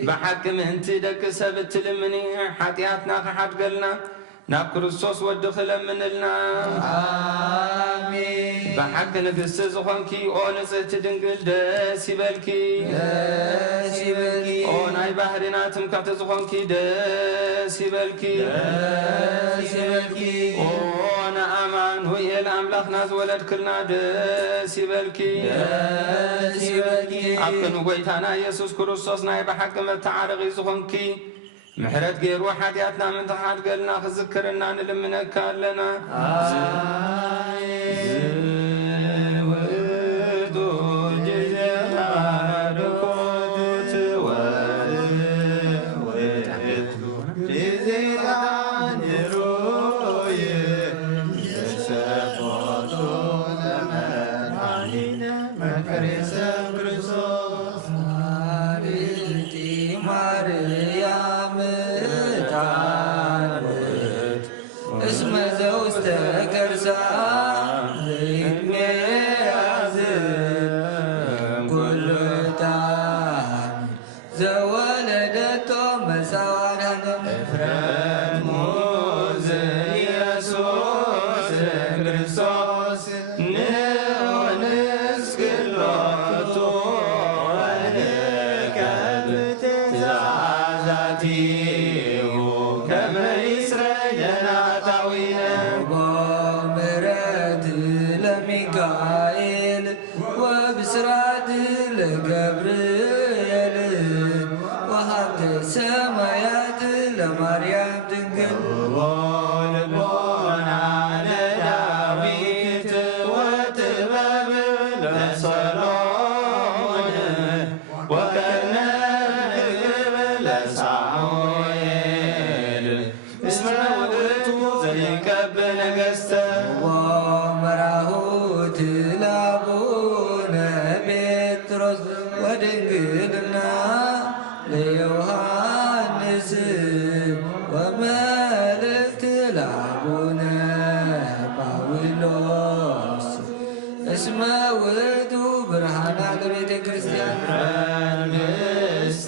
ብሓቂ ምእንቲ ደቂ ሰብ እትልምኒ ሓጢኣትና ከሓድገልና ናብ ክርስቶስ ወድኺ ለምንልና ብሓቂ ንግሥቲ ዝኾንኪ ኦ ንጽህቲ ድንግል ደስ ይበልኪ ኦ ናይ ባህሪና ትምካቲ ዝኾንኪ ደስ ይበልኪ ኦ ንኣማን ውኤል ኣምላኽና ዝወለድክልና ደስ ይበልኪ ኣብ ቅድሚ ጐይታና ኢየሱስ ክርስቶስ ናይ ብሓቂ መተዓረቒ ዝኾንኪ ምሕረት ገይሩ ሓጢኣትና ምንታ ሓድገልና ክዝክርና ንልምነካ ኣለና ዝውእቱ ጊዜ ሃርኮት ወውእቱ ጊዜ ዳንሩይ ዘሰፎቱ ለመድኃኒነ መከሬ ሰብ ክርስቶስ ማርቲ ማርያም ታንት እስመ ዘውስተ ከርሳ ዘይትሜያዝን ኩሉ ዕጣን ዘወለደቶ መሳዋድሃንም እፍረት ሙዝ ኢየሱስ ክርስቶስ ንወንስግሎቱ ወንከብ ትእዛዛቲሁ ከመ ይስረየና ታዊነ ወምሕረት ለሚካኤል ወብስራት ለገብርኤል ወሃብተ ሰማያት ለማርያም ድንግል ልቦና ለዳዊት ወጥበብ ለሰሎሞን ወከርነ ርግብ ለሳሙኤል እስመ ውእቱ ዘይከብ ነገሥተ ወመራሁት ለአቡነ ጴጥሮስ ወድንግልና ለዮሐንስ ወመልእክት ለአቡነ ጳውሎስ እስመ ውእቱ ብርሃና ለቤተ ክርስቲያን መንግሥት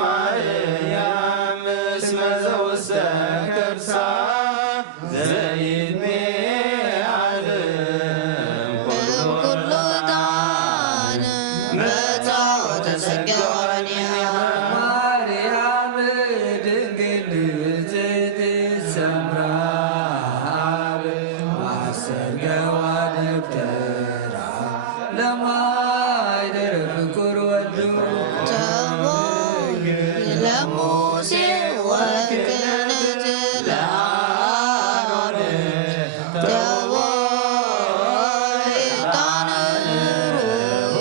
ማርያም እስመ ዘውስተ ከርሳ ዘይትሜዓለም ኩሉ ጣን በታወተ ሰገወንያ ማርያም ድንግል ንጽሕት ሰምራ ማሰገዋ ደብተራ ለማይደረ ፍቁር ወዱ ለሙሴ ወክህነት ለአሮን ተወይጣን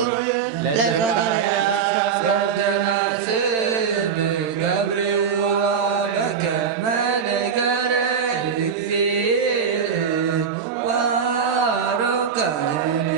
ሩይ ለዘከርያስ ደናስን ገብርዋ በከመ ነገረ እግዚእ ወአሮን ካህን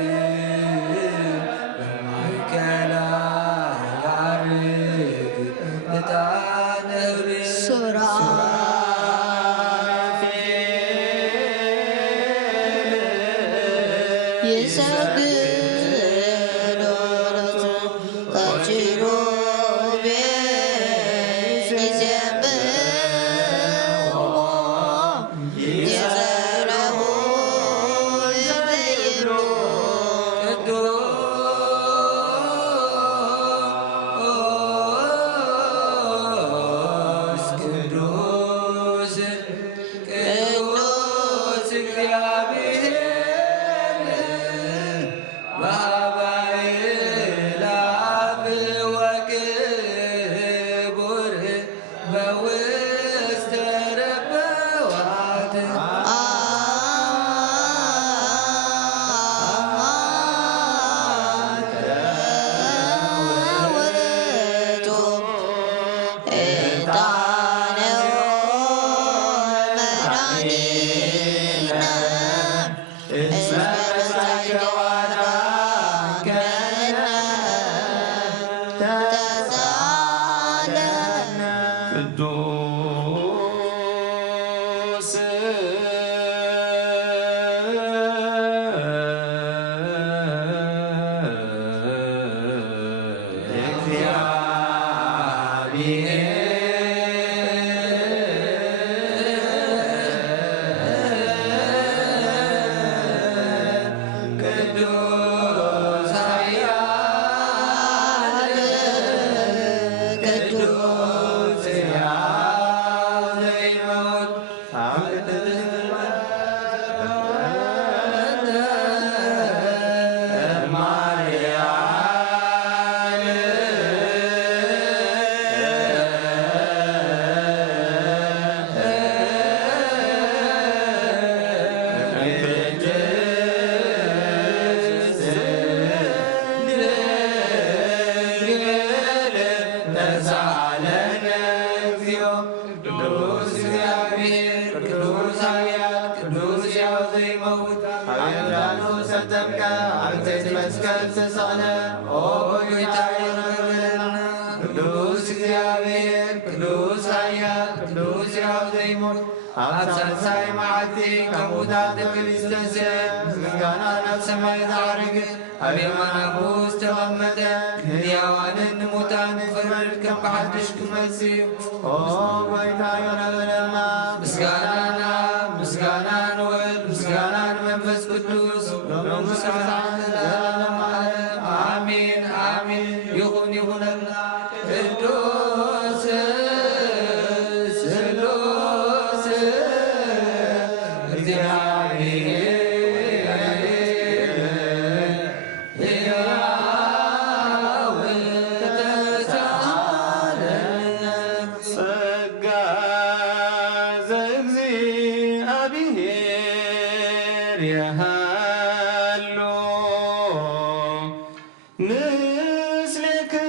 ምስሌክሙ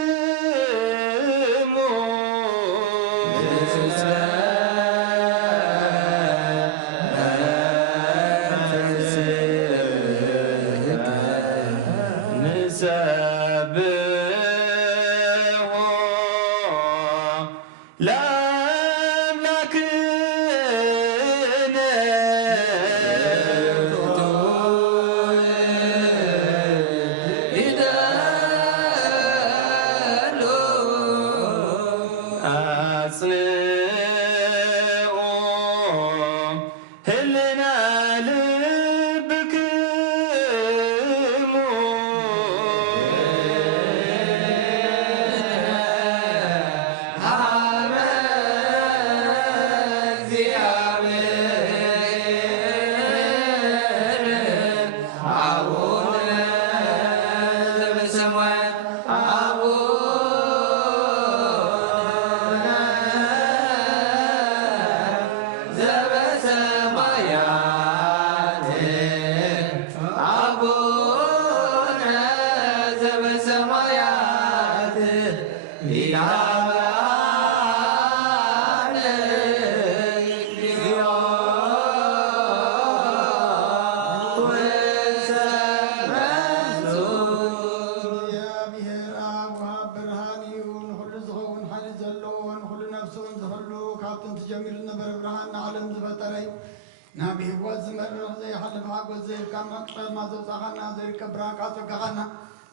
كما قطع ما زوزاغنا ذلك براكا تقغنا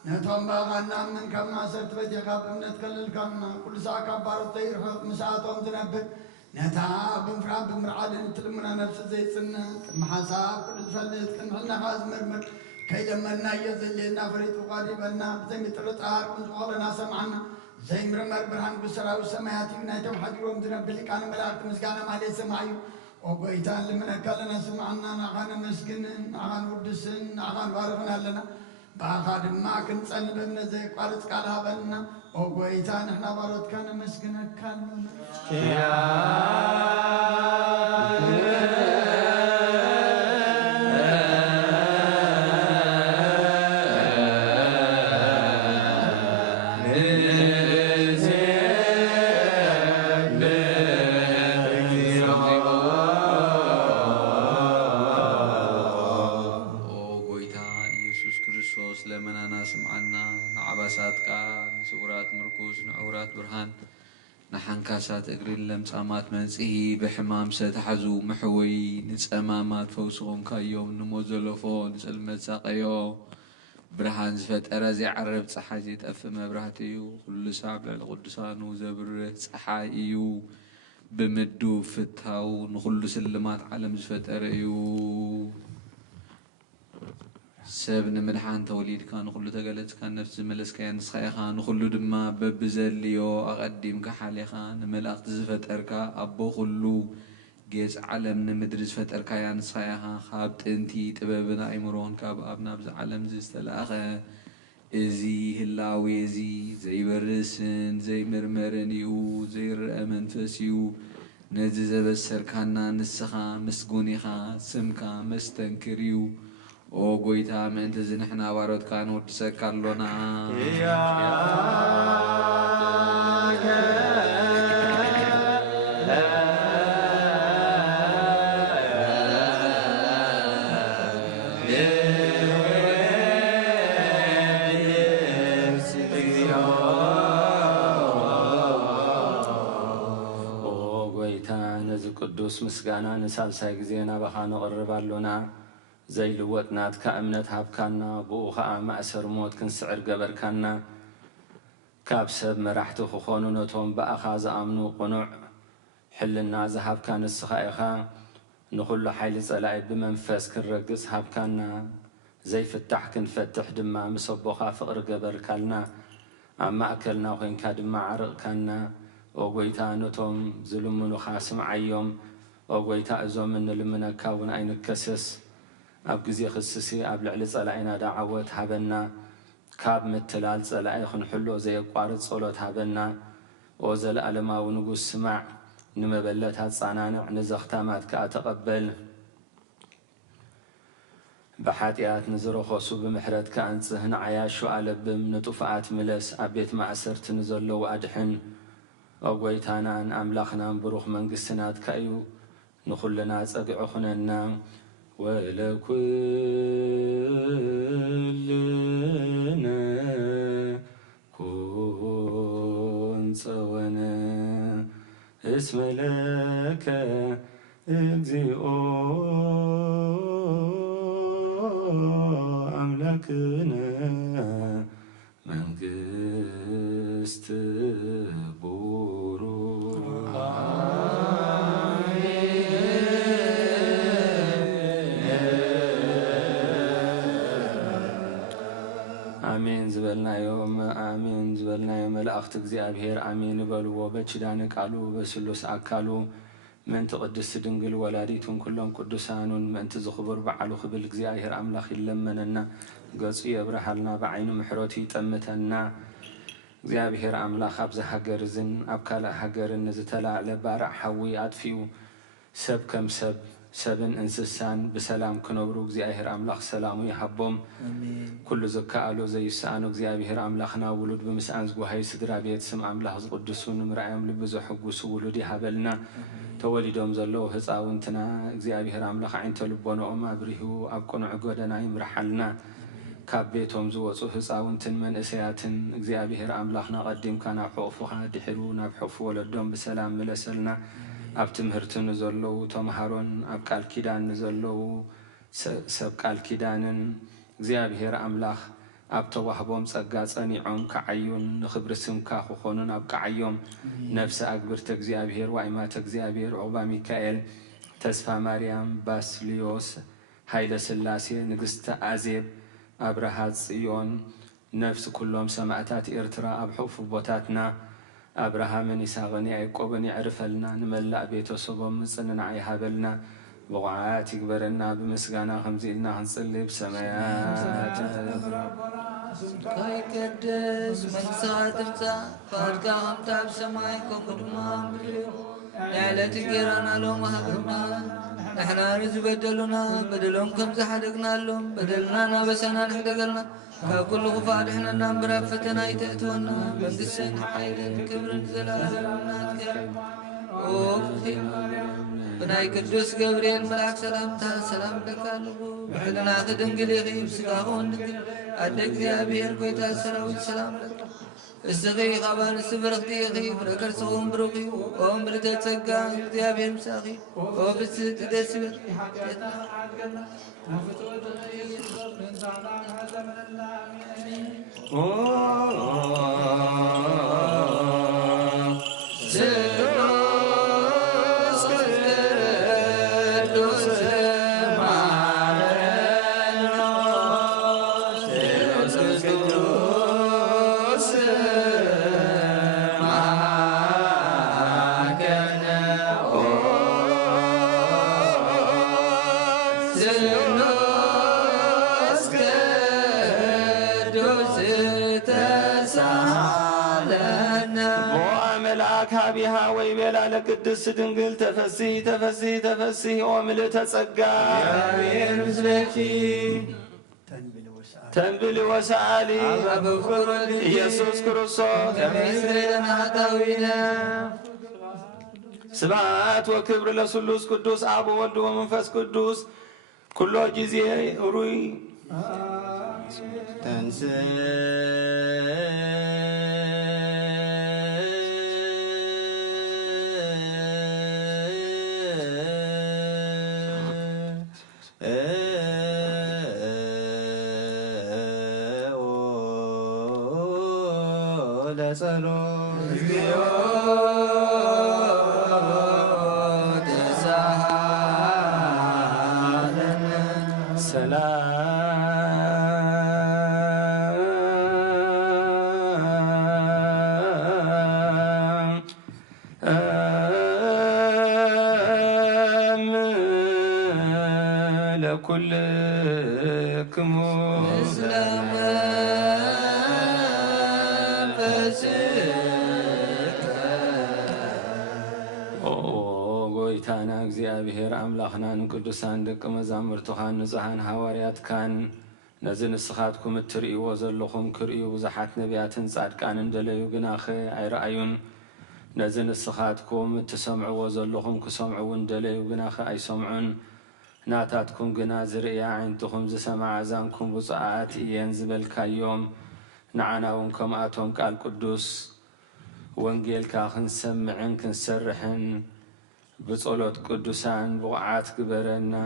نتوم باغنا من كما سرت بديك بمنت كل كنا كل ساعة كبار الطير مساعتهم تنبت نتا بمفرام بمرعاد نتلمنا نفس زي سنة محاساب كل فلت كنا خاز مرمر كي لما يزلنا فريد وقاربنا زي مترت عار ونزوالنا سمعنا زي مرمر برهان بسرا والسمايات ينايتم حجرهم تنبلي كان ملاك مسكانا مالي سمعيو وقويتان لمن أكلنا سمعنا نغانا مسكن نغان ودسن نغان بارغنا لنا باخاد ما كنت سنبنا زي قارت قالها بلنا وقويتان احنا بارد كان مسكن أكلنا نحنكاسات اقرين لمصامات منسئي بحمام ستحزو محوي نصمامات فوسهم كايوم نموزلفو نسلمت ساقيو برهان زفت ارازي عرب صحاجي تقف مبرهتيو كل ساعة للقدسان وزبر صحايو بمدو فتاو نخل سلمات عالم زفت اريو سبن مدحان توليد كان نخل تقلت كان نفس ملس كان نسخي خان نخل دما ببزليو أقدم كحالي خان ملاقت زفت أركا أبو خلو جيز عالم نمدر زفت أركا يا نسخي خان خابت انتي تبابنا ايمرون كاب أبنا بز عالم زيست الأخا ازي هلاوي زي برسن زي مرمرنيو زي رأمن فسيو نزز بسر كانا نسخا مسقوني خان سمكا مستنكريو او قويتا من تزن احنا وارد كانوا تسكرلونا ቅዱስ ምስጋና ንሳልሳይ ጊዜና በኻነ ቀርባሉና زي لوتنات كأمنت هابكانا بوخا مأسر موت كنسعر قبركانا كابسب مرحتو خخونو نوتهم بأخاز أمنو قنوع حلنا زهاب كان السخائخا نخل حيل صلاعي بمنفس كنرقص هابكانا زي فتح كنفتح دما مصبوخا فقر قبركانا أما أكلنا وخين كادما عرقكانا وقويتا نوتهم زلمنو خاسم عيوم وقويتا أزوم من لمنا كاون أين الكسس أب جزية خصصي أب لعل صلاعنا دعوات هبنا كاب متلال صلاعي خنحلو زي قارد صلوت هبنا وزل ألما ونقول سمع نمبلت هاد صانانع نزختامات كأتقبل بحاتيات نزرو خصو بمحرد كأنسهن عياشو ألبم نطفعات ملس أبيت معسرت نزلو أدحن أقويتانا أملاخنا بروخ منقسنات كأيو نخلنا سقعخنا ولكلنا كن سوانا اسم لك اجزئ أملكنا منقست بورو آمين زبلنا يوم آمين زبلنا يوم الأخت እግዚአብሔር آمين بلو بچدان قالو بسلوس أكالو من تقدس دنقل ولاديتون كلهم قدسانون من تزخبر بعلو خبل እግዚአብሔር أملاخ يلمننا قصي يبرحلنا بعين محروتي تمتنا እግዚአብሔር أملاخ أبز حقر زن أبكالا حقر نزتلا على بارع حوي أدفيو سب كم سب سبن انسسان بسلام كنبرو እግዚአብሔር أملاخ سلامو يحبهم كل زكاءلو زي سانو እግዚአብሔር أملاخنا ولود بمسان زغوهي سدرا بيت سم أملاخ قدسون مرعيم لبزو حقوسو ولودي حبلنا توليدهم زلو هصاونتنا እግዚአብሔር أملاخ عينتو لبونهم أبريهو أبقنع قدنا يمرحلنا كابيتهم زوصو هصاونتن من اسياتن እግዚአብሔር أملاخنا قديم كان حقوفها دحرو نبحف ولدهم بسلام ملسلنا أب تمهرتن نزلو تمهرون أب قال كيدان نزلو ሰብ ቃል ኪዳንን እግዚአብሔር አምላኽ ኣብ ተዋህቦም ጸጋ ጸኒዖም ከዓዩን ንኽብሪ ስምካ ክኾኑን ኣብ ከዓዮም ነፍሲ ኣግብርተ እግዚአብሔር ዋእማተ እግዚአብሔር ዕቁባ ሚካኤል ተስፋ ማርያም ባስልዮስ ሃይለ ስላሴ ንግስተ አዜብ አብርሃ ጽዮን ነፍሲ ኩሎም ሰማዕታት ኤርትራ ኣብ ሕፉ ቦታትና አብርሃምን ይስሐቅን ያዕቆብን ይዕርፈልና ንመላእ ቤተሰቦም ምጽንናዕ ይሃበልና بقعات يكبرنا بمسجانا خمزينا هنصلي بسمايات كاي قدس مكسات تمسا فاركا همتا بسمايكم قدمان بدريو لعلة تقيرانا لهم هبرنا نحنا رزو بدلنا بدلهم كم زحدقنا لهم بدلنا بسنا نحدقلنا كل غفاد احنا نمبرا فتنا يتأتونا بندسين حيل كبر زلالنا تكرم بناي قدوس جبريل ملاك سلام لك بحلنا خدنقل يغيب سقاهون أدك زيابير كويتا سلام لك السغي خبان السفرق دي يغيب ركر صغم بروغي وعمر تتسقى زيابير مساغي وبسد تدسبر بها ويبلا لقدس دنقل تفسي وملت تصقى يا مسلكي تنبل وسالي يسوس كرسوس تمسرنا تاوينا سبعات وكبر لسلوس قدوس ابو ولد ومنفس قدوس كل جزي روي تنسى لكلكم إسلام ጎይታና እግዚአብሔር አምላኽና ንቅዱሳን ደቀ መዛሙርትኻን ንጹሓን ሃዋርያትካን ነዚ ንስኻትኩም እትርእይዎ ዘለኹም ክርእዩ ብዙሓት ነቢያትን ጻድቃንን ደለዩ ግናኸ ኣይረኣዩን ነዚ ንስኻትኩም እትሰምዕዎ ዘለኹም ክሰምዑውን ደለዩ ግናኸ ኣይሰምዑን ናታትኩም ግና ዝርእያ ዓይንትኹም ዝሰማዕ ኣዛንኩም ብፁዓት እየን ዝበልካዮም ንዓናውን ከምኣቶም ቃል ቅዱስ ወንጌልካ ክንሰምዕን ክንሰርሕን بصلوت قدوسان بقعات كبرنا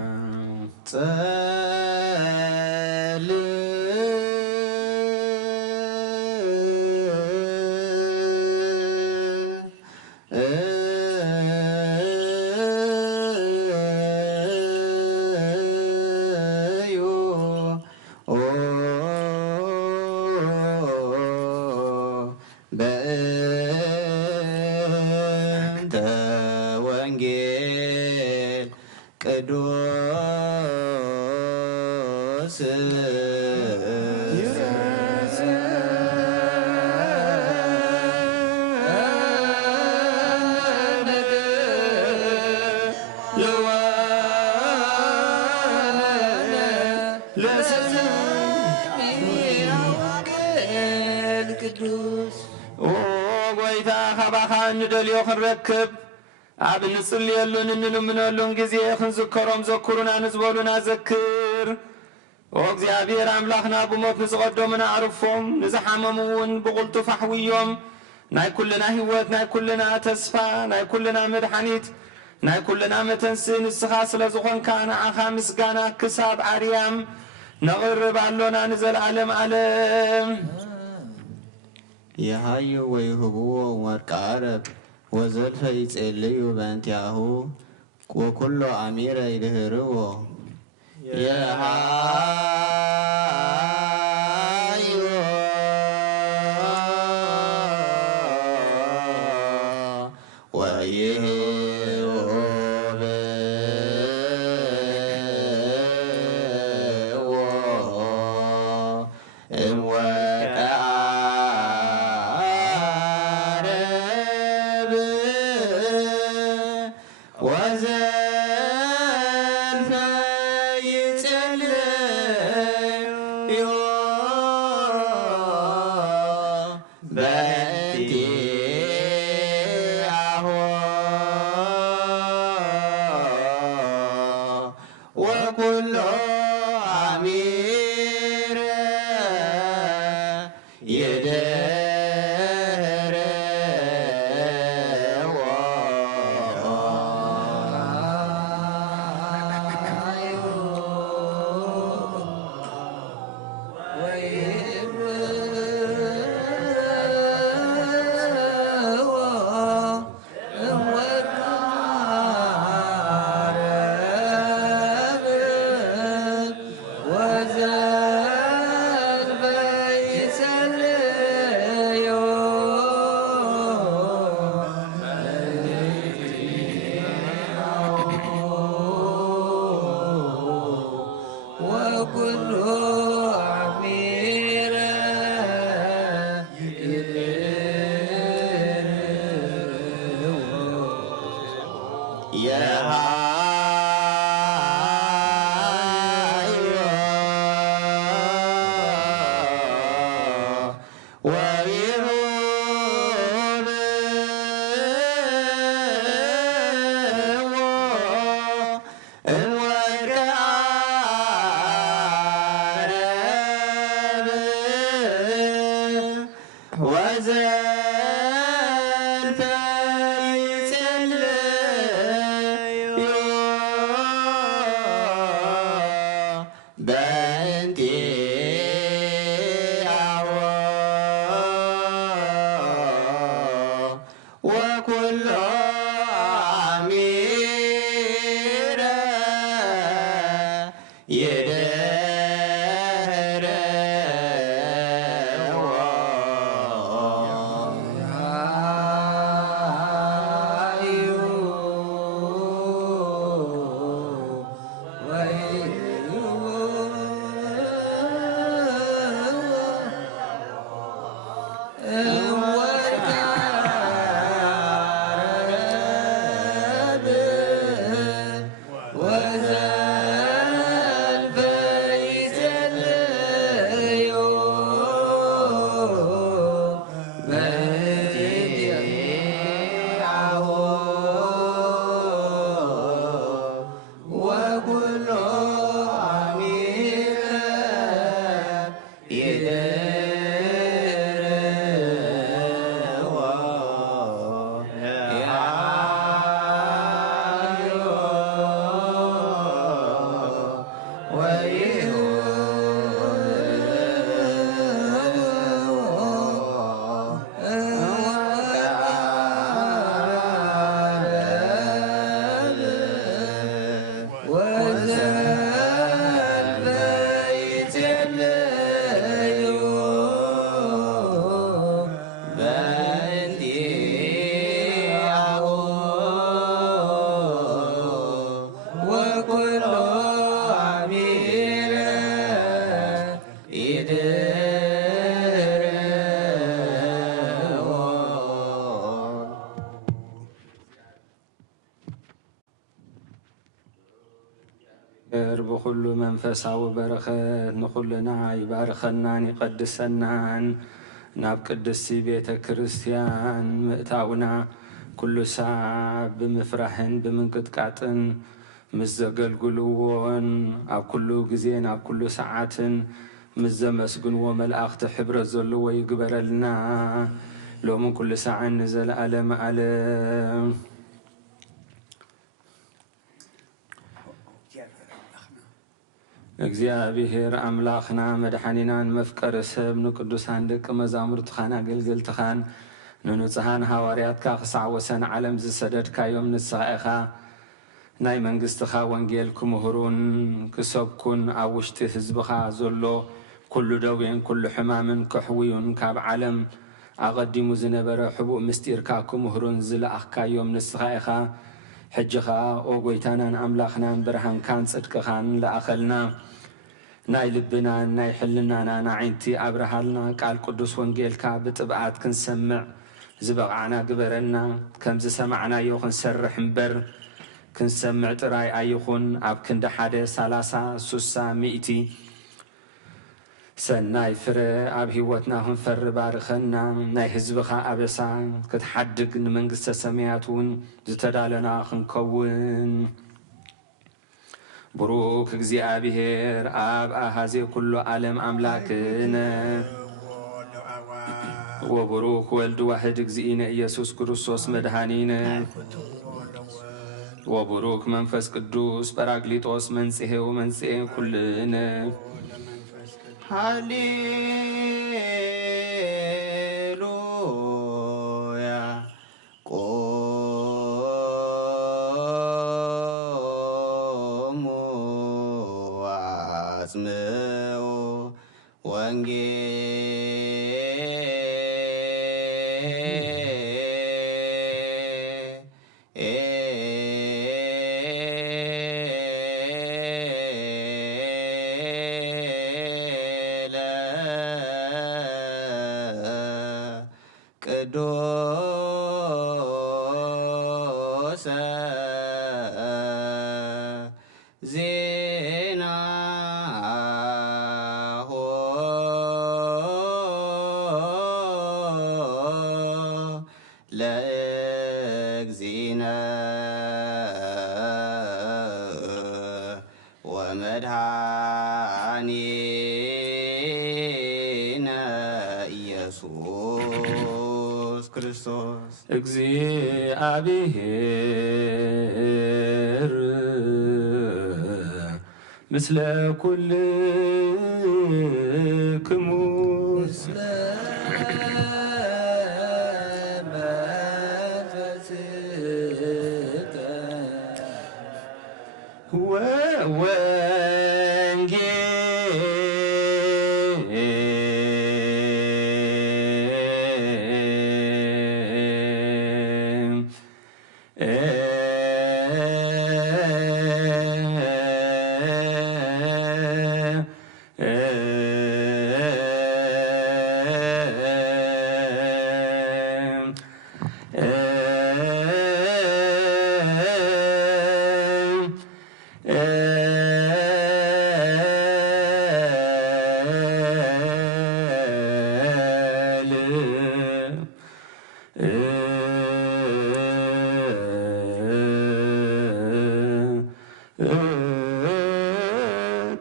ندليو خنركب عب نصلي يلون نلمنولون غزي خنذكرهم ذكرونا نزبولنا ذكر وእግዚአብሔር አምላኽና ብሞት ንዝቀደሙና አርፎም ንዝሓመሙውን ብቁልጡ ፋሕውዮም ናይ ኩልና ህይወት ናይ ኩልና ተስፋ ናይ ኩልና መድሓኒት ናይ ኩልና መተንሲ ንስኻ ስለ ዝኾንካ ንዓኻ ምስጋና ክሳብ ዓርያም ነቕርብ ኣሎና ንዘለዓለም ዓለም የሃዩ ወይህብዎ ወርቀ ዓረብ ወዘልፈ ይጼልዩ በእንቲአሁ ወኩሎ አሚረ ይድህርዎ የሃዩ بكل منفساو بركات نخلنا يبارخنان يقدسنان ناب قدسي بيت كريستيان مئتاونا كل ساعة بمفرحن بمنقطقاطن مزغلغلون اب كل غزين اب كل ساعات مزمسغن وملائكه حبر زلو يغبرلنا لو من كل ساعة نزل علم እግዚአብሔር አምላኽና መድኃኒናን መፍቀር ሰብ ንቅዱሳን ደቂ መዛሙርትኻን ኣገልገልትኻን ንንጹሃን ሃዋርያትካ ክሳዕ ወሰን ዓለም ዝሰደድካዮም ንስኻ ኢኻ ናይ መንግስትኻ ወንጌል ክምህሩን ክሰብኩን ኣብ ውሽጢ ህዝብኻ ዘሎ ኩሉ ደዌን ኩሉ ሕማምን ክሕውዩን ካብ ዓለም ኣቐዲሙ ዝነበረ ሕቡእ ምስጢርካ ክምህሩን ዝለኣኽካዮም ንስኻ ኢኻ ሕጂ ኸኣ ኦ ጐይታናን ኣምላኽናን ብርሃንካን ጽድቅኻን ለኣኸልና ናይ ልብናን ናይ ሕልናናን ዓይንቲ ኣብርሃልና ቃል ቅዱስ ወንጌልካ ብጥብዓት ክንሰምዕ ዝበቕዓና ግበረና ከም ዝሰማዕናዮ ክንሰርሕ እምበር ክንሰምዕ ጥራይ ኣይኹን ኣብ ክንዲ 1 30 60 ሚእቲ ሰናይ ፍረ ኣብ ህይወትና ክንፈሪ ባርኸና ናይ ህዝብኻ ኣበሳ ክትሓድግ ንመንግስተ ሰማያት እውን ዝተዳለና ክንከውን ብሩክ እግዚአብሔር ኣብ ኣሃዜ ኩሉ ዓለም ኣምላክነ ወብሩክ ወልድ ዋሕድ እግዚእነ ኢየሱስ ክርስቶስ መድኃኒነ ወብሩክ መንፈስ ቅዱስ ጰራቅሊጦስ መንጽሔ ወመንጽሔ ኩልነ ሃሌሉያ ቆሙ አጽምዑ ቅዱሰ ዜናሁ ለእግዚእነ ወመድኃኒነ ኢየሱስ ክርስቶስ እግዚአብሔር ምስለ ኩልክሙ ምስለ መንፈስከ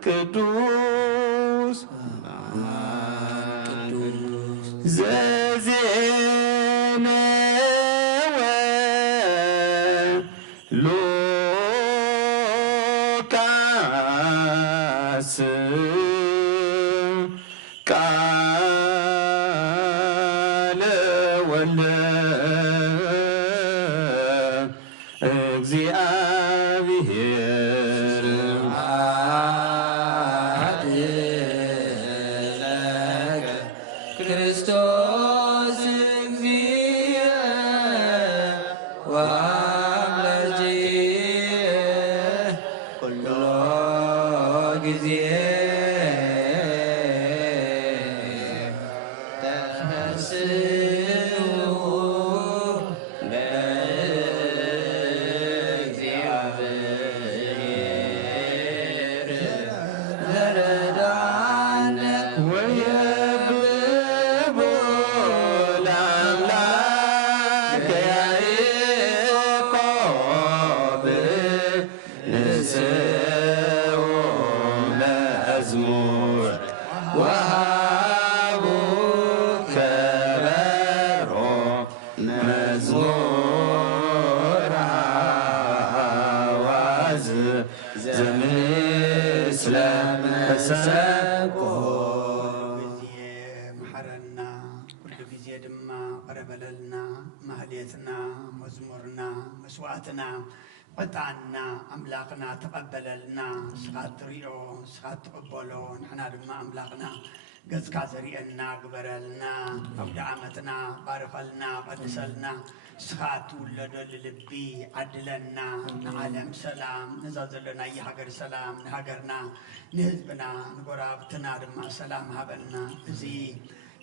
ቅዱስ ዘዜነወ ሉቃስ ቃለ ወልደ እግዚአብሔር ክርስቶስ እግዚእ ወአምላኪየ ኩሎ ጊዜ ተፈስሑ በእግዚአብሔር ዘረዳነ ወየብቦ ተሰቆ ጊዜ መሐረና ኩሉ ጊዜ ድማ ቀረበለልና ማህሌትና መዝሙርና መስዋዕትና ዕጣንና ኣምላኽና ተቐበለልና ስኻት ትሪኦ ስኻት ትቕበሎ ንሕና ድማ ኣምላኽና ገጽካ ዘሪአና ግበረልና ኣብቲ ዓመትና ባርኸልና ቀድሰልና ስኻት ትውለደሉ ልቢ ዓድለና ንዓለም ሰላም ነዛ ዘለና የሃገር ሰላም ንሃገርና ንህዝብና ንጎራብትና ድማ ሰላም ሃበልና እዚ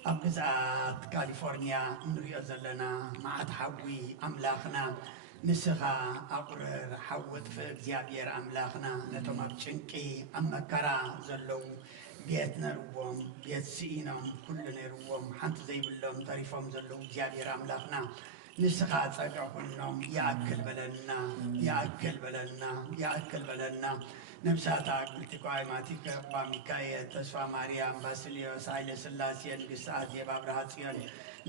ኣብ ግዛት ካሊፎርኒያ እንሪኦ ዘለና መዓት ሓዊ ኣምላኽና ንስኻ ኣቁርር ሓወጥፍ እግዚኣብሔር ኣምላኽና ነቶም ኣብ ጭንቂ ኣብ መከራ ዘለው ቤት ነርዎም ቤት ስኢኖም ኩሉ ነይርዎም ሓንቲ ዘይብሎም ተሪፎም ዘለው እግዚኣብሔር ኣምላኽና ንስኻ ፀግዕ ኩኖም ይኣክል በለና ይኣክል በለና ይኣክል በለና ነብሳታ ጉልቲ ቋይማቲከ እባ ሚካኤል ተስፋ ማርያም ባስልዮስ ሃይለ ስላሴ ንግስቲ ኣዜብ ኣብርሃ ጽዮን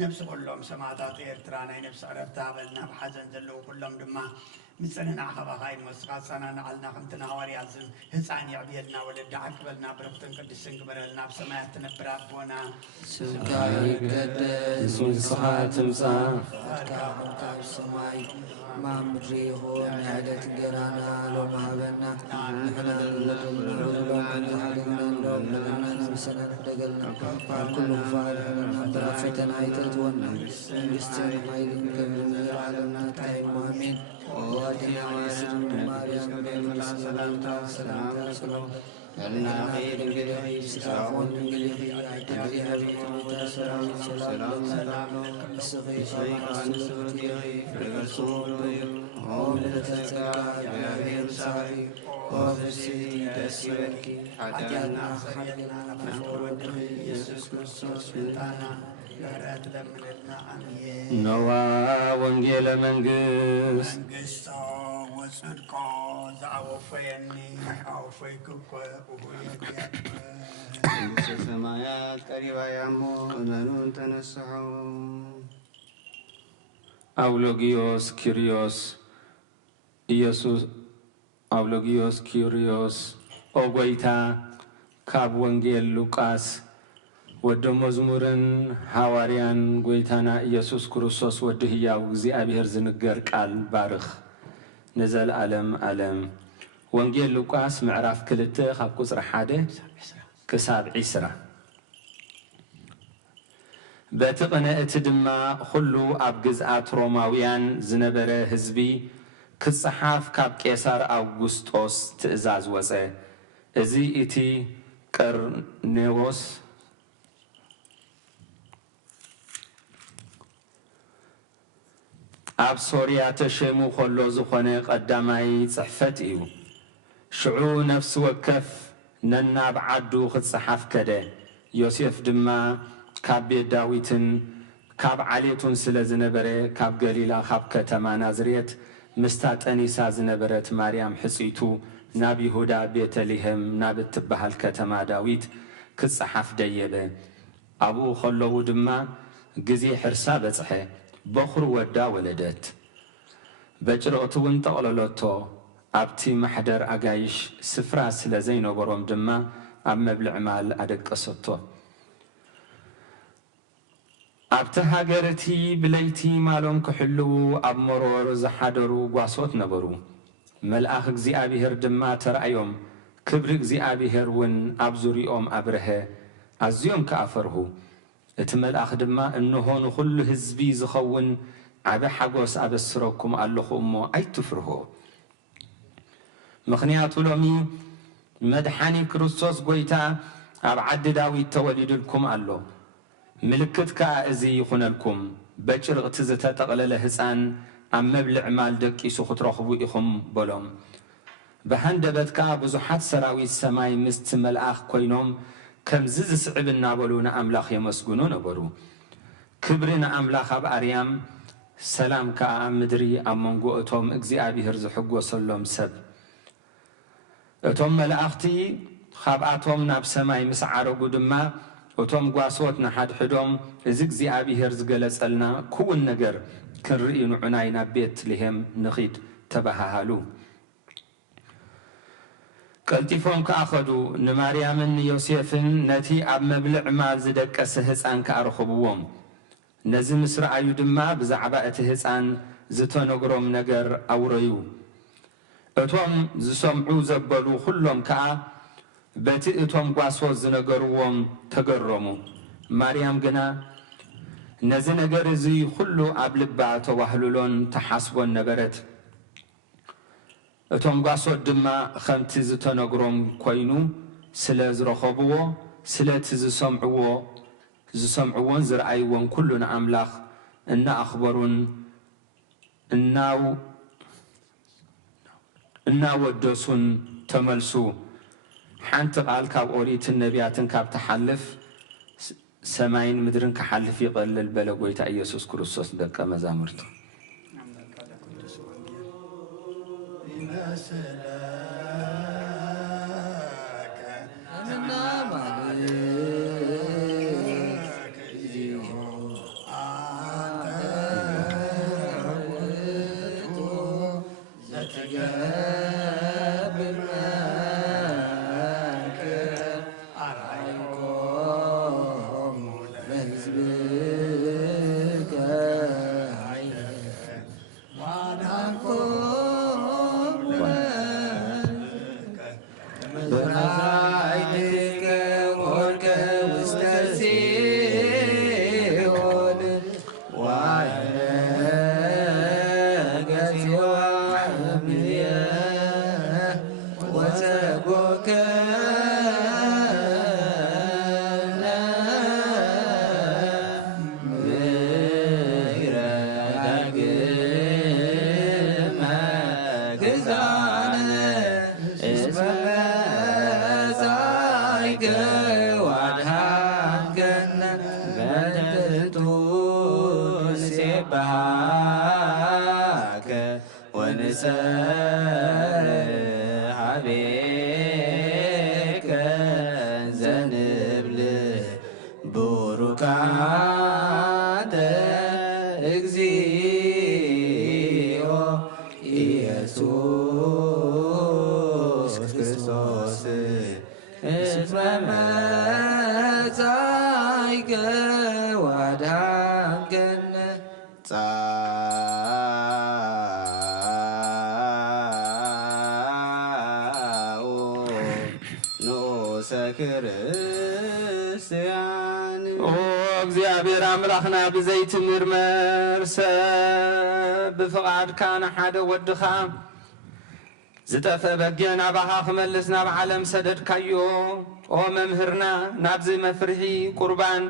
ነብሲ ኩሎም ሰማዕታት ኤርትራ ናይ ነብሲ ዕረፍቲ ሃበልና ብሓዘን ዘለው ኩሎም ድማ ምፅንና ኸባኻይ ንወስኻ ፀናንዓልና ከምቲ ናሃዋርያት ህፃን ይዕብየልና ወለዲ ዓቅበልና ብርክትን ቅድስን ግበረልና ኣብ ሰማያት ትነብር ኣቦና ስምካ ይቀደስ ወንስኻ ትምጻእ ፈቃድካ ኮንካ ኣብ ሰማይ ማም ምድሪ ይኹን ንዕለት እንጀራና ሎሚ ሃበና ንሕና ንበደልና ዝሓደግናሎም ለና ነብሰና ንሕደገልና ኣብ ኩሉ ክፋል ሕመና ብራ ፈተና ኣይተእትወና መንግስትን ሓይልን ክብርን ዘለዓለም ናትካ ኢሉ ኣሜን ወዋዲና ማስን ማርያም ብላ ሰላምታ ሰላምታ ጽሎም ያልናኺ ድንግል ስራኹን ድንግል ድንግል ሃቤት ሰራዊት ሰላም ሰላም ምስኺ ኻንስት ፍረገሱ ኦ ምልተጸጋ እግዚአብሔር ሳሪ ኦ ፍሲ ደስ ይበልኪ ኃጢአትና ኃጢአትና ፍቅር ወድኺ ኢየሱስ ክርስቶስ ስልጣና ምሕረት ለምንልና አሜን። ነዋ ወንጌለ መንግስት መንግስቶ ወጽድቆ ዘአወፈየኒ አወፈይክኮ መንግሥተ ሰማያት ቀሪባ ያሞ እመኑን ተነስሑ። አውሎጊዮስ ኪሪዮስ ኢየሱስ አውሎጊዮስ ኪሪዮስ ኦ ጎይታ ካብ ወንጌል ሉቃስ ወደ መዝሙርን ሐዋርያን ጎይታና ኢየሱስ ክርስቶስ ወደ ህያው እግዚአብሔር ዝንገር ቃል ባርኽ ንዘለዓለም ዓለም። ወንጌል ሉቃስ ምዕራፍ 2 ካብ ቁጽሪ 1 ክሳብ 20 በቲ ቅንእቲ ድማ ኩሉ ኣብ ግዝኣት ሮማውያን ዝነበረ ህዝቢ ክጽሓፍ ካብ ቄሳር አውጉስጦስ ትእዛዝ ወፀ። እዚ እቲ ቀርኔዎስ ኣብ ሶርያ ተሸሙ ከሎ ዝኾነ ቀዳማይ ጽሕፈት እዩ። ሽዑ ነፍሲ ወከፍ ነናብ ዓዱ ክጽሓፍ ከደ። ዮሴፍ ድማ ካብ ቤት ዳዊትን ካብ ዓሌቱን ስለ ዝነበረ ካብ ገሊላ ካብ ከተማ ናዝሬት ምስታ ጠኒሳ ዝነበረት ማርያም ሕፂቱ ናብ ይሁዳ ቤተልሔም ናብ እትበሃል ከተማ ዳዊት ክጽሓፍ ደየበ። ኣብኡ ከለዉ ድማ ግዜ ሕርሳ በጽሐ። በኹር ወዳ ወለደት። በጭርቕቲ እውን ጠቕለለቶ። ኣብቲ ማሕደር ኣጋይሽ ስፍራ ስለ ዘይነበሮም ድማ ኣብ መብልዕ ማል ኣደቀሰቶ። ኣብቲ ሃገር እቲ ብለይቲ ማሎም ክሕልው ኣብ መሮር ዝሓደሩ ጓሶት ነበሩ። መልኣኽ እግዚኣብሔር ድማ ተረኣዮም። ክብሪ እግዚኣብሔር እውን ኣብ ዙርዮም ኣብርሀ። ኣዝዮም ከኣፈርሁ። እቲ መልኣኽ ድማ እንሆ ንኹሉ ህዝቢ ዝኸውን ዓበ ሓጎስ ኣበስረኩም ኣለኹ እሞ ኣይትፍርሆ። ምኽንያቱ ሎሚ መድሓኒ ክርስቶስ ጎይታ ኣብ ዓዲ ዳዊት ተወሊድልኩም ኣሎ። ምልክት ከዓ እዚ ይኹነልኩም፣ በጭርቕቲ ዝተጠቕለለ ህፃን ኣብ መብልዕ ማል ደቂሱ ክትረኽቡ ኢኹም በሎም። ብሃንደበት ከዓ ብዙሓት ሰራዊት ሰማይ ምስቲ መልኣኽ ኮይኖም ከምዚ ዝስዕብ እናበሉ ንኣምላኽ የመስግኑ ነበሩ። ክብሪ ንኣምላኽ ኣብ ኣርያም፣ ሰላም ከዓ ኣብ ምድሪ ኣብ መንጎ እቶም እግዚኣብሔር ዝሕጐሰሎም ሰብ። እቶም መላእኽቲ ካብኣቶም ናብ ሰማይ ምስ ዓረጉ ድማ እቶም ጓሶት ንሓድሕዶም እዚ እግዚኣብሔር ዝገለጸልና ክውን ነገር ክንርኢ ንዑናይ ናብ ቤትልሔም ንኺድ ተባሃሃሉ። ቀልጢፎም ከኣኸዱ ንማርያምን ዮሴፍን ነቲ ኣብ መብልዕ ማል ዝደቀሰ ህፃን ከኣረኸብዎም ነዚ ምስ ረኣዩ ድማ ብዛዕባ እቲ ህፃን ዝተነግሮም ነገር ኣውረዩ እቶም ዝሰምዑ ዘበሉ ኩሎም ከዓ በቲ እቶም ጓሶት ዝነገርዎም ተገረሙ ማርያም ግና ነዚ ነገር እዚ ኩሉ ኣብ ልባ ተዋህልሎን ተሓስቦን ነበረት እቶም ጓሶት ድማ ከምቲ ዝተነግሮም ኮይኑ ስለ ዝረኸብዎ ስለቲ ዝሰምዕዎን ዝረኣይዎን ኩሉ ንኣምላኽ እናኣኽበሩን እናወደሱን ተመልሱ ሓንቲ ቃል ካብ ኦሪትን ነቢያትን ካብ ተሓልፍ ሰማይን ምድርን ክሓልፍ ይቐልል በለ ጎይታ ኢየሱስ ክርስቶስ ደቀ መዛሙርቱ እግዚአብሔር አምላኽና ብዘይቲ ምርመር ሰብ ብፍቃድካ ንሓደ ወድኻ ዝጠፍአ በጊዕ ናባኻ ክመልስ ናብ ዓለም ሰደድካዮ ኦ መምህርና ናብዚ መፍርሒ ቁርባን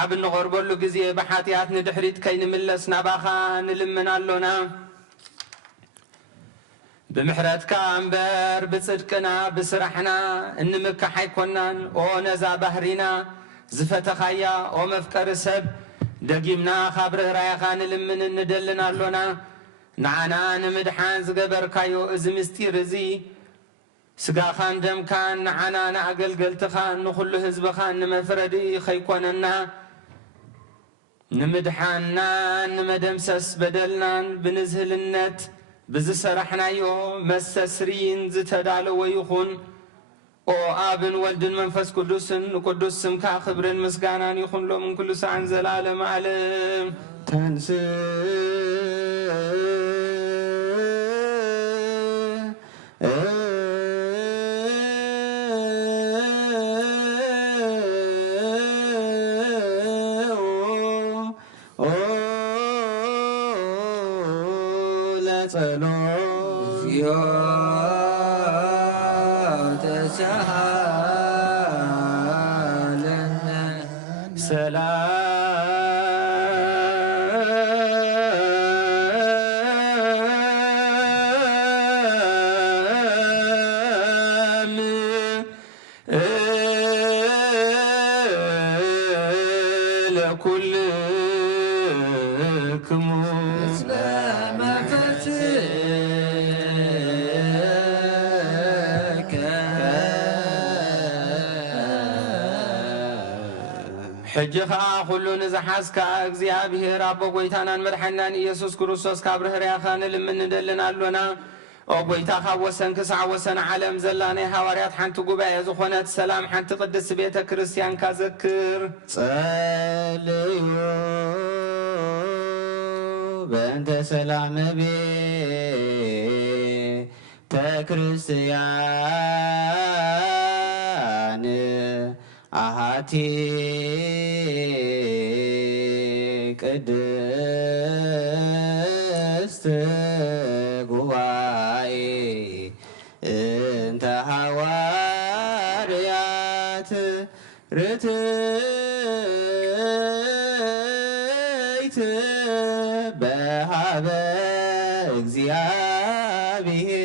ኣብ እንቐርበሉ ግዜ ብሓጢኣት ንድሕሪት ከይንምለስ ናባኻ ንልምን ኣሎና ብምሕረትካ እምበር ብጽድቅና ብስራሕና እንምካሕ ኣይኮናን ኦ ነዛ ባህሪና ዝፈተኻያ ኦ መፍቀሪ ሰብ ደጊምና ካብ ርህራይኻ ንልምን እንደልን ኣሎና ንዓና ንምድሓን ዝገበርካዮ እዚ ምስጢር እዚ ስጋኻን ደምካን ንዓና ንኣገልገልትኻን ንኹሉ ህዝብኻን ንመፍረዲ ከይኮነና ንምድሓንና ንመደምሰስ በደልናን ብንዝህልነት ብዝሰራሕናዮ መስተስሪን ዝተዳለወ ይኹን ኦ አብን ወልድን መንፈስ ቅዱስን ቅዱስ ስምካ ክብርን ምስጋናን ይኹን ሎም ኩሉ ሰዓን ዘላለም ዓለም ተንስ ሕጂኻ ኩሉ ንዝሓዝካ እግዚኣብሔር ኣቦ ጎይታናን መድሓኒናን ኢየሱስ ክርስቶስ ካብ ርህራይኻ ንልምን እንደልን ኣሎና أبويتا خوسن كسع وسن عالم زلاني حواريات حنت قباء زخونات سلام حنت قدس بيت كريستيان كذكر صليو بنت سلام بيت كريستيان أهاتي قدست قبائي انت حواريات رتيت بهاب እግዚአብሔር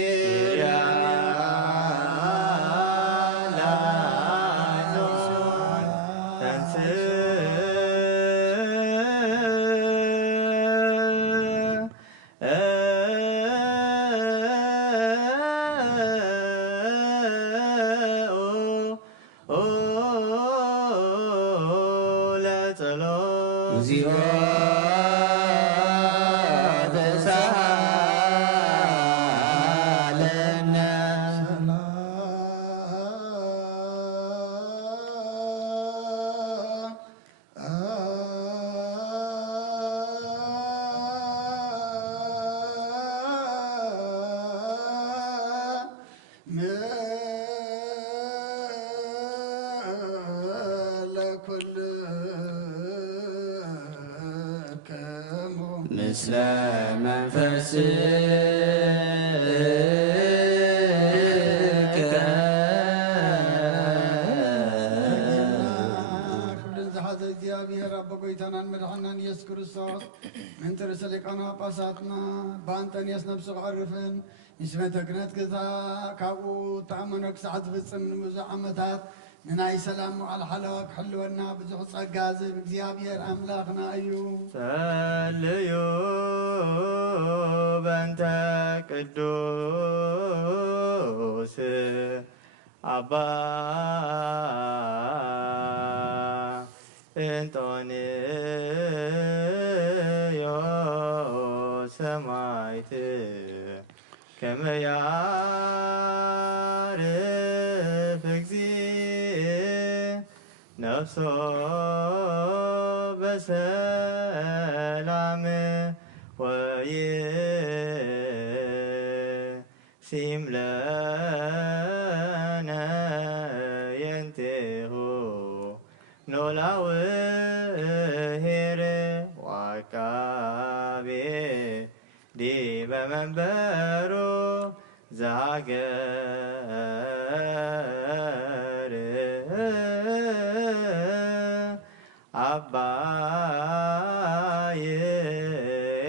ምስለ መንፈስከ እግዚአብሔር አባ ጎይታናን መድኃኒናን ኢየሱስ ክርስቶስ ምንት ርእሰ ሊቃነ ጳጳሳትና በአንጠንያስ ነብሱ ቅዕርፍን ምስ ቤተ ክህነት ገዛ ካብኡ ተኣመኖ ክሳዕ ዝፍፅም ንብዙሕ ዓመታት ንናይ ሰላም መዓል ሓለዋ ክሕልወና ብዙሕ ጸጋ ዝህብ እግዚአብሔር ኣምላኽና እዩ። صلዩ በእንተ ቅዱስ አባ እንጦንዮስ ሰማዕት ከመ ያዕርፍ እግዚእ ነፍሶ በሰላም ወይሲም ለነ የንቴሁ ኖላዊ ሄረ ዋቃቤ ዲበ መንበሩ ዘሀገር አባይ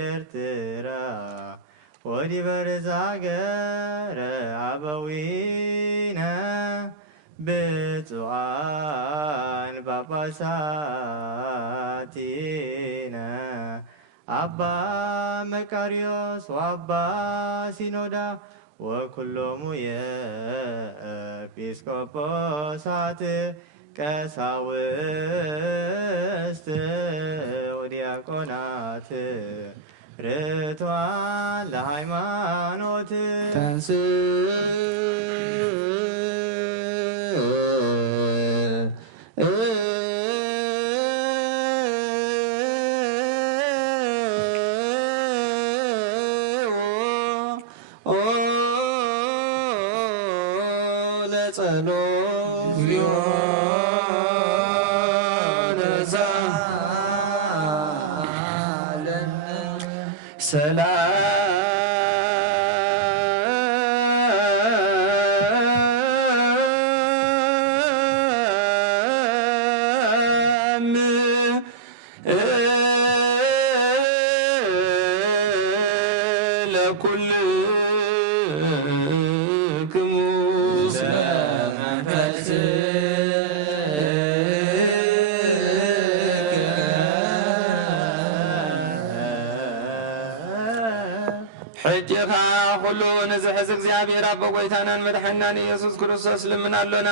ኤርትራ ወዲበ ርእሰ ሀገረ አበዊነ ብፁዓን ጳጳሳቲነ አባ መቃርዮስ ወአባ ሲኖዳ ወኩሎሙ የኤጲስቆጶሳት ቀሳውስት ወዲያቆናት ርቱዓን ለሃይማኖት حجها كلون زحز እግዚአብሔር አብ ጎይታናን መድኃኒናን ኢየሱስ ክርስቶስ ልምናለና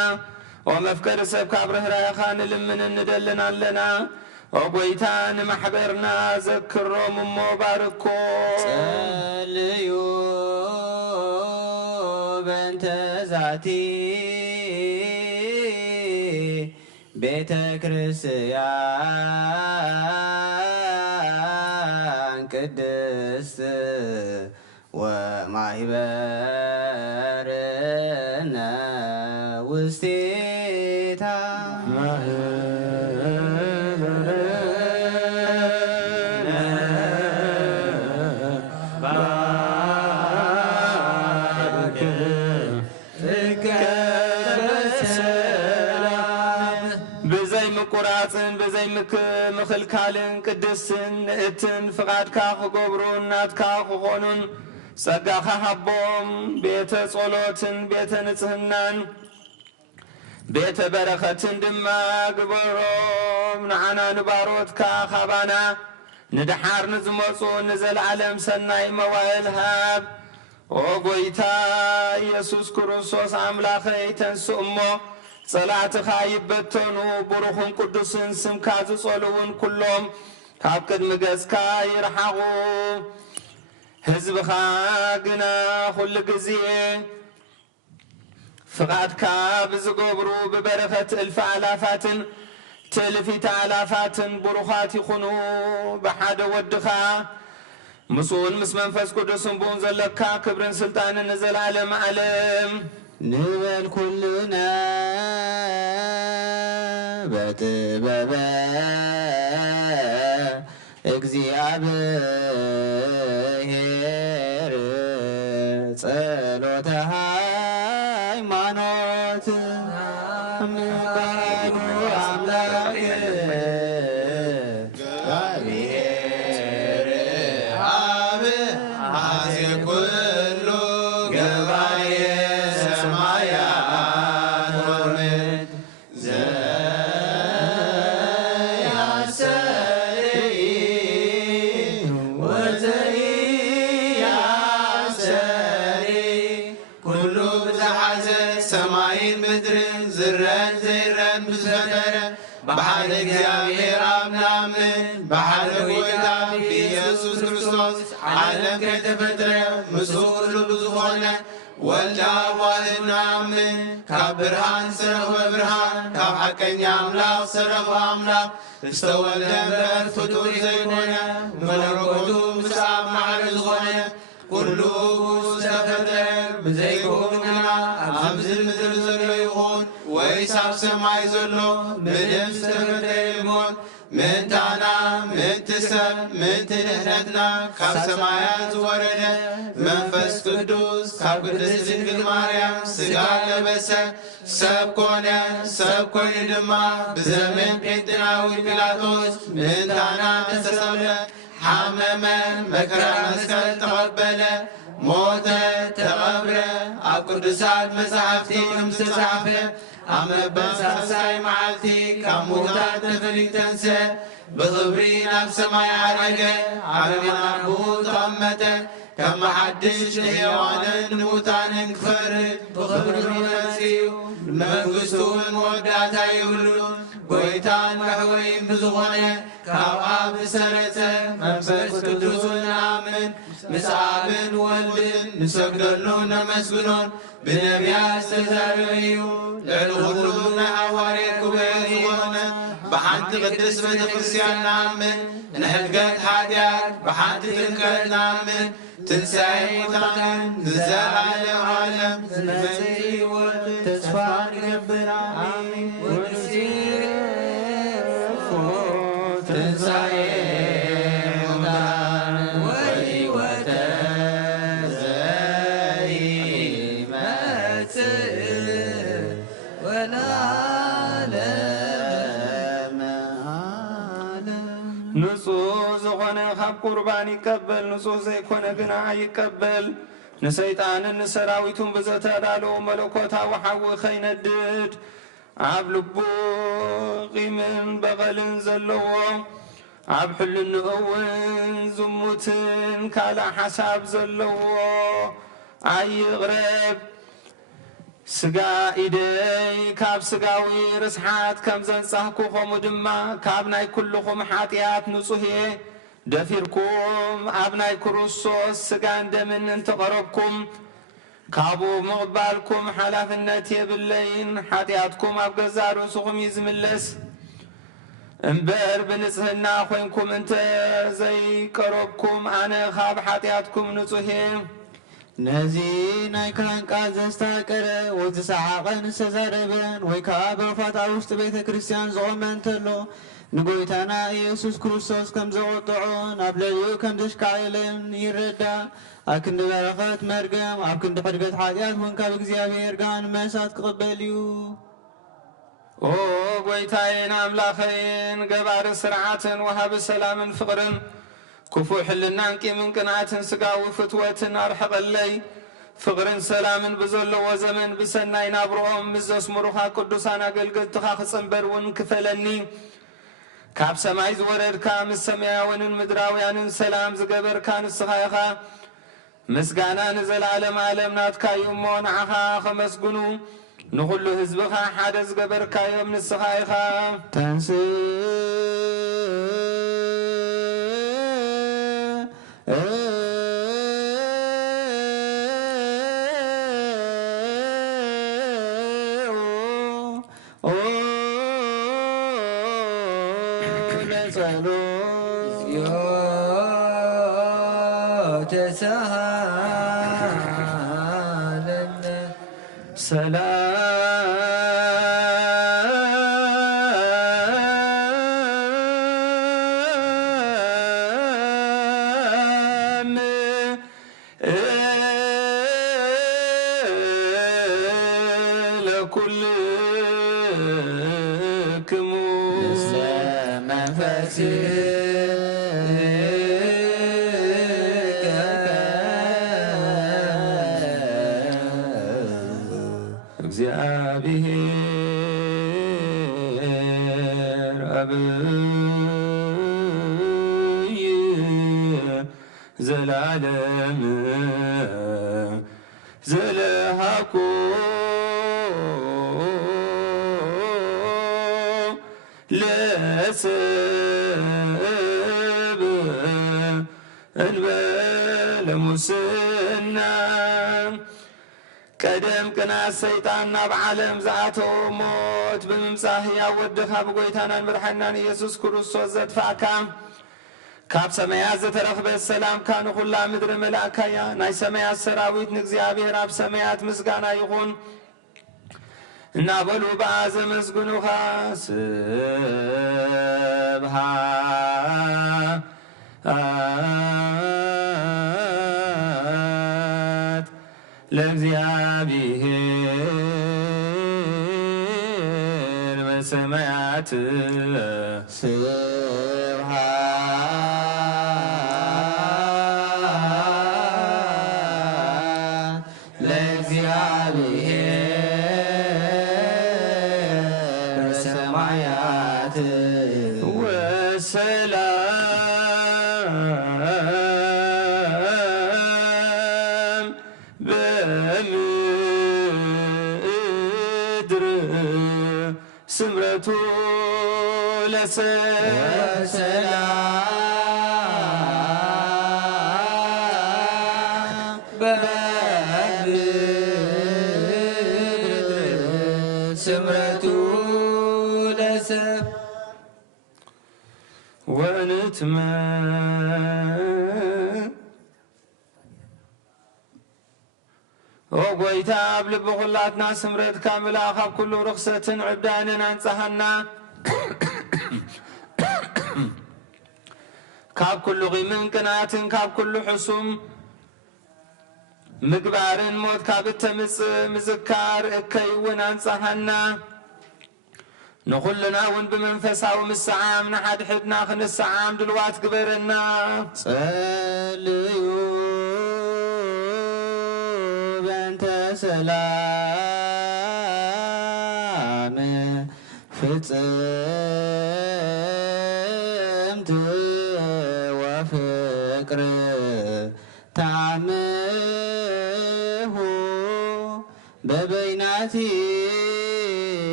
ወመፍቀር ሰብ ካብረህ ራያኻን ልምን እንደልናለና ወጎይታን ማሕበርና ዘክሮም ሞ ባርኮ ጸልዩ ስባቲ ቤተ ክርስቲያን ቅድስት ወማህበርነ ውስቴታ ቁራጽን በዘይ ምክልካልን ቅድስን እትን ፍቃድካ ክገብሩ እናትካ ክኾኑን ጸጋኻ ሃቦም ቤተ ጸሎትን ቤተ ንጽህናን ቤተ በረኸትን ድማ ግበሮም ንዓና ንባሮትካ ኻባና ንድሓር ንዝመፁ ንዘለዓለም ሰናይ መዋዕል ሃብ ኦ ጎይታ ኢየሱስ ክርስቶስ አምላኸይ ተንስእ እሞ ጸላእትኻ ይበተኑ ብሩኽን ቅዱስን ስምካ ዝጸልውን ኩሎም ካብ ቅድሚ ገጽካ ይርሓቑ ህዝብኻ ግና ኩሉ ግዜ ፍቓድካ ብዝገብሩ ብበረኸት እልፊ ኣላፋትን ትእልፊተ ኣላፋትን ብሩኻት ይኹኑ ብሓደ ወድኻ ምስኡን ምስ መንፈስ ቅዱስን ብኡን ዘለካ ክብርን ስልጣንን ንዘለዓለም ዓለም ንበል ኩሉና በጥበበ እግዚአብሔር ጸሎተ ሃይማኖት ምባሉ አምላክ እግዚአብሔር አብ ሀዜ ኩሉ ገባሬ ሰማያት ወምድር ዘያሰሪ ወዘያሰሪ ኩሉ ብዝሓዘ ሰማይን ምድርን ዝረን ዘይረን ብዝፈጠረ በሓደ እግዚአብሔር አብ ናምን በሓደ ጎይታ ኢየሱስ ክርስቶስ ዓለም ከይተፈጥረ ምስኡ ኩሉ ብዝኾነ ወልዳ ዋህድ ናምን ካብ ብርሃን ዝተረኽበ ብርሃን ካብ ሓቀኛ አምላኽ ዝተረኽበ አምላኽ ዝተወልደ እምበር ፍጡር ዘይኮነ መለኮቱ ምስ ኣብ ማዕረ ዝኾነ ኩሉ ዝተፈጠረ ብዘይኮንና ኣብዚ ምድር ዘሎ ይኹን ወይስ ኣብ ሰማይ ዘሎ ምንም ዝተፈጠረ ይኹን ምንታና ምንቲ ሰብ ምንቲ ድሕነትና ካብ ሰማያት ዝወረደ መንፈስ ቅዱስ ካብ ቅድስት ድንግል ማርያም ስጋ ለበሰ ሰብ ኮነ ሰብ ኮይኑ ድማ ብዘመን ጴንጤናዊ ጲላጦስ ምንታና ተሰብለ ሓመመ መከራ መስቀል ተቐበለ ሞተ ተቐብረ ኣብ ቅዱሳት መጻሕፍቲ ከም ዝተጻሕፈ ኣብ መበል ሳልሳይ መዓልቲ ካብ ሙታን ተፈሊጠንሰ ብኽብሪ ናብ ሰማይ ዓረገ ኣብ የማን ኣቡኡ ተቐመጠ ከም መሓድሽ ንሕያዋንን ንሙታንን ክፈርድ ብኽብሪ መጺኡ መንግሥቱን መወዳእታ ይብሉን ጎይታን ባሕወይን ብዝኾነ ካብ ኣብ ዝሰረጸ መንፈስ ቅዱስን ንኣምን ምስ ኣብን ወልድን ንሰግደሉን ነመስግኖን ብነቢያት ዝተዛረበ እዩ ልዕሊ ኩሉ ናይ ሐዋርያት ጉባኤ ዝኾነ ብሓንቲ ቅድስት ቤተ ክርስቲያን ንኣምን ንሕድገት ሓጢአት ብሓንቲ ጥምቀት ንኣምን ትንሣኤ ሙታንን ንዘለዓለም ዓለም ዝመጽእ ወልድ ተስፋ ንገብር ኣሜን ትንሣኤ ሙታን ወሕይወተ ዘይመጽእ ወለዓለመ ዓለም ንጹህ ዝኾነ ካብ ቁርባን ይቀበል ንጹህ ዘይኮነ ግና ይቀበል ንሰይጣንን ንሰራዊቱን ብዘተዳለዉ መለኮታዊ ሓዊ ኸይነድድ ኣብ ልቡ ቂምን በቐልን ዘለዎ ኣብ ሕልንኡ እውን ዝሙትን ካልእ ሓሳብ ዘለዎ ኣይቕረብ ስጋ ኢደይ ካብ ስጋዊ ርስሓት ከም ዘንጻሕኩ ከምኡ ድማ ካብ ናይ ኩልኹም ሓጢአት ንጹህ እየ ደፊርኩም ኣብ ናይ ክርስቶስ ስጋን ደምን እንተቐረብኩም ካብኡ ምቕባልኩም ሓላፍነት የብለይን ሓጢኣትኩም ኣብ ገዛ ርእስኹም ይዝምለስ እምበር ብንጽህና ኮይንኩም እንተ ዘይቀረብኩም ኣነ ካብ ሓጢኣትኩም ንጹሕ እየ ነዚ ናይ ካህን ቃል ዘስታቀረ ወይ ዝሰዓቐን ዝተዛረበን ወይ ከዓ በውፋት ኣብ ውሽጢ ቤተ ክርስቲያን ዝቖመ እንተሎ ንጎይታና ኢየሱስ ክርስቶስ ከም ዘቆጥዖን ኣብ ልዕሊኡ ከም ዘሽካዕለን ይረዳእ ኣብ ክንዲ በረኸት መርገም ኣብ ክንዲ ሕድገት ሓጢኣት እውን ካብ እግዚኣብሔር ጋር ንመሳት ክቕበል እዩ ኦ ጎይታዬን ኣምላኸይን ገባሪ ስርዓትን ወሃቢ ሰላምን ፍቕርን ክፉእ ሕልናን ቂምን ቅንዓትን ስጋዊ ፍትወትን ኣርሕቐለይ ፍቕርን ሰላምን ብዘለዎ ዘመን ብሰናይ ናብርኦም ምስ ዘስምሩኻ ቅዱሳን ኣገልገልትኻ ክጽንበር እውን ክፈለኒ ካብ ሰማይ ዝወረድካ ምስ ሰማያውያንን ምድራውያንን ሰላም ዝገበርካ ንስኻ ኢኻ ምስጋና ንዘላለም ዓለም ናትካ እዩ እሞ ንዓኻ ኸመስግኑ ንኹሉ ህዝብኻ ሓደ ዝገበርካዮም ንስኻ ኢኻ ተንስ እግዚአብሔር አብይ ዘላለም ዘለሃኮ ለሰብ እንበለ ሙስና ቀደም ቅናት ሰይጣን ናብ ዓለም ዝኣተወ ሞት ብምምጻእ ሕያው ወድኻ ብጎይታናን መድሓኒናን ኢየሱስ ክርስቶስ ዘጥፋእካ ካብ ሰማያት ዘተረኽበት ሰላምካ ንኹላ ምድሪ መላእካያ ናይ ሰማያት ሰራዊት ንእግዚአብሔር ኣብ ሰማያት ምስጋና ይኹን እናበሉ በኣ ዘመስግኑኻ ስብሃት ለእግዚአብሔር በሰማያት ስምረቱ ለሰላም በምድር ስምረቱ ለሰብ ወንትመ ኦ ጎይታ ኣብ ልቢ ኩላትና ስምረትካ ምልኣ ካብ ኩሉ ርክሰትን ዕብዳንን ኣንጻሃና ካብ ኩሉ ቂምን ቅንዓትን ካብ ኩሉ ሕሱም ምግባርን ሞት ካብ እተምጽእ ምዝካር እከይ እውን ኣንጻሃና ንኹልና እውን ብመንፈሳዊ ምስዓም ንሓድሕድና ክንሰዓም ድልዋት ግበረና ጸልዩ ሰላም ፍጽምት ወፍቅር ታምሁ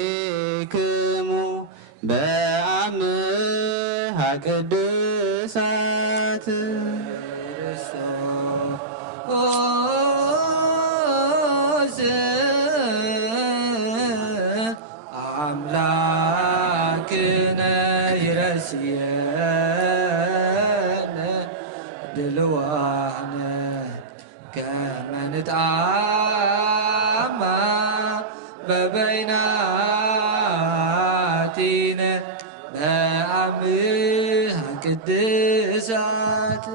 በበይናቲክሙ በአምሃ ቅድሳት يرسينا دلوانا كما نتعامى ببيناتنا بعمها قدسات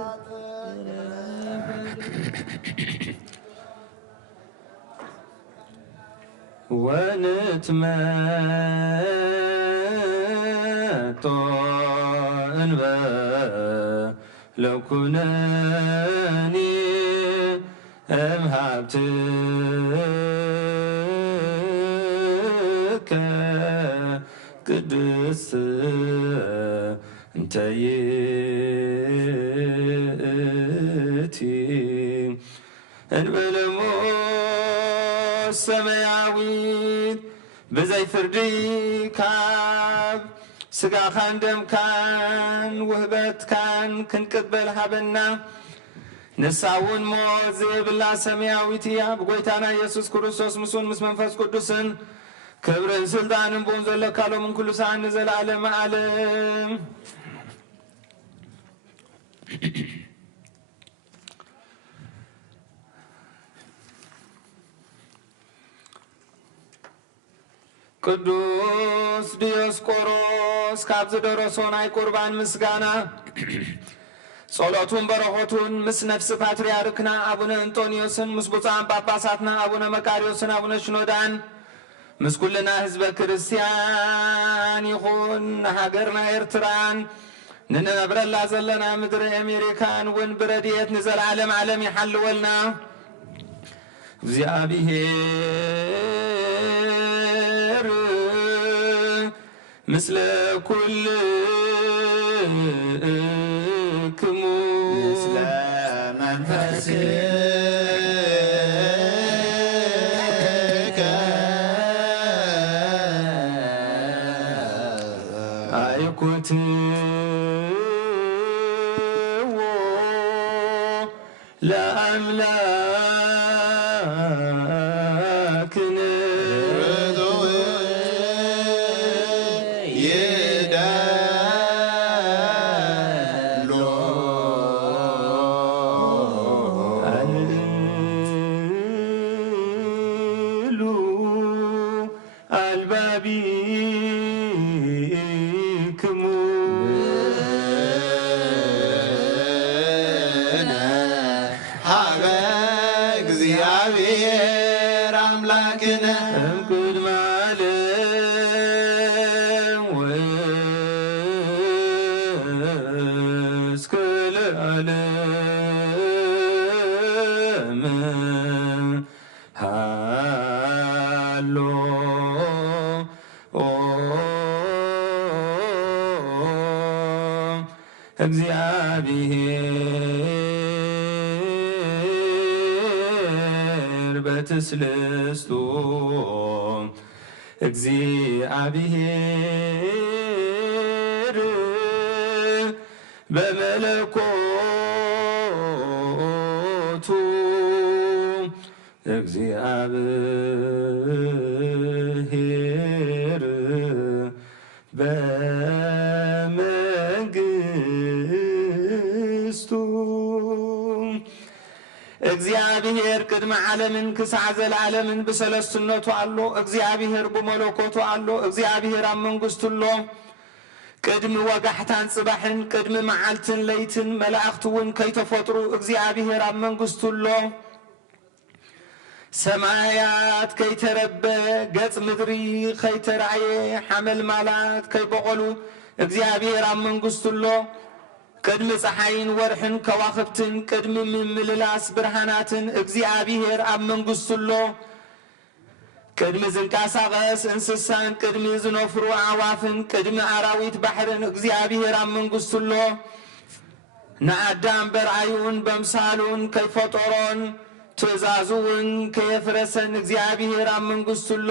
ونتمتع لو كناني أمهبتك قدس انت يتي انبلمو السماويت بزي فردي كاب سقا خاندم كان وهبت كان كنقبل هبنا نساون موزي بالله سماويت يا بقويتانا يسوس كريستوس مسون مس منفس قدسن كبر سلطان بونزل لكالو من كل ساعة نزل عالم عالم ቅዱስ ዲዮስቆሮስ ካብ ዝደረሶ ናይ ቁርባን ምስጋና ጸሎቱን በረኸቱን ምስ ነፍሲ ፓትርያርክና አቡነ አንጦኒዮስን ምስ ብፁዓን ጳጳሳትና አቡነ መቃርዮስን አቡነ ሽኖዳን ምስ ኩልና ህዝበ ክርስቲያን ይኹን ሃገርና ኤርትራን ንነብረላ ዘለና ምድሪ አሜሪካን ውን ብረድኤት ንዘለዓለም ዓለም ይሓልወልና እግዚአብሔር ምስለ ኩልክሙ ምስለ መንፈስከ አይኩትዎ ለአምላክነ እግዚአብሔር አምላክነ እምቅድመ ዓለም ወእስከ ለዓለም ሃሎ እግዚአብሔር በትስልስቱ እግዚአብሔር በመለኮቱ እግዚአብሔር በመንግስቱ እግዚአብሔር ቅድመ ዓለምን ክሳዕ ዘለዓለምን ብሰለስትነቱ አሎ እግዚአብሔር ብመለኮቱ አሎ እግዚአብሔር ኣብ መንግስቱ ኣሎ ቅድሚ ወጋሕታን ጽባሕን ቅድሚ መዓልትን ለይትን መላእኽቲ እውን ከይተፈጥሩ እግዚአብሔር ኣብ መንግስቱ ኣሎ ሰማያት ከይተረበ ገጽ ምድሪ ከይተረአየ ሓመልማላት ከይበቐሉ እግዚአብሔር ኣብ መንግስቱ ኣሎ ቅድሚ ፀሓይን ወርሕን ከዋኽብትን ቅድሚ ምምልላስ ብርሃናትን እግዚአብሔር ኣብ መንግስቱ ኣሎ ቅድሚ ዝንቃሳቐስ እንስሳን ቅድሚ ዝነፍሩ ኣዕዋፍን ቅድሚ ኣራዊት ባሕርን እግዚአብሔር ኣብ መንግስቱ ኣሎ ንኣዳም በርአዩን በምሳሉን ከይፈጠሮን ትእዛዙውን ከየፍረሰን እግዚአብሔር ኣብ መንግስቱ ኣሎ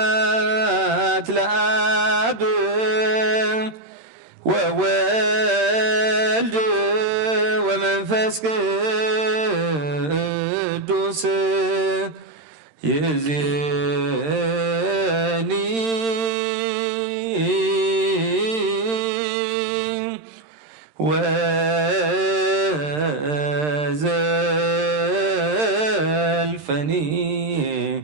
ስብሃት ለአብ ወወልድ ወመንፈስ ቅዱስ ይእዜሰ وزلفني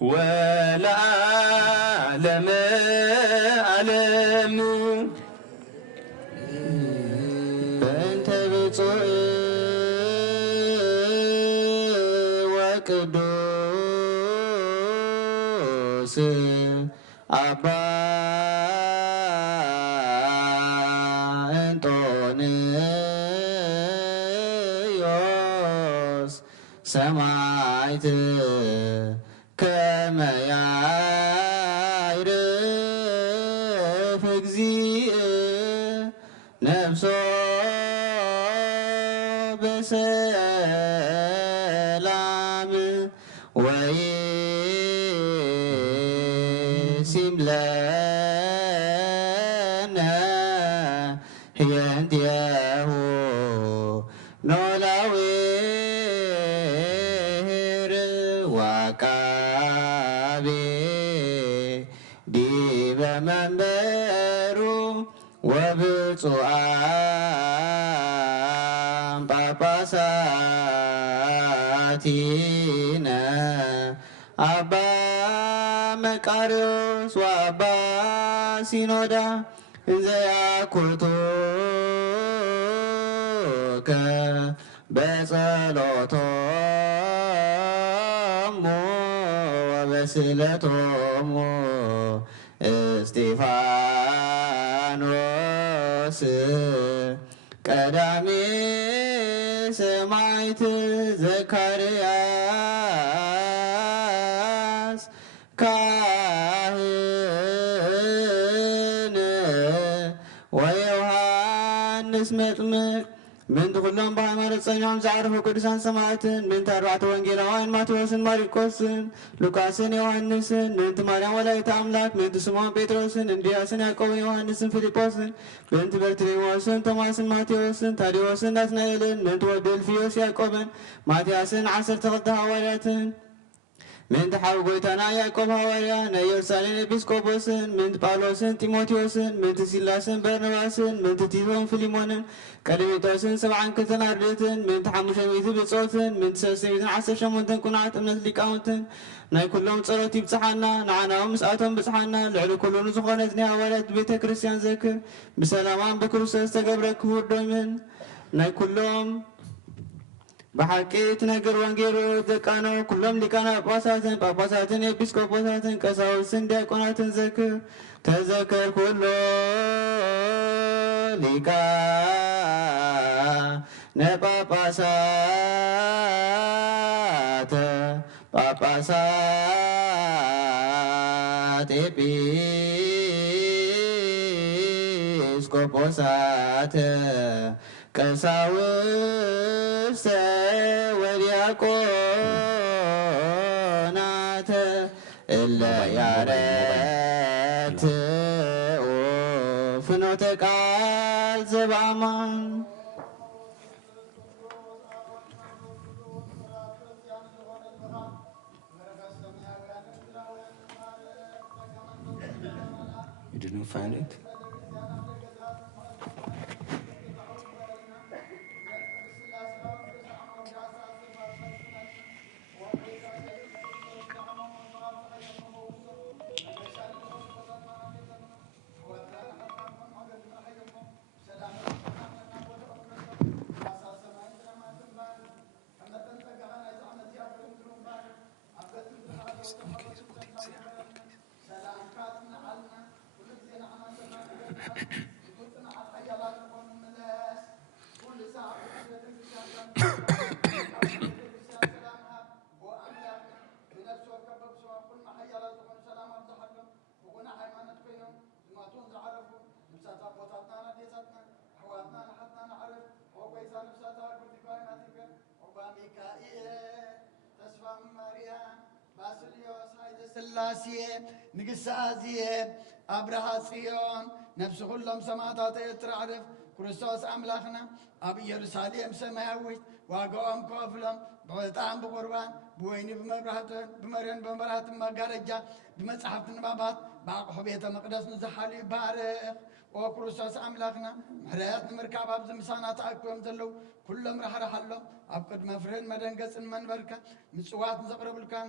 ولا أعلم ألم በእንተ ብፁዕ ወቅዱስ አባ እንጦንዮስ ሰማዕት ከመ ያዕርፍ እግዚእ ነፍሶ በሰላም ወይሲም ለነ ህየንቲአሁ ኖላዊ ዋቃቤ ዲበ መንበሩ ወብፁዓን ጳጳሳቲነ አባ መቃርዮስ ወአባ ሲኖዳ እንዘ ያኩቱከ በጸሎቶሙ ወበስእለቶሙ እስጢፋኖስ ቀዳሜ ሰማዕት ዘካርያስ ካህን ወዮሐንስ መጥምቅ ምንት ኩሎም በሃይማኖት ጸኒዖም ዝዓረፉ ቅዱሳን ሰማዕትን ምንት አርባዕተ ወንጌላውያን ማቴዎስን፣ ማርቆስን፣ ሉቃስን፣ ዮሐንስን ምንት ማርያም ወላዲተ አምላክ ምንት ስምዖን ጴጥሮስን፣ እንድርያስን፣ ያዕቆብን፣ ዮሐንስን፣ ፊልጶስን ምንት በርትሎሜዎስን፣ ቶማስን፣ ማቴዎስን፣ ታዴዎስን፣ ናትናኤልን ምንት ወልደ እልፍዮስ ያዕቆብን፣ ማትያስን 12 ሐዋርያትን ምንት ሓዊ ጎይታና ያዕቆብ ሐዋርያ ናይ ኢየሩሳሌም ኤጲስቆጶስን ምንት ጳውሎስን፣ ጢሞቴዎስን ምንት ሲላስን፣ በርናባስን ምንት ቲቶን፣ ፊሊሞንን፣ ቀሌሜጦስን 72 አርድእትን ምንት 500 ብፆትን ምንት 318 ቁኑዓት እምነት ሊቃውንትን ናይ ኩሎም ጸሎት ይብፅሓና ንዓናኦም ምስኣቶም ብፅሓና ልዕሊ ኩሉ ንዝኾነት ናይ ሐዋርያት ቤተ ክርስቲያን ዘክር ብሰላማን ብክርስቶስ ተገብረ ክቡር ደምን ናይ ኩሎም በሐቂ ትነግር ወንጌል ደቃኖ ኩሎም ሊቃነ ጳጳሳትን ኤጲስቆጶሳትን ቀሳውስትን ዲያቆናትን ዘክር ተዘከር ኩሎ ሊቃነ ጳጳሳት ኤጲስቆጶሳት ቀሳውስተ ወዲያቆናት እለ ያረትዑ ፍኖተ ቃል ዘበአማን You didn't find it? ስላሴ ንግሥ አዝየ አብርሃ ጽዮን ነፍሲ ኩሎም ሰማዕታት ኤርትራ ዕርፍ ክርስቶስ አምላኽና ኣብ ኢየሩሳሌም ሰማያዊት ዋጋኦም ከፍሎም ብዕጣን ብቁርባን بويني بمرين بمرات مقارجة بمصحف نبابات باقو بيت مقدس نزحالي بارك وكروساس أملاكنا محريات مركبة بزمسانات أكوهم زلو كلهم رح الله أبقد مفرين مدنقس المنبركة مصوات نزقرب الكان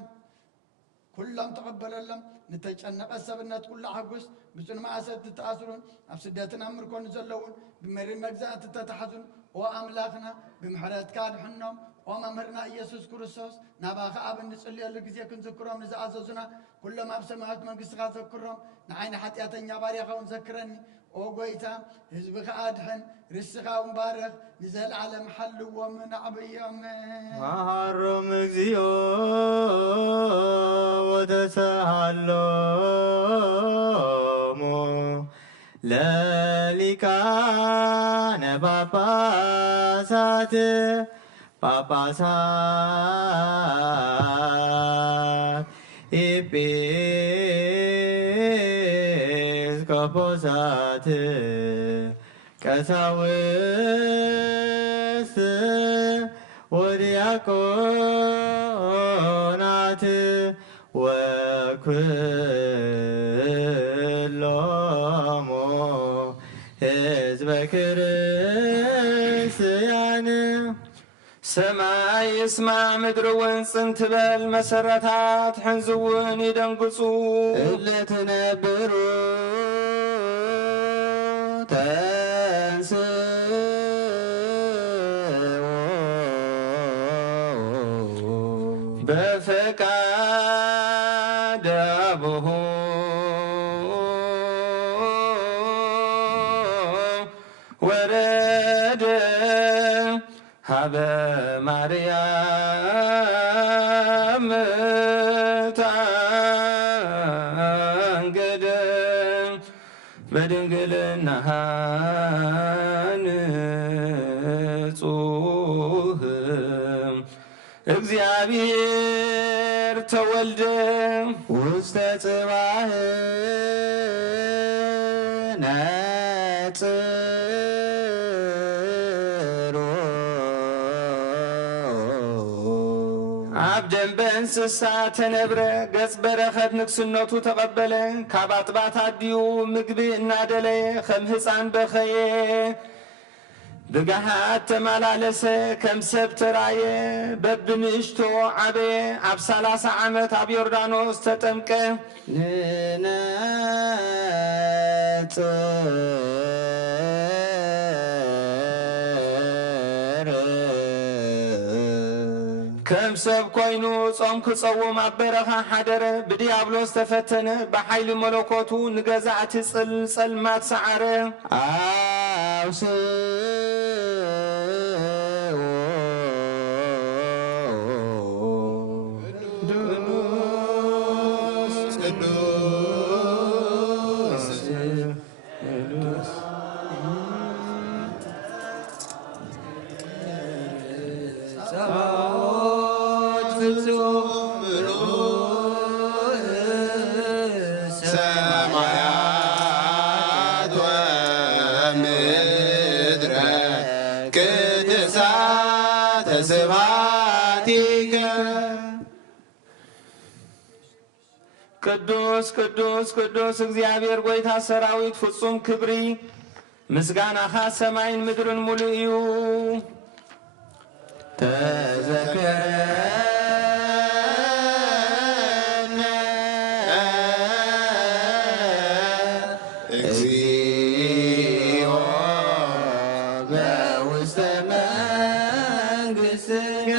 كلهم تقبل لهم نتجنب السبنات كل عقوس بسن ما أسد تتأثرون أفسدتنا أمركم زلون بمرين مجزات تتحزن وأملاكنا بمحرات كاد حنم وممرنا يسوع كريستوس نباخ أب نسأل الله كذي كنذكرهم نزعزوزنا كلهم أبسمات من قصة ذكرهم نعين حتياتنا باريخا ونذكرني وقويتا حزبك أدحن رزقا ومبارك نزل على محل ومن عبيام وحرم زيو وتسهلومو للكان باباسات ኤጲስቆጶሳት ቀሳውስት ወዲያቆናት ወኩሎሙ ሕዝበ ክርስቲያን ሰማይ ይስማ ምድር ወንጽንት በል መሰረታት ሕንዝውን ይደንግጹ እለትነብሩ ተንሥኡ በፈቃደ አቡሁ ወረደ ሀበ ማርያም ታንገደ በድንግልና ንጹህ እግዚአብሔር ተወልደ ውስተ ጽባህ ነጽሮ አብደን በእንስሳ ተነብረ ገጽ በረኸት ንግስነቱ ተቀበለ ካብ አጥባት አድዩ ምግቢ እናደለየ ከም ህፃን በኸየ ብገሃት ተመላለሰ ከም ሰብ ተራየ በብንእሽቶ ዓበየ ኣብ 30 ዓመት ኣብ ዮርዳኖስ ተጠምቀ ከም ሰብ ኮይኑ ጾም ክጸውም ኣብ በረኻ ሓደረ ብዲያብሎስ ተፈተነ ብሓይሊ መለኮቱ ንገዛእቲ ጸልማት ሰዓረ ቅዱስ ቅዱስ ቅዱስ እግዚአብሔር ጐይታ ሰራዊት ፍጹም ክብሪ ምስጋናኻ ሰማይን ምድርን ሙሉእ እዩ ተዘከረነ እግዚኦ በውስተ መንግሥትከ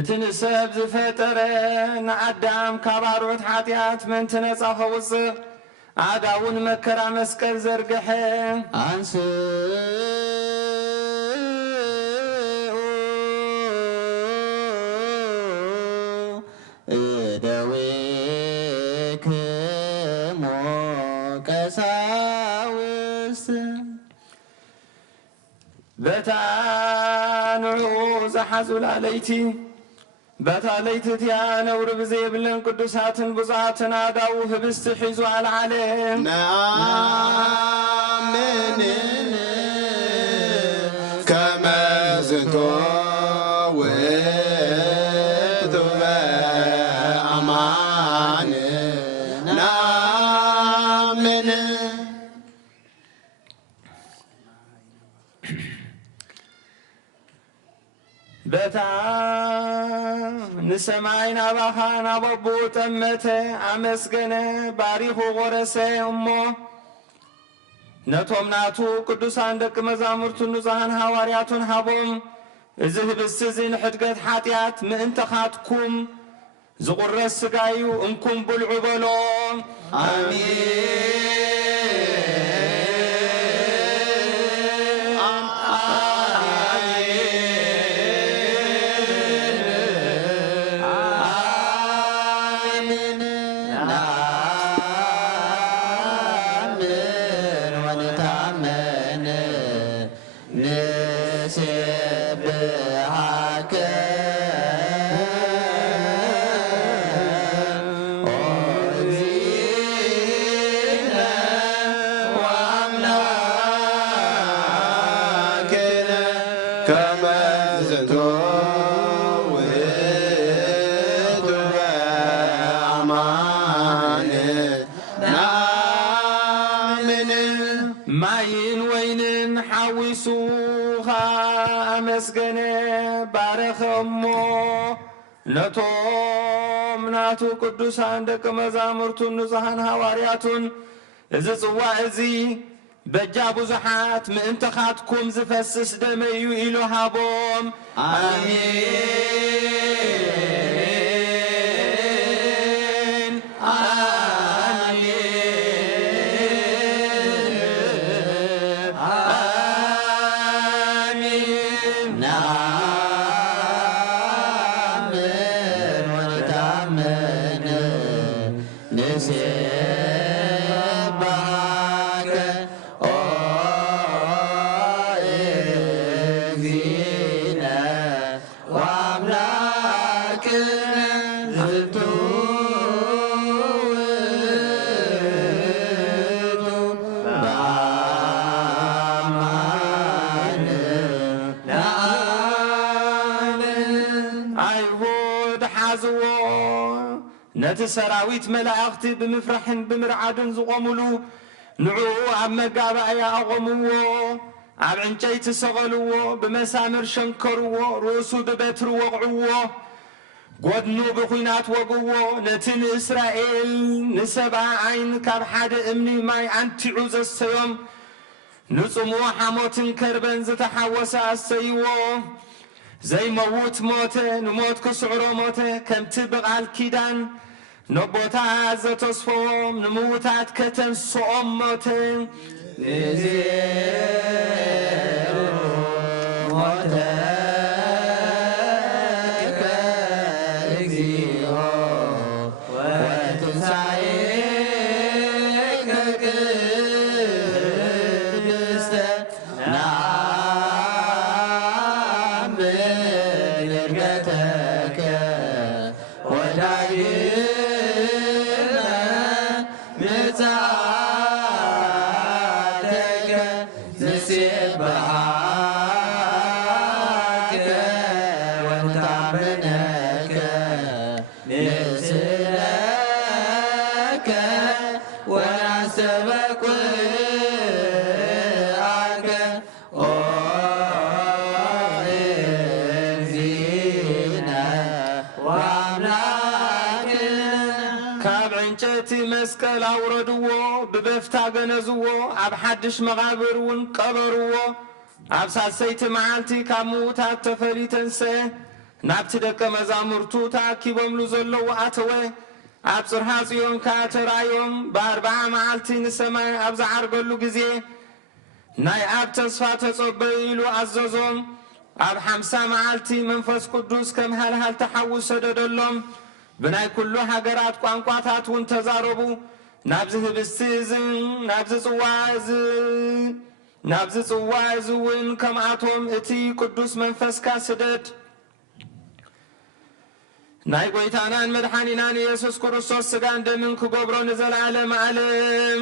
نتنسب زفترة نعدام كباروت حاتيات من تنسى خوص عداون مكرا مسكر زرقحي أنسو بتانو زحزل عليتي بتاليت يا نور بزي بلن قدسات بزات ناداو هبست حيزو على العالم نآمن كما زتو وذو أمان نآمن بتا نسمعنا بخانا ببو تمته أمسكنا باريخو غرسي أمو نتوم ناتو قدسان دك مزامرتو نزهان هوارياتون هبوم إذه بالسزين حدقت حاتيات مانتخاتكم زغرس سقايو انكم بالعبلوم آمين ማይን ወይንን ሓዊሱኻ ኣመስገነ ባረኸሞ ነቶም ናቱ ቅዱሳን ደቀ መዛሙርቱን ንጹሓን ሃዋርያቱን እዚ ጽዋዕ እዚ በጃ ብዙሓት ምእንተኻትኩም ዝፈስስ ደመ እዩ ኢሉ ሃቦም ኣሜን ነቲ ሰራዊት መላእኽቲ ብምፍራሕን ብምርዓድን ዝቆሙሉ ንዕኡ ኣብ መጋባእያ ኣቆምዎ ኣብ ዕንጨይቲ ሰቐልዎ ብመሳምር ሸንከርዎ ርእሱ ብበትሪ ወቕዕዎ ጎድኑ ብኹናት ወግዎ ነቲ ንእስራኤል ንሰብኣ ዓይን ካብ ሓደ እምኒ ማይ አንቲዑ ዘሰዮም ንጽሙዕ ሓሞትን ከርበን ዝተሓወሰ ኣሰይዎ ዘይመውት ሞተ ንሞት ክስዕሮ ሞተ ከምቲ ብቓል ኪዳን ነቦታ ዘተስፎም ንምውታት ከተንስኦም ሞተ ሞተ እግዚኦ ወትንሣኤከ ቅድስተ ነአምን ዕርገተከ ወዳግመ ምጽአተከ ንሴብሐከ ወንታመነከ ንስእለከ ወናስተበቁዐከ ኦ እግዚእነ ወአምላክነ ካብ ዕንጨይቲ መስቀል ኣውረድዎ ብበፍታ ገነዝዎ ኣብ ሓድሽ መቓብር እውን ቀበርዎ ኣብ ሳሰይቲ መዓልቲ ካብ ምዉታት ተፈሊተንሰ ናብቲ ደቀ መዛሙርቱ ተኣኪቦምሉ ዘለዉ ኣተወ ኣብ ጽርሐ ጽዮን ካተራዮም ብ40 መዓልቲ ንሰማይ ኣብ ዝዓርገሉ ግዜ ናይ ኣብ ተስፋ ተጸበዩ ኢሉ ኣዘዞም ኣብ 50 መዓልቲ መንፈስ ቅዱስ ከም ሃልሃል ተሓውስ ሰደደሎም ብናይ ኩሉ ሃገራት ቋንቋታት እውን ተዛረቡ ናብዚ ህብስቲ ናብዚ ጽዋ እዚ እውን ከምኣቶም እቲ ቅዱስ መንፈስካ ስደድ ናይ ጎይታናን መድኃኒናን ኢየሱስ ክርስቶስ ስጋን ደምን ክገብሮ ንዘለዓለም ዓለም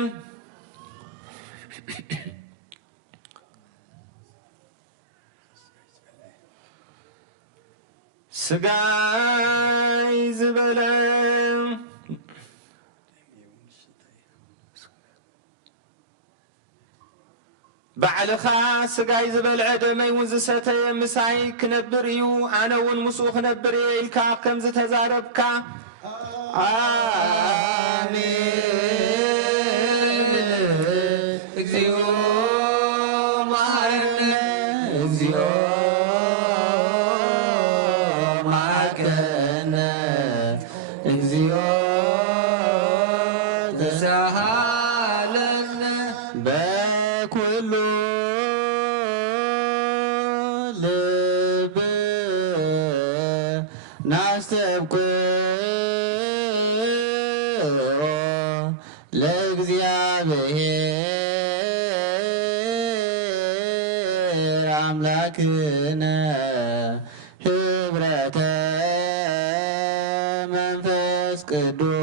ስጋይ ዝበለ ባዕልኻ ስጋይ ዝበልዐ ደመይ እውን ዝሰተየ ምሳይ ክነብር እዩ ኣነ እውን ምስኡ ክነብር እየ ኢልካ ከም ዝተዛረብካ አሜን እግዚኦ መሐረነ እግዚኦ መሐከነ እግዚኦ ተሳሃለነ በኩሉ ልብ ናስተብክዖ ለእግዚአብሔር አምላክነ ህብረተ መንፈስ ቅዱስ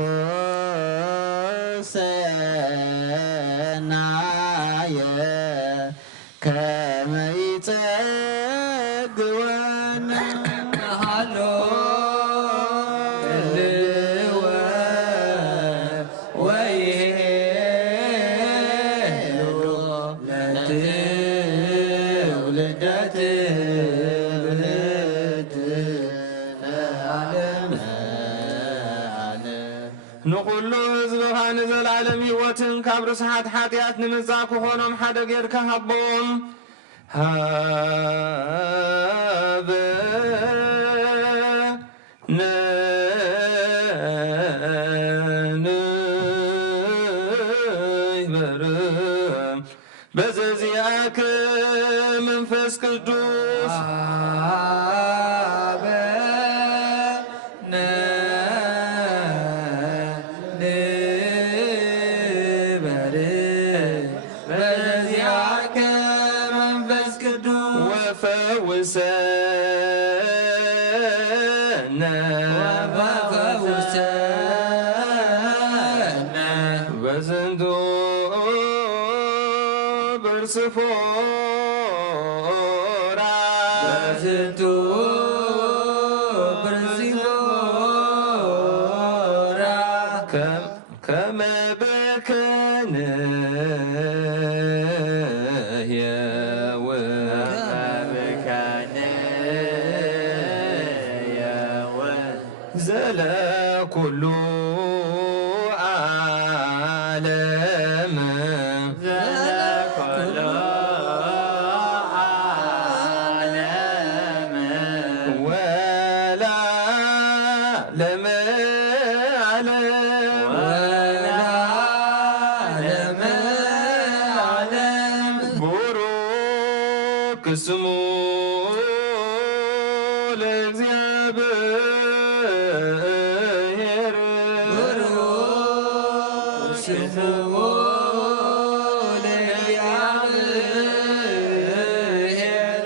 ሰናየ ከመ ይጸግወነ ሃሎ ህልወ ወይሄሎ ለትውልደ ትውልድ ለዓለመ ዓለም ንኹሉ ህዝብኻ ንዘላለም ህይወትን ካብ ርስሓት ሓጢኣት ንምዛእ ክኾኖም ሓደ ጌርካ ሃቦም ሃበ ንይበር በዘዚአከ መንፈስ ቅዱስ በዝንቱ ብርጽፎራ በዝንቱ ብርጽፎራ ከመ በከነ ዘለኩሉ ዓለም ዘለኩሉ ዓለም ወለዓለመ ዓለም ወለዓለመ ዓለም ቡሩክ ስሙ ለእግዚአብሔር ስሙ ለእግዚአብሔር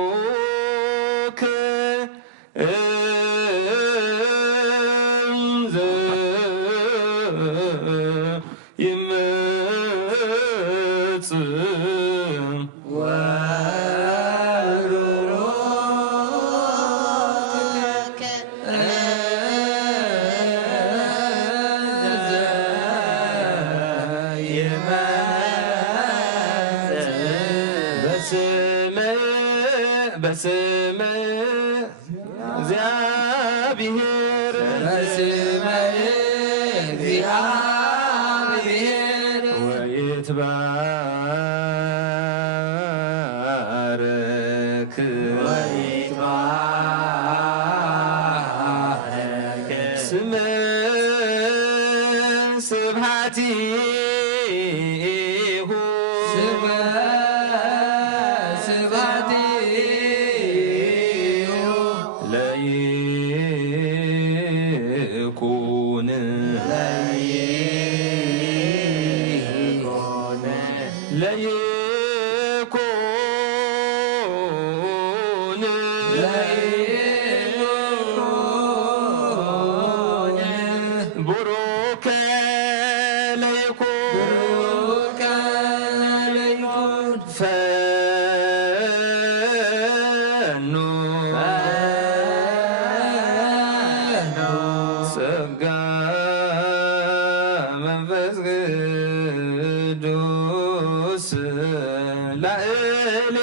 ወቡሩክ እምዝ ይመጽእ በስመ እግዚአብሔር በስመ እግዚአብሔር ወይትባረክ ስብሐቲሁ ለይኩን ቡሩከ ለይኩን ፈኑ ጸጋ መንፈስ ቅዱስ ላዕሌነ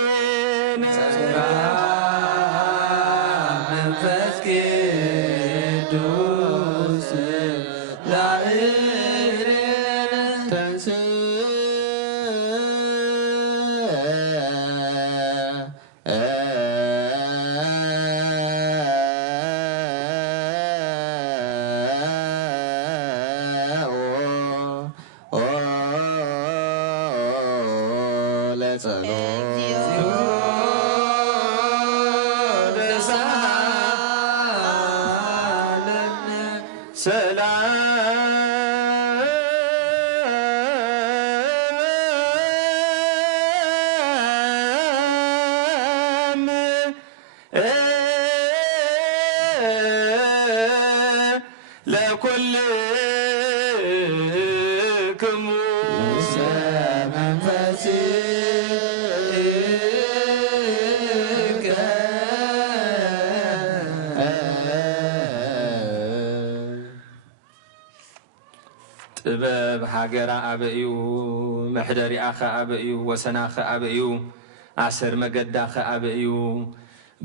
መንፈስ ቅዱስ ላዕሌነ ለኩልክሙ መንፈስከ ጥበብ ሃገራ አበዩ መሕደሪኣኸ ኣበዩ ወሰናኸ ኣበዩ ኣሰር መገዳኸ ኣበዩ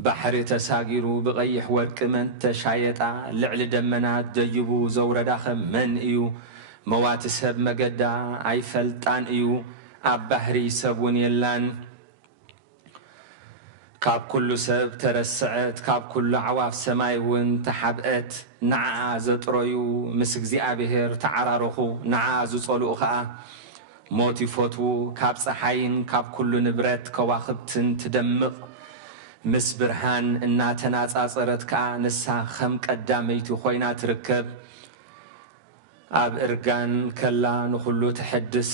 ባሕሪ ተሳጊሩ ብቐይሕ ወርቂ መን ተሻየጣ ልዕሊ ደመናት ደይቡ ዘውረዳኸ መን እዩ መዋቲ ሰብ መገዳ ኣይፈልጣን እዩ ኣብ ባሕሪ ሰብ እውን የላን ካብ ኩሉ ሰብ ተረስዐት ካብ ኩሉ ዓዋፍ ሰማይ እውን ተሓብአት ንዓኣ ዘጥረዩ ምስ እግዚኣብሔር ተዓራረኹ ንዓኣ ዝጸልኡ ኸዓ ሞት ይፈትዉ ካብ ፀሓይን ካብ ኩሉ ንብረት ከዋኽብትን ትደምቕ ምስ ብርሃን እናተናጻጸረት ከዓ ንሳ ኸም ቀዳመይቲ ኾይና ትርከብ ኣብ እርጋን ከላ ንኹሉ ትሕድስ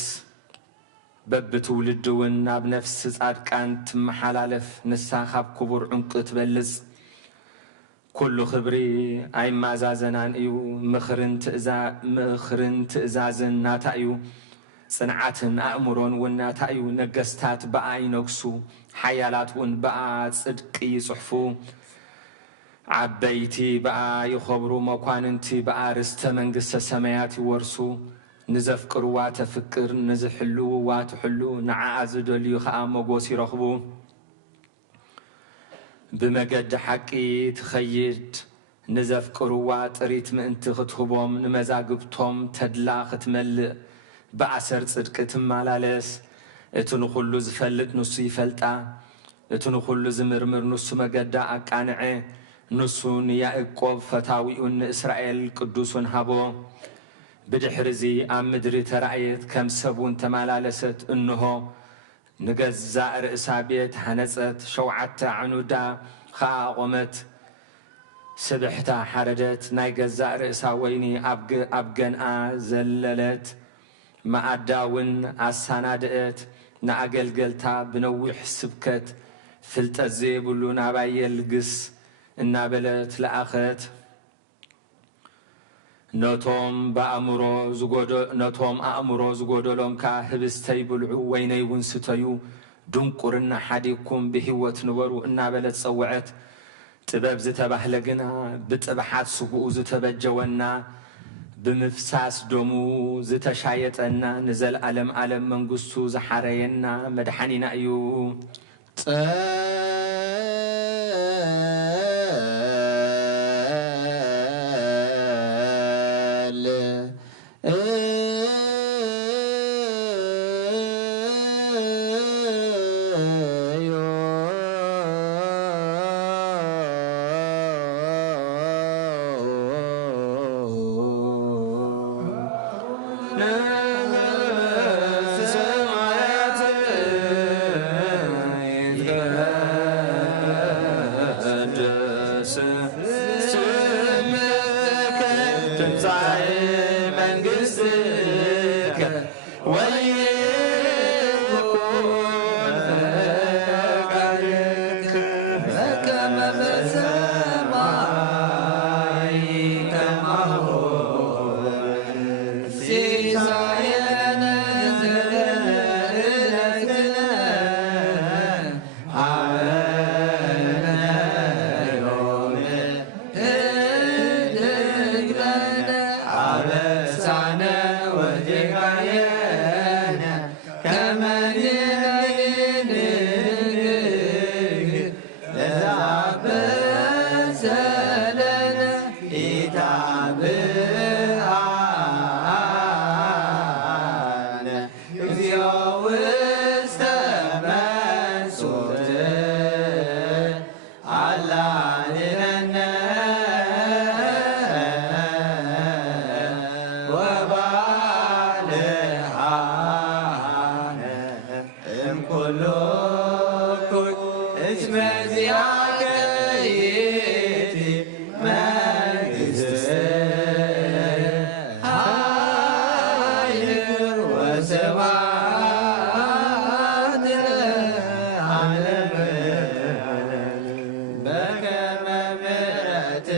በብትውልድ እውን ናብ ነፍሲ ጻድቃን ትመሓላለፍ ንሳ ካብ ክቡር ዕንቂ ትበልጽ ኩሉ ክብሪ ኣይማዛዘናን እዩ ምኽርን ትእዛዝን ናታ እዩ ጽንዓትን ኣእምሮን እውን ናታ እዩ ነገስታት በኣ ይነግሱ ሓያላት እውን በኣ ጽድቂ ይጽሕፉ ዓበይቲ በኣ ይኸብሩ መኳንንቲ በኣ ርስተ መንግሥተ ሰማያት ይወርሱ ንዘፍቅርዋ ተፍቅር ንዝሕልውዋ ትሕሉ ንዓኣ ዝደልዩ ኸዓ መጎስ ይረኽቡ ብመገዲ ሓቂ ትኸይድ ንዘፍቅርዋ ጥሪት ምእንቲ ክትህቦም ንመዛግብቶም ተድላ ክትመልእ ብኣሰር ጽድቂ ትመላለስ እቲ ንኹሉ ዝፈልጥ ንሱ ይፈልጣ እቲ ንኹሉ ዝምርምር ንሱ መገዳ ኣቃንዐ ንሱ ንያዕቆብ ፈታዊኡን ንእስራኤል ቅዱሱን ሃቦ ብድሕሪዚ ኣብ ምድሪ ተራእየት ከም ሰብውን ተመላለሰት እንሆ ንገዛእ ርእሳ ቤት ሃነጸት ሸውዓተ ዓኑዳ ኸኣ ቆመት ስብሕታ ሓረደት ናይ ገዛእ ርእሳ ወይኒ ኣብ ገንኣ ዘለለት ማኣዳውን ኣሳናድአት ንኣገልገልታ ብነዊሕ ስብከት ፍልጠት ዘይብሉ ናባየ ልግስ እናበለት ለኣኸት ነቶም ኣእምሮ ዝጎደሎም ከዓ ህብስተይ ብልዑ ወይነይ እውን ስተዩ ድንቁርና ሓዲግኩም ብህይወት ንበሩ እናበለት ጸውዐት ጥበብ ዝተባህለ ግና ብጥብሓት ስጉኡ ዝተበጀወና ብምፍሳስ ደሙ ዝተሻየጠና ንዘለዓለም ዓለም መንግስቱ ዝሓረየና መድሓኒና እዩ No ትምጻእ መንግሥትከ ወይኩን ፈቃድከ በከመ በሰማይ ከማሁ ሲሳየነ ዘለለዕለትነ ሀበነ ዮም ህድግ ለነ አበሳነ ወጌጋየነ ከመ ንሕነኒ ለዘአበሰ ለነ ኢታብአነ እግዚኦ ውስተ መንሱት አላ ንሕነነ ወባልሐነ እምኩሉ እኩይ እስመ ዚአከ ይእቲ መንግሥት ኃይል ወስብሐት ለዓለመ በከመ ምሕረትከ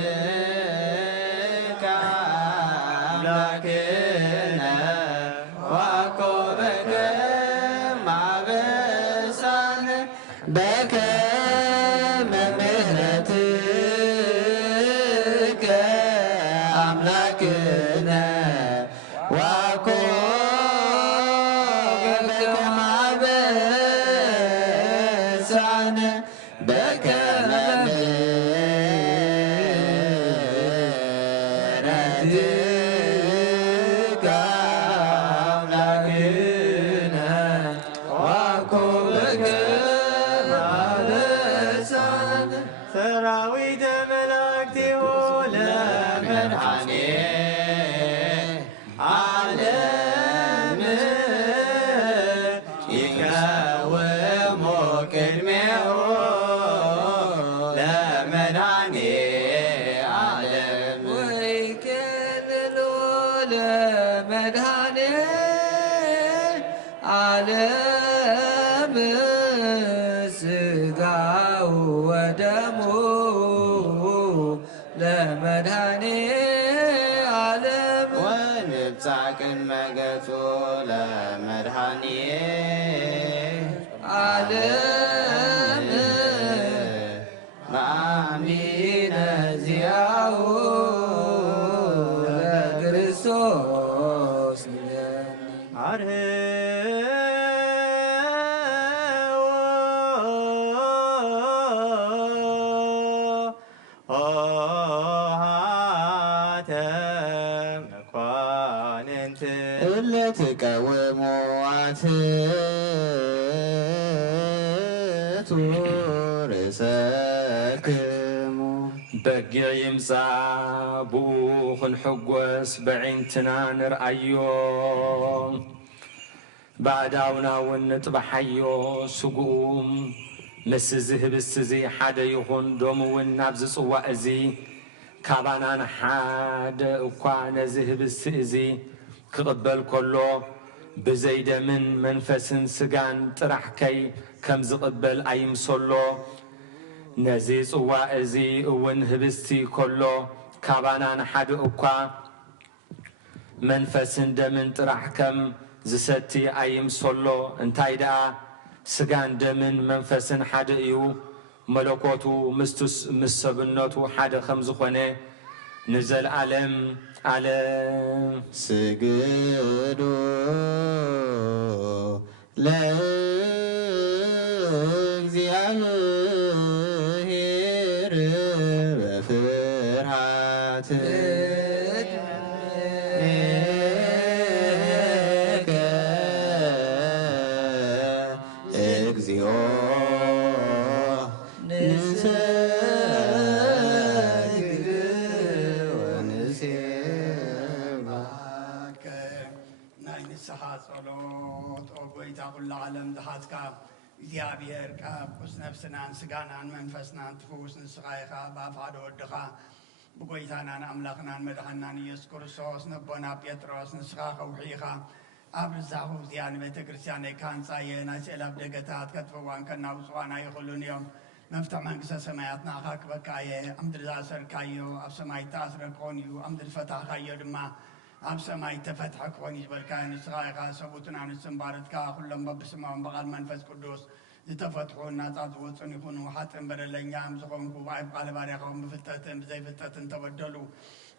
አምላክነ ወአኮበከ ማበሳነ በከመ ምሕረትከ አምላክነ ወአኮበከ ማበሳነ በከመ ምሕረትከ አምላክነ ወአኮበከ ማበሳነ ሰራዊተ መላእክቲሁ ለመድኃኔ ዓለም ይቀወሙ ቅድሜሁ ለመድኃኔ ዓለም ወይከልሉ ለመድኃኔ ዓለም ሥጋው ወደሙ ለመድኃኔ ዓለም ወንብጻቅን መገጹ ለመድኃኔ ዓለም ማሚነ ዚአሁ ለክርስቶስ መኳንንት እለ ትቀውሙ አትቱ ርእሰክሙ በጊዕ ይምጻእ ብኡ ክንሕጐስ በዒንትና ንርአዮ ባዕዳውና እውን ንጥበሓዮ ስጉኡም ምስ እዚ ህብስቲ እዚ ሓደ ይኹን ዶም እውን ናብዚ ጽዋዕ እዚ ካባናን ሓደ እኳ ነዚ ህብስቲ እዚ ክቕበል ከሎ ብዘይደምን መንፈስን ስጋን ጥራሕከይ ከም ዝቕበል ኣይምሰሎ ነዚ ጽዋዕ እዚ እውን ህብስቲ ከሎ ካባናን ሓደ እኳ መንፈስን ደምን ጥራሕ ከም ዝሰቲ ኣይምሰሎ እንታይ ደኣ ስጋን ደምን መንፈስን ሓደ እዩ መለኮቱ ምስ ሰብነቱ ሓደ ከም ዝኾነ ንዘለዓለም ዓለም ስግዱ ለእግዚአብሔር በፍርሃት እግዚኦ ንሰግድ ወንሴብሐከ ናይ ንስሓ ጸሎት ኦ ጎይታ ኩሉ ዓለም ዝሓዝካ እግዚኣብሔር ካብ ቁስ ነፍስናን ስጋናን መንፈስናን ትፍውስ ንስኻ ኢኻ ብኣፍ ሓደ ወድኻ بقويتانا أملاقنا مدحنا يسوع كريستوس نبونا بيتروس نسخا خوحيخا أبرزاقو زيان بيتكريستيان كان صاينا سيلاب دقتات كتفوان كنا وصوانا يخلون يوم مفتح منكسة سماياتنا خاك بكاية أمدر زاسر كايو أب سماي تاسر كونيو أمدر فتح كايو دما أب سماي تفتح كونيش بالكاين سغايقا سبوتنا نسنبارتكا كلهم ببسماهم بغال منفس قدوس لتفتحوا الناس عزوصون يكونوا حاتم برلنيام زغنكو بايب قال باريخهم بفتتن بزي فتتن تبدلوا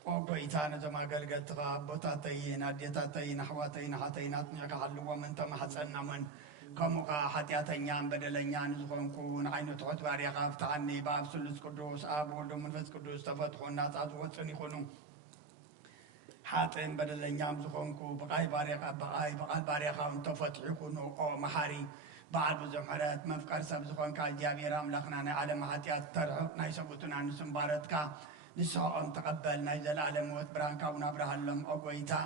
وقويتانا زما قلقتها بوتاتين أديتاتين حواتين حاتين أطنيك حلوا من تم حسنا من كموكا حتياتين بدلنيان زغنكو عينو تحط باريخا افتعني باب سلس قدوس آب ولدو منفس قدوس تفتحوا الناس عزوصون يكونوا حاتم بدلنيام زغنكو بقاي باريخا تفتح يكونوا أو محاري بعد بزمحرات مفكر سبزخون كالجابير أملاخنا على محاتيات ترحق نايسبوتنا نسنبارتك نسعهم تقبل نايزل على موت برانكا ونبرها لهم أقويتا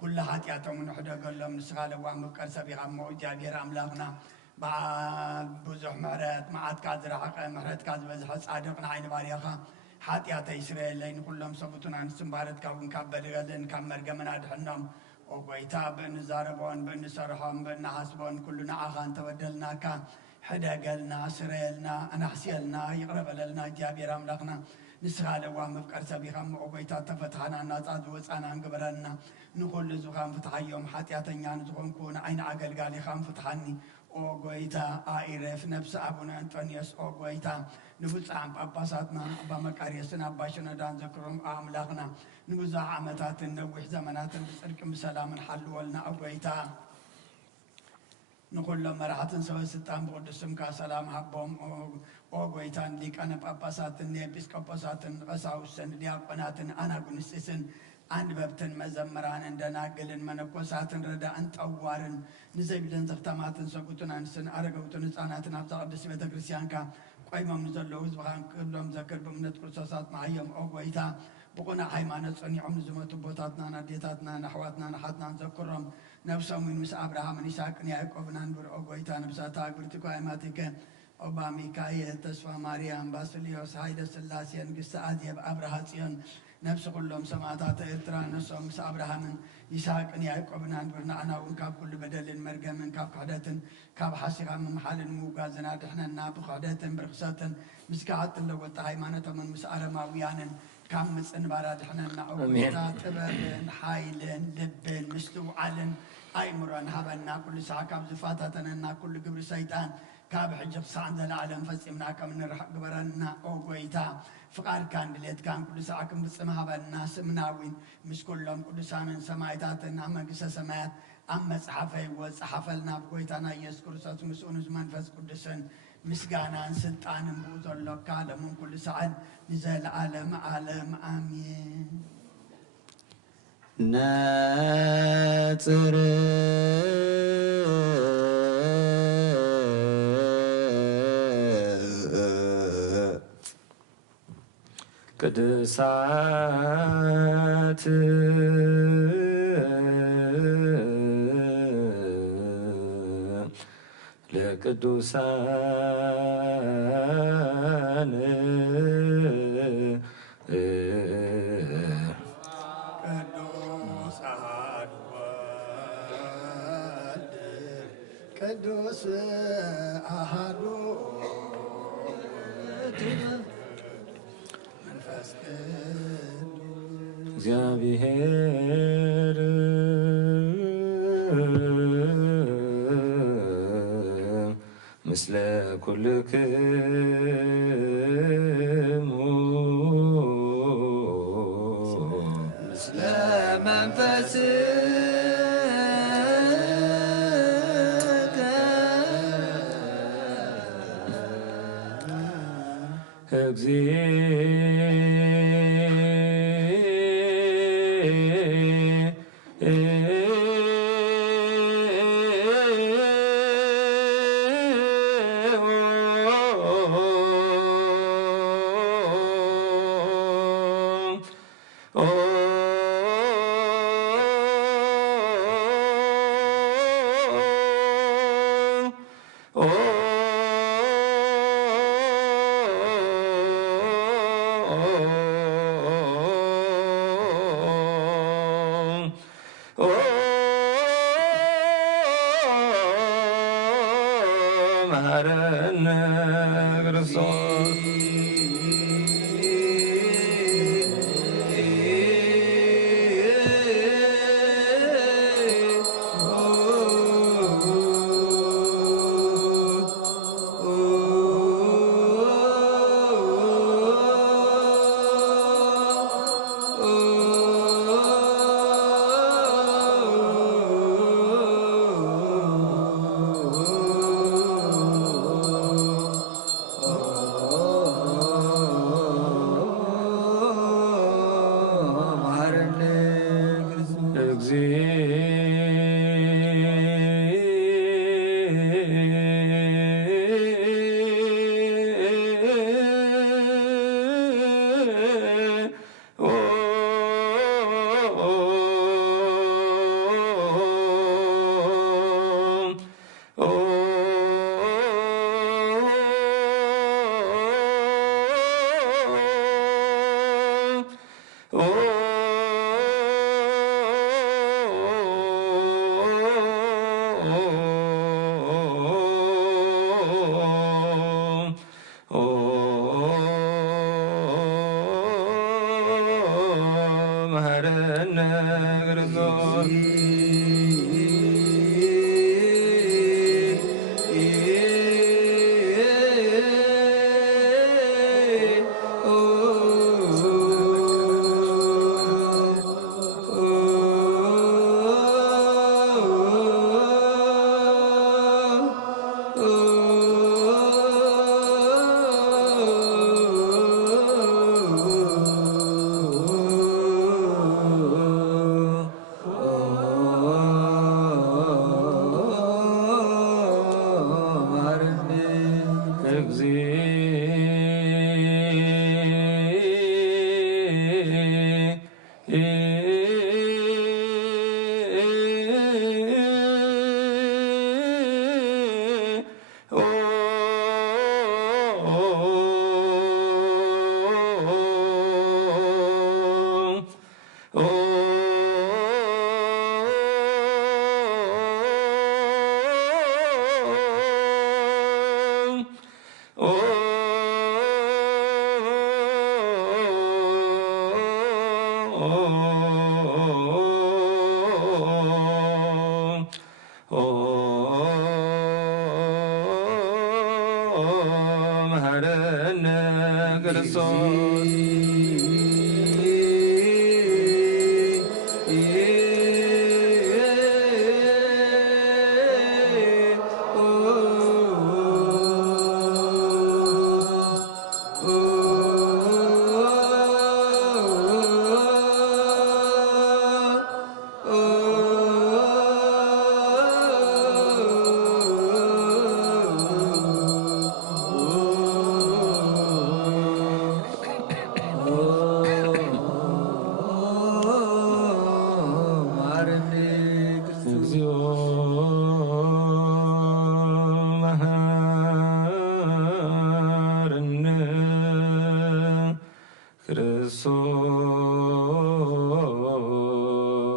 كل حاتياتهم نحدا قل لهم نسخال ومفكر سبيغا مو جابير أملاخنا بعد بزمحرات معات كازر حق محرات كاز بزحس عادقنا عين باريخا حاتيات إسرائيل لين كلهم سبوتنا نسنبارتك ونكبل غزن كمر قمنا دحنهم وقويتا بأن زاربون بأن سرحون بأن حسبون كلنا عخان تودلنا كان حدا قلنا سريلنا أنا حسيلنا يقرب لنا جابير أملقنا نسخال ومفكر سبيخم وقويتا تفتحنا الناس عدوز أنا انقبرنا نقول لزخان فتحيهم حتياتنا نزخون كون عين عقل قالي خان فتحني وقويتا آئرف نفس أبونا أنطونيوس وقويتا نفوس عم باباساتنا بمكاريسنا باشنا دان ذكرهم أملاقنا نبزع عمتات نوح زمنات بسركم بسلام حل ولنا أقويتا نقول لهم مرحة سوى ستان بقدسهم كسلام حبهم أقويتان ليك أنا باباسات نيبس كاباسات غساوسن دياقنات أنا قنسسن عند بابتن مزمران عندنا قلن منقوسات ردا أنت أوارن نزيبلن زختامات سقوتنا نسن أرقوتن نساناتنا بتقدس بيتكريسيان كا قايمة من زلوز بخان كلهم ذكر بمنت كرساسات معيهم أقويتا بقنا حيمانة صنيعهم نزمة بوتاتنا نديتاتنا نحواتنا نحاتنا نذكرهم نفسهم من مس أبراهام نيساك يعقوب ننبر أقويتا نبساتا برتكو أيماتك أوبا ميكايل تسوى ماريام باسليوس هايدا سلاسيان قصة أديب أبراهاتيان نفس كلهم سماتات إترا نفسهم مس أبراهام يساك يعقوب ننبرنا أنا ونكاب كل بدل مرقم من كاب قعدة كاب حسيقا من محل موقازنات إحنا ناب قعدة برخصات مسكعات اللي قلت هايمانة من مس أرماويان كم مسن بارد إحنا نعوض تبين حايلن لبن مستوعلن أيمرن هبنا كل ساعة كاب زفاتنا كل قبر سيطان كاب حجب سعند العالم فسمنا كم نرحق برنا أوقيتا فقال كان دليت كان كل ساعة كم بسمها بنا سمناوين مش كلهم كل ساعة من سمايتاتنا أما قصة سمايات أما صحفي وصحفلنا بقويتنا يذكر ساس مسؤول زمان فس قدسن مسجانا سلطان بوزر لك عالم كل ساعة نزل عالم عالم آمين ناصر ቅድሳት ለቅዱሳን ቅዱስ አሃዱ መንፈስ እግዚአብሔር ምስለ ኩልክሙ ምስለ መንፈስከ መሃረነ ክርስቶስ መሃረነ ክርስቶስ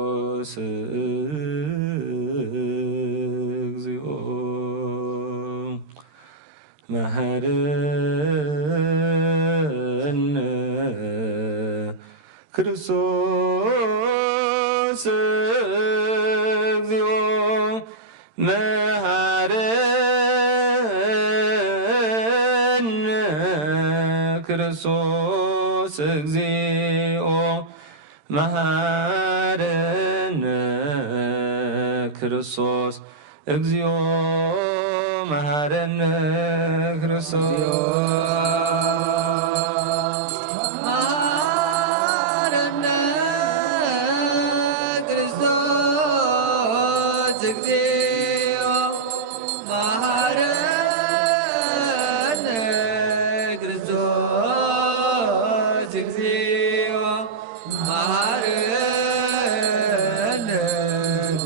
ክርስቶስ እግዚኦ መሃረነ ክርስቶስ እግዚኦ መሃረነ ክርስቶስ እግዚኦ መሃረነ ክርስቶስ እግዚኦ መሃረነ ክርስቶስ እግዚኦ መሃረነ ክርስቶስ እግዚኦ መሃረነ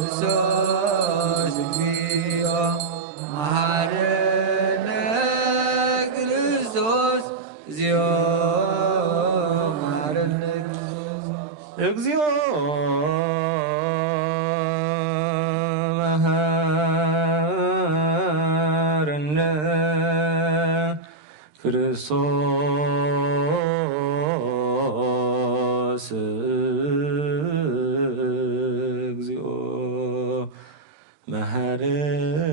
ክርስቶስ እግዚኦ መሃረነ ክርስቶስ እግዚኦ መሃረነ እግዚኦ መሃረነ ክርስቶስ እግዚኦ መሃረነ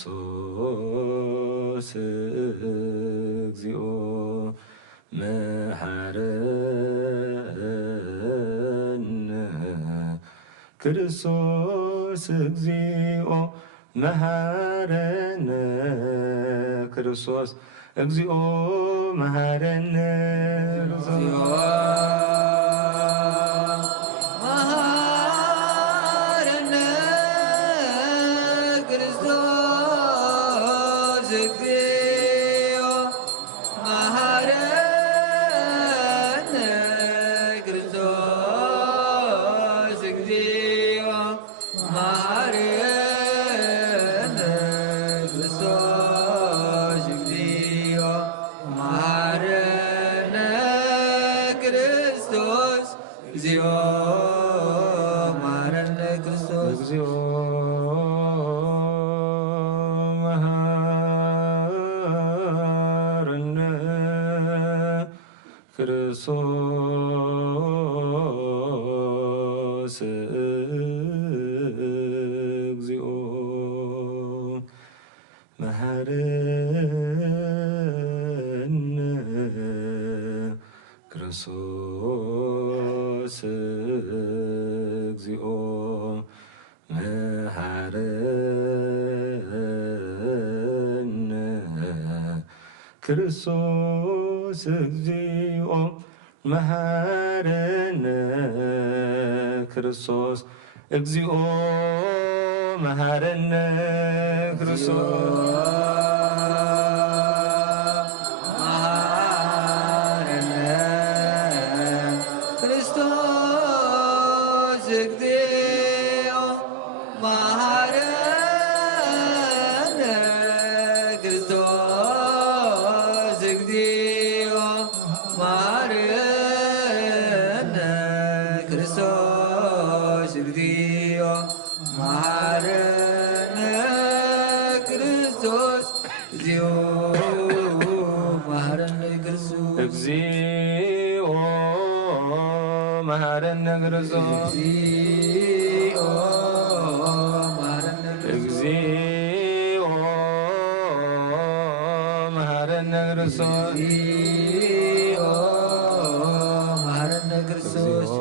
ክርስቶስ እግዚኦ መሃረነ ክርስቶስ እግዚኦ መሃረነ ክርስቶስ እግዚኦ መሃረነ መሃረነ ክርስቶስ እግዚኦ መሃረነ ክርስቶስ እግዚኦ መሃረነ ክርስቶስ እግዚኦ መሃረነ ክርስቶስ እግዚኦ መሃረነ ክርስቶስ እግዚኦ መሃረነ ክርስቶስ እግዚኦ መሐረነ ክርስቶስ እግዚኦ መሐረነ ክርስቶስ እግዚኦ መሐረነ ክርስቶስ እግዚኦ መሐረነ ክርስቶስ እግዚኦ መሐረነ ክርስቶስ እግዚኦ መሐረነ ክርስቶስ መሐረነ ክርስቶስ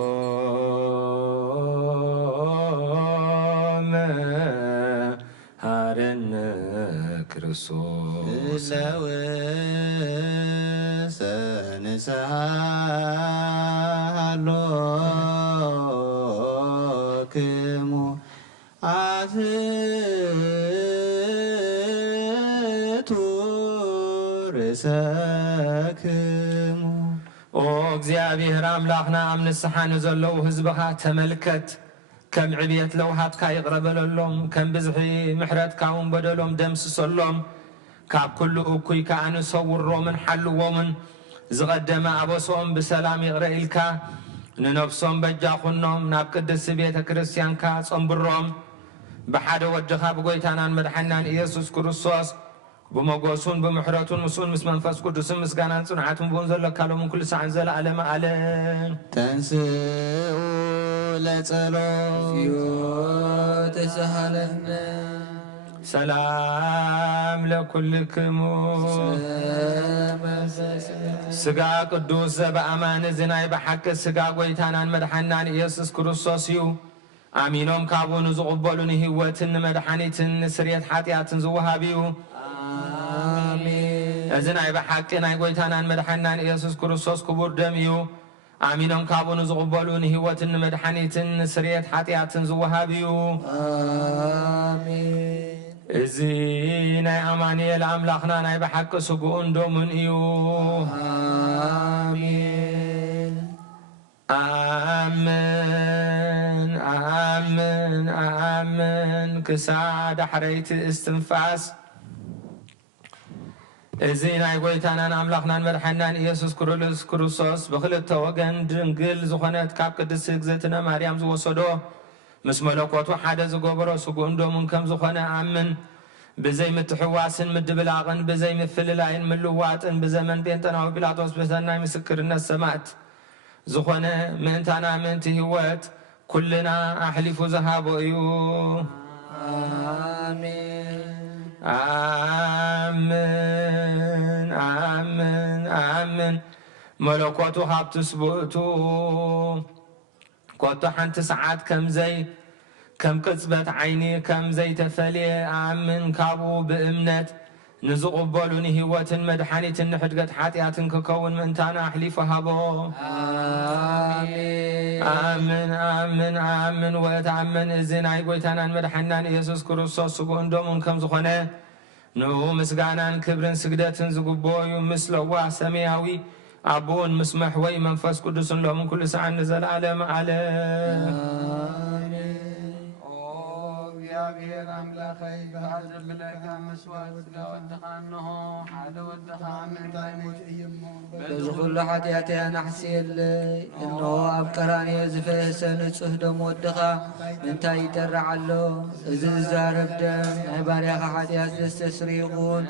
መሐረነ ክርስቶስ ንስሃሎክሙ አትቱ ርእሰክሙ ኦ እግዚአብሔር አምላኽና ኣብ ንስሓ ንዘለዉ ህዝብኻ ተመልከት ከም ዕብየት ለውሃትካ ይቕረበለሎም ከም ብዝሒ ምሕረትካ እውን በደሎም ደምስሰሎም ካብ ኩሉ እኩይ ከዓ ንሰውሮምን ሓልዎምን ዝቐደመ ኣበሶም ብሰላም ይቕረ ኢልካ ንነፍሶም በጃኹኖም ናብ ቅድስቲ ቤተ ክርስቲያንካ ጸንብሮም ብሓደ ወድኻ ብጎይታናን መድሓናን ኢየሱስ ክርስቶስ ብመጎሱን ብምሕረቱን ምስኡን ምስ መንፈስ ቅዱስን ምስጋናን ጽንዓትን ብኡን ዘለካሎምን ኩሉ ሰዓን ዘለዓለመ ዓለም ተንስኡ ለጸሎት ተሳሃለነ ሰላም ለኩልክሙ ስጋ ቅዱስ ዘበኣማን እዚ ናይ ብሓቂ ስጋ ጎይታናን መድሓናን ኢየሱስ ክርስቶስ እዩ ኣሚኖም ካብኡ ንዝቕበሉ ንህይወትን ንመድሓኒትን ንስርየት ሓጢኣትን ዝወሃብ እዩ እዚ ናይ ብሓቂ ናይ ጎይታናን መድሓናን ኢየሱስ ክርስቶስ ክቡር ደም እዩ ኣሚኖም ካብኡ ንዝቕበሉ ንህይወትን ንመድሓኒትን ንስርየት ሓጢኣትን ዝወሃብ እዩ እዚ ናይ ኣማኑኤል ኣምላኽና ናይ ብሓቂ ስጉኡን ደሙን እዩ ኣምን ኣምን ኣምን ክሳብ ዳሕረይቲ እስትንፋስ እዚ ናይ ጎይታናን ኣምላኽናን መድሓናን ኢየሱስ ክርስቶስ ብክልተ ወገን ድንግል ዝኾነት ካብ ቅድስቲ እግዝእትነ ማርያም ዝወሰዶ ምስ መለኮቱ ሓደ ዝገበሮ ስጉኡን ደሙን ከም ዝኾነ ኣምን ብዘይ ምትሕዋስን ምድብላቕን ብዘይ ምፍልላይን ምልዋጥን ብዘመን ጴንጠናዊ ጲላጦስ ብሰናይ ምስክርነት ሰማዕት ዝኾነ ምእንታና ምእንቲ ህይወት ኩልና ኣሕሊፉ ዝሃቦ እዩ ኣምን ኣምን ኣምን መለኮቱ ካብቲ ስብእቱ ኮቶ ሓንቲ ሰዓት ከም ቅጽበት ዓይኒ ከም ዘይተፈልየ ኣምን ካብኡ ብእምነት ንዝቕበሉ ንህይወትን መድሓኒትን ንሕድገት ሓጢኣትን ክከውን ምእንታና ኣሕሊፉ ሃቦ ኣምን ኣምን ኣምን ወእትኣምን እዚ ናይ ጎይታናን መድሓናን ኢየሱስ ክርስቶስ ስጉኡን ደሙን ከም ዝኾነ ንኡ ምስጋናን ክብርን ስግደትን ዝግበዩ ምስ ለዋ ሰማያዊ ኣቦን ምስ መሕወይ መንፈስ ቅዱስን ሎምን ኩሉ ሰዓን ንዘለዓለም ዓለም እግዚአብሔር አምላኸይ በሐዘን ብለካ መስዋዕት ስጋ ወድኻ እንሆ ሓደ ወድኻ ምንታይ ሞት እየሞ በዚ ኩሉ ሓጢአትያ ናሕስየለይ እንሆ ኣብ ቀራንዮ ዝፈሰሰ ንጹህ ደም ወድኻ ምንታይ ይጠርዕ ኣሎ እዚ ዝዛረብ ደም ናይ ባርያኻ ሓጢአት ዘስተስሪ ይኹን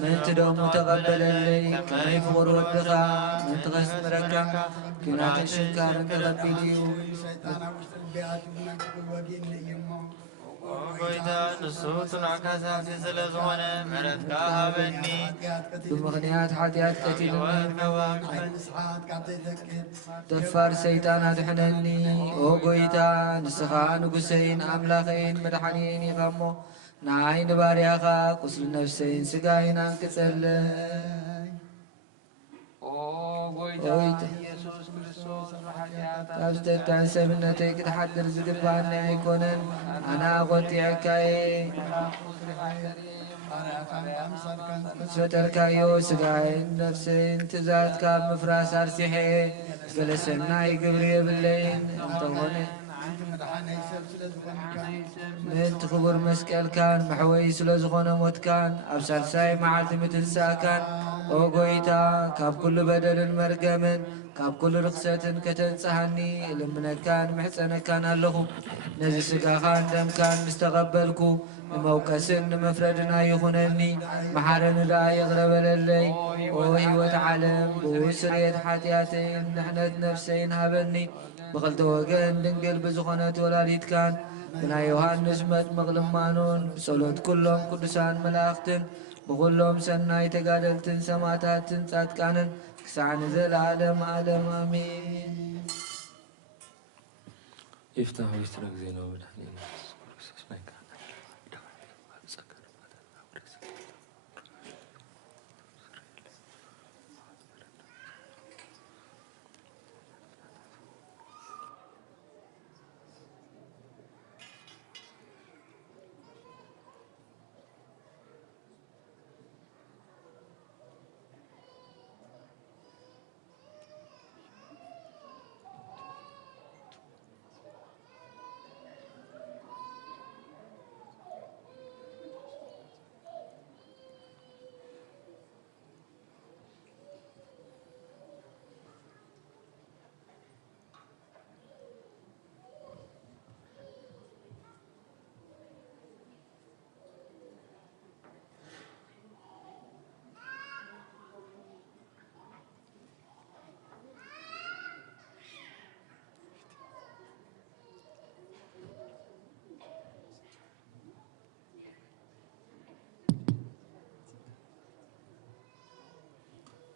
ምንቲ ደሙ ተቐበለለይ ከመይ ፍቑር ወድኻ ምንቲ ኸስምረካ ኩናትን ሽንካርን ተቐቢል እዩ ጎይታ ንሱ ጽኑዕ ካሳሲ ስለ ዝኾነ ምሕረትካ ሃበኒ ብምኽንያት ሓጢአት ቀቲልኒ ደፋር ሰይጣን ኣድሕነኒ ኦ ጎይታ ንስኻ ንጉሰይን ኣምላኸይን መድሓኒየን ኢኻ እሞ ንዓይ ንባርያኻ ቁስሊ ነፍሰይን ስጋይን አንቅጸለይ ጎይታ ኢየሱስ ክርስቶስ ካብ ዝተታን ሰብነተይ ክትሓድር ዝግባአኒ ኣይኮነን ኣነ ቖጢዕካየ ዝፈጠርካዮ ስጋይን ነፍሰይን ትእዛዝካ ኣብ ምፍራስ ኣርሲሐ ገለሰናይ ግብሪ የብለይን እንተኾነ ምእንቲ ክቡር መስቀልካን መሕወይ ስለ ዝኾነ ሞትካን ኣብ ሳልሳይ መዓልቲ ምትንሳእካን ኦ ጎይታ ካብ ኩሉ በደልን መርገምን ካብ ኩሉ ርክሰትን ከተንጽሐኒ እልምነካን ምሕፀነካን ኣለኹ ነዚ ስጋኻን ደምካን ምስ ተቐበልኩ ንመውቀስን ንመፍረድና ይኹነኒ መሓረኒ ደኣ የቕረበለለይ ኦ ህይወት ዓለም ብስርየት ሓጢአተይን ንሕነት ነፍሰይን ሃበኒ ብኽልተ ወገን ድንግል ብዝኾነት ወላዲትካን ብናይ ዮሃንስ መጥምቕ ልማኑን ብጸሎት ኩሎም ቅዱሳን መላእኽትን ብኩሎም ሰናይ ተጋደልትን ሰማዕታትን ጻድቃንን ክሳዕ ንዘለዓለም ዓለም አሜን። ይፍታሕ ወይትረ ጊዜ ነው መድኃኒነ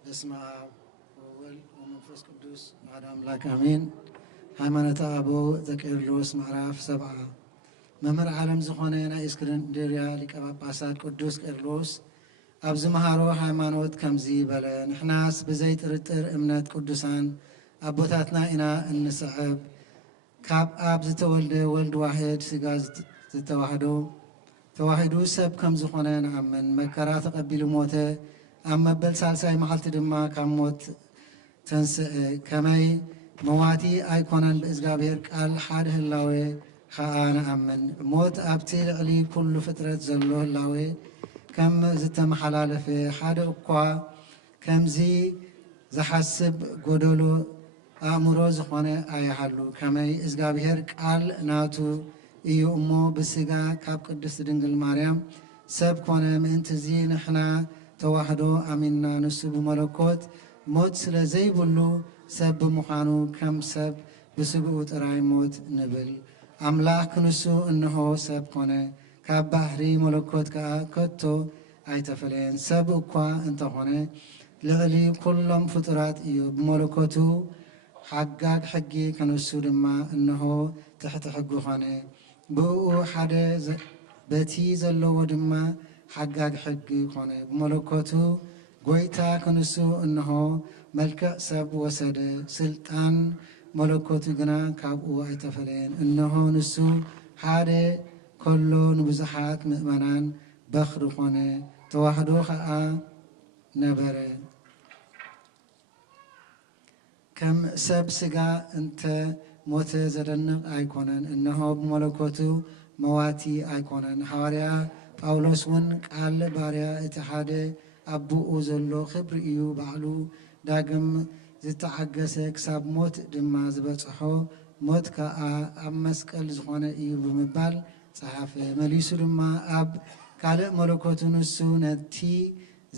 በስመ አብ ወወልድ ወመንፈስ ቅዱስ አሐዱ አምላክ አሜን። ሃይማኖተ አበው ዘቄርሎስ ምዕራፍ 7 መምህር ዓለም ዝኾነ ናይ እስክንድርያ ሊቀ ጳጳሳት ቅዱስ ቄርሎስ ኣብ ዝመሃሮ ሃይማኖት ከምዚ በለ ንሕናስ ብዘይ ጥርጥር እምነት ቅዱሳን ኣቦታትና ኢና እንስዕብ ካብ ኣብ ዝተወልደ ወልድ ዋሕድ ስጋ ተዋሂዱ ሰብ ከም ዝኾነ ንኣምን መከራ ተቐቢሉ ሞተ ኣብ መበል ሳልሳይ መዓልቲ ድማ ካብ ሞት ተንስአ ከመይ መዋቲ ኣይኮነን ብእግዚአብሔር ቃል ሓደ ህላዌ ከዓ ንኣምን ሞት ኣብቲ ልዕሊ ኩሉ ፍጥረት ዘሎ ህላዌ ከም ዝተመሓላለፈ ሓደ እኳ ከምዚ ዝሓስብ ጎደሎ ኣእምሮ ዝኾነ ኣይሃሉ ከመይ እግዚአብሔር ቃል ናቱ እዩ እሞ ብስጋ ካብ ቅድስቲ ድንግል ማርያም ሰብ ኮነ ምእንቲ እዚ ንሕና ተዋህዶ ኣሚንና ንሱ ብመለኮት ሞት ስለ ዘይብሉ ሰብ ብምዃኑ ከም ሰብ ብስግኡ ጥራይ ሞት ንብል ኣምላኽ ንሱ እንሆ ሰብ ኮነ ካብ ባህሪ መለኮት ከዓ ከቶ ኣይተፈለየን ሰብ እኳ እንተኾነ ልዕሊ ኩሎም ፍጡራት እዩ ብመለኮቱ ሓጋግ ሕጊ ከንሱ ድማ እንሆ ትሕቲ ሕጊ ኾነ ብኡ ሓደ በቲ ዘለዎ ድማ ሓጋግ ሕጊ ኾነ ብመለኮቱ ጎይታ ከንሱ እንሆ መልክዕ ሰብ ወሰደ ስልጣን መለኮቱ ግና ካብኡ ኣይተፈለየን እንሆ ንሱ ሓደ ከሎ ንብዙሓት ምእመናን በኽሪ ኾነ ተዋህዶ ከዓ ነበረ ከም ሰብ ስጋ እንተ ሞተ ዘደንቕ ኣይኮነን እንሆ ብመለኮቱ መዋቲ ኣይኮነን ሐዋርያ ጳውሎስ እውን ቃል ባርያ እቲ ሓደ ኣቦኡ ዘሎ ክብሪ እዩ ባዕሉ ዳግም ዝተዓገሰ ክሳብ ሞት ድማ ዝበፅሖ ሞት ከዓ ኣብ መስቀል ዝኾነ እዩ ብምባል ፀሓፈ መሊሱ ድማ ኣብ ካልእ መለኮቱ ንሱ ነቲ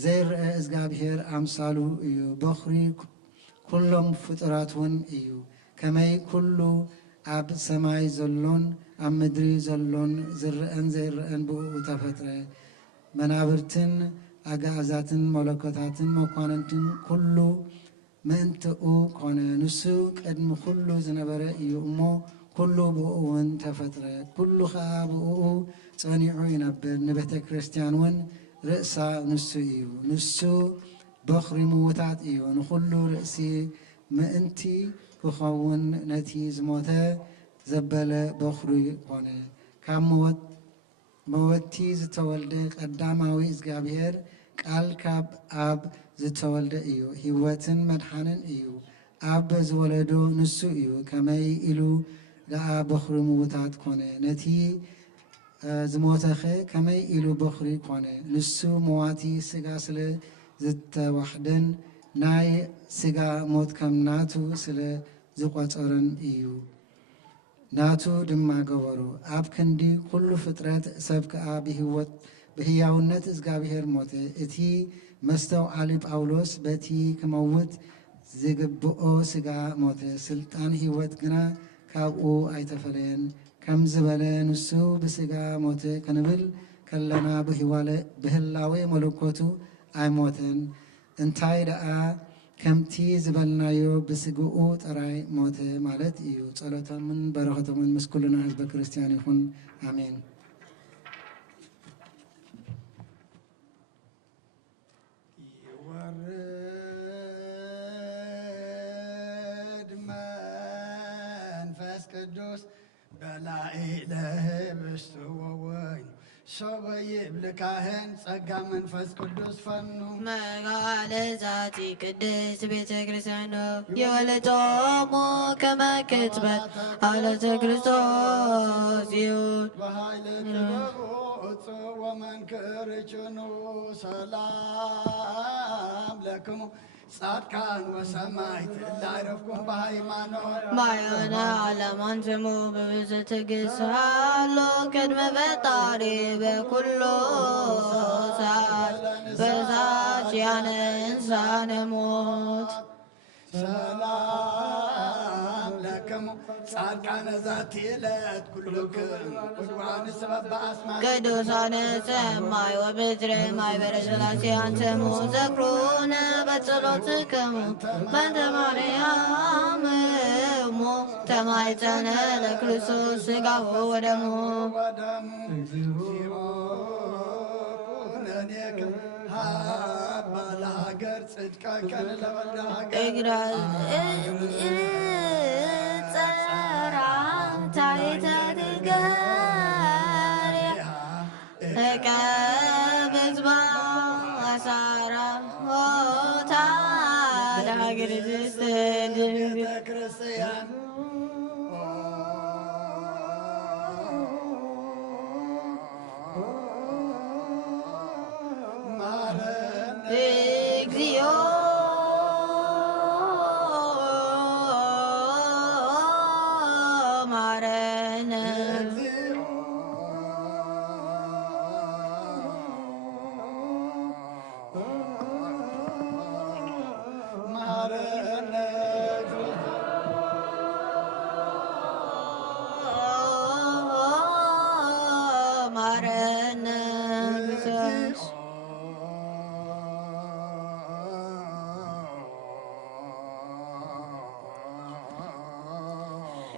ዘይርአ እግዚኣብሔር ኣምሳሉ እዩ በኽሪ ኩሎም ፍጡራት እውን እዩ ከመይ ኩሉ ኣብ ሰማይ ዘሎን ኣብ ምድሪ ዘሎን ዝርአን ዘይርአን ብኡ ተፈጥረ መናብርትን ኣጋእዛትን መለኮታትን መኳንንትን ኩሉ ምእንትኡ ኮነ ንሱ ቅድሚ ኩሉ ዝነበረ እዩ እሞ ኩሉ ብኡ እውን ተፈጥረ ኩሉ ከዓ ብኡ ፀኒዑ ይነብር ንቤተ ክርስቲያን እውን ርእሳ ንሱ እዩ ንሱ በኽሪ ምውታት እዩ ንኩሉ ርእሲ ምእንቲ ክኸውን ነቲ ዝሞተ ዘበለ በኽሪ ኮነ ካብ መወቲ ዝተወልደ ቀዳማዊ እግዚኣብሔር ቃል ካብ ኣብ ዝተወልደ እዩ ህይወትን መድሓንን እዩ ኣብ ዝወለዶ ንሱ እዩ ከመይ ኢሉ ደኣ በኽሪ ምውታት ኮነ ነቲ ዝሞተኸ ከመይ ኢሉ በኽሪ ኮነ ንሱ መዋቲ ስጋ ስለ ዝተዋሕደን ናይ ስጋ ሞት ከም ናቱ ስለ ዝቆፀረን እዩ ናቱ ድማ ገበሩ ኣብ ክንዲ ኩሉ ፍጥረት ሰብ ከዓ ብህያውነት እግዚኣብሔር ሞተ እቲ መስተውዓሊ ጳውሎስ በቲ ክመውት ዝግብኦ ስጋ ሞተ ስልጣን ህይወት ግና ካብኡ ኣይተፈለየን ከም ዝበለ ንሱ ብስጋ ሞተ ክንብል ከለና ብህላዌ መለኮቱ ኣይሞተን እንታይ ደኣ ከምቲ ዝበልናዮ ብስግኡ ጥራይ ሞተ ማለት እዩ ጸሎቶምን በረኸቶምን ምስ ኩልና ህዝበ ክርስቲያን ይኹን ኣሜን ይወርድ መንፈስ ቅዱስ በላዕለ ህብስቱ ወወይኑ ሸበይ ብልካህን ጸጋ መንፈስ ቅዱስ ፈኑ መጋለዛቲ ቅድስት ቤተ ክርስቲያን የወለቶሙ ከመ ክትበት አለተ ክርስቶስ ይሁን በኃይለ ጥበቡ እጹብ ወመንክር ጭኑ ሰላም ለክሙ ጻድቃን ወሰማዕት ላዕረፍኩም በሃይማኖት ባዮነ ዓለማን ስሙ በብዙ ትዕግስት ሃሎ ቅድመ ፈጣሪ በኩሉ ሰዓት በዛች ያነ እንሳነ ሞት ሰላም ለክሙ ጻድቃነ ዛቲ ዕለት ኩልክም ቁድዋን ስበብ በአስማ ቅዱሳነ ሰማይ ወምድር ማኅበረ ሥላሴ አንትሙ ዘክሩነ በጸሎትክሙ በእንተ ማርያም እሙ ተማኅፀነ ለክርስቶስ ሥጋሁ ወደሙ ባለሀገር ጽድቀከን ለወልደ ሀገር ጸራምታይተ ድገር ከብዝባ አሳራ ሆታ ለሀገር ዝስትድ ቤተ ክርስቲያን እግዚኦ ማረነ ማረነ ክርስቶስ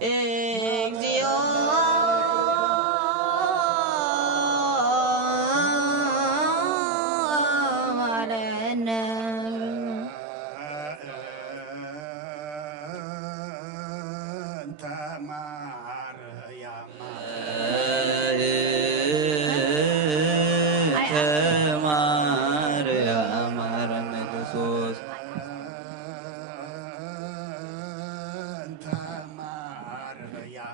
እግዚኦ ማረነ እንተ ማርያም ማርያም ማረነ ክርስቶስ እንተ ማርያም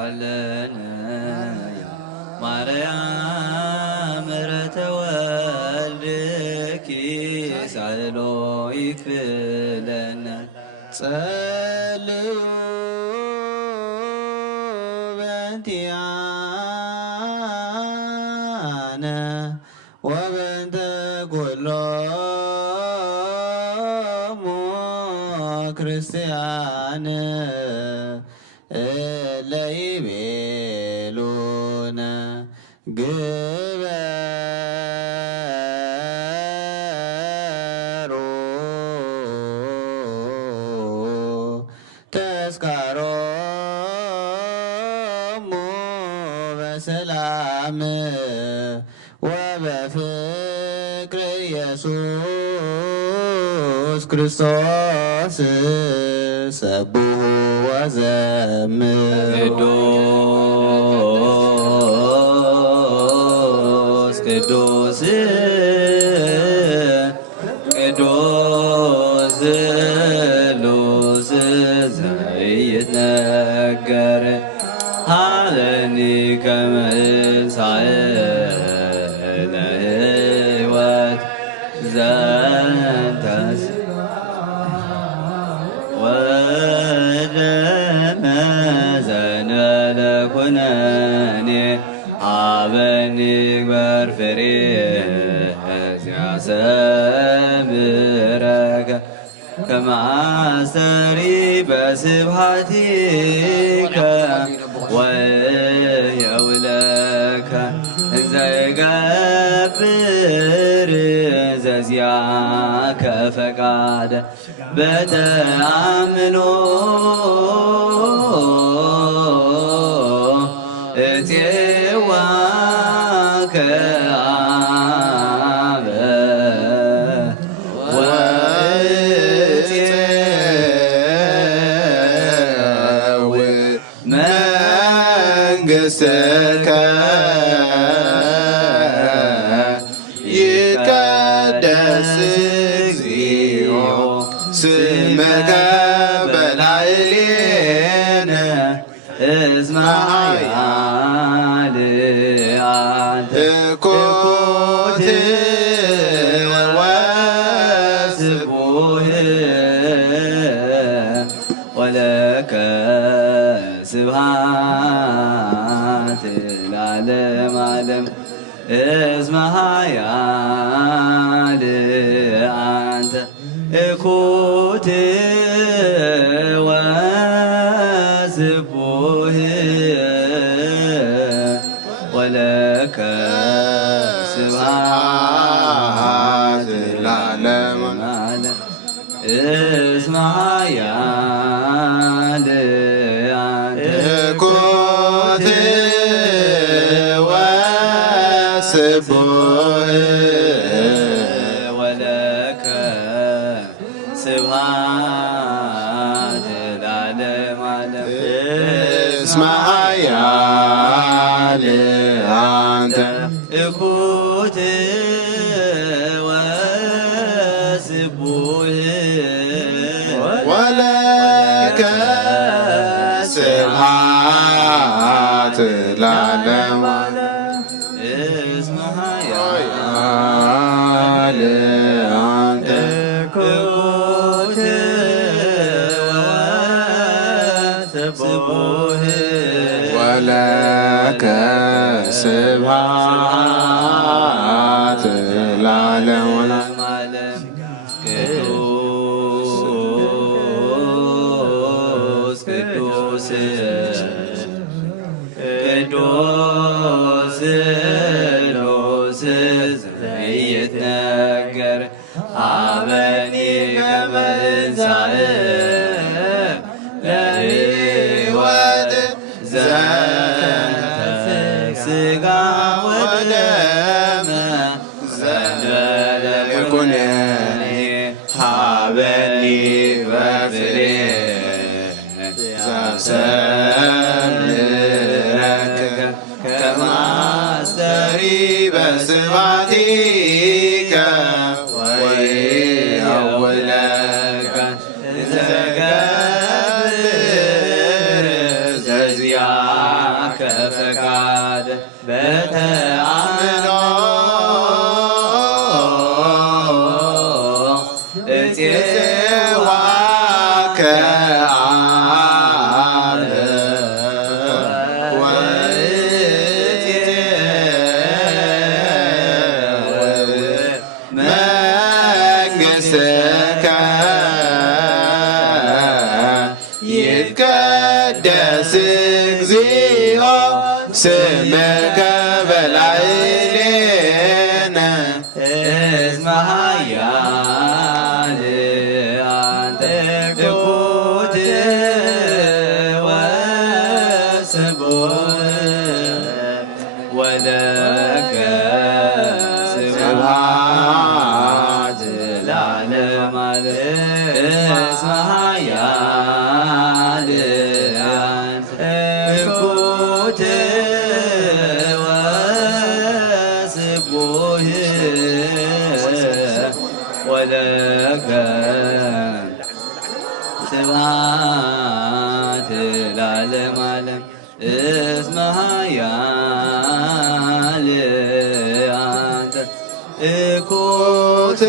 አለነ ማርያም ምሕረተ ወልድኪ ሳህሎ ይክፍለነ ጸልዩ በእንቲአነ ወበእንተ ኩሎሙ ክርስቲያን እለ ይቤሉነ ግበሩ ተስካሮሙ በሰላም ወበፍቅር ኢየሱስ ክርስቶስ ሰብሑ ወዘምሩ ቅዱስ ቅዱስ ሉስ ዘይትነገር ሀለኒ ከመ እንሣእነ ሕይወት ዘንተስ ወደመ ዘንበለ ኩነኔ ሀበ ንግበር ፍሬ ሲያሰምረከ ከመ አስተሪ በስብሐቲከ ወየውለከ እንዘ ይገብር ዘዚአከ ፈቃደ በተአምኖ እፄዋከ አበ ወእፄው መንግሥትከ ይትቀደስ እግዚኦ ስምከ በላዕሌነ እስመ ኃያል አንተ እኩት ወስቡሕ ወለከ ስብሐት ለዓለመ ዓለም እስመ ኃያል አንተ እኩት ወስቡሕ ወለከ ስብሐት ለዓለመ ዓለም እስመ ኃያል አንተ እኩት ወስቡሕ ወለከ ስብሐት ለዓለመ ዓለም እስመ ኃያል አንተ እኩት ወስቡሕ ወለከ ስብሐት ለዓለመ ዓለም እስመ ኃያል አንተ እኩት ወስቡሕ ወለከ ስብሐት ለዓለመ ዓለም ቅዱስ ቅዱስ ቅዱስ ሉስ ዘይትነገር ሀበኒ ከመ እንሣእነ ለሕይወት ዘንተ ሥጋ ወደመ ዘንበለ ኩነኔ ሀበኒ በፍሬ ዘሰምረከ ከመ አስተሪ በስብሐቲከ ወየውለከ እንዘ ይገብር ዘዚአ ኪያከ ፈቃደ በተአምኖ እፄዋከ አነ መንግሥትከ ይትቀደስ እግዚኦ ስምከ በላዕሌነ እስመ ኃያል አንተ ትሑት ወስቡሕ ወለከ ስብሐት ለዓለመ ዓለም እስመ ኃያል አንተ ትሑት ወስቡሕ ወለከ ስብሐት ለዓለመ ዓለም እስመ ኃያል አንተ ትሑት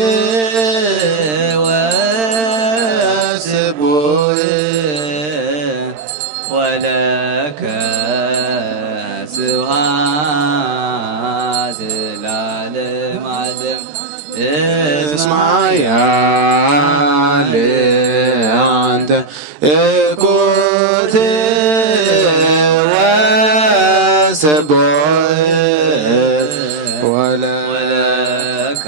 ወስቡሕ ወለከ ስብሐት ለዓለመ ዓለም እስመ ኃያል አንተ ትሑት ወስቡሕ ወለከ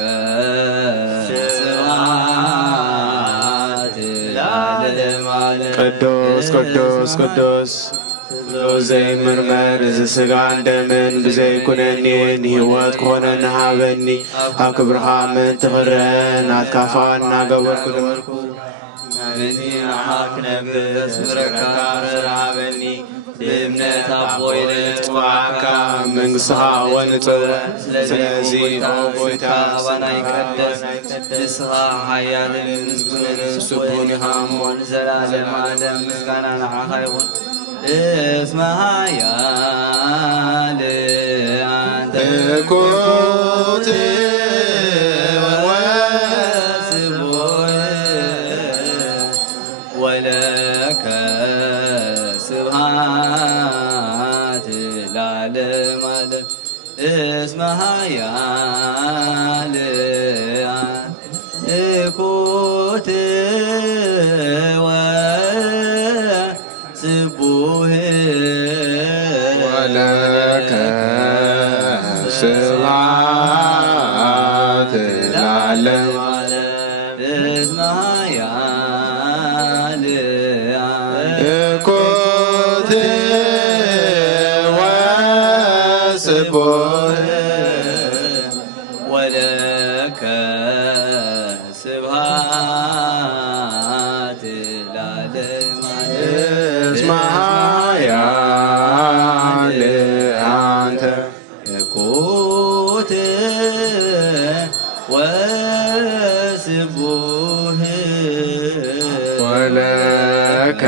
ስብሐት ለዓለመ ዓለም ቅዱስ ቅዱስ ቅዱስ ዘይምርመር ዝስጋ እንደምን ብዘይኩነኒ ንህይወት ክኾነኒ ሃበኒ ኣብ ክብርኻ ምን ትኽረን ኣትካፋና ገበርኩ ልበልኩ ናብኒ ንዓኻ ክነብስ ምረካ ረሃበኒ ብእምነት ኣቦይነ ጽዋዕካ መንግሥትኻ ወንጽውዕ ስለዚ ኦ ጎይታ ባና ይቀደስ ንስኻ ሓያልን ምስጉንን ስቡሕን ኢኻ እሞ ንዘላለመ ዓለም ምስጋና ንዓኻ ይኹን እስመ ኃያል አንተ ትሑት ወስቡሕ ወለከ ስብሐት ለዓለመ ዓለም እስመ ኃያል አንተ ትሑት ወስቡሕ ወለከ ስብሐት ለዓለመ ዓለም እስመ ኃያል ትሑት ወስቡሕ ወለከ ስብሐት ለዓለመ ዓለም እስመ ኃያል አንተ ትሑት ወስቡሕ ወለከ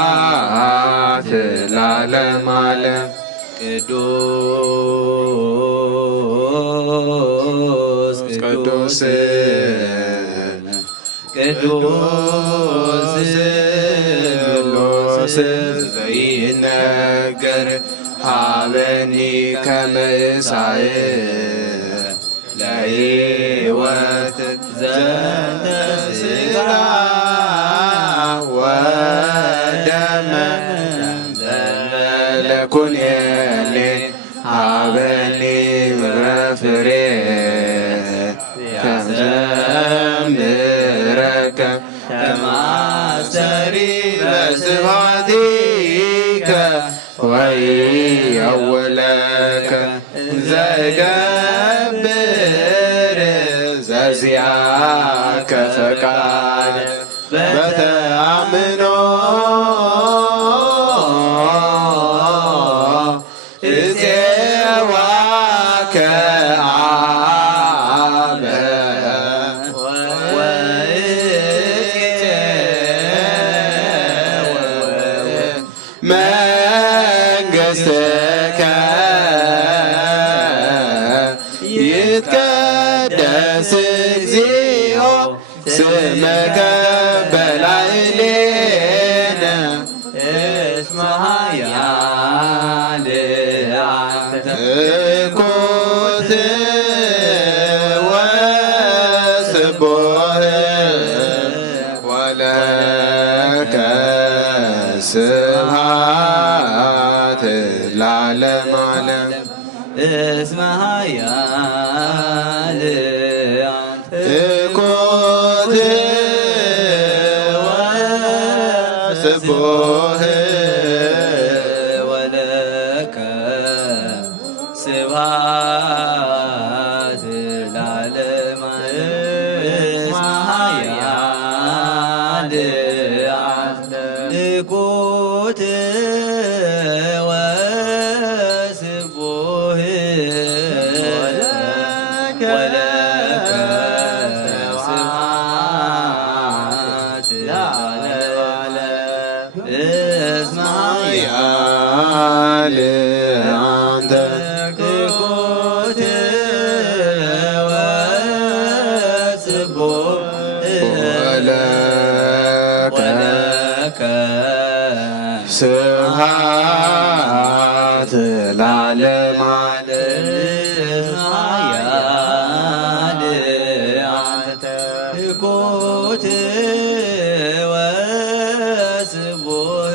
ስብሐት ለዓለመ ዓለም ቅዱስ ቅዱስ ቅዱስ ቅዱስ ዘይነገር ሃበኒ ከመ እሳይር ለሕይወት ዘንተ ሥጋ ወደመ ዘመለኩኔኔ ሃበኒ ምድረ ፍሬ ከዘምረከ ተማሰሪ በስብሐቲከ ወኢየውለከ ዘገብር ዘዚአከ ፈቃደ በተአምኖ እፄዋከ አበ መንግሥትከ ይትቀደስ እግዚኦ ስመከ በላዕሌነ እስመ ኃያል አንተ እኩት ወስቡሕ ወለከ ስብሐት ለዓለመ ዓለም እስመ ኃያል አንተ እኩት ወስቡሕ ወለከ ስብሐት ለዓለመ እስመ ኃያል አንተ እኩት ወስቡሕ ወለከ ስብሐት ለዓለመ እስመ ኃያል አንተ እኩት ወስቡሕ ወለከ ስብሐት ለዓለመ እስመ ኃያል አንተ እኩት ወስቡሕ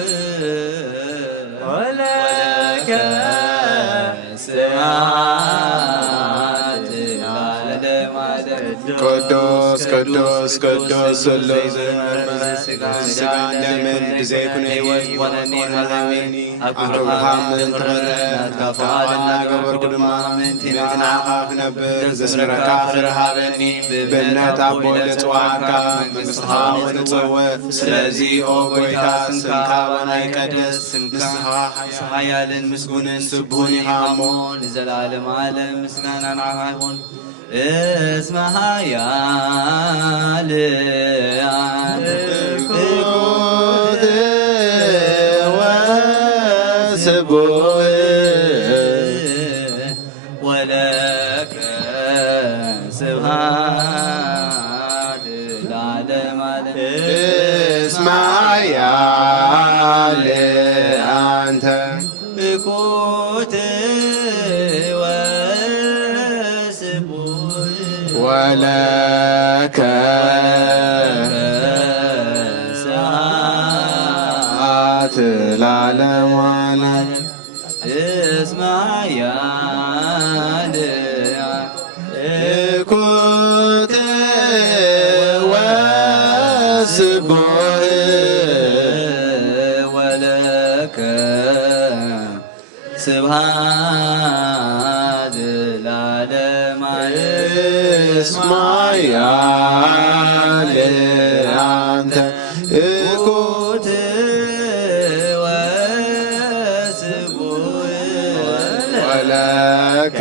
ወለከ ስብሐት ለዓለመ ቅዱስ ቅዱስ ቅዱስ ስሉስ ሥጋን ደምን ብዘይኩነ ሕይወት ወነኒ መዛሚኒ አብርሃም እንትመረት ካፋዋልና ገበርኩ ድማ ምንትናኻ ክነብር ዘስረካ ፍርሃበኒ ብእምነት አቦ ልጽዋዕካ መንግሥትኻ ወንጽውዕ ስለዚ ኦ ጐይታ ስምካ ወናይ ቀድስ ንስኻ ኃያልን ምስጉንን ስቡሕን ኢኻ እሞ ለዘላለመ ዓለም ምስጋና ንዓኻ ይኹን እስመ ኃያል አንተ እኩት ወስቡሕ ወለከ ስብሐት ለዓለመ ዓለም እስመ ኃያል አንተ እኩት ወስቡሕ ወለከ ስብሐት ለዓለመ ዓለም እስመ ኃያል እኩት ወስቡሕ ወለከ ስብሐት ለዓለመ እስመ ኃያል አንተ እኩት ወስቡሕ ወለከ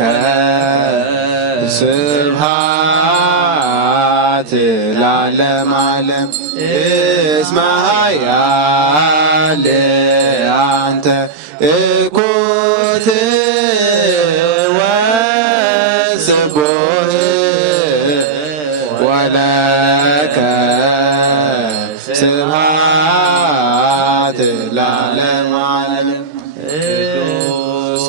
ስብሐት ለዓለመ ዓለም እስመ ኃያል አንተ እኩት ወስቡሕ ወለከ ስብሐት ለዓለመ ዓለም ቅዱስ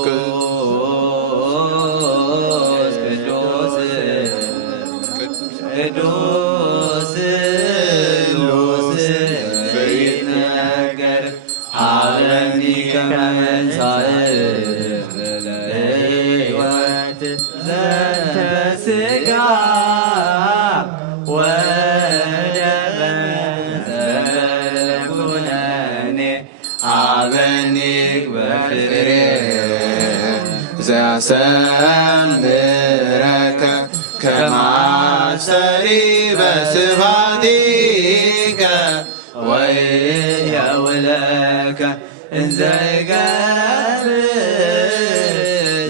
ቅዱስ ስሉስ ይትነገር ሀበኒ ከመ መጻእክት ለሕይወት ዘንተ ሥጋ ወደም ዘኩነኔ ሀበኒ በፍሬ ዘያሰምረከ ከማሰሪ በስብሐቲከ ወየውለከ እንዘ ይገብር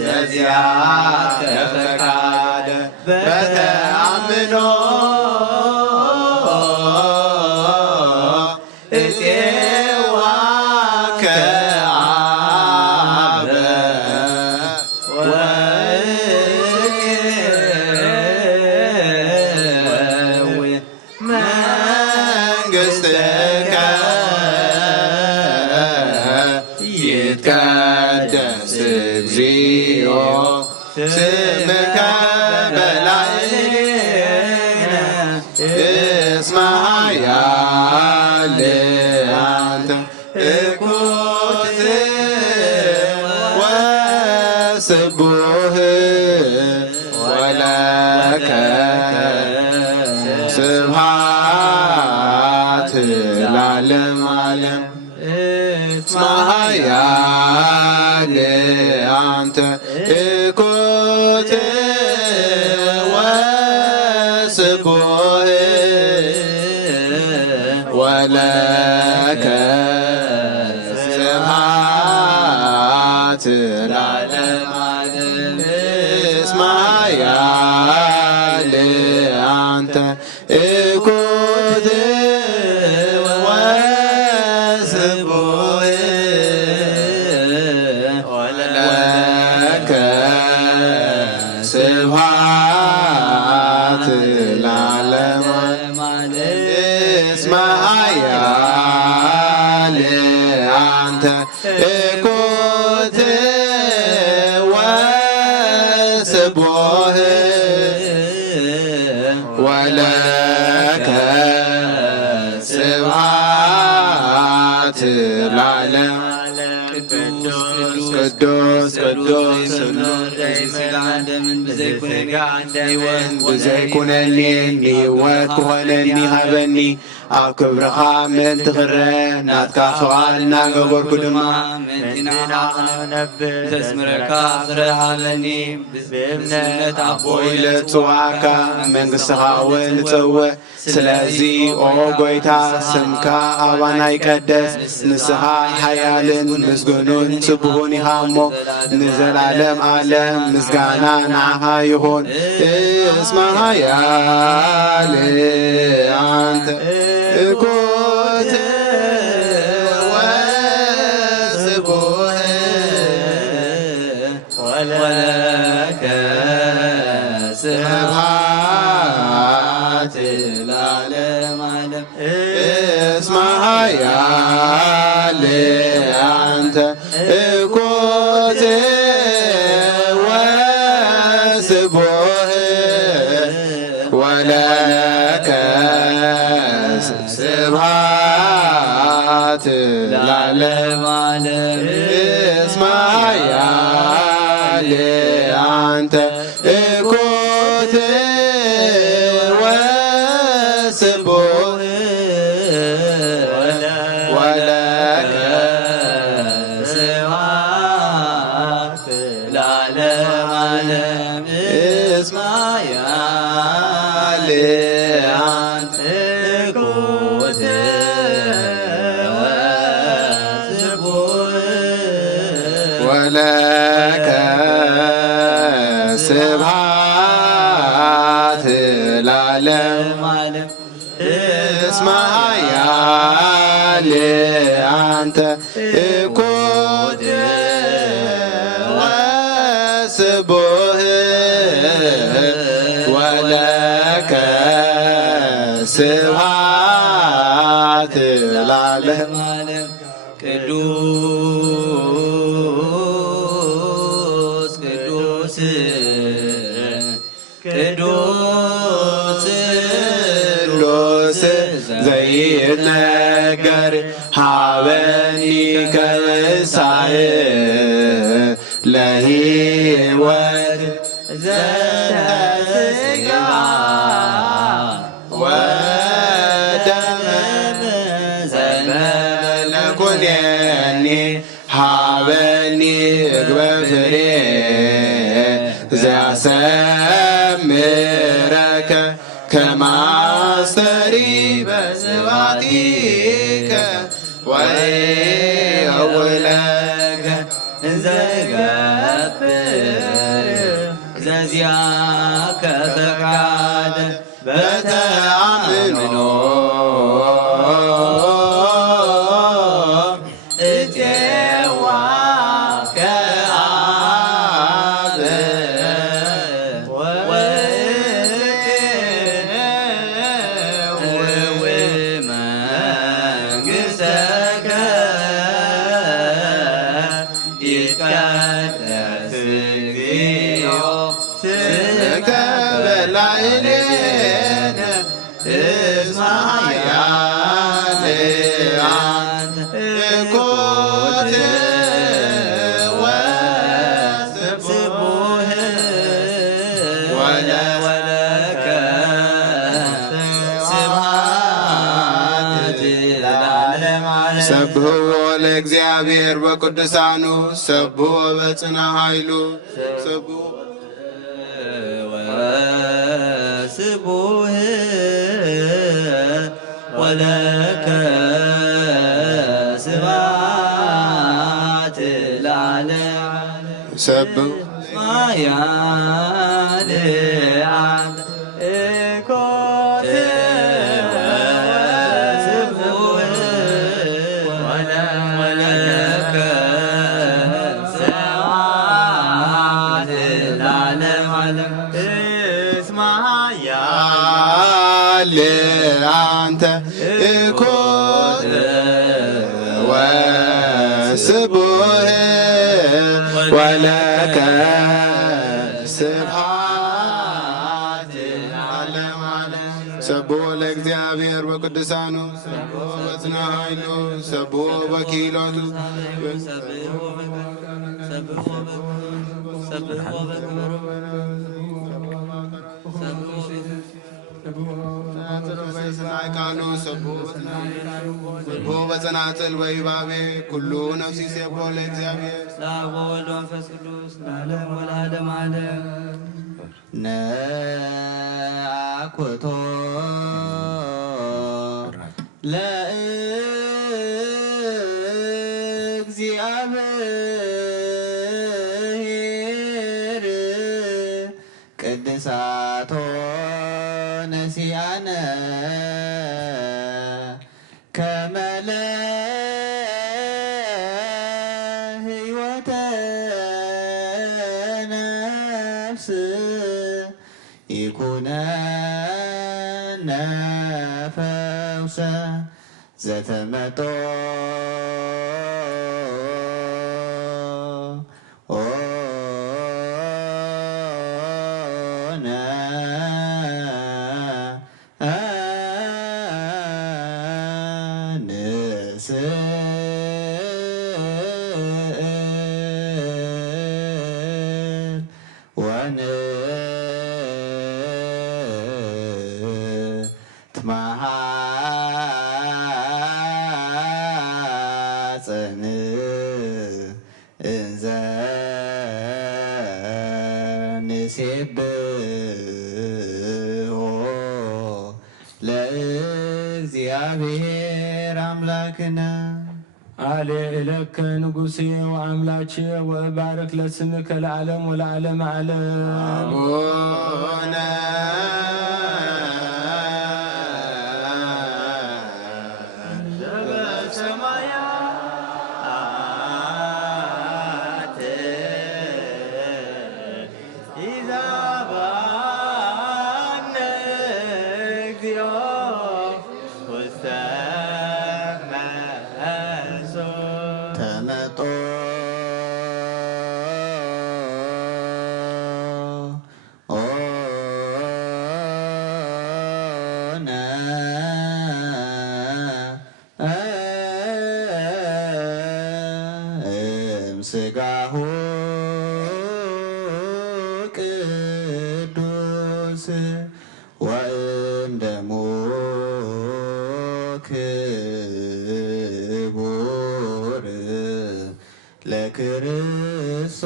ዘዚአከ ፈቃደ በተአምኖ እፄዋከ ይትቀደስ እግዚኦ ስምከ በላዕሌነ እስመ ኃያል አንተ እኩት ወስቡህ ወለከ ስብሐት ለዓለመ ዓለም እስመ ኃያል አንተ እኩት ወስቡህ ወለከ ስብሐት ለዓለመ ዓለም እስመ ኃያል አንተ እኩት ወስቡህ ወለከ ስብሐት ለዓለመ ዓለም እስመ ኃያል አንተ እኩት ወስቡህ ወለከ ስብሐት ለዓለመ ቅዱስ ቅዱስ ብዘይኩነኒ ህይወት ክኾነኒ ሃበኒ ኣብ ክብርኻ ምእንቲ ክርአ ናትካ ኸባል እናገበርኩ ድማ ተስምረካ ክረሃበኒ ብእምነት ኣቦይ ለፅዋዕካ መንግሥትኻ እውን ልፀውዕ ስለዚ ኦ ጐይታ ስምካ ኣባና ይቀደስ ንስኻ ሓያልን ምስጉኑን ጽቡሁን ኢኻ እሞ ንዘላለም ዓለም ምስጋና ንዓኻ ይኹን እስመ ኃያል አንተ እኩት ወስቡህ ወለከ ስብሐት ለዓለመ ዓለም እስመ ኃያል አንተ እኩት ወስቡህ ወለከ ስብሐት ለዓለመ ዓለም እስመ ኃያል አንተ እኩት ወስቡህ ወለከ ስብሐት ለዓለመ ዓለም እስመ ኃያል አንተ እኩት ወለከ ስብሐት ለዓለመ ዓለም እስመ ኃያል አንተ እኩት ወስቡህ ወለከ ስብሐት ለዓለመ ዓለም ቅዱስ ቅዱስ ቅዱስ ቅዱስ ዘይነገር ሃበኒ ከምሳሌ ለሕይወት ዘሥጋ ወደም ዘመለኩኔኒ ሃበኒ እግበ ፍሬ ዘያሰምረከ ከማስተሪ በስብሐቲከ ወየውለከ ዘገብር ዘዚአከ ፈቃደ በተአምኖ እፄዋ ከአብ ወመንግሥተከ ይትቀደስ እግዚኦ ስምከ በላዕሌነ እስመ ኃያላን እኮት ወስቡሕ ወለከ ስብሐት ለዓለመ ዓለም። ሰብሕዎ ለእግዚአብሔር በቅዱሳኑ ሰብሕዎ በጽና ኃይሉ ሰብሕዎ ወስቡሕ ወለከ ስብሐት ለዓለመ ሰብሕ ማያልዓን እኮት ወስቡሕ ወለከ ስብሐት ለዓለመ ዓለም። እስመ ለአንተ እኮት ወስቡሕ ወለከ ስብሐት ለዓለመ ዓለም። ሰብሖ ለእግዚአብሔር በቅዱሳኑ ሰብሖ በጽና ኃይሉ ሰብሖ በክህሎቱ ሰብሖ በጸናጽል ወይባቤ ኩሉ ነፍሲ ሰብሖ ለእግዚአብሔር ለአብ ወወልድ ወመንፈስ ቅዱስ ለዓለሙ ወለዓለመ ዓለም። ነአኩቶ ለእግዚአብሔር ቅድሳቶ ነሲአነ ከመ ለሕይወተ ነፍስ ይኩነነ ፈውሰ ዘተመጦ ለእግዚአብሔር አምላክነ አሌ እለከ ንጉሴ ወአምላቼ ወባረክ ለስምከ ለዓለም ወለዓለመ ዓለም። አቡነ ዘበሰማያት ይዛባነ እግዚኦ ውስተ መንሱት ተመጦ ስጋሁ ቅዱስ ወእም ደሙ ክቡር ለክርስቶስ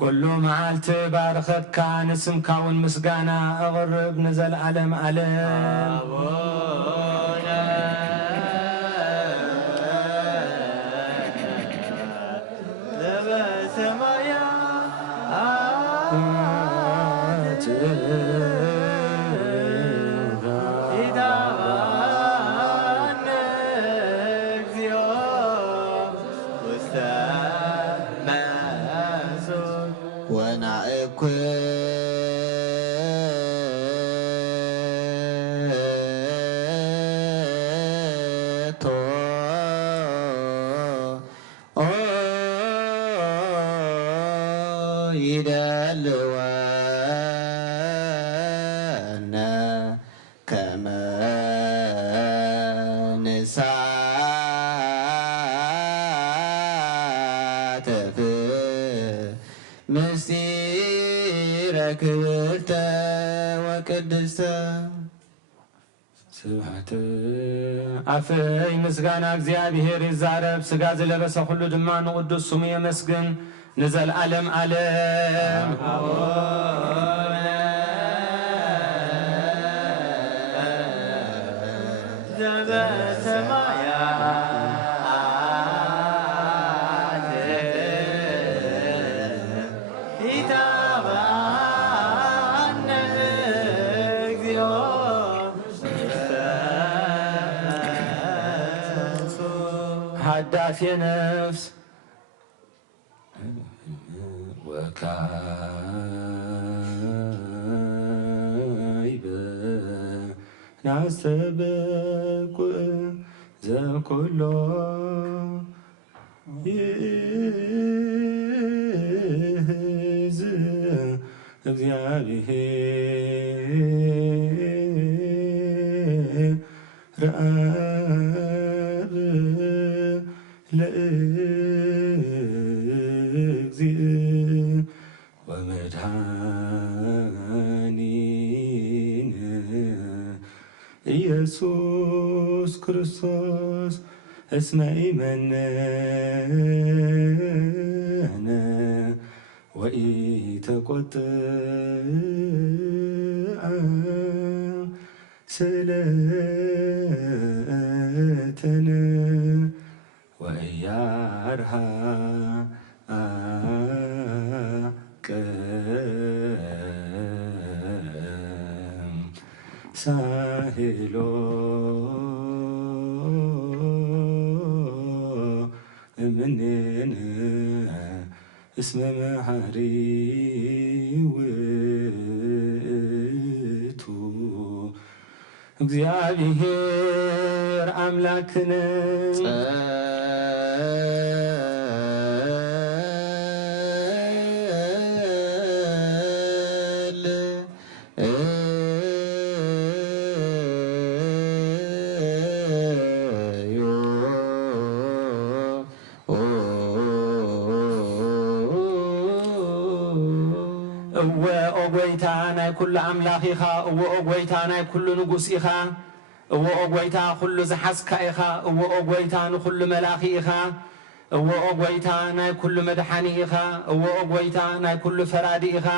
ኩሉ መዓልቲ ባረኸትካ ንስምካ እውን ምስጋና ኣቕርብ ንዘለዓለም ዓለም። ይደልወነ ከመ ንሳተፍ ምስጢረ ክብርተ ወቅድስተ ስብሐት አፈይ ምስጋና እግዚአብሔር ይዛረብ ስጋ ዘለበሰ ሁሉ ድማ ንቅዱስ ስሙ የመስግን ንዘለዓለም ዓለም ሃዳፌ ነፍስ ወካይበ ናስተበኩዕ ዘኩሎ ይእዝ እግዚአብሔር ረአብ ለእግዚእ ወመድኃኒነ ኢየሱስ ክርስቶስ እስመ ኢመነነ ወኢተቆጥአ ስለተነ ወያርሃ ሳሄሎ እምኔነ እስመ መሐሪ ውእቱ እግዚአብሔር አምላክነ ጎይታ ናይ ኩሉ ኣምላኽ ኢኻ እወኦ ጎይታ ናይ ኩሉ ንጉስ ኢኻ እወኦ ጎይታ ኩሉ ዝሓዝካ ኢኻ እወኦ ጎይታ ንኩሉ መላኺ ኢኻ እወኦ ጎይታ ናይ ኩሉ መድሓኒ ኢኻ እወኦ ጎይታ ናይ ኩሉ ፈራዲ ኢኻ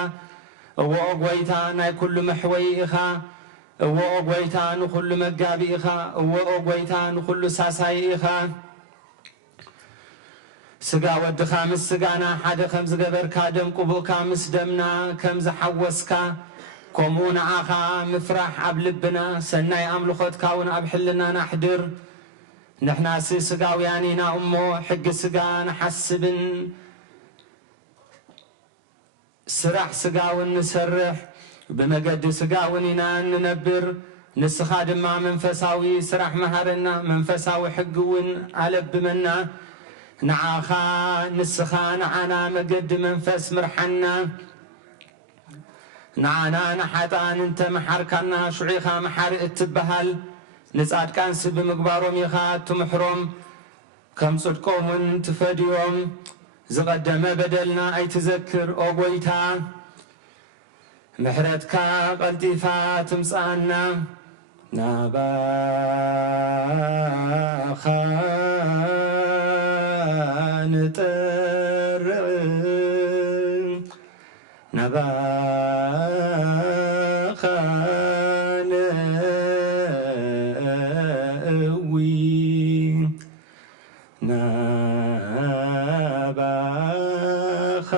እወኦ ጎይታ ናይ ኩሉ መሕወይ ኢኻ እወኦ ጎይታ ንኩሉ መጋቢ ኢኻ እወኦ ጎይታ ንኩሉ ሳሳይ ኢኻ ስጋ ወድኻ ምስ ስጋና ሓደ ከም ዝገበርካ ደም ቁቡእካ ምስ ደምና ከም ዝሓወስካ ከምኡ ንዓኻ ምፍራሕ ኣብ ልብና ሰናይ ኣምልኾትካ እውን ኣብ ሕልና ናሕድር ንሕናሲ ስጋውያን ኢና እሞ ሕጊ ስጋ ንሓስብን ስራሕ ስጋ እውን ንሰርሕ ብመገዲ ስጋ እውን ኢና ንነብር ንስኻ ድማ መንፈሳዊ ስራሕ መሃረና መንፈሳዊ ሕጊ እውን ኣለብመና ንዓኻ ንስኻ ንዓና መገዲ መንፈስ ምርሓና ንዓና ንሓጣን እንተ መሓርካና ሽዑኻ መሓሪ እትበሃል ንጻድቃንሲ ብምግባሮም ኢኻ እትምሕሮም ከም ጽድቆም እውን ትፈድዮም ዝቐደመ በደልና ኣይትዘክር ኦ ጐይታ ምሕረትካ ቐልጢፋ ትምጽአና ናባኻ ንጠርዕ ናባኻ ነእዊ ናባኻ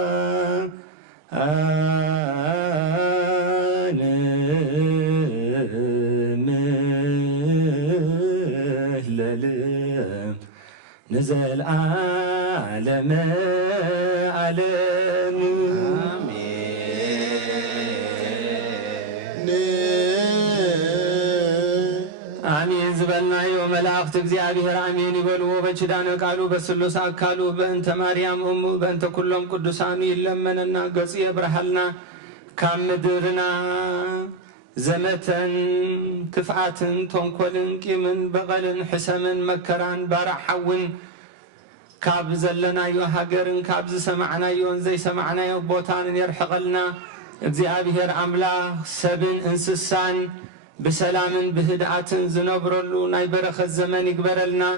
ንምህለል ንዘለዓለመ ዓለም አሜን። ዝበልናዮ መላእክት እግዚአብሔር አሜን ይበልዎ። በኪዳነ ቃሉ በስሉስ አካሉ በእንተ ማርያም እሙ በእንተ ኩሎም ቅዱሳኑ ይለመነና ገጽ የብርሃልና ካብ ምድርና ዘመተን ክፍአትን ተንኮልን ቂምን በቀልን ሕሰምን መከራን ባራሓውን ካብ ዘለናዮ ሃገርን ካብ ዝሰማዕናዮን ዘይሰማዕናዮ ቦታን የርሕቐልና እግዚአብሔር አምላክ ሰብን እንስሳን بسلامن بهدعتن زنبرلو ناي برخت زمن يقبرلنا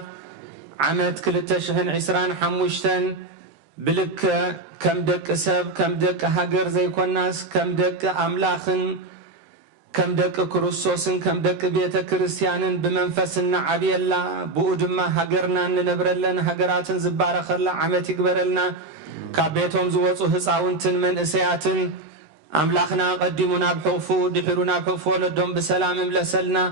عمد 2025 بلك كم دك سب كم دك هاجر زي كوناس كم دك أملاخن كم دك كروسوسن كم دك بيت كريستيانن بمنفسنا عبيلا بودما هاجرنا ننبرلن هاجراتن زبارة خلا عمد يقبرلنا كبيتهم زوجو هساونتن من إسياتن أملاخنا قدمونا بحوفو دحرونا بحوفو لدهم بسلام ملسلنا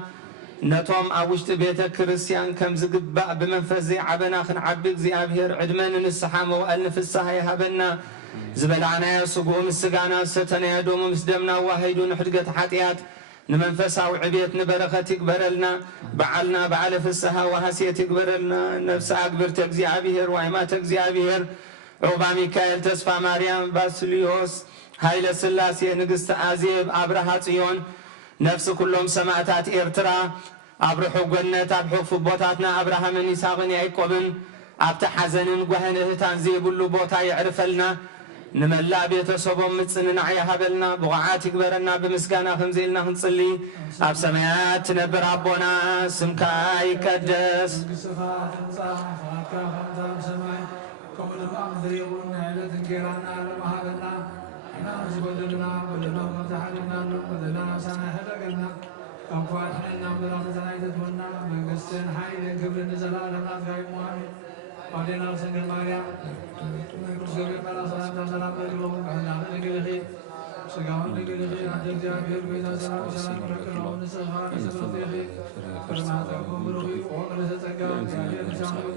نتوم أوشت بيت كريستيان كم زقباء بمنفزي عبنا خن عبق زي أبهر عدمان السحامة وألف السهاي هبنا زبلعنا يا صقوم السقانا ستنا يا دوم مسدمنا وهيدون حرقة حاتيات نمنفسا وعبيت نبرخة تكبرلنا بعلنا بعلف السها وهسية تكبرلنا نفس أكبر تكزي أبهر وعما تكزي أبهر عقبا ميكائيل تسفى مريم باسليوس هايل سلاسي نقست آزيب أبرها صيون نفس كلهم سماعتات إرترا أبرحو قنت أبحو فبوتاتنا أبرها من يساغن يعقوبن أبت حزنن قهنه تنزيب اللو بوتا يعرفلنا نملا بيتسوبهم متسنن عيهبلنا بغعات يكبرنا بمسكانا خمزيلنا هنصلي أب سماعات نبر ربنا سمكاي كدس ناس بدلنا متحدنا بدلنا سنة هدقنا كم فاتحنا بلا متنايدتنا من قستن حيل قبل نزلال لنا غيبوان بعدين أرسل الماريا سبيل بلا سلام سلام لهم أهلا لقلقي سقاون لقلقي عدل جابير بينا سلام سلام لكنا ونسخان سلام فيخي فرماتكم بروحي وقرس تقام جابير نسامي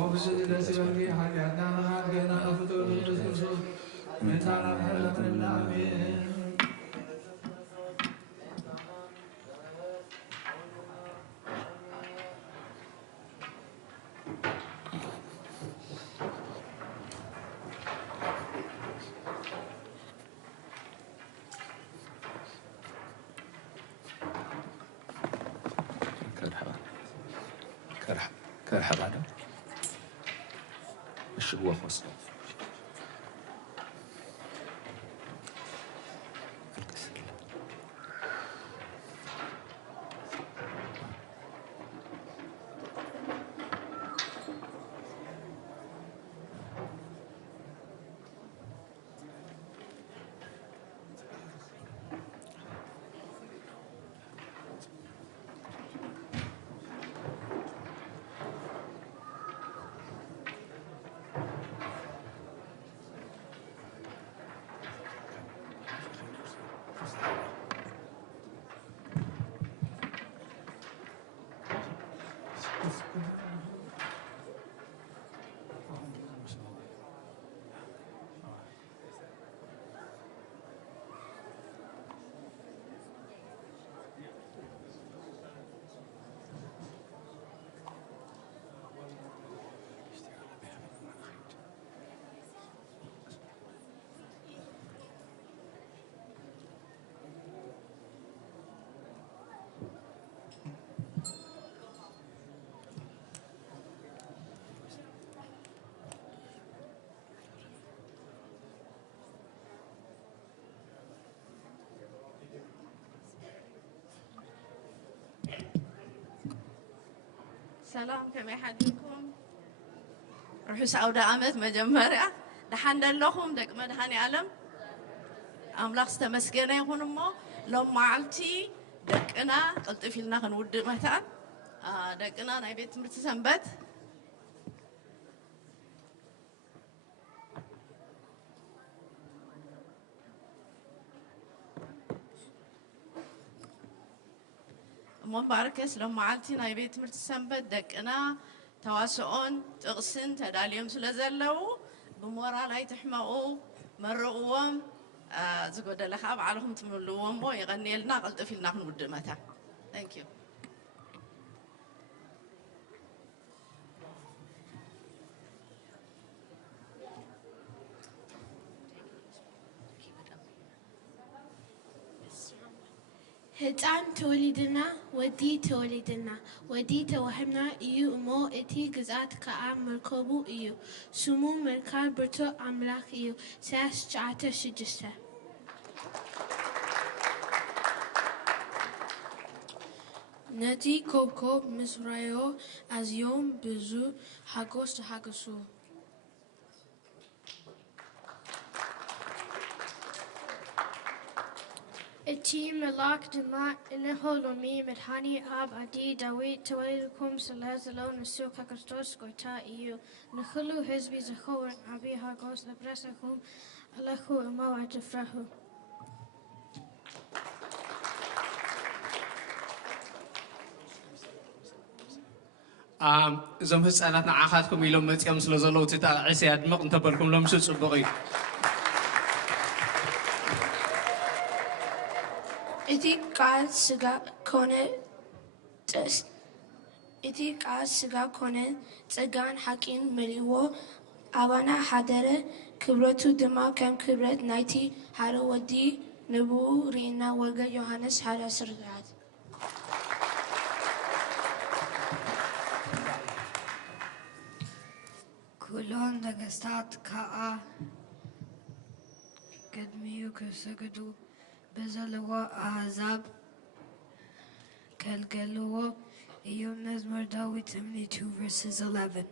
وبسد لسيبرقي حاجاتنا نغان كينا نفتور لسيبسوس متانا بحلة النامين كرحب هذا مش هو خصنا سلام كما يحديكم روحوا سعودة عمت مجمرة دحان لهم دك مدهاني علم أملاك استمسكنا يكون مو لو معلتي دك أنا قلت في لنا خنود مثلا دك أنا نبيت مرتسمبت مباركس لو معلتي نايبي تمرت سنبت دقنا تواسعون تغسن تداليهم سلازلو بمورا لاي تحمقو مرقوهم زقود لخاب عليهم تملوهم بو يغني لنا قلت في لنا نود متى. Thank you. ህፃን ተወሊድና ወዲ ተወሊድና ወዲ ተዋሂብና እዩ እሞ እቲ ግዝኣት ከዓ መርከቡ እዩ ስሙ መርካብ ብርቱዕ ኣምላኽ እዩ ኢሳይያስ 9:6 ነቲ ኮከብ ምስ ረኣዮ ኣዝዮም ብዙ ሓጎስ ተሓገሱ እቲ መልአክ ድማ እነሆ ሎሚ መድሓኒ ኣብ ዓዲ ዳዊት ተወሊድኩም ስለ ዘሎ ንሱ ክርስቶስ ጐይታ እዩ ንኹሉ ህዝቢ ዝኸውን ዓብዪ ሓጎስ ለብሰኩም ኣለኹ እሞ ኣይትፍርሑ እዞም ህፃናት ንዓኻትኩም ኢሎም መፂኦም ስለ ዘለዉ እቲ ዒሰ ኣድምቕ እንተበልኩም ሎምሱ ፅቡቕ እዩ እቲ ቃል ስጋ ኮነ ጸጋን ሓቂን መሊእዎ ኣባና ሓደረ ክብረቱ ድማ ከም ክብረት ናይቲ ሓደ ወዲ ንብኡ ርኢና ወንጌል ዮሃንስ 1:14 ኩሎም ነገስታት ከዓ ቅድሚኡ ክሰግዱ በዘለዎ ኣሕዛብ ከልገልዎ እዩ መዝሙር ዳዊት 72:11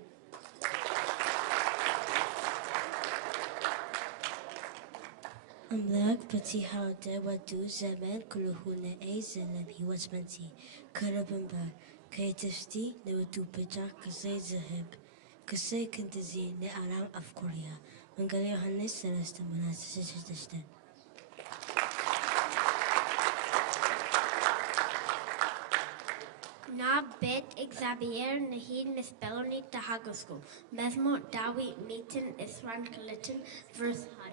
أملاك بتي هادا ودو زمان كله نأي زنب هيوت منتي كربن بار كي تفتي نودو بجا كسي زهب كسي كنت زي نعلم أفكاريا من قال يوحنس 3:16 ናብ ቤት እግዚኣብሔር ንሂድ ምስ በሎኒ ተሓገዝኩ መዝሙር ዳዊት 122 ቨርስ 1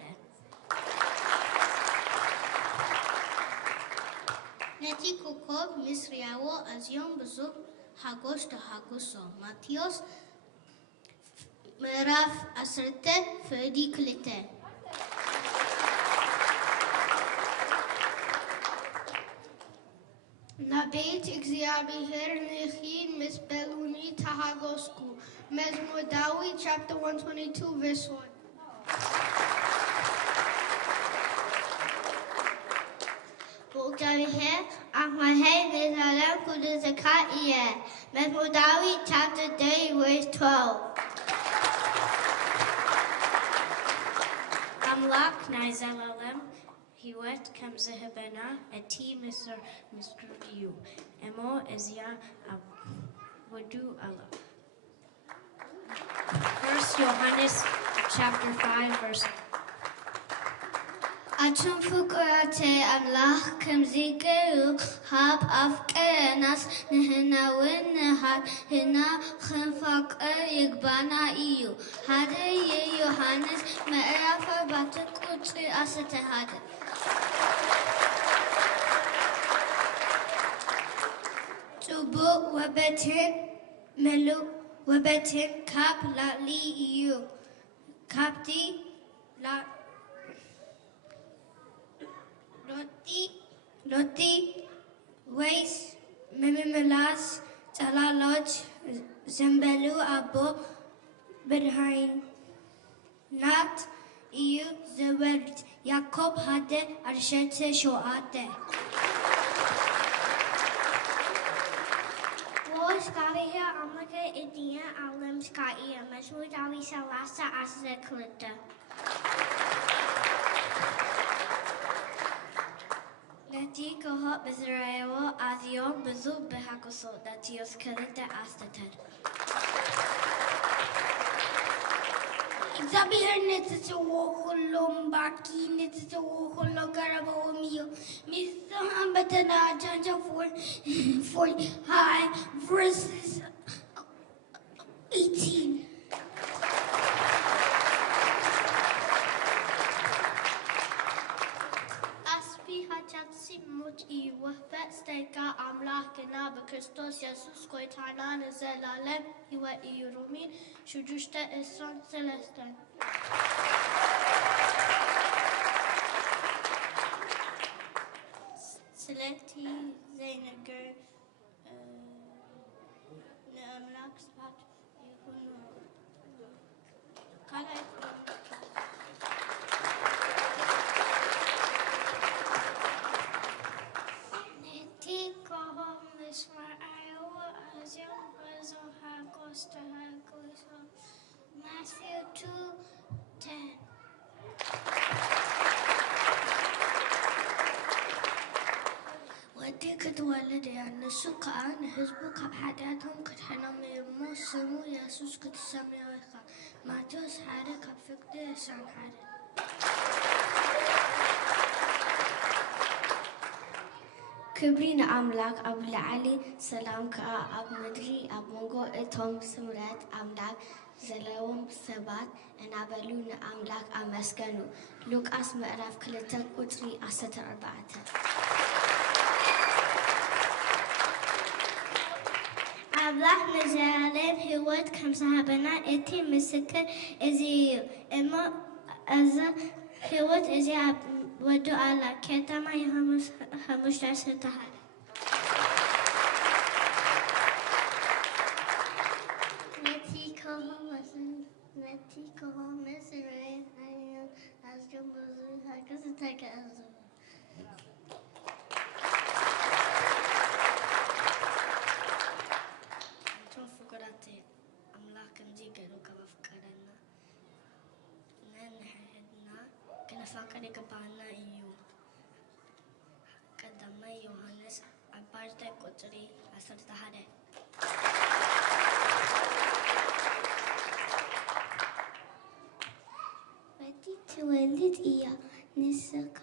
ነቲ ኮከብ ምስ ርኣይዎ ኣዝዮም ብዙሕ ሓጎስ ተሓጒሶም ማቴዎስ ምዕራፍ 10:2 ናቤት እግዚአብሔር ንሂድ ምስ በሎኒ ተሓገዝኩ መዝሙር ዳዊት chapter 122 verse 1 እግዚአብሔር አምላክህ ለዘላለም ኩሉ ዘካር እየ መዝሙር ዳዊት chapter 3 verse 12 ኣምላኽ ናይ ዘላለም ህይወት ከም ዝህበና እቲ ምስር እዩ እሞ እዚኣ ኣብ ወዱ ኣሎ 1 ዮሐንስ chapter 5 verse 1 ኣቱም ፍቁራተ ኣምላኽ ከምዚ ገይሩ ሃብ ኣፍቀረናስ ንሕና እውን ንሓድሕና ክንፋቀር ይግባና እዩ ሓደ ዮሐንስ ምዕራፍ 4:11 ጽቡቕ ወበትን ምሉእ ወበትን ካብ ላዕሊ እዩ ካብቲ ሎቲ ወይስ ምምምላስ ጸላሎት ዘንበሉ ኣቦ ብድሃይናት እዩ ዝወርድ ያዕቆብ 1:7 እግዚአብሔር አምላክ እድያ ዓለም ስካየ መዝሙር ዳዊት 30:12 ነቲ ኮኸብ ምስ ረኣይዎ ኣዝዮም ብዙ ብሓጎሶ ማቴዎስ 2:10 እግዚአብሔር ነትጽዎ ሁሉም ባርኪ ነትጽዎ ሁሉ ገረበውም እዩ ሚዛን በተና ጃንጃ 45 verses 18 ሞት እዩ ወህበት ዝተጋ ኣምላክና ብክርስቶስ ኢየሱስ ጐይታና ንዘላለም ህይወት እዩ ሮሜ 6:23 ጸ ስለቲ ዘይነገር ለአምላክ ስብሐት ይሁን። ካልኣይ ነቲ ኮሆም ምስ ረኣዩ ኣዝዮም ብዙሕ ሓጎስ ተሃጊሶም። Matthew 2:10 ወዲ ክትወልድ እያ ንሱ ከዓ ንህዝቡ ካብ ሓጢኣቶም ክትሕኖም እዩ እሞ ስሙ ኢየሱስ ክትሰምዮ ኢኻ። ማቴዎስ 1 ካብ ፍቅዲ 21 ክብሪ ንኣምላክ ኣብ ላዕሊ ሰላም ከዓ ኣብ ምድሪ ኣብ መንጎ እቶም ስምረት ኣምላክ ዘለዎም ሰባት እናበሉ ንኣምላክ ኣመስገኑ። ሉቃስ ምዕራፍ 2 ቁፅሪ 14 ኣምላክ ንዘላለም ህይወት ከም ዝሃበና እቲ ምስክር እዚ እዩ እሞ እዚ ህይወት እዚ ኣብ ወዱ ኣላ ከተማ የ5 ተሃደ ነቲ ከሆም ምስ ረአዮም ኣዝዮም ብዙ ሓገዝ ተገኣዘቡ። እቶም ፍቁራት ኣምላክ ከምዚ ገይሩ ካብ ኣፍቀረና ነንሕድና ክንፋቀር ይግባአና እዩ። ቀዳማይ ዮሃንስ 4 ቁፅሪ 11 በቲ ትወልድ እያ ንስካ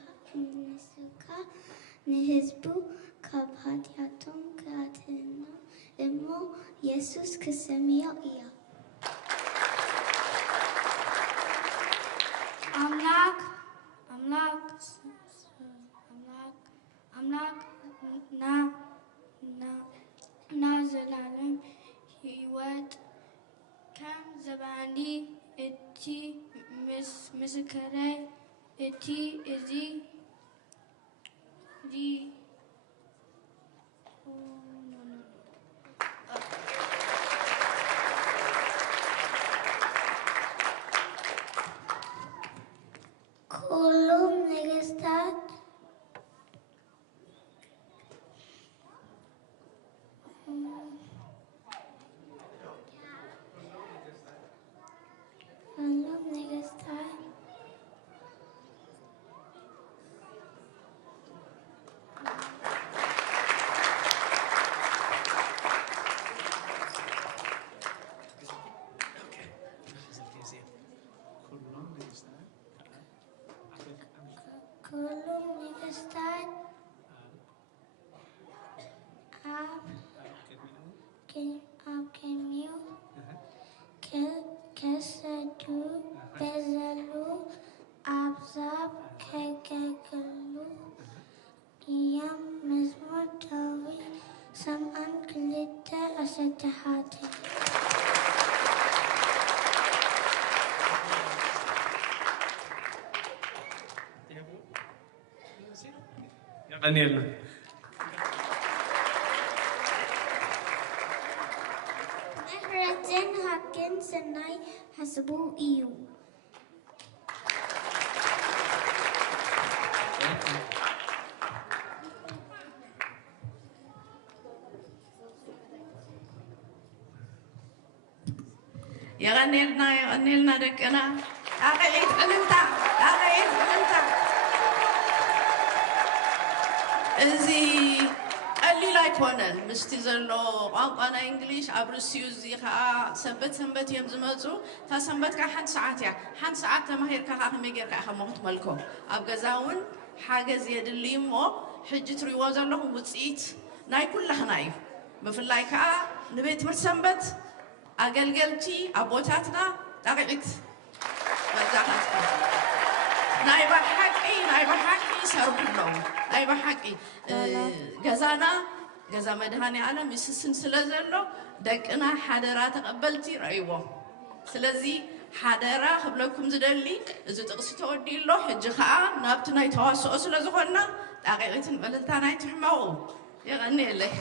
ንህዝቡ ካብ ኃጢአቶም ክኣድህኖ እሞ ኢየሱስ ክሰምዮ እያ። አምላክ ና ዘላለም ህይወት ከም ዘባኒ እቲ ምስክረይ እቲ እዚ ኩሎም ነገስታት ከሰዱ በዘሉ አብዛብ ከገገሉ እያም መዝሙር ዳዊት 82:11 يغنيلنا ምህረትን ሃቅን ሰናይ ሓስቡ እዩ። يغنيلنا دقنا أغيث علمتا إزي قليل አይኮነን ምስቲ ዘሎ ቋንቋና እንግሊሽ አብርሲዩ ዚኻ ሰንበት የም ዝመጹ ታሰንበት ካ ሓንቲ ሰዓት ያ ሓንቲ ሰዓት ተማሂርካ ከመይ ጌርካ ከመኹት መልኮ ኣብ ገዛውን ሓገዝ የድልይሞ ሕጂ ትሪዎ ዘለኹም ውፅኢት ናይ ኩላኽና እዩ ብፍላይ ከዓ ንቤት ትምህርቲ ሰንበት ኣገልገልቲ ኣቦታትና ጣቂዒት መዛኻት ናይ ባሓቂ ሰርሑ ኣለዉ ናይ ባሓቂ ገዛና ገዛ መድሃኒ ዓለም ይስስን ስለ ዘሎ ደቅና ሓደራ ተቐበልቲ ረእይዎ ስለዚ ሓደራ ክብለኩም ዝደሊ እዚ ጥቕሲ ተወዲሎ ሕጂ ከዓ ናብቲ ናይ ተዋስኦ ስለ ዝኾንና ጣቂዒትን በልልታ ናይ ትሕመቑ ይቐኒየለይ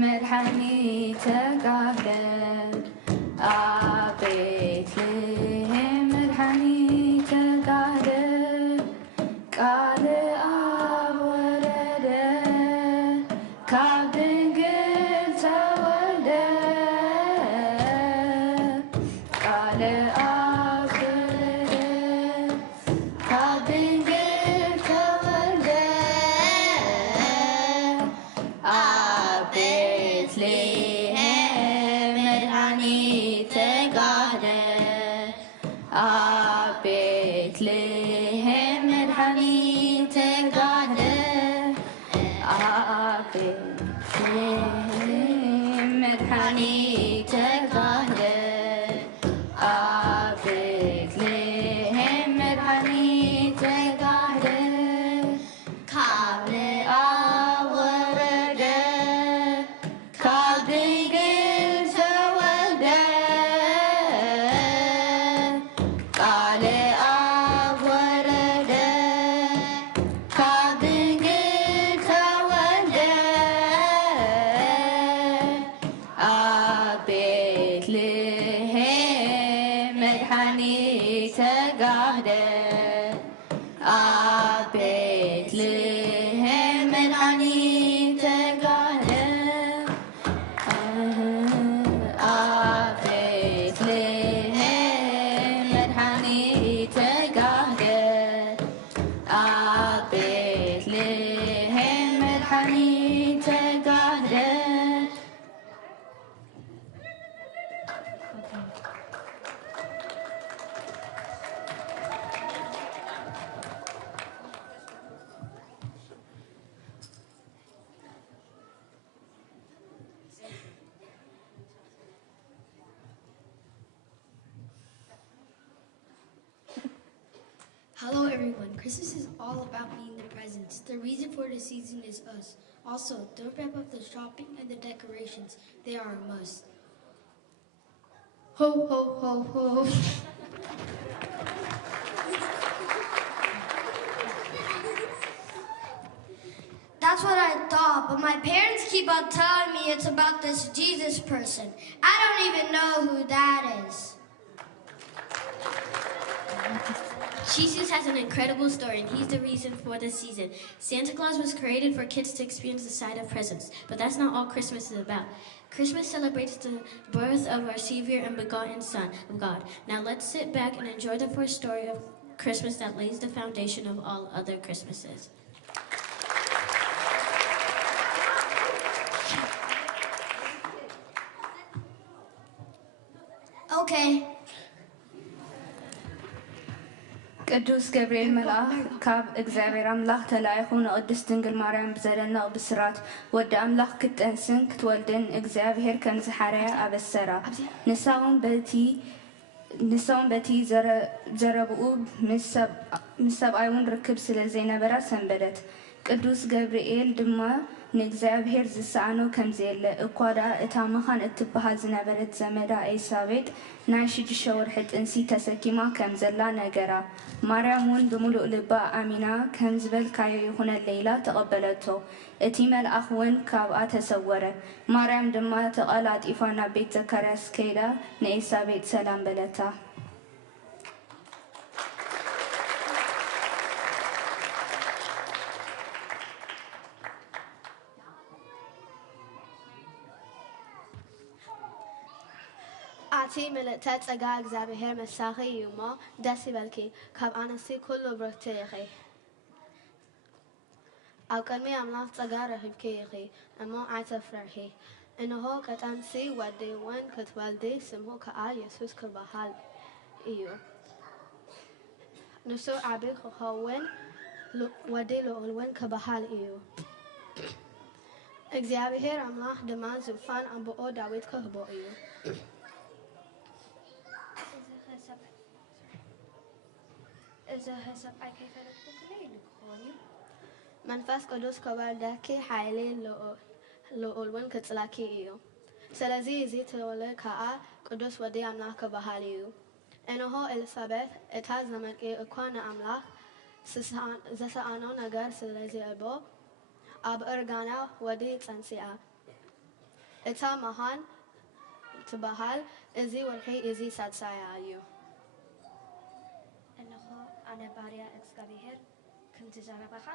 መድኃኒተ ጋብለል ኣብ ቤትልሔም መድኃኒተ ጋብለል ቃል ኣብ ወረደ ካብ ድንግል ተወልደ ቃል ኣብ ወረደ ካብ ድንግል ተወልደ ቤትልሔም መድኃኒተ ጋደ ኣብ ቤትልሔም መድኃኒተ ጋደ ኣብ ቤትልሔም መድኃኒተ ጋደ ኣብ ቤትልሔም መድኃኒተ ጋደ ካብ ንኣብ ወረደ ካብ ድንግል ተወልደ ቃል ኣብ ወረደ ካብ ድንግል ተወልደ ኣብ ቤትልሔም መድኃኒተ ጋህደ ኣብ ቤትልሔም መድኃኒተ ጋህደ ኣብ ቤትልሔም መድኃኒተ ጋህደ ኣብ ቤትልሔም መድኃኒተ ጋህደ Hello everyone, Christmas is all about being the presents. The reason for the season is us. Also, don't wrap up the shopping and the decorations. They are a must. Ho, ho, ho, ho. That's what I thought, but my parents keep on telling me it's about this Jesus person. I don't even know who that is. Jesus has an incredible story, and he's the reason for the season. Santa Claus was created for kids to experience the sight of presents, but that's not all Christmas is about. Christmas celebrates the birth of our Savior and begotten Son of God. Now let's sit back and enjoy the first story of Christmas that lays the foundation of all other Christmases. Okay. ቅዱስ ገብርኤል መልአክ ካብ እግዚአብሔር አምላክ ተላኢኹ ንቅድስት ድንግል ማርያም ብዘደንቕ ብስራት ወዲ አምላክ ክትጠንስን ክትወልድን እግዚአብሔር ከም ዝሓረያ አበሰራ ንሳውን በቲ ዘረብኡ ምስ ሰብኣይውን ርክብ ስለ ዘይነበራ ሰንበደት ቅዱስ ገብርኤል ድማ ንእግዚአብሔር ዝሰኣኖ ከምዘየለ እኳ ደኣ እታ መኻን እትበሃል ዝነበረት ዘመዳ ኤልሳቤጥ ናይ 6 ወርሒ ጥንሲ ተሰኪማ ከም ዘላ ነገራ ማርያም እውን ብምሉእ ልባ ኣሚና ከም ዝበልካዮ ይኹነለይ ኢላ ተቐበለቶ እቲ መልኣኽ እውን ካብኣ ተሰወረ ማርያም ድማ ተቐላጢፋ ናብ ቤት ዘካርያስ ከይዳ ንኤልሳቤጥ ሰላም በለታ ኣቲ ምልእተ ጸጋ እግዚኣብሔር መሳኺ እዩ እሞ ደስ ይበልኪ ካብ ኣንስቲ ኩሉ ብርክቲ ኢኺ ኣብ ቅድሚ ኣምላኽ ጸጋ ረኺብኪ ኢኺ እሞ ኣይተፍርሒ እንሆ ቀጠንሲ ወዲ እውን ክትወልዲ ስሙ ከዓ ኢየሱስ ክበሃል እዩ ንሱ ዓቢ ክኸውን ወዲ ልዑል እውን ክበሃል እዩ እግዚአብሔር አምላክ ድማ ዙፋን አብኦ ዳዊት ክህቦ እዩ እዚ ሀሳብ ኣይከይፈለጥኩ ክለይ ልክኾን መንፈስ ቅዱስ ከወልደኪ ሓይሊ ልዑል እውን ክጽላኪ እዩ ስለዚ እዚ ትውልድ ከዓ ቅዱስ ወዲ አምላክ ክበሃል እዩ እንሆ ኤልሳቤጥ እታ ዘመቂ እኳ ንኣምላኽ ዘሰኣኖ ነገር ስለዚአቦ ኣብ እርጋና ወዲ ጸንሲኣ እታ መሃን ትበሃል እዚ ወርሒ እዚ ሳድሳያ እዩ እንሆ ኣነ ባርያ እግዚአብሔር ከምቲ ዘረበኻ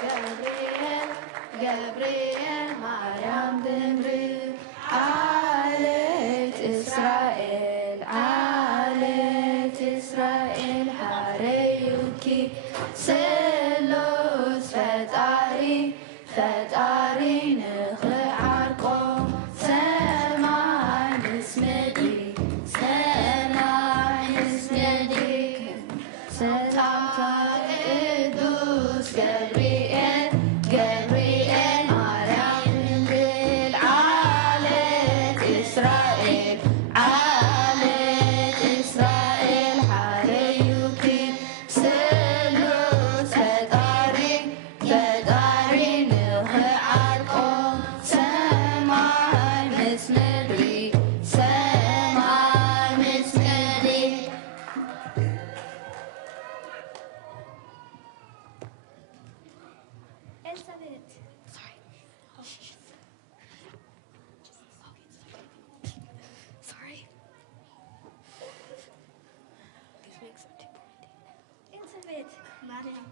ይኾነለይ ገብርኤል ማርያም ብምሪ ዓለት እስራኤል ዓለት እስራኤል ሃረዩኪ ስሉስ ፈጣሪ ፈጣሪ ንኽዓርቆ ሰማይ ምስ ምድሪ ሰማይ ምስ ምድሪ ሰላምታ ቅዱስ ገብርኤል ገብርኤል ማርያም ድንግል ዓለት እስራኤል ዓለት እስራኤል ሃረዩኪ ስሉስ ፈጣሪ ፈጣሪ ንኽዓርቆ ሰማይ ምስ ምድሪ ሰማይ ምስ ምድሪ ኤልሳቤጥ ኤልሳቤጥ ማርያም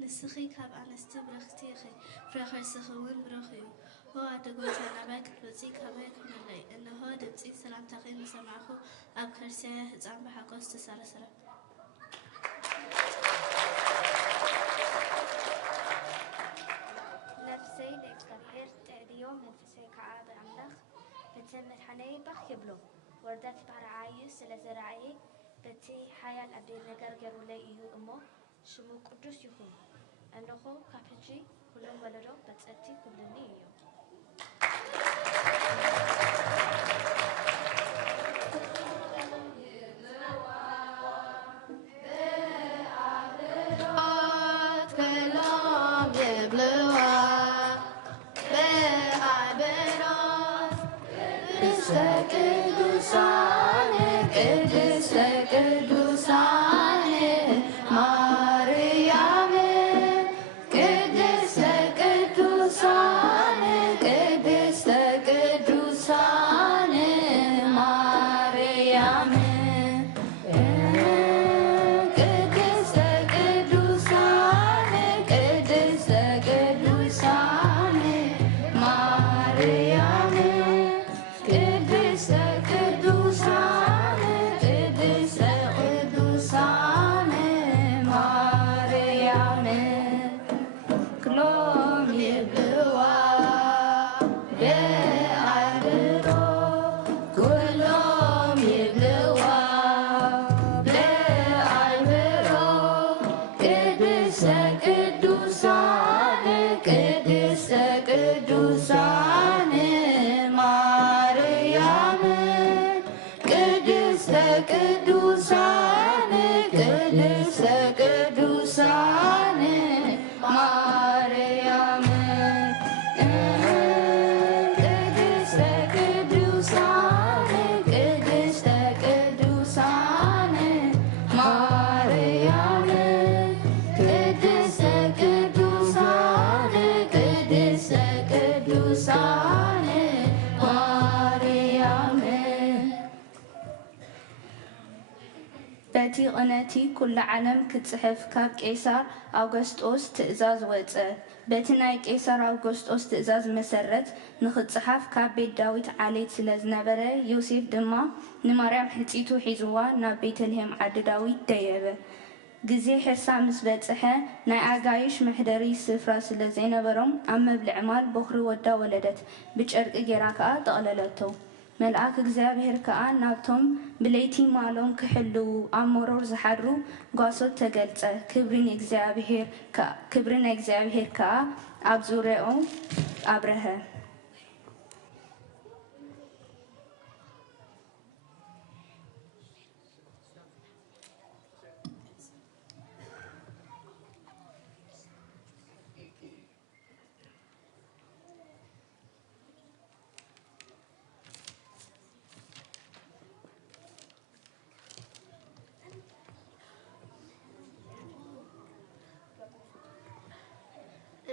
ንስኺ ካብ ኣንስቲ ብርኽቲ ኢኺ ፍረ ከርስኺ እውን ብሩኽ እዩ ሆ ኣደ ጎይታ ናባይ ክትመፂ ከመይ ክነለይ እንሆ ድምፂ ሰላምታኺ ንሰማዕኹ ኣብ ከርስያ ህፃን ብሓጎስ ተሰረሰረ ነፍሰይ ንእግዚአብሔር ጥዕድዮ መንፈሰይ ከዓ ብኣምላኽ በቲ መድሓነይ ባኽ ይብሎ ወርዳት ባርዓዩ ስለ ዘረኣየ በቲ ሓያል ኣደይ ነገር ገይሩለይ እዩ እሞ ሽሙ ቅዱስ ይኹን እንሆ ካብ ሕጂ ኩሎም ወለዶ በፀቲ ኩልኒ እዩ كلام يبلوا بأعبناس قدس قدوساني مريم قدس قدوساني ነቲ ቅነቲ ኩሉ ዓለም ክትፅሕፍ ካብ ቄሳር ኣውገስጦስ ትእዛዝ ወፀ በቲ ናይ ቄሳር ኣውገስጦስ ትእዛዝ መሰረት ንክፅሓፍ ካብ ቤት ዳዊት ዓሌት ስለ ዝነበረ ዮሴፍ ድማ ንማርያም ሕፂቱ ሒዝዋ ናብ ቤተልሔም ዓዲ ዳዊት ደየበ ግዜ ሕርሳ ምስ በፅሐ ናይ ኣጋይሽ መሕደሪ ስፍራ ስለ ዘይነበሮም ኣብ መብልዕ ማል በኽሪ ወዳ ወለደት ብጨርቂ ጌራ ከዓ ጠቕለለቶ መልአክ እግዚአብሔር ከዓ ናብቶም ብለይቲ ማሎም ክሕልው ኣብ መሮር ዝሓድሩ ጓሶት ተገልጸ ክብሪ ናይ እግዚአብሔር ከዓ ኣብ ዙርያኡ ኣብረኸ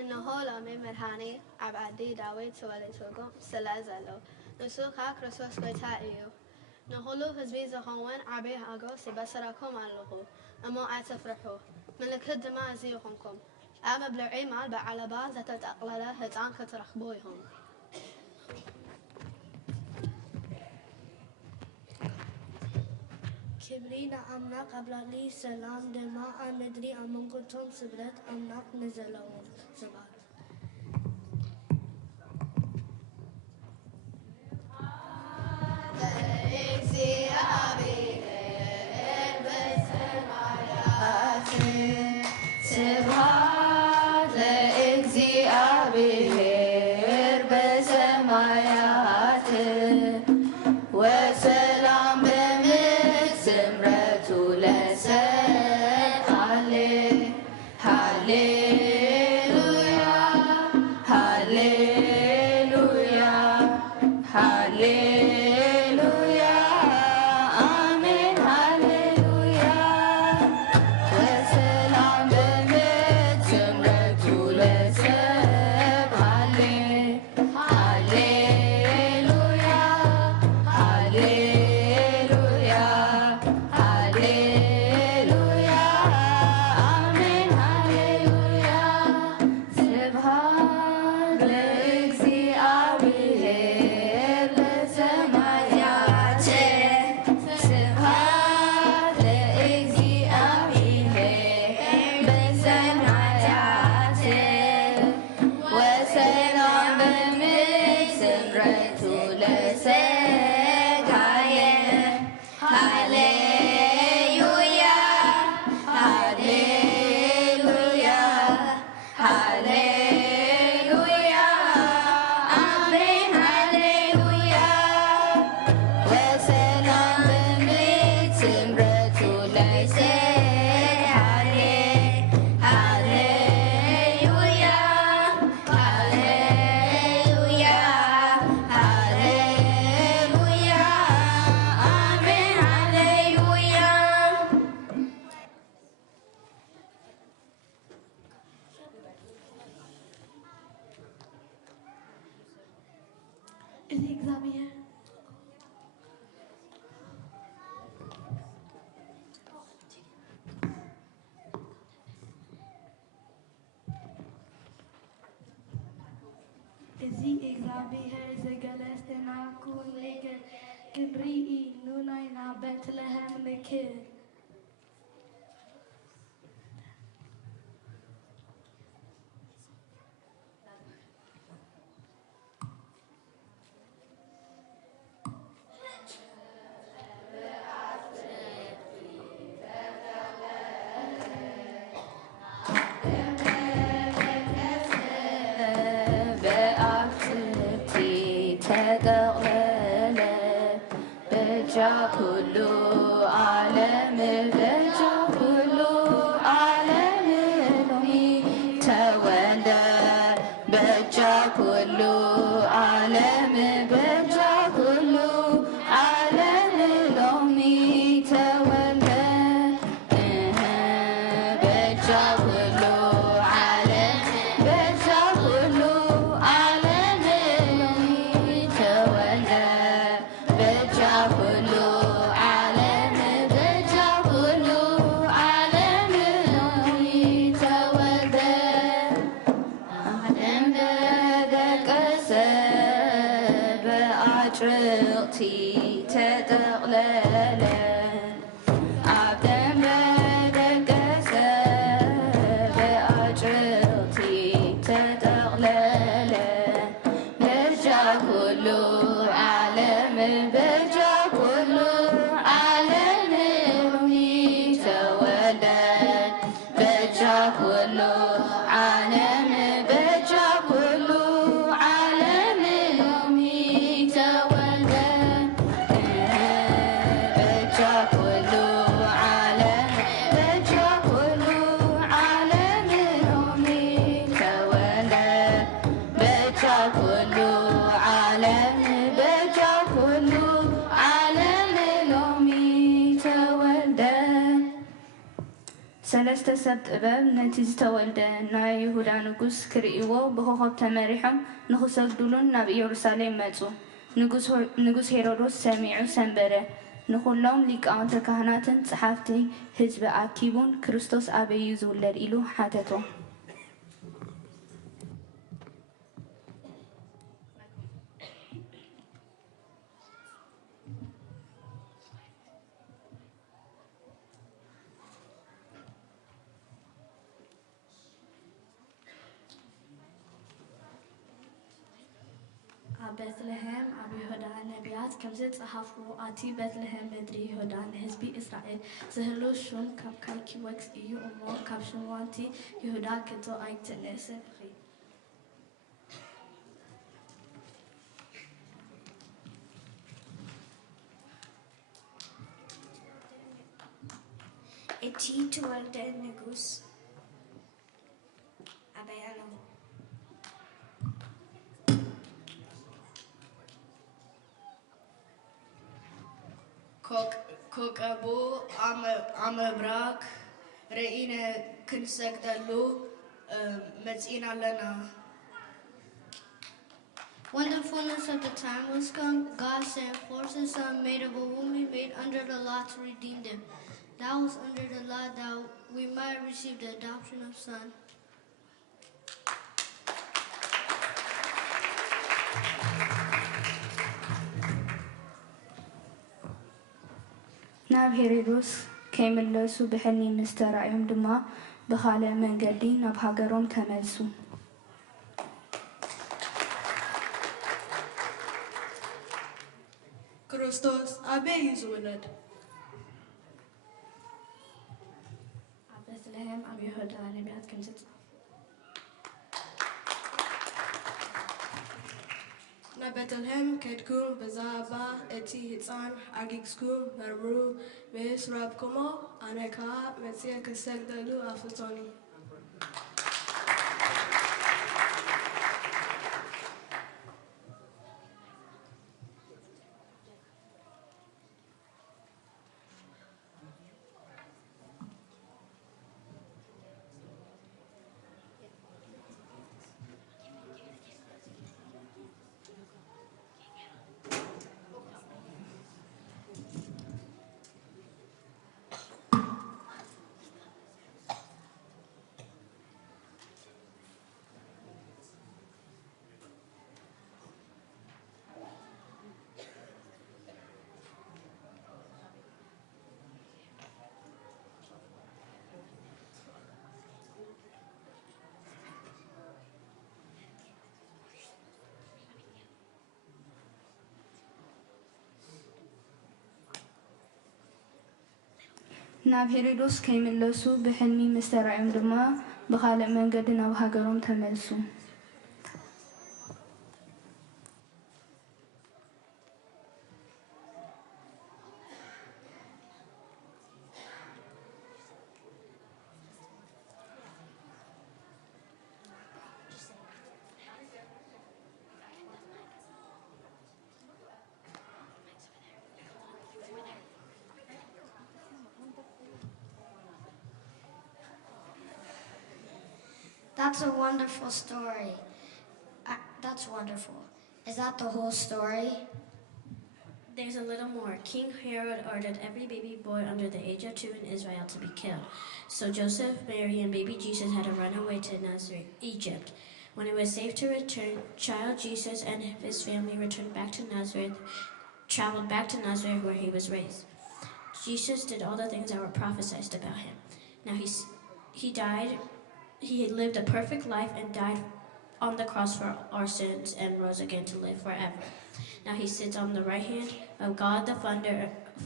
እነሆ ሎሚ መድኃኒ ኣብ ዓዲ ዳዊት ተወሊድኩም ስለ ዘሎ ንሱ ከዓ ክርስቶስ ጌታ እዩ ንኩሉ ህዝቢ ዝኸውን ዓብይ ሓጎስ ይበስረኩም ኣለኹ እሞ ኣይትፍርሑ ምልክት ድማ እዚ ይኹንኩም ኣብ መብልዒ ማል ብዓለባ ዝተጠቕለለ ህፃን ክትረኽቡ ኢኹም ክብሪ ንኣምላኽ ኣብ ላዕሊ ሰላም ድማ ኣብ ምድሪ ኣብ መንጎቶም ስብረት ኣምላኽ ንዘለዎም ሰባት ስብሐት ለእግዚአብሔር በሰማያት ወሰላም በምድር ስምረቱ ለሰብእ ሃሌሉያ ሃሌሉያ ሃሌሉያ አሜን ሃሌሉያ ወሰላም በምድር ስምረቱ ለሰብእ ሃሌሉያ ሃሌሉያ ሃሌሉያ አሜን ሃሌሉያ ስብሐት ለእግዚአብሔር በሰማያት ስብሐት ለእግዚአብሔር በሰማያት ወሰላም በምድር ስምረቱ ለሰብእ ሃሌሉያ ሃሌሉያ ሃሌሉያ አሜን ሃሌሉያ ወሰላም በምድር ስምረቱ ለሰብእ ሃሌሉያ ሃሌሉያ ሃሌሉያ አሜን ሃሌሉያ እዚ እግዚአብሔር እዚ እግዚአብሔር ዘገለጸና ኩሉ ነገር ክንርኢ ኑናይና ቤተልሔም ንክድ በአትክልቲ ተጠቅለለ በጃ ኩሉ ዓለም በጃ ኩሉ ዓለም ሎሚ ተወልደ በጃ ኩሉ ዓለም በጃ ኩሉ ዓለም ሎሚ ተወልደ በጃ ኩሉ ዓለም በጃ ኩሉ ዓለም ሎሚ ተወልደ በጃ ኩሉ ዓለም በጃ ኩሉ ተጠቕለለ ኣብ ደመ ደገሰ ብኣጭርቕቲ ተጠቕለለ በጃ ኩሉ ዓለም በጃ ኩሉ ዓለም ሎሚ ተወልደ በጃ ኩሉ ዓለም በጃ ኩሉ ዓለም ሎሚ ተወልደ በጃ ኩሉ ዓለም በጃ ኩሉ ዓለም ሎሚ ተወልደ በጃ ኩሉ ዓለም በጃ ኩሉ ዓለም ሎሚ ተወልደ ሰለስተ ሰብ ጥበብ ነቲ ዝተወልደ ናይ ይሁዳ ንጉስ ክርእይዎ ብኮኸብ ተመሪሖም ንክሰግድሉን ናብ ኢየሩሳሌም መፁ። ንጉስ ሄሮዶስ ሰሚዑ ሰንበደ። ንኩሎም ሊቃውንተ ካህናትን ጸሓፍቲ ህዝቢ ኣኪቡን ክርስቶስ ኣበይ እዩ ዝውለድ ኢሉ ሓተቶ። ኣብ ቤትልሔም ኣብ ይሁዳ ነቢያት ከምዚ ጸሓፍዎ ኣቲ ቤትልሔም ምድሪ ይሁዳ ንህዝቢ እስራኤል ዝህሉ ሹም ካብ ካይኪ ወክስ እዩ እሞ ካብ ሽምዋንቲ ይሁዳ ክቶ ኣይትንእስን ኢኺ እቲ ተወልደ ንጉስ ኣበይ ኣለዎ ኮከቡ ኣመብራክ ርኢነ ክንሰግደሉ መፂና ኣለና። When the fullness of the time was come, God sent forth his son, made of a woman, made under the law to redeem them. That was under the law that we might receive the adoption of son. ናብ ሄሮዶስ ከይመለሱ ብሕልሚ ምስ ተራእዮም ድማ ብኻልእ መንገዲ ናብ ሃገሮም ተመልሱ። ክርስቶስ ኣበይ እዩ ዝውለድ? ኣብ ቤትልሔም ኣብ ይሁዳ ነቢያት ከምዚ ናብ ቤተልሔም ከድኩም ብዛዕባ እቲ ህፃን ኣጊግስኩም መርምሩ ምስ ረብኩሞ ኣነ ከዓ መፅየ ክሰግደሉ ኣፍልጦኒ። ናብ ሄሮዶስ ከይመለሱ ብሕልሚ ምስ ተራእዮም ድማ ብኻልእ መንገዲ ናብ ሃገሮም ተመልሱ። That's a wonderful story. That's wonderful. Is that the whole story? There's a little more. King Herod ordered every baby boy under the age of 2 in Israel to be killed. So Joseph, Mary, and baby Jesus had to run away to Nazareth, Egypt. When it was safe to return, child Jesus and his family returned back to Nazareth traveled back to Nazareth where he was raised. Jesus did all the things that were prophesied about him. Now he died, he lived a perfect life and died on the cross for our sins and rose again to live forever. Now he sits on the right hand of God the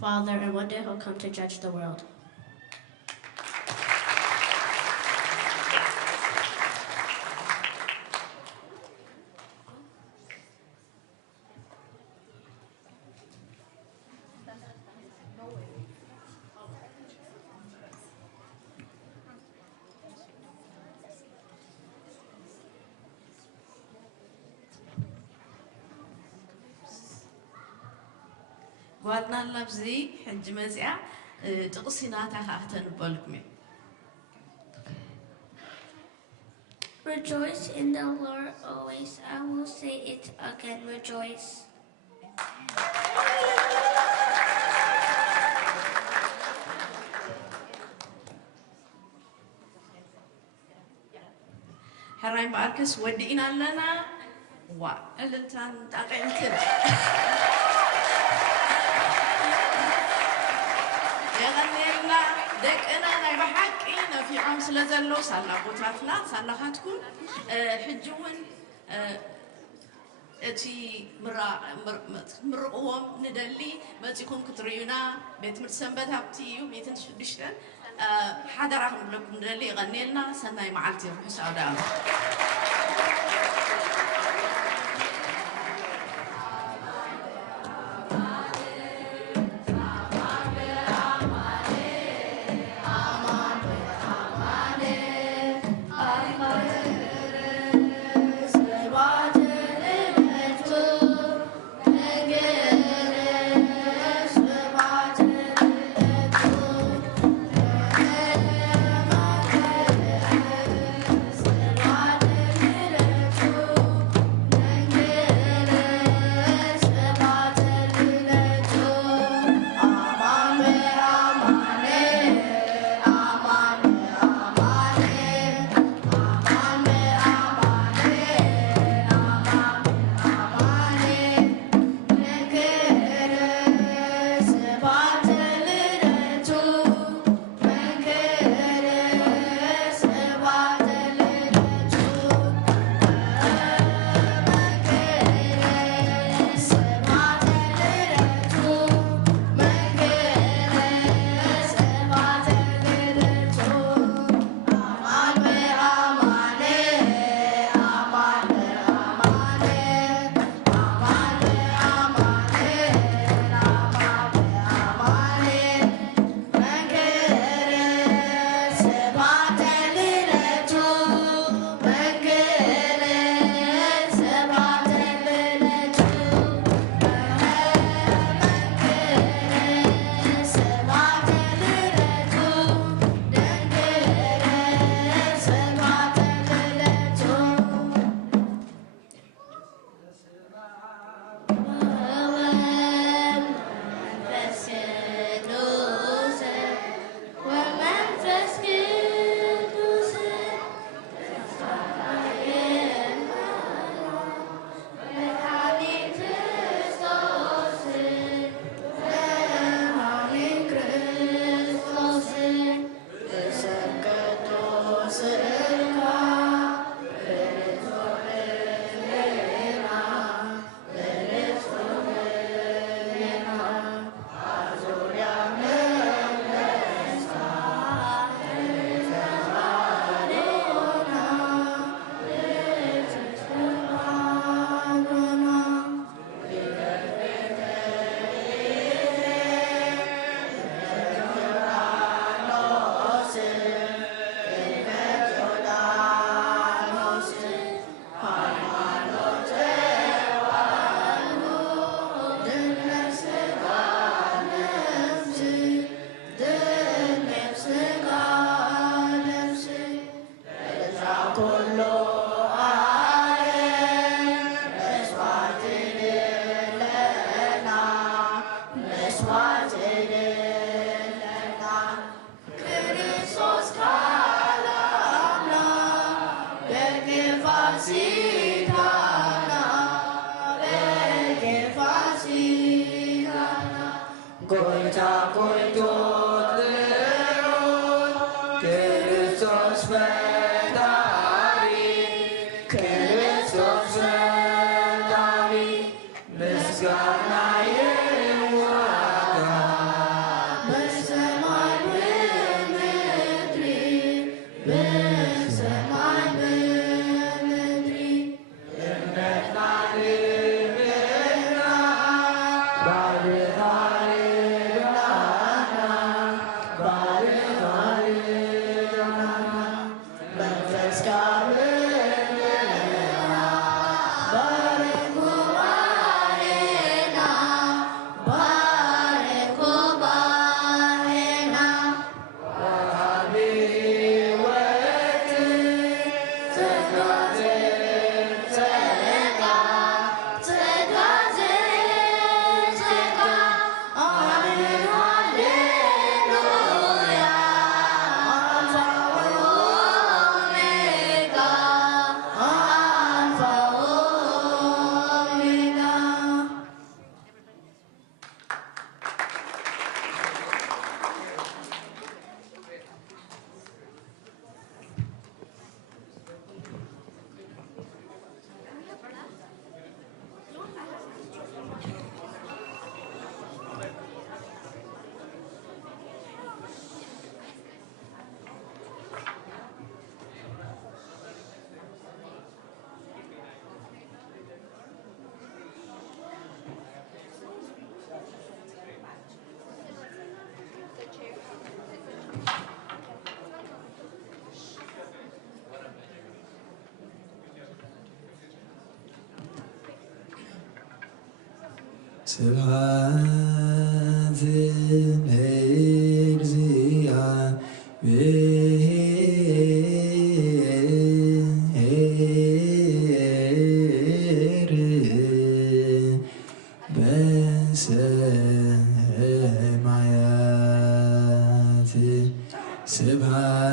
Father, and one day he'll come to judge the world. ጓድና ለብዚ ሕጅ መዚያ ጥቅሲናታ ካህተን በልኩሜ Rejoice in the Lord always. I will say it again, rejoice. ሕራይ ባርክስ ወዲእና ኣለና ዋ እልልታን ጣቀይምትን የغنينا ደቅና ናይ በሓቂ ነፊዖም ስለ ዘለው ሳላቦታትና ሳላኻትኩም ሕጅውን እቲ ምርቕዎም ንደሊ መፂኩም ክትርዩና ቤት ትምህርቲ ሰንበት ሃብቲ እዩ 106 ሓደራ ክንብለኩም ንደሊ ይغنيልና ሰናይ መዓልቲ ርሑስ ኣውደ ዓመት Fasitana, ስብሐት ለእግዚአብሔር በሰማያት ስብሐት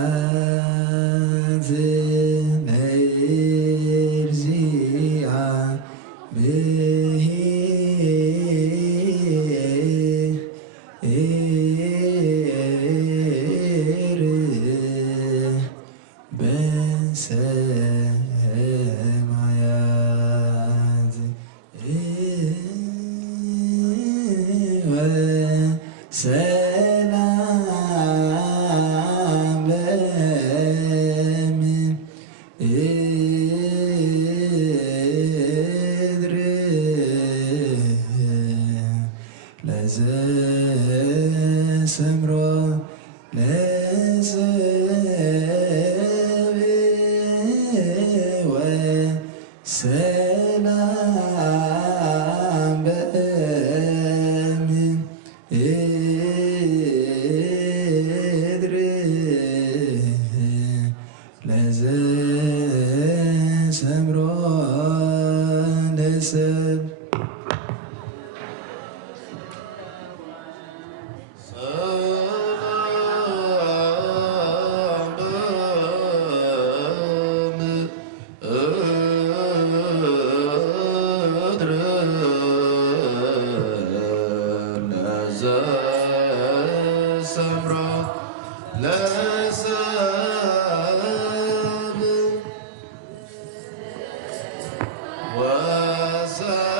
وسلام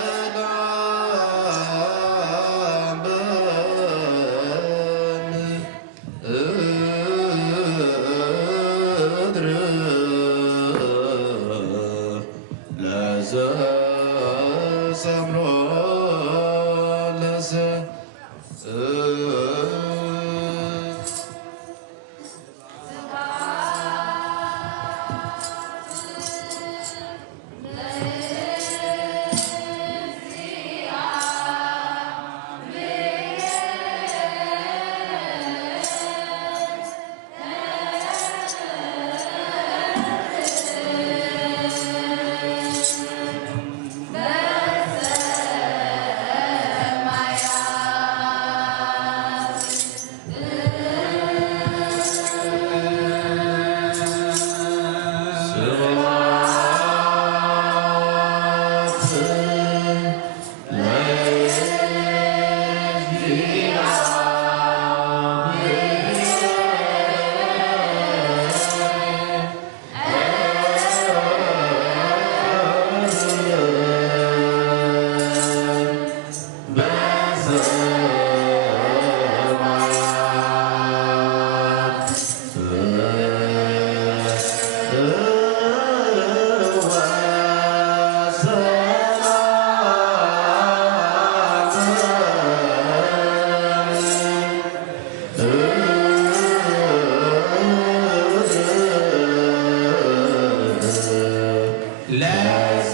Let's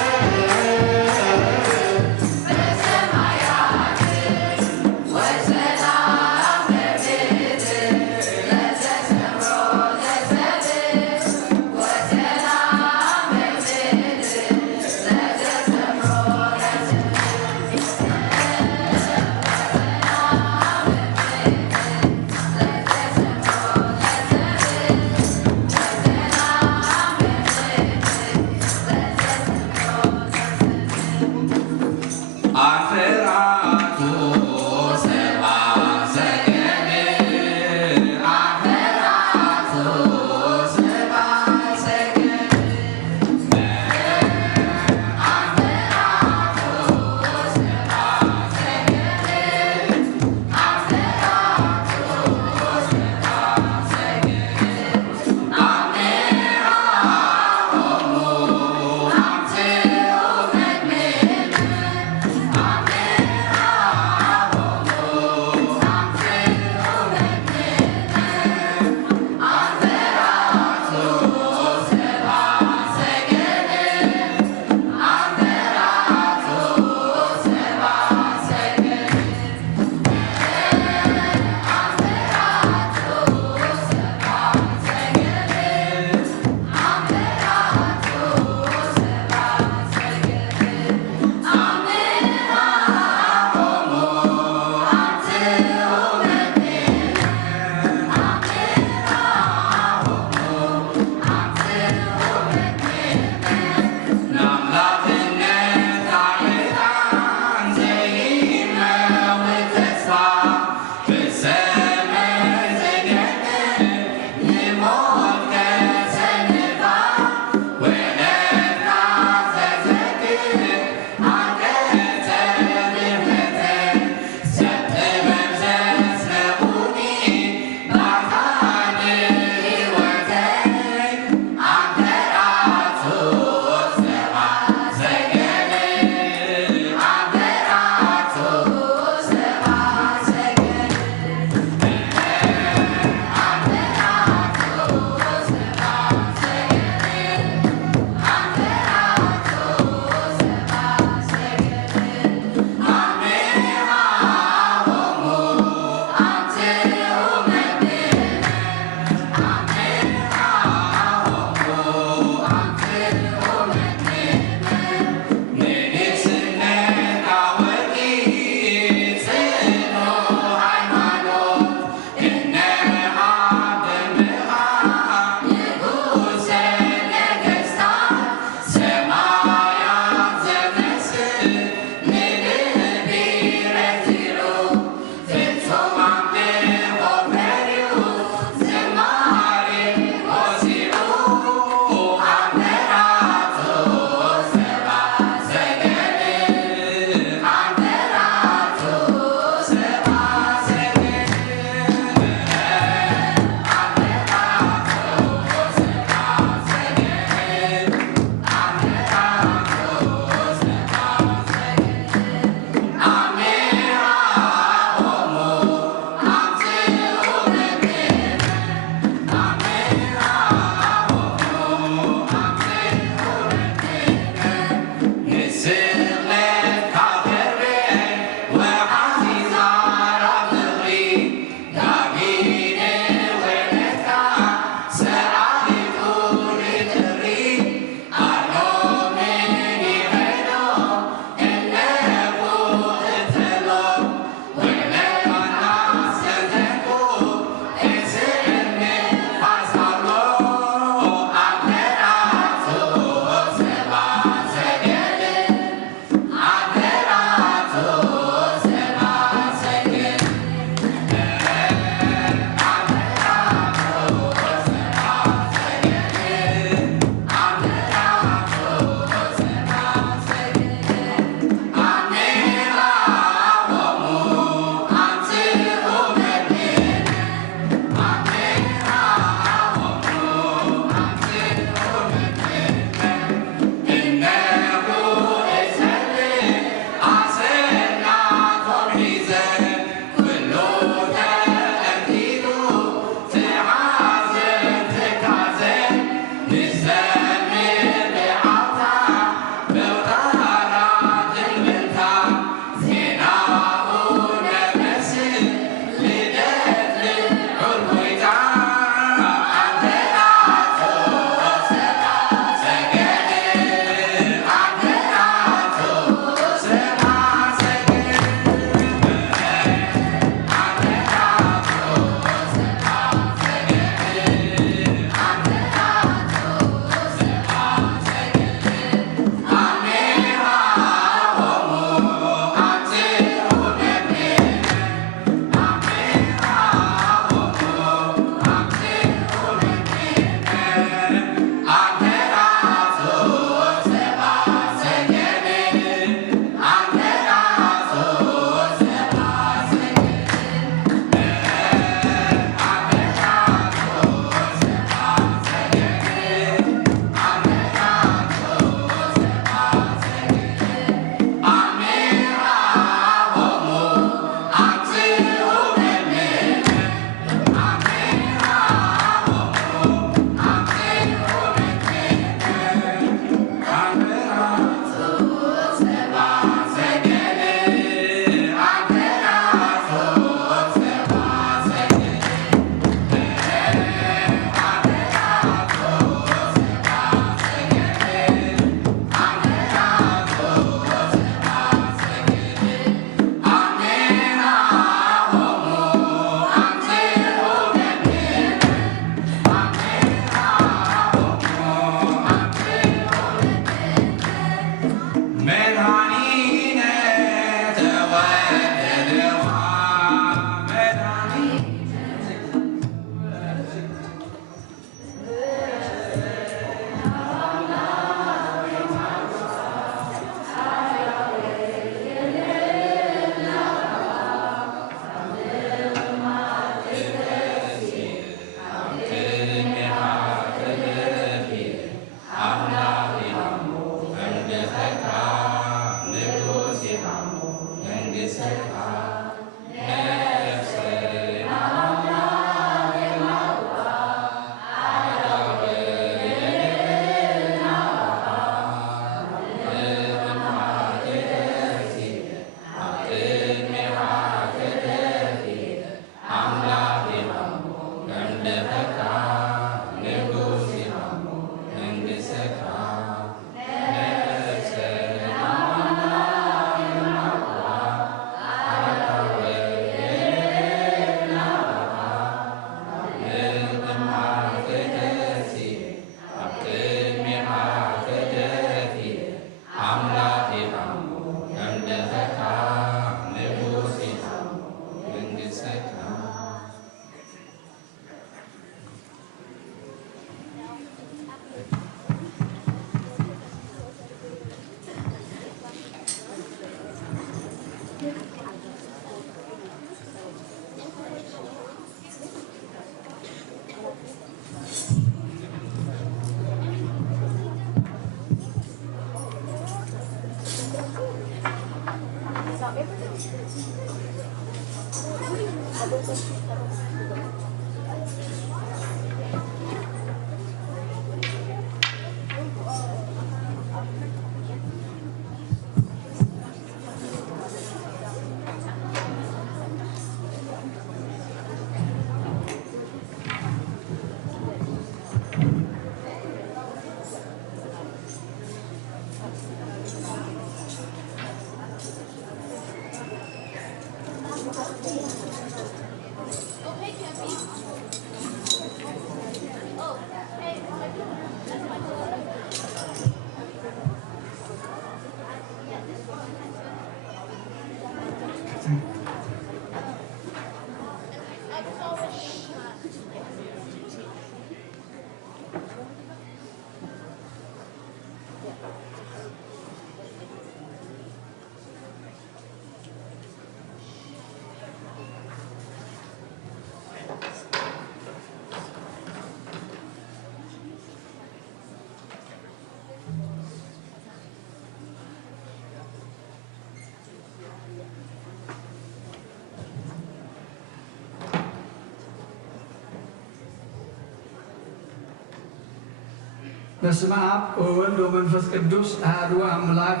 በስመ አብ ወወልድ ወመንፈስ ቅዱስ አሐዱ አምላክ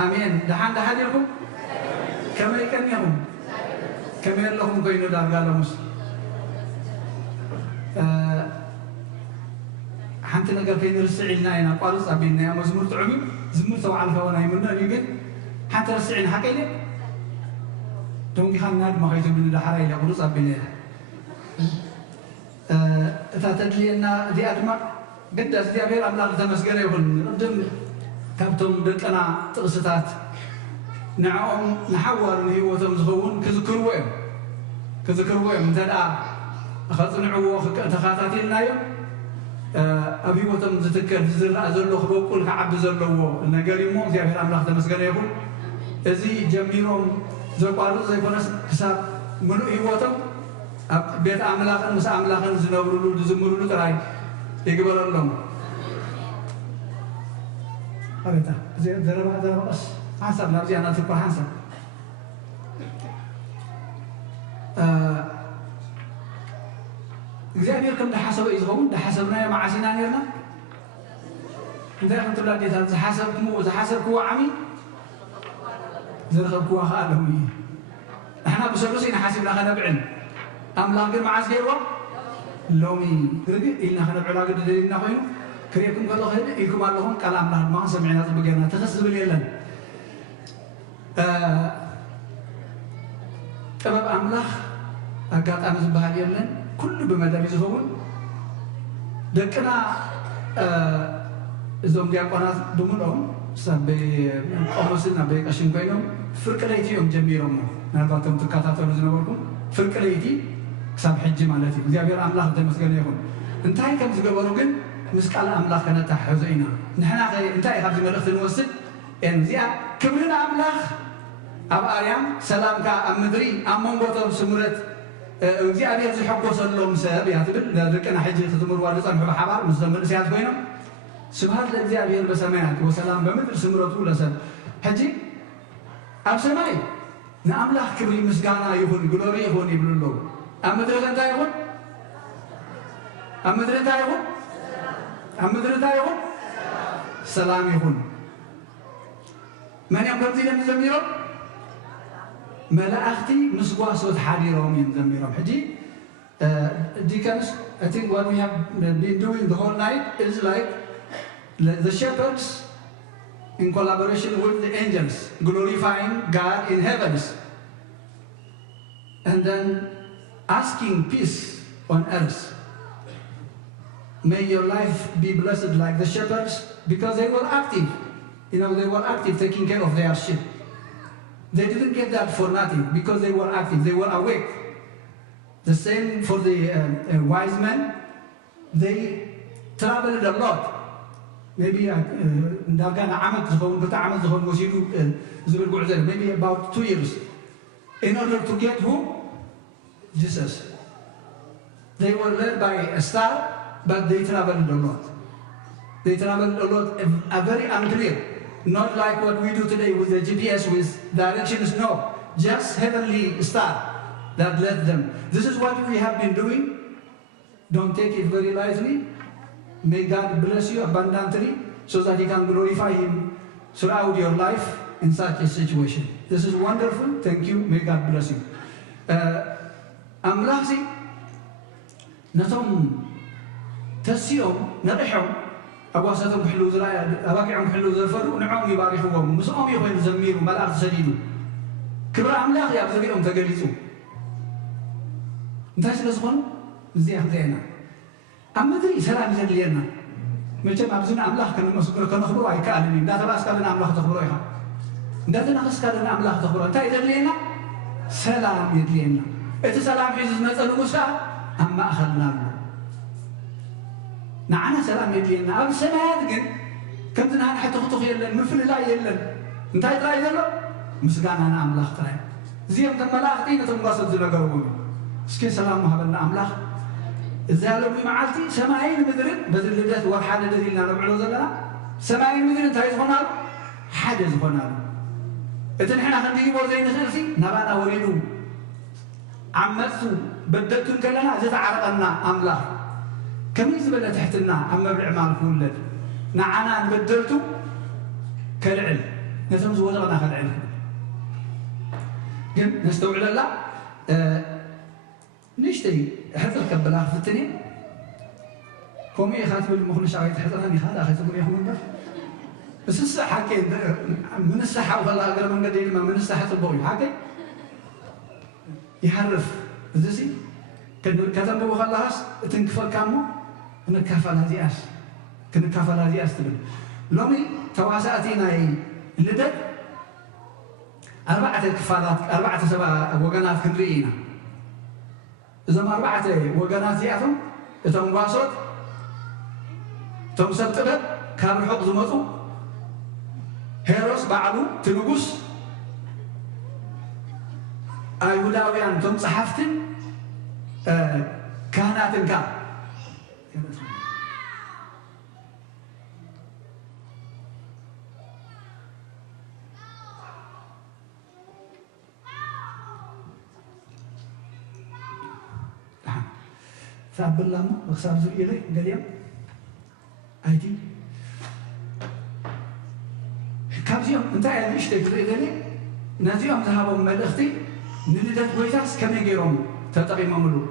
አሜን። ደሓን ኢልኩም ከመይ ቀኒኹም ከመይ ኣለኹም ኮይኑ ዳርጋ ሎሙስ ሓንቲ ነገር ከይንርስዕ ኢልና ኢና ቋርፅ ኣቢልና መዝሙር ጥዑም ዝምር ተባዕልካ ውን ኣይምኖን እዩ ግን ሓንቲ ረስዒን ሓቀኢለ ደንጊኻ እና ድማ ከይትብልኒ ዳሓራ ኢለ ቁርፅ ኣቢልና እታ ተድልየና እዚኣ ድማ قداس እግዚአብሔር አምላክ ተመስገነ ይሁን ቅድም ካብቶም ደቀና ጥቅስታት ንዓኦም ንሓዋርን ህይወቶም ዝኸውን ክዝክርዎ እዮም እንተዳ ከፅንዕዎ ተኸታቲልናዮም ኣብ ህይወቶም ዝትከል ዝዝራእ ዘሎ ክበቁል ክዓቢ ዘለዎ ነገር እሞ እግዚአብሔር አምላክ ተመስገነ ይሁን እዚ ጀሚሮም ዘቋርፅ ዘይኮነስ ክሳብ ምሉእ ህይወቶም ኣብ ቤት ኣምላኽን ምስ ኣምላኽን ዝነብሩሉ ዝዝምሩሉ ጥራይ يقبل اللهم قريتها زي ضربها بس حسب نرجع أنا تبقى حسب እግዚአብሔር ከም ዳሓሰበ እዩ ዝኸውን ዳሓሰብናዮ ማዓሲና ነርና እንታይ ከም ትብላ ዴታ ዝሓሰብክዎ ዓሚ ዝረኸብክዎ ከዓ ኣለሁ እዩ ንሕና ብሰሉስ ኢና ሓሲብና ከነብዕል ኣምላኽ ግን መዓዝ ገይርዎ ሎሚ ርግእ ኢልና ከነብዕላ ግዲ ደሊልና ኮይኑ ክሪአኩም ከሎ ክህድ ኢልኩም ኣለኹም ቃል ኣምላኽ ድማ ሰሚዕና ፅቡቅ ጌርና ተኸስ ዝብል የለን ጥበብ ኣምላኽ ኣጋጣሚ ዝበሃል የለን ኩሉ ብመደብ ዝኸውን ደቅና እዞም ዲያቆናት ብምልኦም ሳበይ ቆሞስን ኣበይ ቀሽን ኮይኖም ፍርቂ ለይቲ እዮም ጀሚሮም ምናልባቶም ትከታተሉ ዝነበርኩም ፍርቂ ለይቲ ክሳብ ሕጂ ማለት እዩ እግዚአብሔር ኣምላኽ ተመስገነ ይኹን እንታይ ከም ዝገበሩ ግን ምስ ቃል ኣምላኽ ከነታሕዞ ኢና ንሕና እንታይ ካብዚ መልእኽቲ ንወስድ እዚኣ ክብርን ኣምላኽ ኣብ ኣርያም ሰላምካ ኣብ ምድሪ ኣብ መንጎቶም ስምረት እግዚአብሔር ዝሕጎሰሎም ሰብ እያ ትብል ደቅና ሕጂ ክትምርዋ ዝፀንሑ ብሓባር ምስ መንእስያት ኮይኖም ስብሃት ለእግዚአብሔር በሰማያት ወሰላም በምድር ስምረቱ ለሰብ ሕጂ ኣብ ሰማይ ንኣምላኽ ክብሪ ምስጋና ይኹን ግሎሪ ይኹን ይብሉ ኣለዉ ኣብ ምድሪ እንታይ ይኹን ኣብ ምድሪ እንታይ ይኹን ኣብ ምድሪ እንታይ ይኹን ሰላም ይኹን መን እዮም ከምዚ ኢሎም ዘሚሮም መላእኽቲ ምስ ጓሶት ሓዲሮም እዮም ዘሚሮም ሕጂ deacons I think what we have been doing the whole night is like the shepherds in collaboration with the angels glorifying God in heavens and then asking peace on earth. May your life be blessed like the shepherds because they were active. You know, they were active taking care of their sheep. They didn't get that for nothing because they were active, they were awake. The same for the wise men. They traveled a lot. Maybe maybe about 2 years in order to get who? Jesus. They were led by a star, but they traveled a lot. They traveled a lot, very unclear. Not like what we do today with the GPS with directions, no. Just heavenly star that led them. This is what we have been doing. Don't take it very lightly. May God bless you abundantly so that He can glorify Him throughout your life in such a situation. This is wonderful. Thank you. May God bless you. ኣምላኽ ነቶም ተሲኦም ነርሖም ኣጓሰቶም ክሕልው ዝረኣዩ ኣባጊዖም ክሕልው ዘፈሩ ንዖም ይባሪኽዎም ምስኦም እዩ ኮይኑ ዘሚሩ መላእኽቲ ሰዲዱ ክብሪ ኣምላኽ እዩ ኣብ ዝሪኦም ተገሊፁ እንታይ ስለ ዝኾኑ እዚኣ ክዚአና ኣብ ምድሪ ሰላም ዘድልየና መቸም ኣብዚ ንኣምላኽ ከነኽብሮ ኣይከኣልን እዩ እንዳተባእስካ ለን ኣምላኽ ተኽብሮ ኢኻ እንዳተናኸስካ ለን ኣምላኽ ተኽብሮ እንታይ የድልየና ሰላም የድልየና እቲ ሰላም ሒዙ ዝመፀ ንጉስ ከዓ ኣብ ማእኸልና ኣሎ ንዓና ሰላም የድልየና ኣብ ሰማያት ግን ከምቲ ንሓደ ሕትኽትኽ የለን ምፍልላይ የለን እንታይ ጥራይ ዘሎ ምስጋና ንኣምላኽ ጥራይ እዚኦም ከም መላእኽቲ ነቶም ጓሶት ዝነገርዎም እስኪ ሰላም ወሃበና ኣምላኽ እዛ ሎሚ መዓልቲ ሰማይን ምድርን በዚ ልደት ወርሓ ልደት ኢልና ነብዕሎ ዘለና ሰማይን ምድርን እንታይ ዝኾናሉ ሓደ ዝኾናሉ እቲ ንሕና ክንድይቦ ዘይንኽእልሲ ናባና ወሪዱ ዓመፅቱ በደልቱን ከለና ዝተዓረቐና ኣምላኽ ከመይ ዝበለ ትሕትና ኣብ መብልዕ ማል ክውለድ نعنا نبدلتو كالعلم نتم زوجنا كالعلم جم نستوعب لا نشتري حتى الكبلة في التنين كومي خاتم المخنش عايز حتى أنا خالد أخذ تقول يا حمد بس الصحة كين من الصحة والله أقرب من قديم ما من الصحة البوي حكي يحرف زي كتب بو خلاص تنكفل كامو نكفل هذه أس كنكفل هذه أس تبل لومي تواساتنا اللدد 4 كفالات 4 سبع وجنات كنرينا إذا ما 4 وجنات يعثم إذا مباسط تمسطلت كان حق زمطو هيروس بعلو تنقص أيهوداويان تم صحفتن كهنات كان ساب الله مخسر زوجي لي قال أيدي كابزيهم أنت يعني إيش تقول إذا نازيهم ذهبوا من الأختي نلدت بويتاس كم يجيرهم تطبي مملو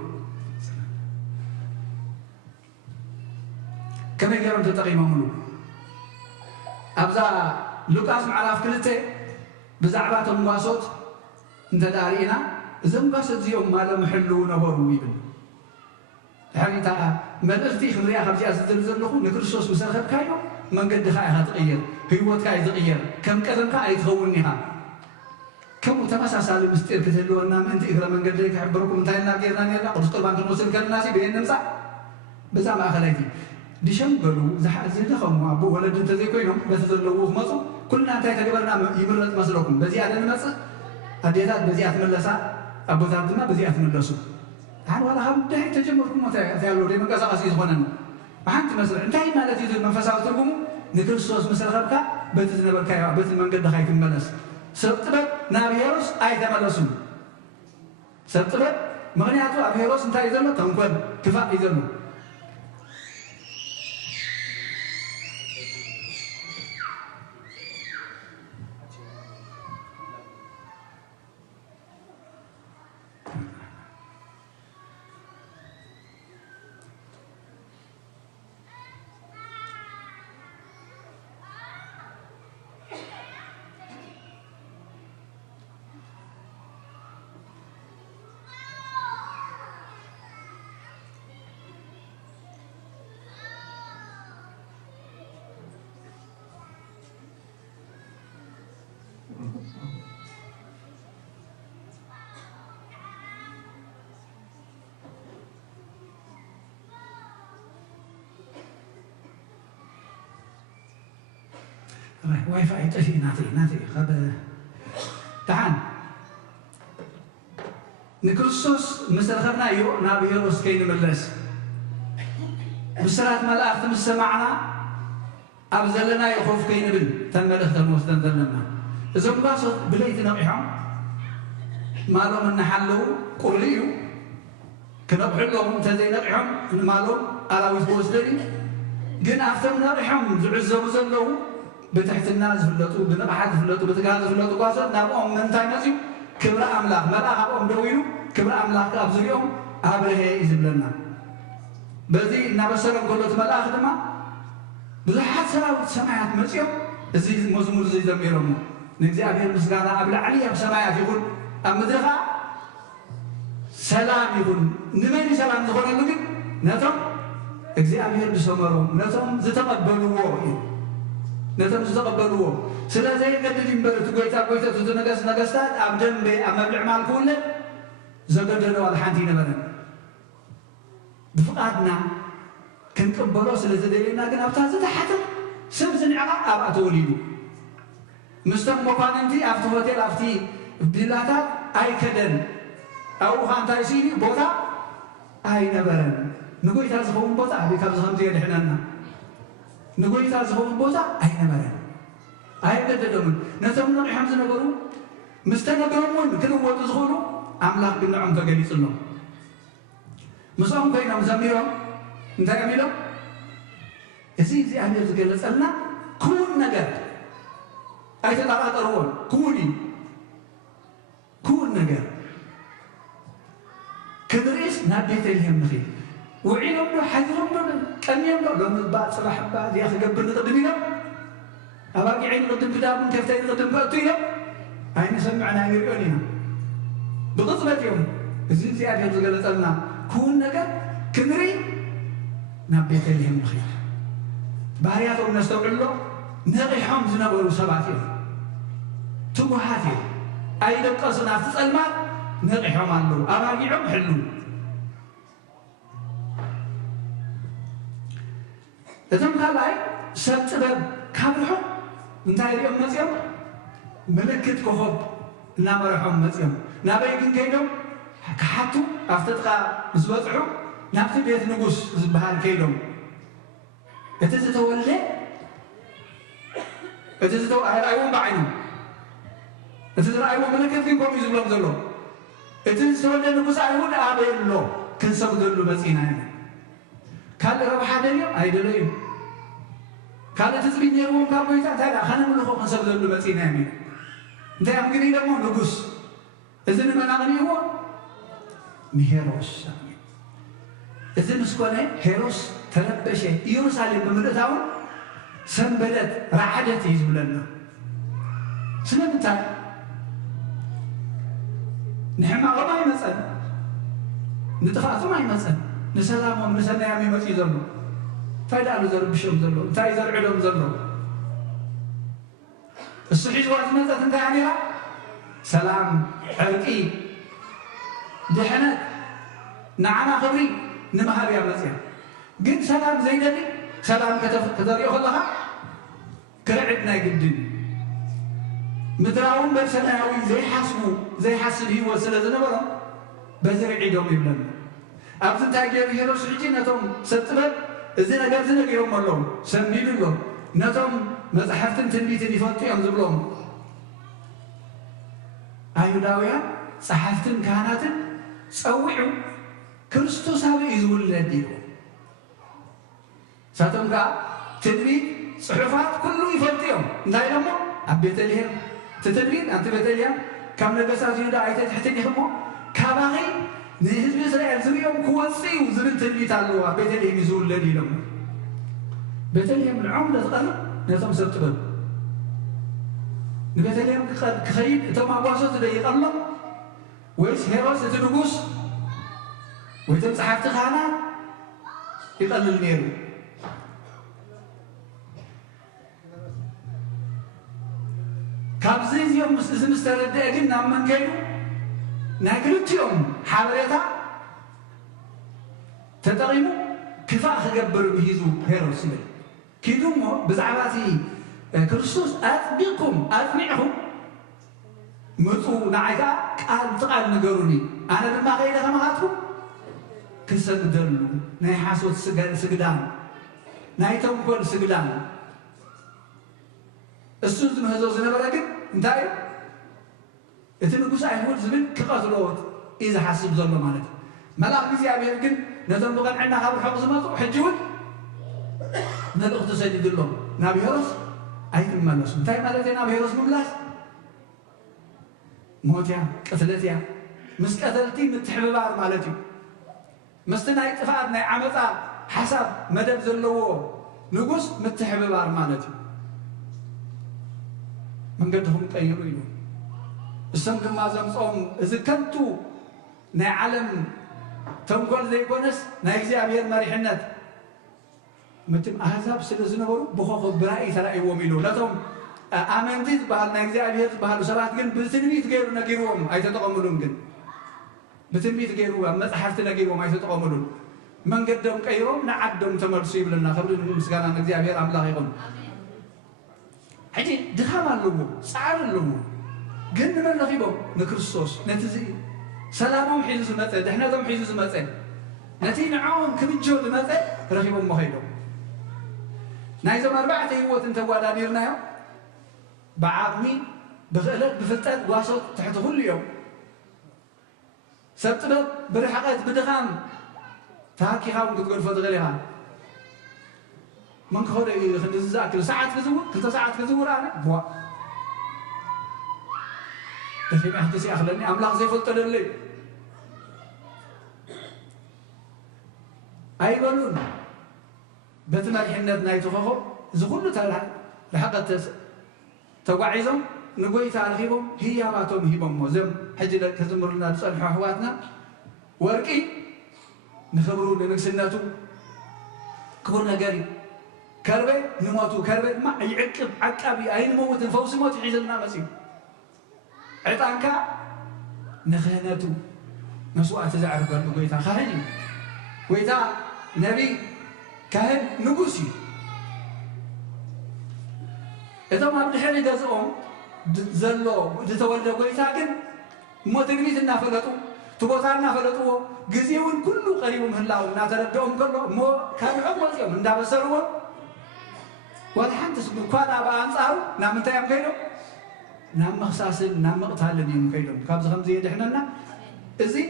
كم يجيرهم تطبي مملو أبزا لوكاس معرف كلته بزعبات المواسط أنت دارينا إذا مقصد زيهم ما لم يحلوا نبروا يبن يعني تا مدرتي خبريا خبزي أزدل لكم نكرسوس مسرخب كايو من قد خايها تغير هيوت كاي تغير كم كذا كاي تغونيها كم تمساسال مستير كتلو أنا من تقرأ من قد لك حبركم تاينا كيرنا نيرنا قرص طلبان كنوصل كالناسي بين نمسا بس ما أخليتي ديشم قالوا زحزين دخلوا أبو ولد تزيكوينهم بس تزلوه مصر كلنا تاي تقبلنا يمرت مسلكم بزيادة المسا هديتات بزيادة ملسا أبو ثابتنا بزيادة ملسو هل ولا هم ده تجمعكم وتعالوا لي من قصة قصيص خننا ما أنت مثلا أنت هاي ما لا تجد من فساد تركم نكر صوص مثل خبكة بتزن بالكايا بتزن من قد خايف الملس سبتبت نابيروس أي تملسون سبتبت مغنياتو أبيروس أنت إذا تنقل كفاء إذا واي فاي تشي ناتي خب تعال نكرسوس مسرخنا يو نابيروس كين ملس مسرات ملأخت مسمعنا أبزلنا يخوف كين بن تنملخت المستنزلنا إذا مقاصد بليت نبيهم ما لهم نحلو قوليو كنبحلهم تزي نبيهم ما لهم ألاويس بوزدني جن أفتم نبيهم زعزو زلو بتحت الناس فلتو بنبحث فلتو بتجهز فلتو قاصد نابهم من تايمزيو كبر أملاك ملاك أبهم دوينو كبر أملاك أبزريهم أبره يزبلنا بذي نبصرهم كله تملاك دما بزحات سراوت سماعات مزيو زي مزمور زي زميرهم نجزي أبيه المسكانة أبلع عليها بسماعات يقول أمدرها سلام يقول نماني سلام تقول لكن نتم اجزي أبيه بسمرهم نتم زتقبلوا نتم زتقبلوا سلا زي قد جنبر تقويتا تتنقص نقصات أبدن بي أمبلع مال كله زقدروا على حانتي نبرن بفقادنا كنقبلوا سلا زدينا كن أبتاز تحت سمزن عقا أبا توليدو مستم مقاننتي أفتي هوتيل أفتي بلاتات أي كدن أو خانتاي سيني بوتا أي نبرن نقول تازخون بوتا أبي كابزهم زيادة حنانا نقول تازخون بوتا أي نبرن أي نددمون نتمنى حمز نقولوا مستنقرون كانوا وتزخونوا أملاك بالنعم فقليس الله مصام بين مزاميرهم انت كميلو إذا أهل الزجاج سألنا كون نجار أي تطلع أروان كوني كون نجار كدريس نبيت لهم نخي وعينهم له حذرهم له كم يوم له لما بعد صباح بعد يا أخي قبل نقدمينا أبغى عين قدم كتاب كيف تاني قدم بقتينا هاي نسمعنا يريونينا بقصة يوم إذا أهل الزجاج سألنا كون نجار كدري نبيت لهم نخي بارياتهم نستوعب له نغيحهم زنبرو سبعتين تبوحاتين أي دقصنا في السلمان نغيحهم عنه أراجعهم حلو إذن قال أي سبب كابرهم انتهي اليوم مزيم ملكت كهوب نامرهم مزيم نابيكن كيدهم كحتو أفتتقى زوزعو نابت بيت نقص زبهان كيدهم أتزتولى أيوم بعينه أتزرع أيوم ملكت كم يزبلهم زلوا أتزتولى نقص أيوم أبين له كنسب ذلوا مسينا كان ربح دليل أيدليل كان تزبين يروم كابويتا تلا خنا من الخوف كنسب ذلوا مسينا ده يوم قريب ما نقص إذن ما نغني هو مهروس إذن مسكونه هروس تلبشه يروسالم بمدتاون سنبلت رعدت يزبلنا سنبتا نحما غما يمسن نتخاطو ما يمسن نسلامهم نسنا يامي مسي زلو فايدا له زرب بشم زلو تاي زرع لهم زلو الصحيح وقت مزت انت عليها سلام حرقي دحنت نعنا خبري نمهر يا مسيح قد سلام زيدني سلام كتريخ الله كرعبنا جدا مدراون بالسناوي زي حسب هو سلازنا برا بزرع عيدهم يبلن أبتن تاجر هيرو سعيدي نتوم ستبت إذن أجازنا يوم مرلهم سميلو لهم نتوم مزحفتن تنبيت نفاتي أمزبلهم أيوداويا صحفتن كهاناتن سوعوا كريستوس هذا يزول لديه ساتمكا تدريب صحفات كله يفضيهم انتهي لهم أبيت لهم تتدريب أنت بتليهم كم نقصات يدا عيت تحتني همو كباغي نهزم إسرائيل زريهم كواسي وزرن تدريب تعلوا أبيت لهم يزول لديه لهم بتليهم العملة تقل نتم سبتبل نبيت لهم كخيب تم أبواسو تدريب الله ويس هيروس تدرقوس ويتم صحفت خانا يقلل نيرو كابزيز يوم مسترد أجن نعم من كيلو ناقلت يوم حبريتا تتغيمو كفاء خجبر بيزو هيروس لي كيدو مو بزعباتي كريستوس أتبيكم أتبيعهم متو نعيكا قال تقال نقروني أنا لما غير لما غاتكم كسجدلو ناي حاسوت سجدان ناي تنقل سجدان السوز من هذا الزنا بركة انتهى التنقص عيون زمن كقاتلوت إذا حاسب ظلم مالك ملاك بيزي أبي يمكن نزل بقى عنا خبر حق زمانه حجون نلقط سيد الله نبي هرس أي مالس انتهى مالك نبي هرس مملاس موتيا قتلتيا مس قتلتي متحببار مالتي مستنا يتفاعلنا عمتا حسب مدب زلوه نقص متحببار مالتي من قدهم تأيروا يلون السم كما زمصهم إذا كنتوا نعلم تنقل زي بونس نايزي أبير مريحنات متم أحزاب سلزنبرو بخوخ برائي ترائي وميلو لاتهم آمنتيز بحال نايزي أبير بحال سبات جن بسنبيت غيرو نجيروهم أي تتقملون جن بتنبيت غيرو مصحفت نجيروهم أي تتقملون من قدهم كيروم نعدهم تمرسيب لنا خبر مسكانا نايزي أبير أملاغ يقول حتى دخام اللومو سعر اللومو قلنا من رغيبهم نكريستوس نتزي سلامهم حيزو متى دحناتهم حيزو متى نتي نعاهم كبجو متى رغيبهم مخيلهم نايزم 4 هيوت انت ودانيرنا بعظمي بغلط بفتات واسط تحت كل يوم سبتنا برحقات بدخام تاكي خاون تقول فضغليها من كهذا خندزا كل ساعة كزور كل ساعة كزور أنا بوا تفهم أحدثي أخلني أملاك زي فلتر اللي أي بلون بتنا الحنة نايتو خو زغلو تلا لحقت توعيزهم نقول تاريخهم هي ما توم هيبهم مزم حجي كزمرنا نسأل حواتنا ورقي نخبروا لنكسناتو كبرنا قري كربي نموتو كربي ما يعقب عقابي أين موت فوز موت يحيزلنا مسيح عطانك نخناتو مسوء تزعر قال ويتا خاهني ويتا نبي كاهن نقوسي إذا ما بدحني جزءهم زلوا تتولد ويتا كن موت نبيت النافلتو تبوتار نافلتو جزيون كله قريب من الله وناتردهم كله مو كان عقوة يوم من داب السرور ولا حتى سبب كوانا بأنصارو نعم تيام كيلو نعم مخصاص نعم مقتال اليوم كيلو كابز خمسة يدحنا إزي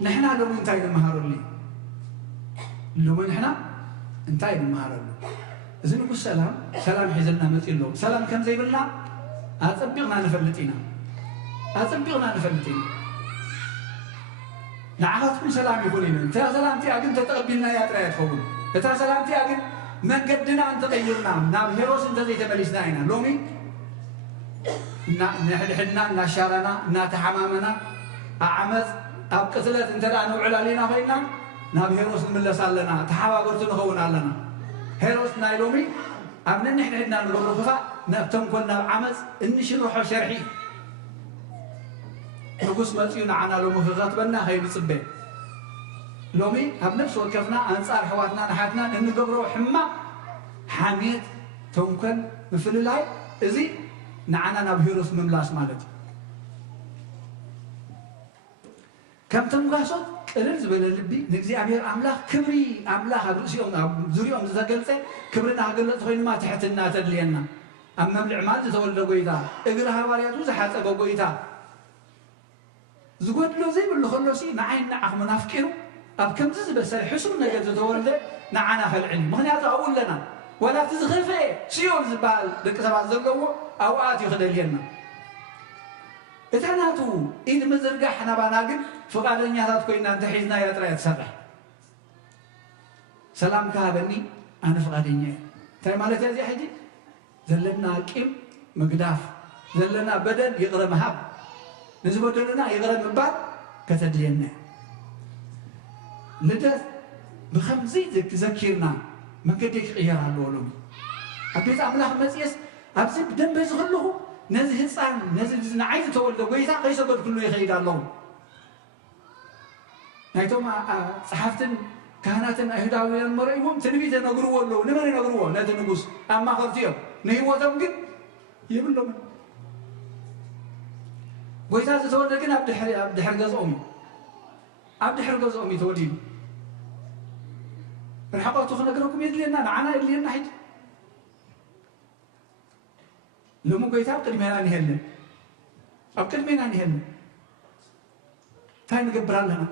نحنا لو انتاي المهارو لي لو نحنا انتاي المهارو لي إذا نقول سلام سلام حزلنا مثله سلام كم زي بالله أطبقنا نفلتينا أطبقنا نفلتينا نعهدكم سلام يقولين ترى سلامتي أجن تتقبلنا يا ترى يتخون ترى سلامتي أجن من قدنا أنت غيرنا نعم هيروس أنت زي تمليسنا هنا لومي نحنا نشارنا نتحمامنا أعمز أبقتلت أنت لا نوع علينا فينا نعم هيروس الملس لنا تحاورت نخون لنا هيروس نايلومي أمن نحنا نقول خفا نبتم كلنا عمز إنش نروح شرحي نقص ماتيون عنا لو مخغات بنا هاي نصبه لومي هم نفس وكفنا أنصار حواتنا نحاتنا إن قبرو حما حميد تمكن مثل لاي إزي نعنا نبهيروس مملاس مالتي كم تمقاسو قلل زبل اللبي نجزي أمير أملاخ كبري أملاخ رؤسيهم زوريهم زغلته كبرنا هغلت خوين ما تحتنا تدلينا أما بالعمال تولد قويتا إقرها وارياتو زحات قويتا زقود لو زي بالله خلصي نعين نعخ منافكينه أب كم تزبس الحسن نجد تولد نعنا في العلم مهنيات أقول لنا ولا تزغفه سيول زبال دك سبع زلقوا أوقات يخدل لنا إتعناتو إذا مزرقة حنا بناقل فقال لنا هذا كوينا أنت حيزنا يا ترى يتسرح سلام كهبني أنا فقاديني ترى مالتي هذه حدي زلنا كيم مقداف زلنا بدن يقرأ مهاب نزبط لنا يقرأ من بعد كتدلينا لدت بخمسي ذكرنا من كديك غيار الولوم أبيت أملاح مسيس أبسي بدن بيزغله نزه صان نزه نعيد تولد ويتا قيس قد كله يخيد الله نايتهم صحافتن كهناتن أهداويا مريهم تنبيت نقروا له نمر نقروا لا تنقص أما خرتيهم نهيوتهم قد يبلهم ويتا تتولد كن عبد حرقز أمي عبد حرقز أمي تولين الحقات خلقناكم يدلينا نعنا يدلينا حج لو مو كيتاب قدمنا نهلنا أو قدمنا نهلنا تاي نقبر لنا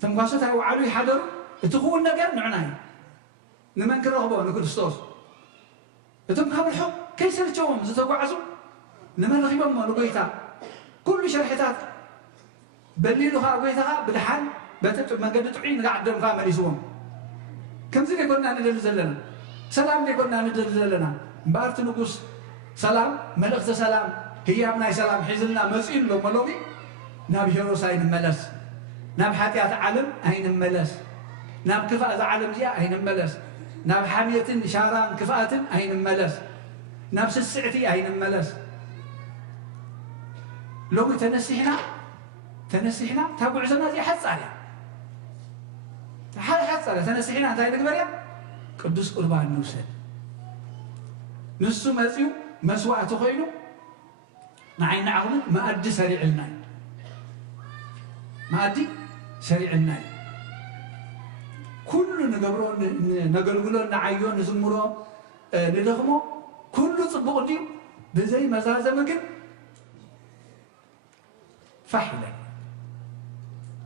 تمقاسة تاي وعلو يحضر تقول نقر نعناي نمن كرهبوا نكرستوس تم قبل الحق كيف سلتهم زتقوا عزو نمن رغبهم ما لقيتا كل شرحتات بليلها ويتها بدحال بتت ما قد تعين قاعد دم فامر يسوم كم زي كنا ندل زلنا سلام دي كنا ندل زلنا بارت نقص سلام ملك سلام هي ابناء سلام حزلنا مسئل لو ملومي ناب هيروس أين ملس ناب حاتيات عالم أين ملس ناب كفاءة عالم زيا أين ملس ناب حامية شاران كفاءة أين ملس ناب السعتي أين ملس لو تنسيحنا تابع زنا زي حد صالح حد صالح تنسيحنا تاي نقبريا قدوس قربان نوسد نسو مسيو مسوعة خينو نعين عقل ما أدي سريع الناي ما أدي سريع الناي كل نقبرو نقلقلو نعيون نزمرو ندخمو كل صبغ ديو بزي مزازة مقل فحلا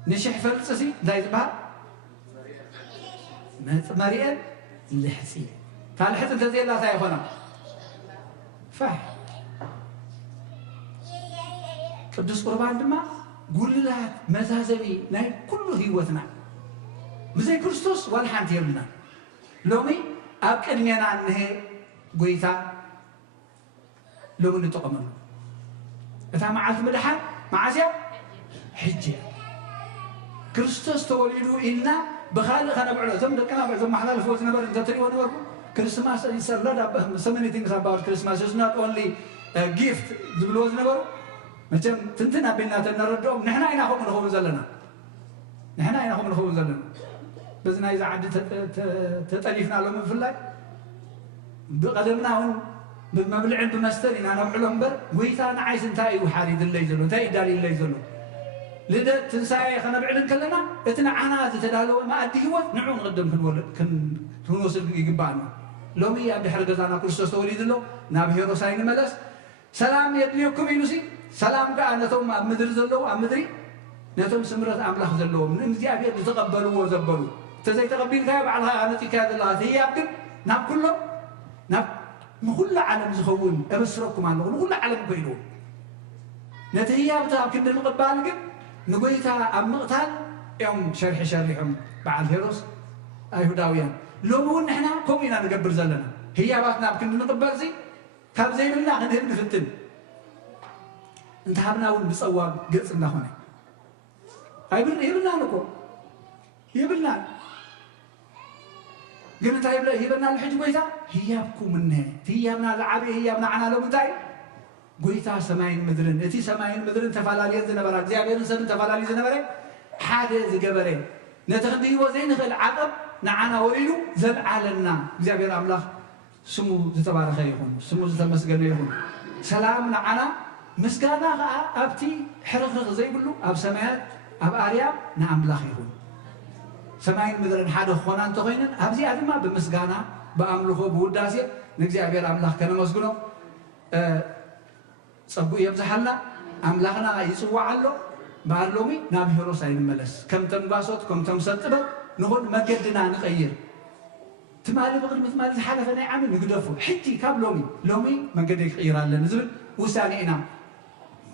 نشح فلسسي لا يتبع مريئ لحسي فالحت انت زي لا سايخونا فح قدس قربان دما قللات مزازبي ناي كل هيوتنا بزي كريستوس ولا حانت يبلنا لومي أبقى نيانا عنه قويتا لومي نتقمنا إذا معاذ مدحان معاذ حجة كريستوس توليدو إلنا بخالق أنا بعلو زم دكنا بعلو محلال فوز نبر أنت تري ونبر كريسماس يصير لا سمني things about Christmas is not only a gift زبلوز نبر مثلا تنتنا بينا تنردو نحنا أين أخو من خو زلنا نحنا أين أخو من خو زلنا بس إذا عاد تتألفنا له من فلاي بقدرنا هون بمبلعين بمسترين أنا بعلم بر ويثان عايز انتاي وحاري دللي زلو تاي دالي اللي زلو لذا تنساي خنا بعلن كلنا اتنا عنات تدالو ما أدي هو نعون قدم في الولد كن تنوصل يقبعنا لو مي أبي حرقة أنا كريستوس توليد له نبي هيرو ساين مدرس سلام يدليكم يلوسي سلام كأنا توم مدر زلو أمدري نتوم سمرة أملاخ زلو من مزيا أبي تقبلوا وزبلوا تزاي تقبل ذا على أنا تكاد الله هي أبدي ناب كله ناب نقول عالم زخون أبصركم عنه نقول عالم بينون نتهيأ بتاع كنا نقبل جد نقولها أمقتال يوم شرحهم بعد هيروس أيهوداويان لو مو نحنا كومينا نقبل زلنا هي باتنا كنا نقبل زي كاب زي بالله نهب نفتن انت هبنا ونبصواب قصنا هنا يبلنا لكم يبلنا قلنا يبلنا يبلنا الحج قويتا هي بكم منها هي بنا العبي هي بنا عنا لو متاي قويتا سماين مدرن اتي سماين مدرن تفالالي زنبرا زيابيرن سن تفالالي زنبرا حاجه زغبرين نتخدي وزين خل عقب نعنا ويلو زبعلنا زيابير املاح سمو زتبارك يكون سمو زتمسجن يكون سلام نعنا مسغانا ابتي حرخرخ زي بلو اب سمايات اب اريا ناملاح يكون سماين مدرن حدا خونا انت خوينن ابزي ادما بمسغانا باملخو بوداسي نزيابير املاح كان مسغنو صبو يبزحلنا أملاخنا يسوع له بعلومي نبي هروس عين ملس كم تنباسط كم تمسطبه نقول ما قدنا نغير تمالي بقول مثل حاجة فني عامل نقدفه حتى كاب لومي ما قد يغير على نزل وسانينا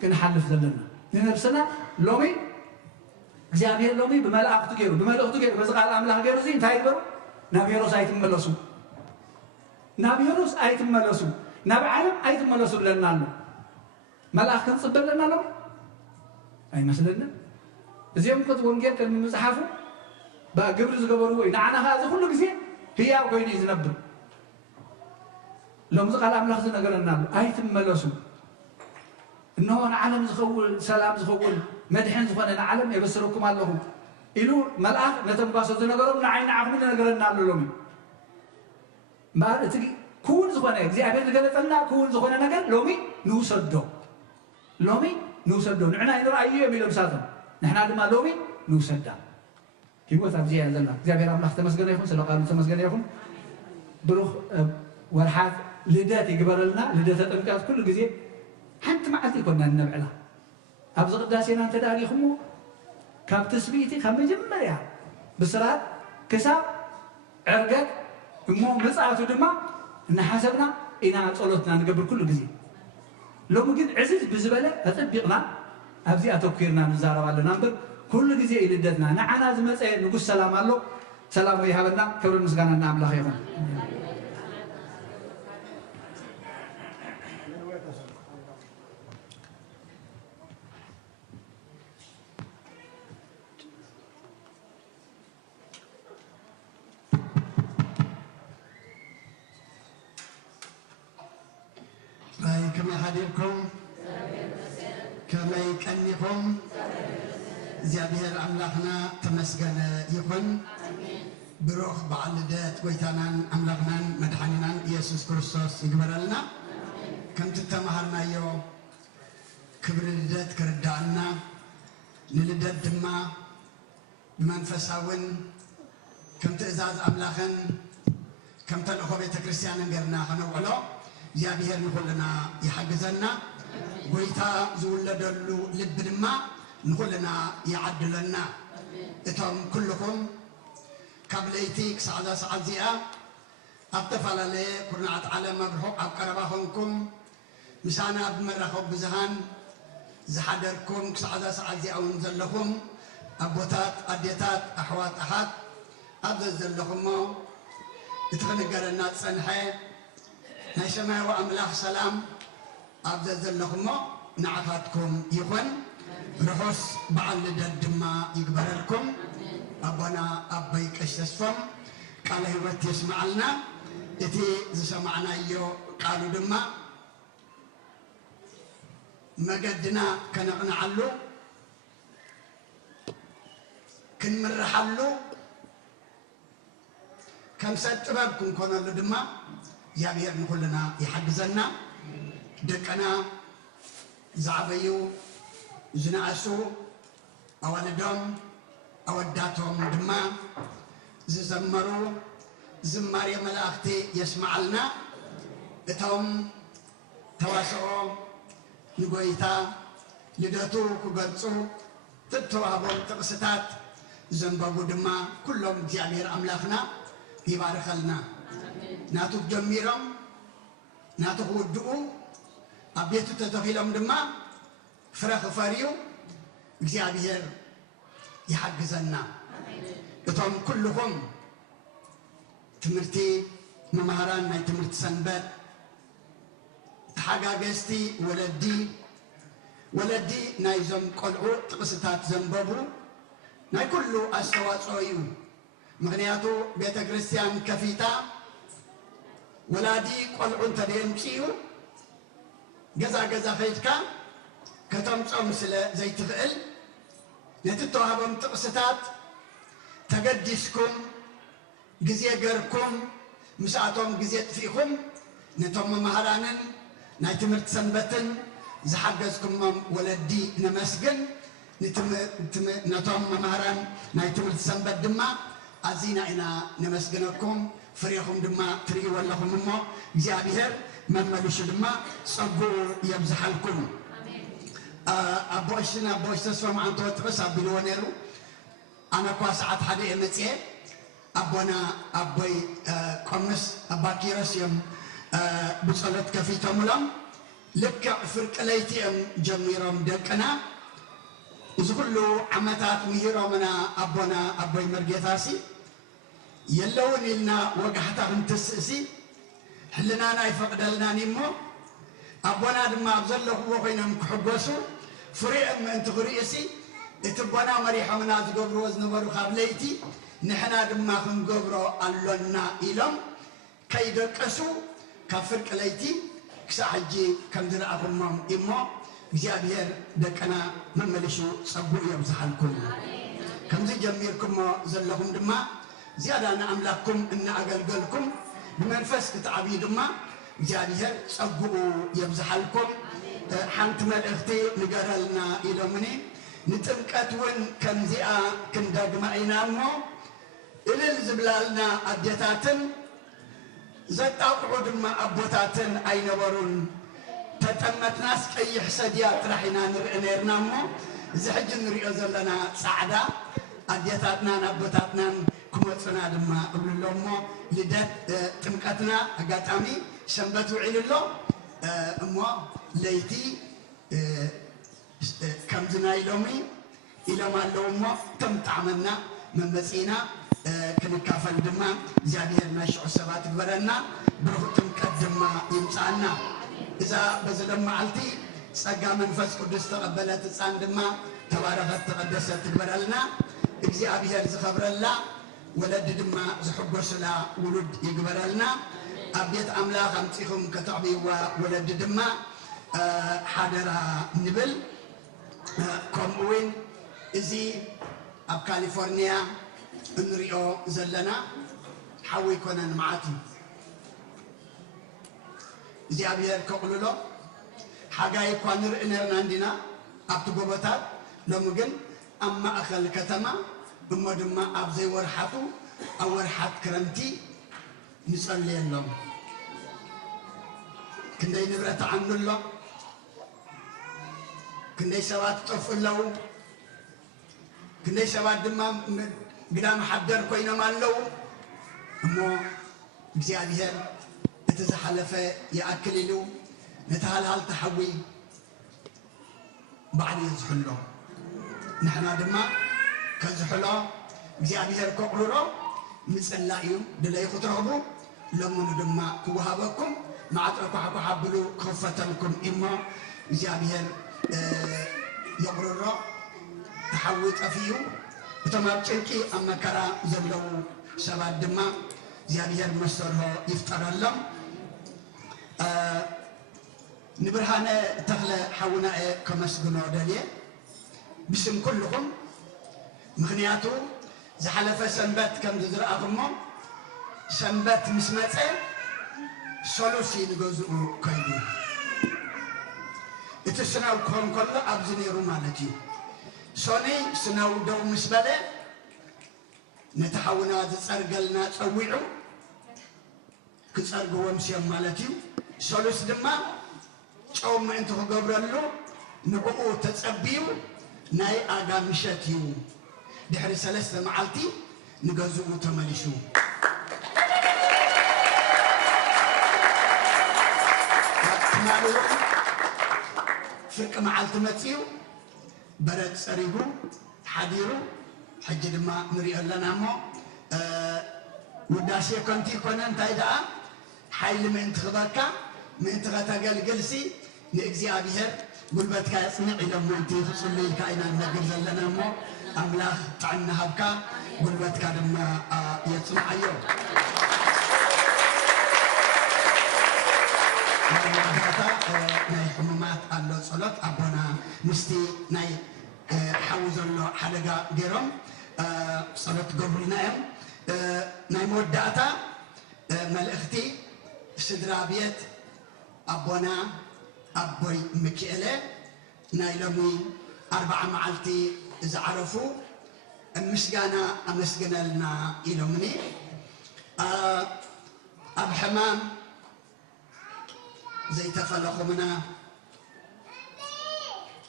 كنا حلف ذلنا نفسنا لومي زابير لومي بملأ تجيرو بس قال أملاخ جيرو زين تايبرو نبي هروس عين ملسو نبي هروس عين ملسو نبي عالم عين ملسو لنا ملأخ كان صبر لنا لهم أي مثلنا زيهم كنت ونجيل كان من مزحفه بقى قبل زقبروا إن أنا هذا كله كذي هي أو كين يزنبر لو مزق على أملاخ زنا قالنا له أي ثم ملسوا إنه أنا عالم زخول سلام زخول مدحين زخون أنا عالم يبصركم الله إلو ملأخ نتنباسط زنا قالوا نعين عقمنا قالنا له لهم ما تجي كون زخونه زي أبي قالنا كون زخونه نقول لومي نوصده لومي نوصده نحن إذا رأيه بيلم ساتم نحن هذا ما لومي نوصده هو تبزيه عندنا زي أبي رام لخت مسجنا يكون سلقان مسجنا يكون بروح ورحات لداتي قبل لنا لدات الأمكان كل جزء حتى ما عتي كنا نبعله أبزق داسينا أنت داري خمو كاب تسبيتي خم جمريا بسرعة كسب عرقك مو مسعته دما إن حسبنا إن صلتنا نقبل كل جزء لو ممكن عزيز بزبالة أطبقنا أبزي أتوكيرنا نزارة على نمبر كل جزء إلى دتنا نحنا زمت نقول سلام الله سلام ويهابنا كبر مسكنا نعم لا خيرا كما حديثكم كما يكنكم زيابير أملاخنا تمسجن يكون بروح بعلدات ويتانان أملاخنا مدحننا يسوع كريستوس يقبل لنا كم تتمهرنا يوم كبر الدات كردانا للدات دما بمنفساون كم تأزاز أملاخن كم تنأخو بيت كريستيان غيرنا خنوعلو زيابير نقولنا يحجزنا ويتا زولدلو لبدما نقولنا يعدلنا إتهم كلكم كابليتي كسعدا سعزيا أبتفلالي كرنعت على مبرحق أبقرباهنكم مسانا بمرخب بزهان زحدركم كسعدا سعزيا ونزلهم أبوتات أديتات أحوات أحد أبزل لهم يتغنقر الناس سنحي نشمع وأملاح سلام أبزل لهم نعفاتكم يخون رحوس بعل الدماء يقبر لكم أبونا أبيك أشتسفم قال هبت يسمع لنا إتي سمعنا يو قالوا دماء مقدنا كنقنع له كنمرحلو كم ساتبابكم كنا لدما يا بير نقولنا يحجزنا دكنا زعبيو زناسو أولدهم أوداتهم دما زمرو زماري ملاختي يسمع لنا اتهم تواسعو نقويتا لداتو كقلصو تتوابون تقصتات زنبابو دما كلهم جامير أملاخنا يبارك لنا ناتو جميرهم ناتو ودعو أبيتو تتفيلهم دما فرخ فاريو جامير يحجزنا اتهم كلهم تمرتي ممهران ما تمرت سنبات حاجاجستي ولدي نايزم قلعو تقصتات زنبابو ناي كله أستواصويو مغنياتو بيت كريستيان كفيتا ولادي قلعو تدين بشيو جزا خيتكا كتم صمسل زي تفعل نتتوهبم تقصتات تقدسكم جزية جركم مساعتهم جزية فيكم نتم مهرانن ناي تمرت سنبتن زحجزكم ولدي نمسجن نتم مهران ناي تمرت سنبت دما أزينا إنا نمسجنكم فريقهم دما تري ولهم مو زيابير من ملوش دما صبوا يبزحلكم أبوشنا أبوش تسمع عن توترس أبيلونيرو أنا قاس عاد حدا إمتى أبونا أبوي قمص أباكيرس يوم بصلت كفيتهم لهم لك فرق ليتهم جميرهم دكنا إذا عمتات مهيرمنا أبونا أبوي مرجتاسي يلون لنا وجهتهم تسسي حلنا نايفق دلنا نمو أبونا دم أبزله وقينهم كحبسو فريق من تغريسي اتبونا مريحة من أتقبر وزن برو خابليتي نحنا دم خن قبرو اللنا إلهم كيد كسو كفرق ليتي كساحجي كم درأهم إمو እግዚአብሔር ደቀና መመለሹ ጸጉር ያብዛልኩም ከምዚ ጀሚርኩም ዘለኹም ድማ ዝያዳና አምላክኩም እና አገልገልኩም በመንፈስ ክትዓቢ ድማ እግዚአብሔር ጸጉሩ ያብዛልኩም ሓንቲ መልእኽቲ ንገረልና ኢሎምኒ ንጥምቀት ውን ከምዚኣ ክንደግማኢና እሞ እልል ዝብላልና አዴታትን ዘጣቁዑ ድማ አቦታትን አይነበሩን ተጠመትናስ ቀይሕ ሰድያ ጥራሒና ንርኢነርና እሞ እዚ ሕጂ ንሪኦ ዘለና ጻዕዳ ኣዴታትና ኣቦታትና ክመፁና ድማ እብልሎ እሞ ልደት ጥምቀትና ኣጋጣሚ ሰንበት ውዒልሎ እሞ ለይቲ ከምዝና ኢሎሚ ኢሎም ኣለዉ እሞ ተምጣዕመና መመፂና ክንካፈል ድማ እግዚኣብሔር ናይ ሽዑ ሰባት ግበረና ብሩኽ ጥምቀት ድማ ይምፃና إذا بزلم معلتي سجى منفس قدس تقبلت الصندمة تباركت تقدست تقبلنا إجزي أبي هرز خبر الله ولد دما زحب وسلا ولد يقبلنا أبيت أملاك أمتيهم كتعبي وولد دما حاضر نبل كم وين إزي أب كاليفورنيا نريو زلنا حوي كنا معاتي እግዚአብሔር ከቁልሎ ሓጋይ እኳ ንርኢነርና እንዲና ኣብቲ ጎቦታት ሎሚ ግን ኣብ ማእኸል ከተማ እሞ ድማ ኣብ ዘይወርሓቱ ኣብ ወርሓት ክረምቲ ንጸልየሎም ክንደይ ንብረት ዓምሎ ክንደይ ሰባት ጠፍኡ ኣለዉ ክንደይ ሰባት ድማ قدام حدر كوينا مالو أمو እግዚአብሔር የተዘሐለፈ ያአክልሉ ነታልሃል ተሐዊ بعد يزحلو نحن دما كزحلو እግዚአብሔር كقررو مصلايو دلي خطربو لمن دما كوهابكم ما عطركم حبلو كفتلكم إما እግዚአብሔር يقررو تحوي طفيو بتمام ጭንቂ አመከራ ዘለው ሰባት ድማ እግዚአብሔር መስርሆ ይፍጠራለም نبرهانة تغلى حونا كمسجنا دليل بسم كلهم مغنياتو زحلفة سنبات كم تزرع أغمم سنبات مسمته سلوسي نجوزو كايدو إتسناو كون كله أبزني رومانتي سوني سناو دو مسبلة نتحونا تسرقلنا تسويعو كسرقو ومسيام مالتيو سلوس دما ጨውም እንተ ገብረሉ ንዕኡ ተጸቢዩ ናይ አጋምሸትዩ ድሕሪ 3 መዓልቲ ንገዝኡ ተመሊሱ ማሉ ፍርቅ መዓልቲ መጽዩ በረድ ጸሪጉ ሓዲሩ ሕጂ ድማ ንሪኦ ኣለና እሞ ውዳሴ ኮንቲ ኮነ እንታይ ደኣ ሓይሊ ምእንቲ ክበካ ምእንቲ ከተገልግልሲ ንእግዚአብሔር ጉልበትካ ያጽንዕ ኢሎም ምእንቲ ክጽልይልካ ኢና ነግር ዘለና እሞ ኣምላኽ ጥዕና ሃብካ ጉልበትካ ድማ የጽንዓዮ ናይ ሕሙማት ኣሎ ጸሎት ኣቦና ምስቲ ናይ ሓዊ ዘሎ ሓደጋ ገይሮም ጸሎት ገብሩና እዮም ናይ መወዳእታ መልእኽቲ ስድራ ቤት أبونا أبوي مكيلة نايلمي 4 معلتي إذا عرفوا المسجانا أمسجنا لنا إلهمني أب حمام زي تفلقوا منا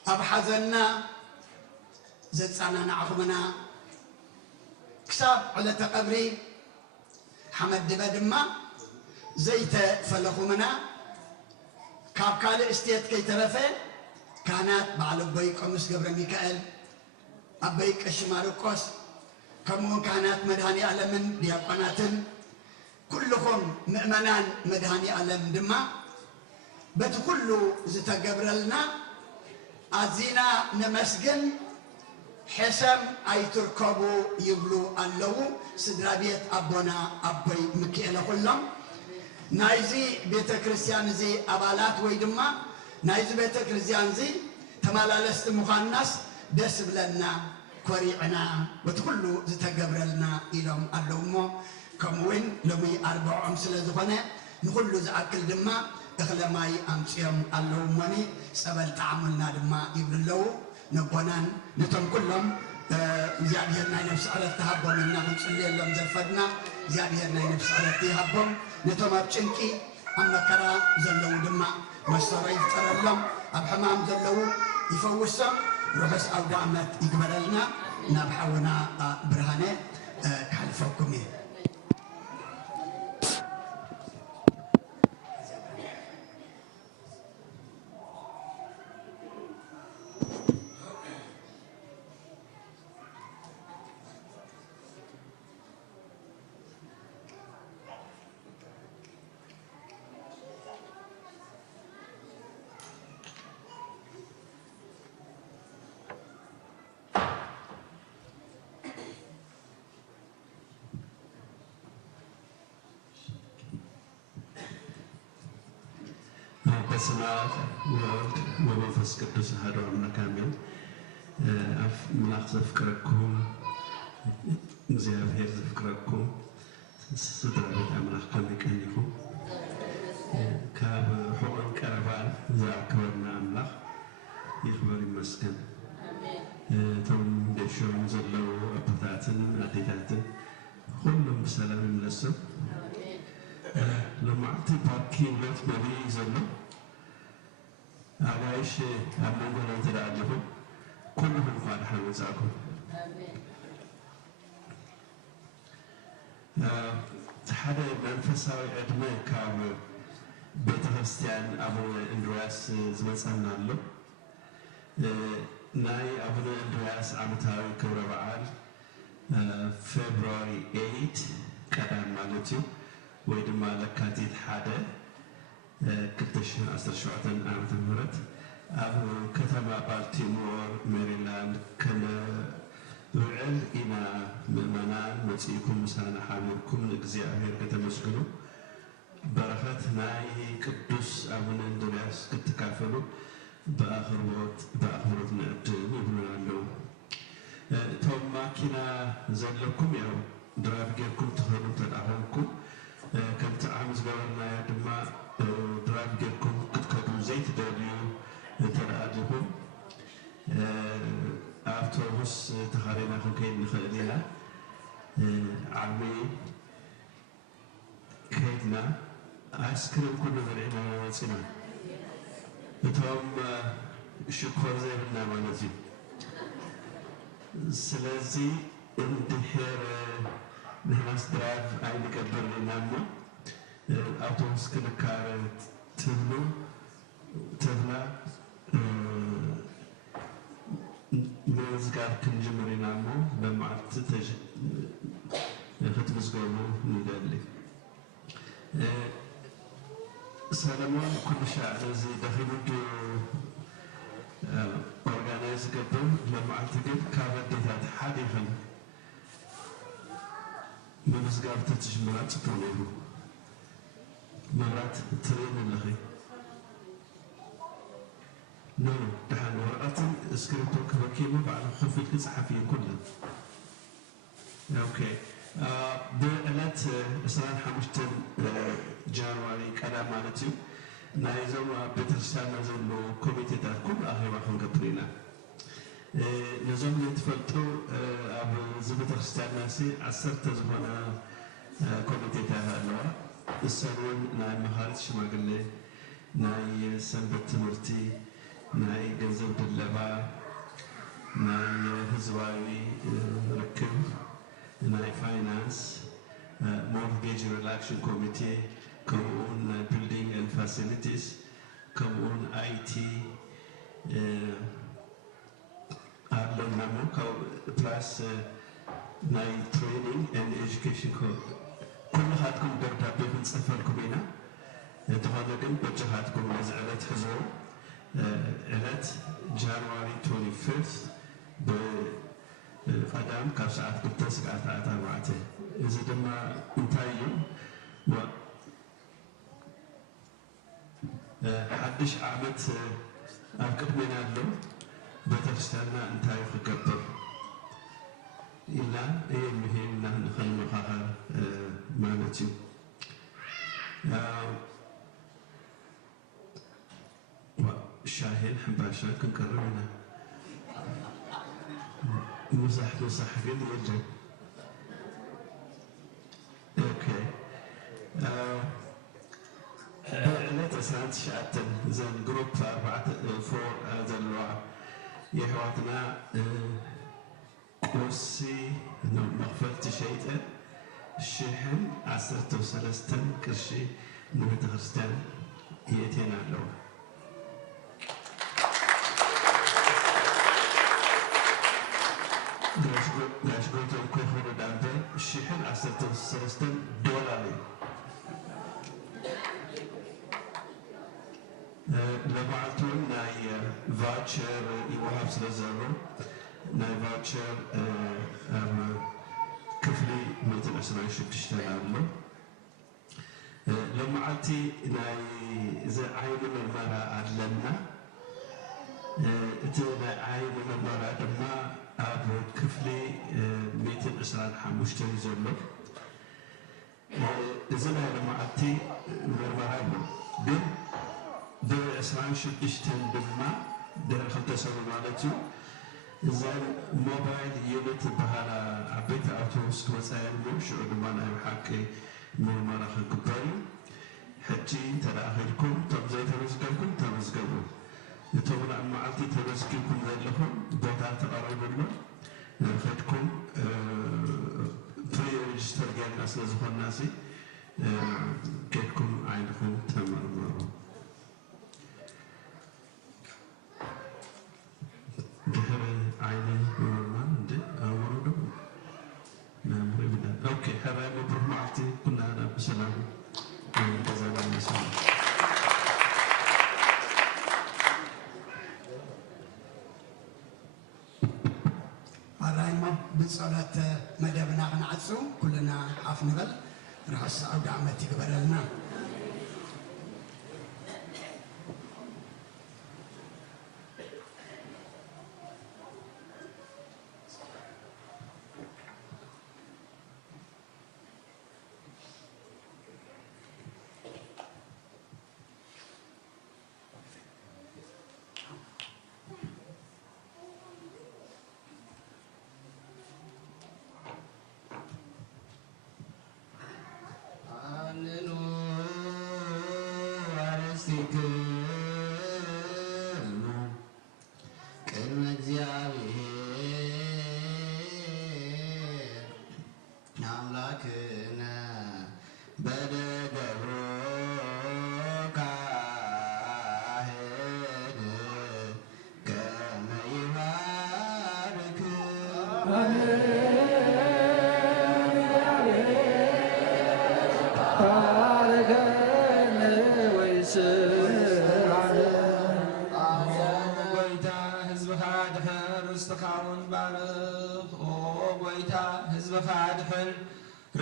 أب حزننا زي تسعنا نعخمنا كساب على تقبري حمد دبدما زي تفلقوا منا كاب كالي استيت كي ترفه كانت بعلى بيك أمس قبر ميكائيل أبيك أشماركوس كمون كانت مدهاني ألمن دياقناتن كلهم مؤمنان مدهاني ألم دما بتكلوا زتقبر لنا أزينا نمسجن حسم أي تركبوا يبلو اللو سدرابيت أبونا أبوي ميكائيل كلهم نايزي بيت كريستيان زي أبالات ويدما نايزي بيت كريستيان زي تمالالست مخانس دس بلنا كوريعنا وتكلوا زتقبرلنا إلهم اللومو كموين لمي 4 أمسلة زخنة نخلوا زأكل دما إخلماي أمسيهم اللوموني سبل تعاملنا دما يبلو نبونان نتم كلهم زيادهنا نفس على التهبهم إننا نصلي لهم زلفدنا زيادهنا نفس على التهبهم نتوما بشنكي أما كرا زلو دما مساري يفترلهم أب حمام زلو يفوسهم روحس أو دعمت يقبلنا نبحونا برهانة كالفوكم በስመ አብ ወወልድ ወመንፈስ ቅዱስ አሐዱ አምላክ አሜን። አፍ ምላኽ ዘፍቅረኩም እግዚአብሔር ዘፍቅረኩም ስድራ ቤት አምላኽ ከሚቀኝኹም ካብ ሕቁን ቀረባን ዝኣክበርና ኣምላኽ ይኽበር ይመስገን። እቶም ደሾም ዘለዉ ኣቦታትን ኣዴታትን ኩሎም ብሰላም ይምለሶም። لمعت باركين بيت بري زلوا عايش عمون ولا تدعجهم كلهم فالحين وزاكم ሓደ መንፈሳዊ ዕድመ ካብ ቤተ ክርስቲያን አቡነ እንድርያስ ዝመፀና ኣሎ ናይ አቡነ እንድርያስ ዓመታዊ ክብረ በዓል ፌብሩዋሪ 8 ቀዳም ማለት እዩ ወይ ድማ ለካቲት 1 2017 ዓመተ ምህረት ኣብ ከተማ ባልቲሞር ሜሪላንድ ከመውዕል ኢና ምእመናን መፂእኩም ምሳና ሓቢርኩም ንእግዚአብሔር ከተመስግኑ በረኸት ናይ ቅዱስ አቡነ እንድርያስ ክትካፈሉ በአኽብሮት ንዕድም ይብሉና ኣለዉ እቶም ማኪና ዘለኩም ያው ድራይቭ ጌርኩም ትኸዱ ተዳኾንኩም ከምቲ ዓም ዝገበርናዮ ድማ ድራይቭ ጌርኩም ክትከዱ ዘይትደልዩ ተደኣድኹም ኣውቶቡስ ተኻሪና ክንከይድ ንኽእል ኢና ዓርቢ ከይድና ኣይስክሪም ኩሉ በሊዕና ወፂና እቶም ሽኮር ዘይብልና ማለት እዩ ስለዚ እንድሕር ንሕናስ ድራይቭ ኣይንገብር ኢና እሞ ኣውቶቡስ ክንካር ትብላ ምዝጋብ ክንጅምር ኢና እሞ በመዓልቲ ክትምዝገቡ ንደሊ ሰለሞን ኩሉ ሻዕ ነዚ ደኺሉ ድዩ ኦርጋናይዝ ገብር ለመዓልቲ ግን ካብ ኣዴታት ሓደ ይኽእል ምምዝጋብ ተትጅምራ ፅቡቅ ነይሩ መብራት ትርእን ኣለኺ ኖ ድሓን ወረቐትን እስክሪፕቶ ክረኪቡ ባዕሉ ኮፍ ኢልክ ፅሓፍ እየ ኩለን ኦኬ ብዕለት 25 ጃንዋሪ ቀዳም ማለት እዩ ናይዞም ኣብ ቤተክርስትያንና ዘሎ ኮሚቴታት ኩሉ ኣኼባ ክንገብር ኢና ነዞም ዘይትፈልጡ ኣብ እዚ ቤተክርስትያንና ሲ 10 ዝኾነ ኮሚቴታት ኣለዋ እሰን እውን ናይ መኻሪት ሽማግሌ ናይ ሰንበት ትምህርቲ ናይ ገንዘብ ድለባ ናይ ህዝባዊ ርክብ ናይ ፋይናንስ ሞርጌጅ ሪላክሽን ኮሚቴ ከምኡውን ናይ ቢልዲንግ ኤንድ ፋሲሊቲስ ከምኡውን አይቲ ኣለና ሞ ፕላስ ናይ ትሬኒንግ ኤንድ ኤጁኬሽን ኩልኻትኩም ደብዳቤ ክንፅፈልኩም ኢና እንተኾነ ግን በጀኻትኩም ነዚ ዕለት ሕዝቦ ዕለት ጃንዋሪ 25 ብቀዳም ካብ ሰዓት 2 ስዓት 4 እዚ ድማ እንታይ እዩ ሓድሽ ዓመት ኣብ ቅድሜና ኣሎ ቤተክርስትያንና እንታይ ክገብር ኢልና የሚሄድና ንኽንመኻኸር ማለት እዩ ሻሂን ሕምባሻን ክንቀርብ ኢና ምሳሕ ግን የለን ኦኬ በዕለት 19 እዘን ግሩፕ 4 ዘለዋ የሕዋትና ቁርሲ መኽፈልቲ ሸይጠን 113 ቅርሺ ንቤተ ክርስቲያን የእቴን ኣለዋ ጋሽ ጎይቶም ኮይኮነ ዳንተ 113 ዶላር እዩ ለበዓልቱ ናይ ቫውቸር ይወሃብ ስለ ዘሎ ናይ ቫውቸር ኣብ ክፍሊ 126 ኣሎ ለመዓልቲ ናይ ዓይኒ ምርመራ ኣለና እቲ ናይ ዓይኒ ምርመራ ድማ ኣብ ክፍሊ 125 እዩ ዘሎ እዚ ናይ ለመዓልቲ ምርመራ ኣሎ ግን ብ26 ድማ ድሕሪ 2 ሰብ ማለት እዩ እዘን ሞባይል ዩኒት በሃላ ዓበይቲ ኣውቶቡስ ክመፃየሉ ሽዑ ድማ ናይ ብሓቂ ምርመራ ክግበር እዩ ሕጂ ተዳኺልኩም እቶም ዘይተመዝገብኩም ተመዝገቡ እቶም ናብ መዓልቲ ተመዝጊብኩም ዘለኹም ቦታ ተቐረብሎ ከድኩም ፕሪ ተርገና ስለዝኾናሲ كيفكم عينكم تمرمروا دهر عيني مرمان دي أوردو نعم ربنا أوكي حبايب وبروح معتي كنا أنا بسلام جزاك الله خير الرايمة بصلاة مدبنا نعسو كلنا حاف نغل رأس عود عمتي قبلنا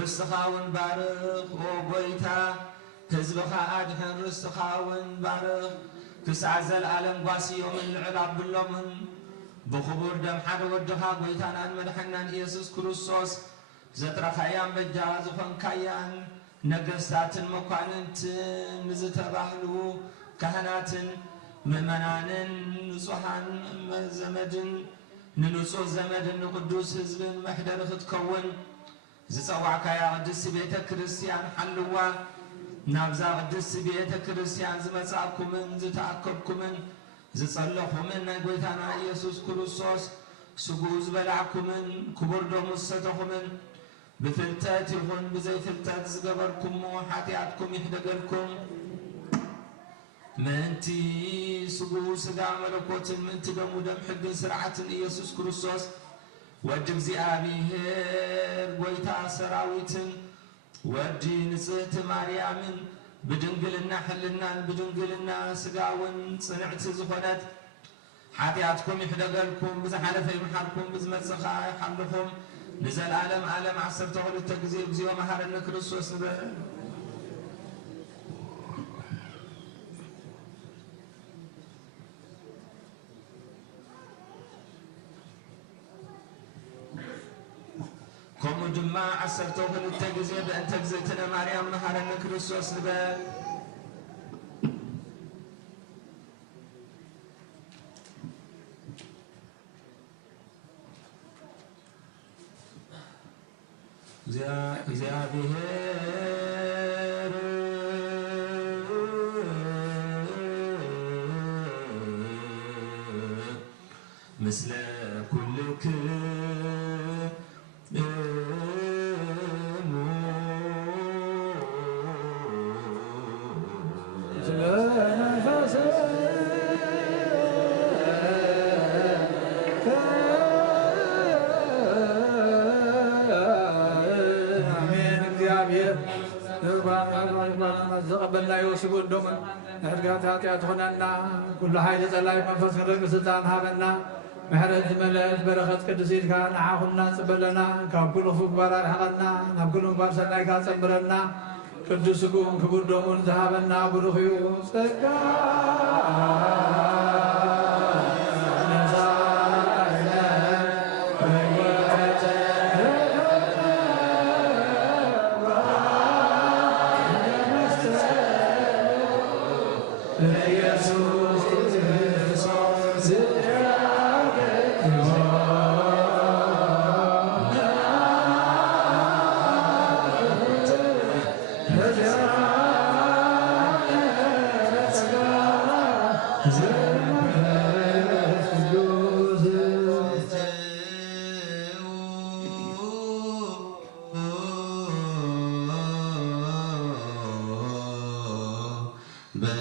رستخاون بارخ وغويتا حزبك أدحن رستخاون بارخ كسعز العالم قاسي يوم العرب باللمن بخبور دم حد ودها غويتانا مدحنا يسوس كريستوس زترا خيام بجاز فنكيان نجستات المقاننت نزتباهلو كهنات ممنان نصحان زمدن ننصو زمدن قدوس حزب محدر تكون زصواعك يا قدس بيت كريستيان حلوا نابزا قدس بيت كريستيان زمصاكم زتاكبكم زصلحكم من غويتانا يسوع كريستوس سغوز بلعكم كبر دم ستكم بفلتات يكون بزي فلتات زغبركم وحاتياتكم يحدقلكم منتي سغوز دا ملكوت منتي دم دم حق سرعه يسوع كريستوس ወድም ዚአብሔር ጎይታ ሰራዊትን ወዲ ንጽሕት ማርያምን ብድንግልና ሕልናን ብድንግልና ስጋውን ጽንዕቲ ዝኾነት ሓጢአትኩም ይሕደገልኩም ብዝሓለፈ ይምሓርኩም ብዝመጽኻ ይሓልኹም ንዘለዓለም ዓለም 12 ጊዜ እግዚኦ መሃረነ ክርስቶስ ንበል كم جمع عسرتوه للتجزية بأن تجزيتنا مريم مهرنا كريستوس نبال زيابيهر مثل كل زقبلنا يوسف الدمن نحرقات هاتيات هنانا كل حاجة تلاقي منفس رق سلطان هابنا محرز ملأت برخت قدسيت كان عاهنا سبلنا كاب كل فبار حقنا ناب كل فبار سناي كان سبرنا قدسكم كبر دمن ذهبنا برخيو سكا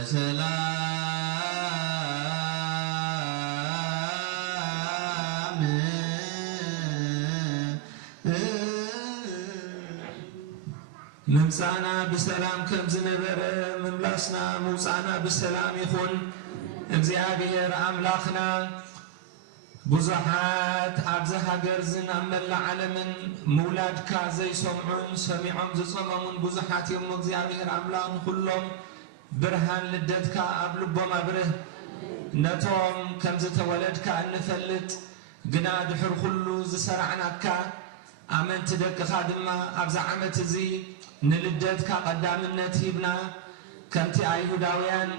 በሰላም ምምፃና ብሰላም ከም ዝነበረ ምምላስና ምውፃና ብሰላም ይኹን። እግዚአብሔር አምላኽና ብዙሓት ኣብዚ ሃገር ዝን ኣብ መላእ ዓለምን ምውላድካ ዘይሰምዑን ሰሚዖም ዝፀመሙን ብዙሓት እዮም። እግዚአብሔር አምላኽ ንኩሎም ብርሃን ልደትካ ኣብ ልቦም ኣብርህ። ነቶም ከም ዝተወለድካ እንፈልጥ ግና ድሕር ኩሉ ዝሰራዕናካ ኣመንቲ ደቅኻ ድማ ኣብዚ ዓመት እዚ ንልደትካ ቀዳምነት ሂብና ከምቲ ኣይሁዳውያን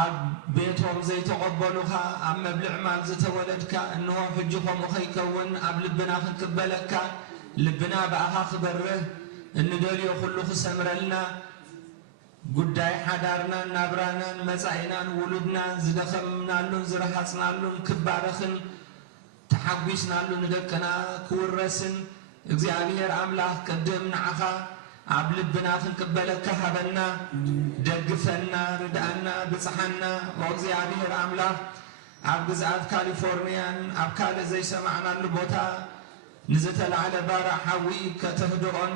ኣብ ቤቶም ዘይተቐበሉኻ ኣብ መብልዕ ማል ዝተወለድካ እንሆ ሕጂ ከምኡ ከይከውን ኣብ ልብና ክንቅበለካ ልብና ብኣኻ ክበርህ እንደልዮ ኩሉ ክሰምረልና ጉዳይ ሓዳርናን ናብራናን መጻኢናን ውሉድና ዝደኸምናሉን ዝረሃፅናሉን ክባረኽን ተሓጒስናሉ ንደቅና ክውረስን እግዚአብሔር አምላኽ ቅድም ንዓኻ ኣብ ልብና ክንቅበለካ ሃበና ደግፈና ርድአና ብፅሓና እግዚአብሔር አምላኽ ኣብ ግዝኣት ካሊፎርኒያን ኣብ ካልእ ዘይሰማዕናሉ ቦታ ንዝተላዕለ ባርዕ ሓዊ ከተህድኦን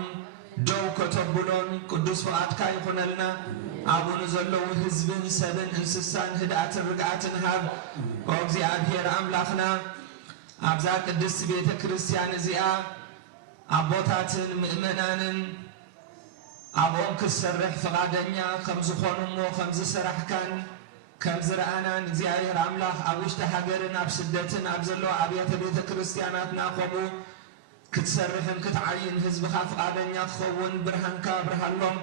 ደው ከተብሎን ቅዱስ ፍቓድካ ይኹነልና። ኣብኡ ንዘለዉ ህዝብን ሰብን እንስሳን ህድኣትን ርግኣትን ሃብ እግዚአብሔር አምላኽና ኣብዛ ቅድስቲ ቤተ ክርስቲያን እዚኣ ኣቦታትን ምእመናንን ኣብኦም ክሰርሕ ፍቓደኛ ከም ዝኾኑ እሞ ከም ዝሰራሕካን ከም ዝረኣናን እግዚአብሔር አምላኽ ኣብ ውሽጢ ሃገርን ኣብ ስደትን ኣብ ዘለዋ ኣብያተ ቤተ ክርስቲያናትና ከምኡ ክትሰርሕን ክትዓይን ህዝብኻ ፍቓደኛ ክኸውን ብርሃንካ ብርሃሎም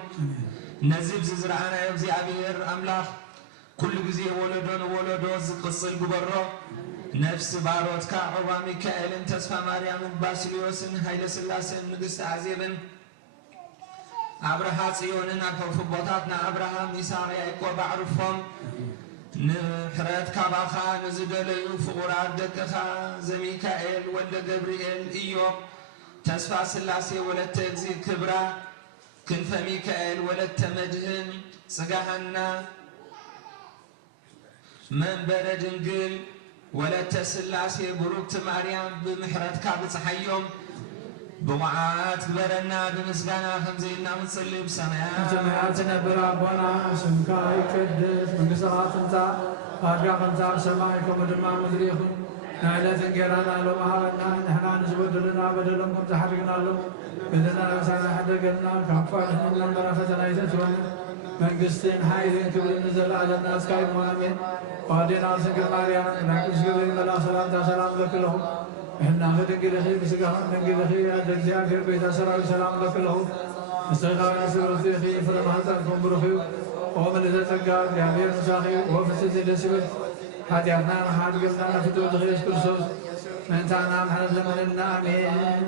ነዚ ብዚ ዝረኣናዮ እግዚአብሔር አምላኽ ኩሉ ግዜ ወለዶ ንወለዶ ዝቅፅል ግበሮ። ነፍሲ ባሮትካ ዖባ ሚካኤልን ተስፋ ማርያምን ባስልዮስን ሃይለ ስላሴን ንግስቲ ኣዜብን አብርሃ ጽዮንን ኣብ ቦታትና አብርሃም ይስሐቅ ያዕቆብ ኣዕርፎም ንሕረት ካባኻ ንዝደለዩ ፍቑራት ደቅኻ ዘሚካኤል ወልደ ገብርኤል ኢዮብ ተስፋ ስላሴ ወለተ እግዚእ ክብራ ክንፈ ሚካኤል ወለተ መድህን ጽጋሃና መንበረ ድንግል ወለተ ስላሴ ብሩክቲ ማርያም ብምሕረትካ ብፅሓዮም ብውዓት ግበረና ብምስጋና ከምዘይልና ምንጽልይ ብሰማያት ዝነብር ኣቦና ስምካ ይቅደስ መንግሥትኻ ትምጻእ ፈቃድካ ከምቲ ኣብ ሰማይ ከምኡ ድማ ምድሪ ይኹን ንዕለት እንጀራና ሎሚ ሃበና ንሕና ንዝበደሉና በደሎም ከም ዝሓርግናሎም በደልና ነብሳና ሓደገልና ካብ ፋድሕና እምበራ ፈተና ይተትወን መንግሥትን ሓይልን ክብርን ዘለኣለና እስካብ አሜን። ዋዴና ስንግል ማርያም ናይ ቅዱስ ገብርኤል መልአክ ሰላምታ ሰላም ለክለኹም إحنا خدق لخي بسقاهم نقل لخي أدك زياكر بيت أسرائي سلام لك له استغفار نسير الثيخي فلما هتأكم برخيو ومن إذا تلقى بيعمير مساخي وفسد لسبت حتى أثناء محاد قلنا نفتو دخيس كرسوس من تعنا محل زمن النامين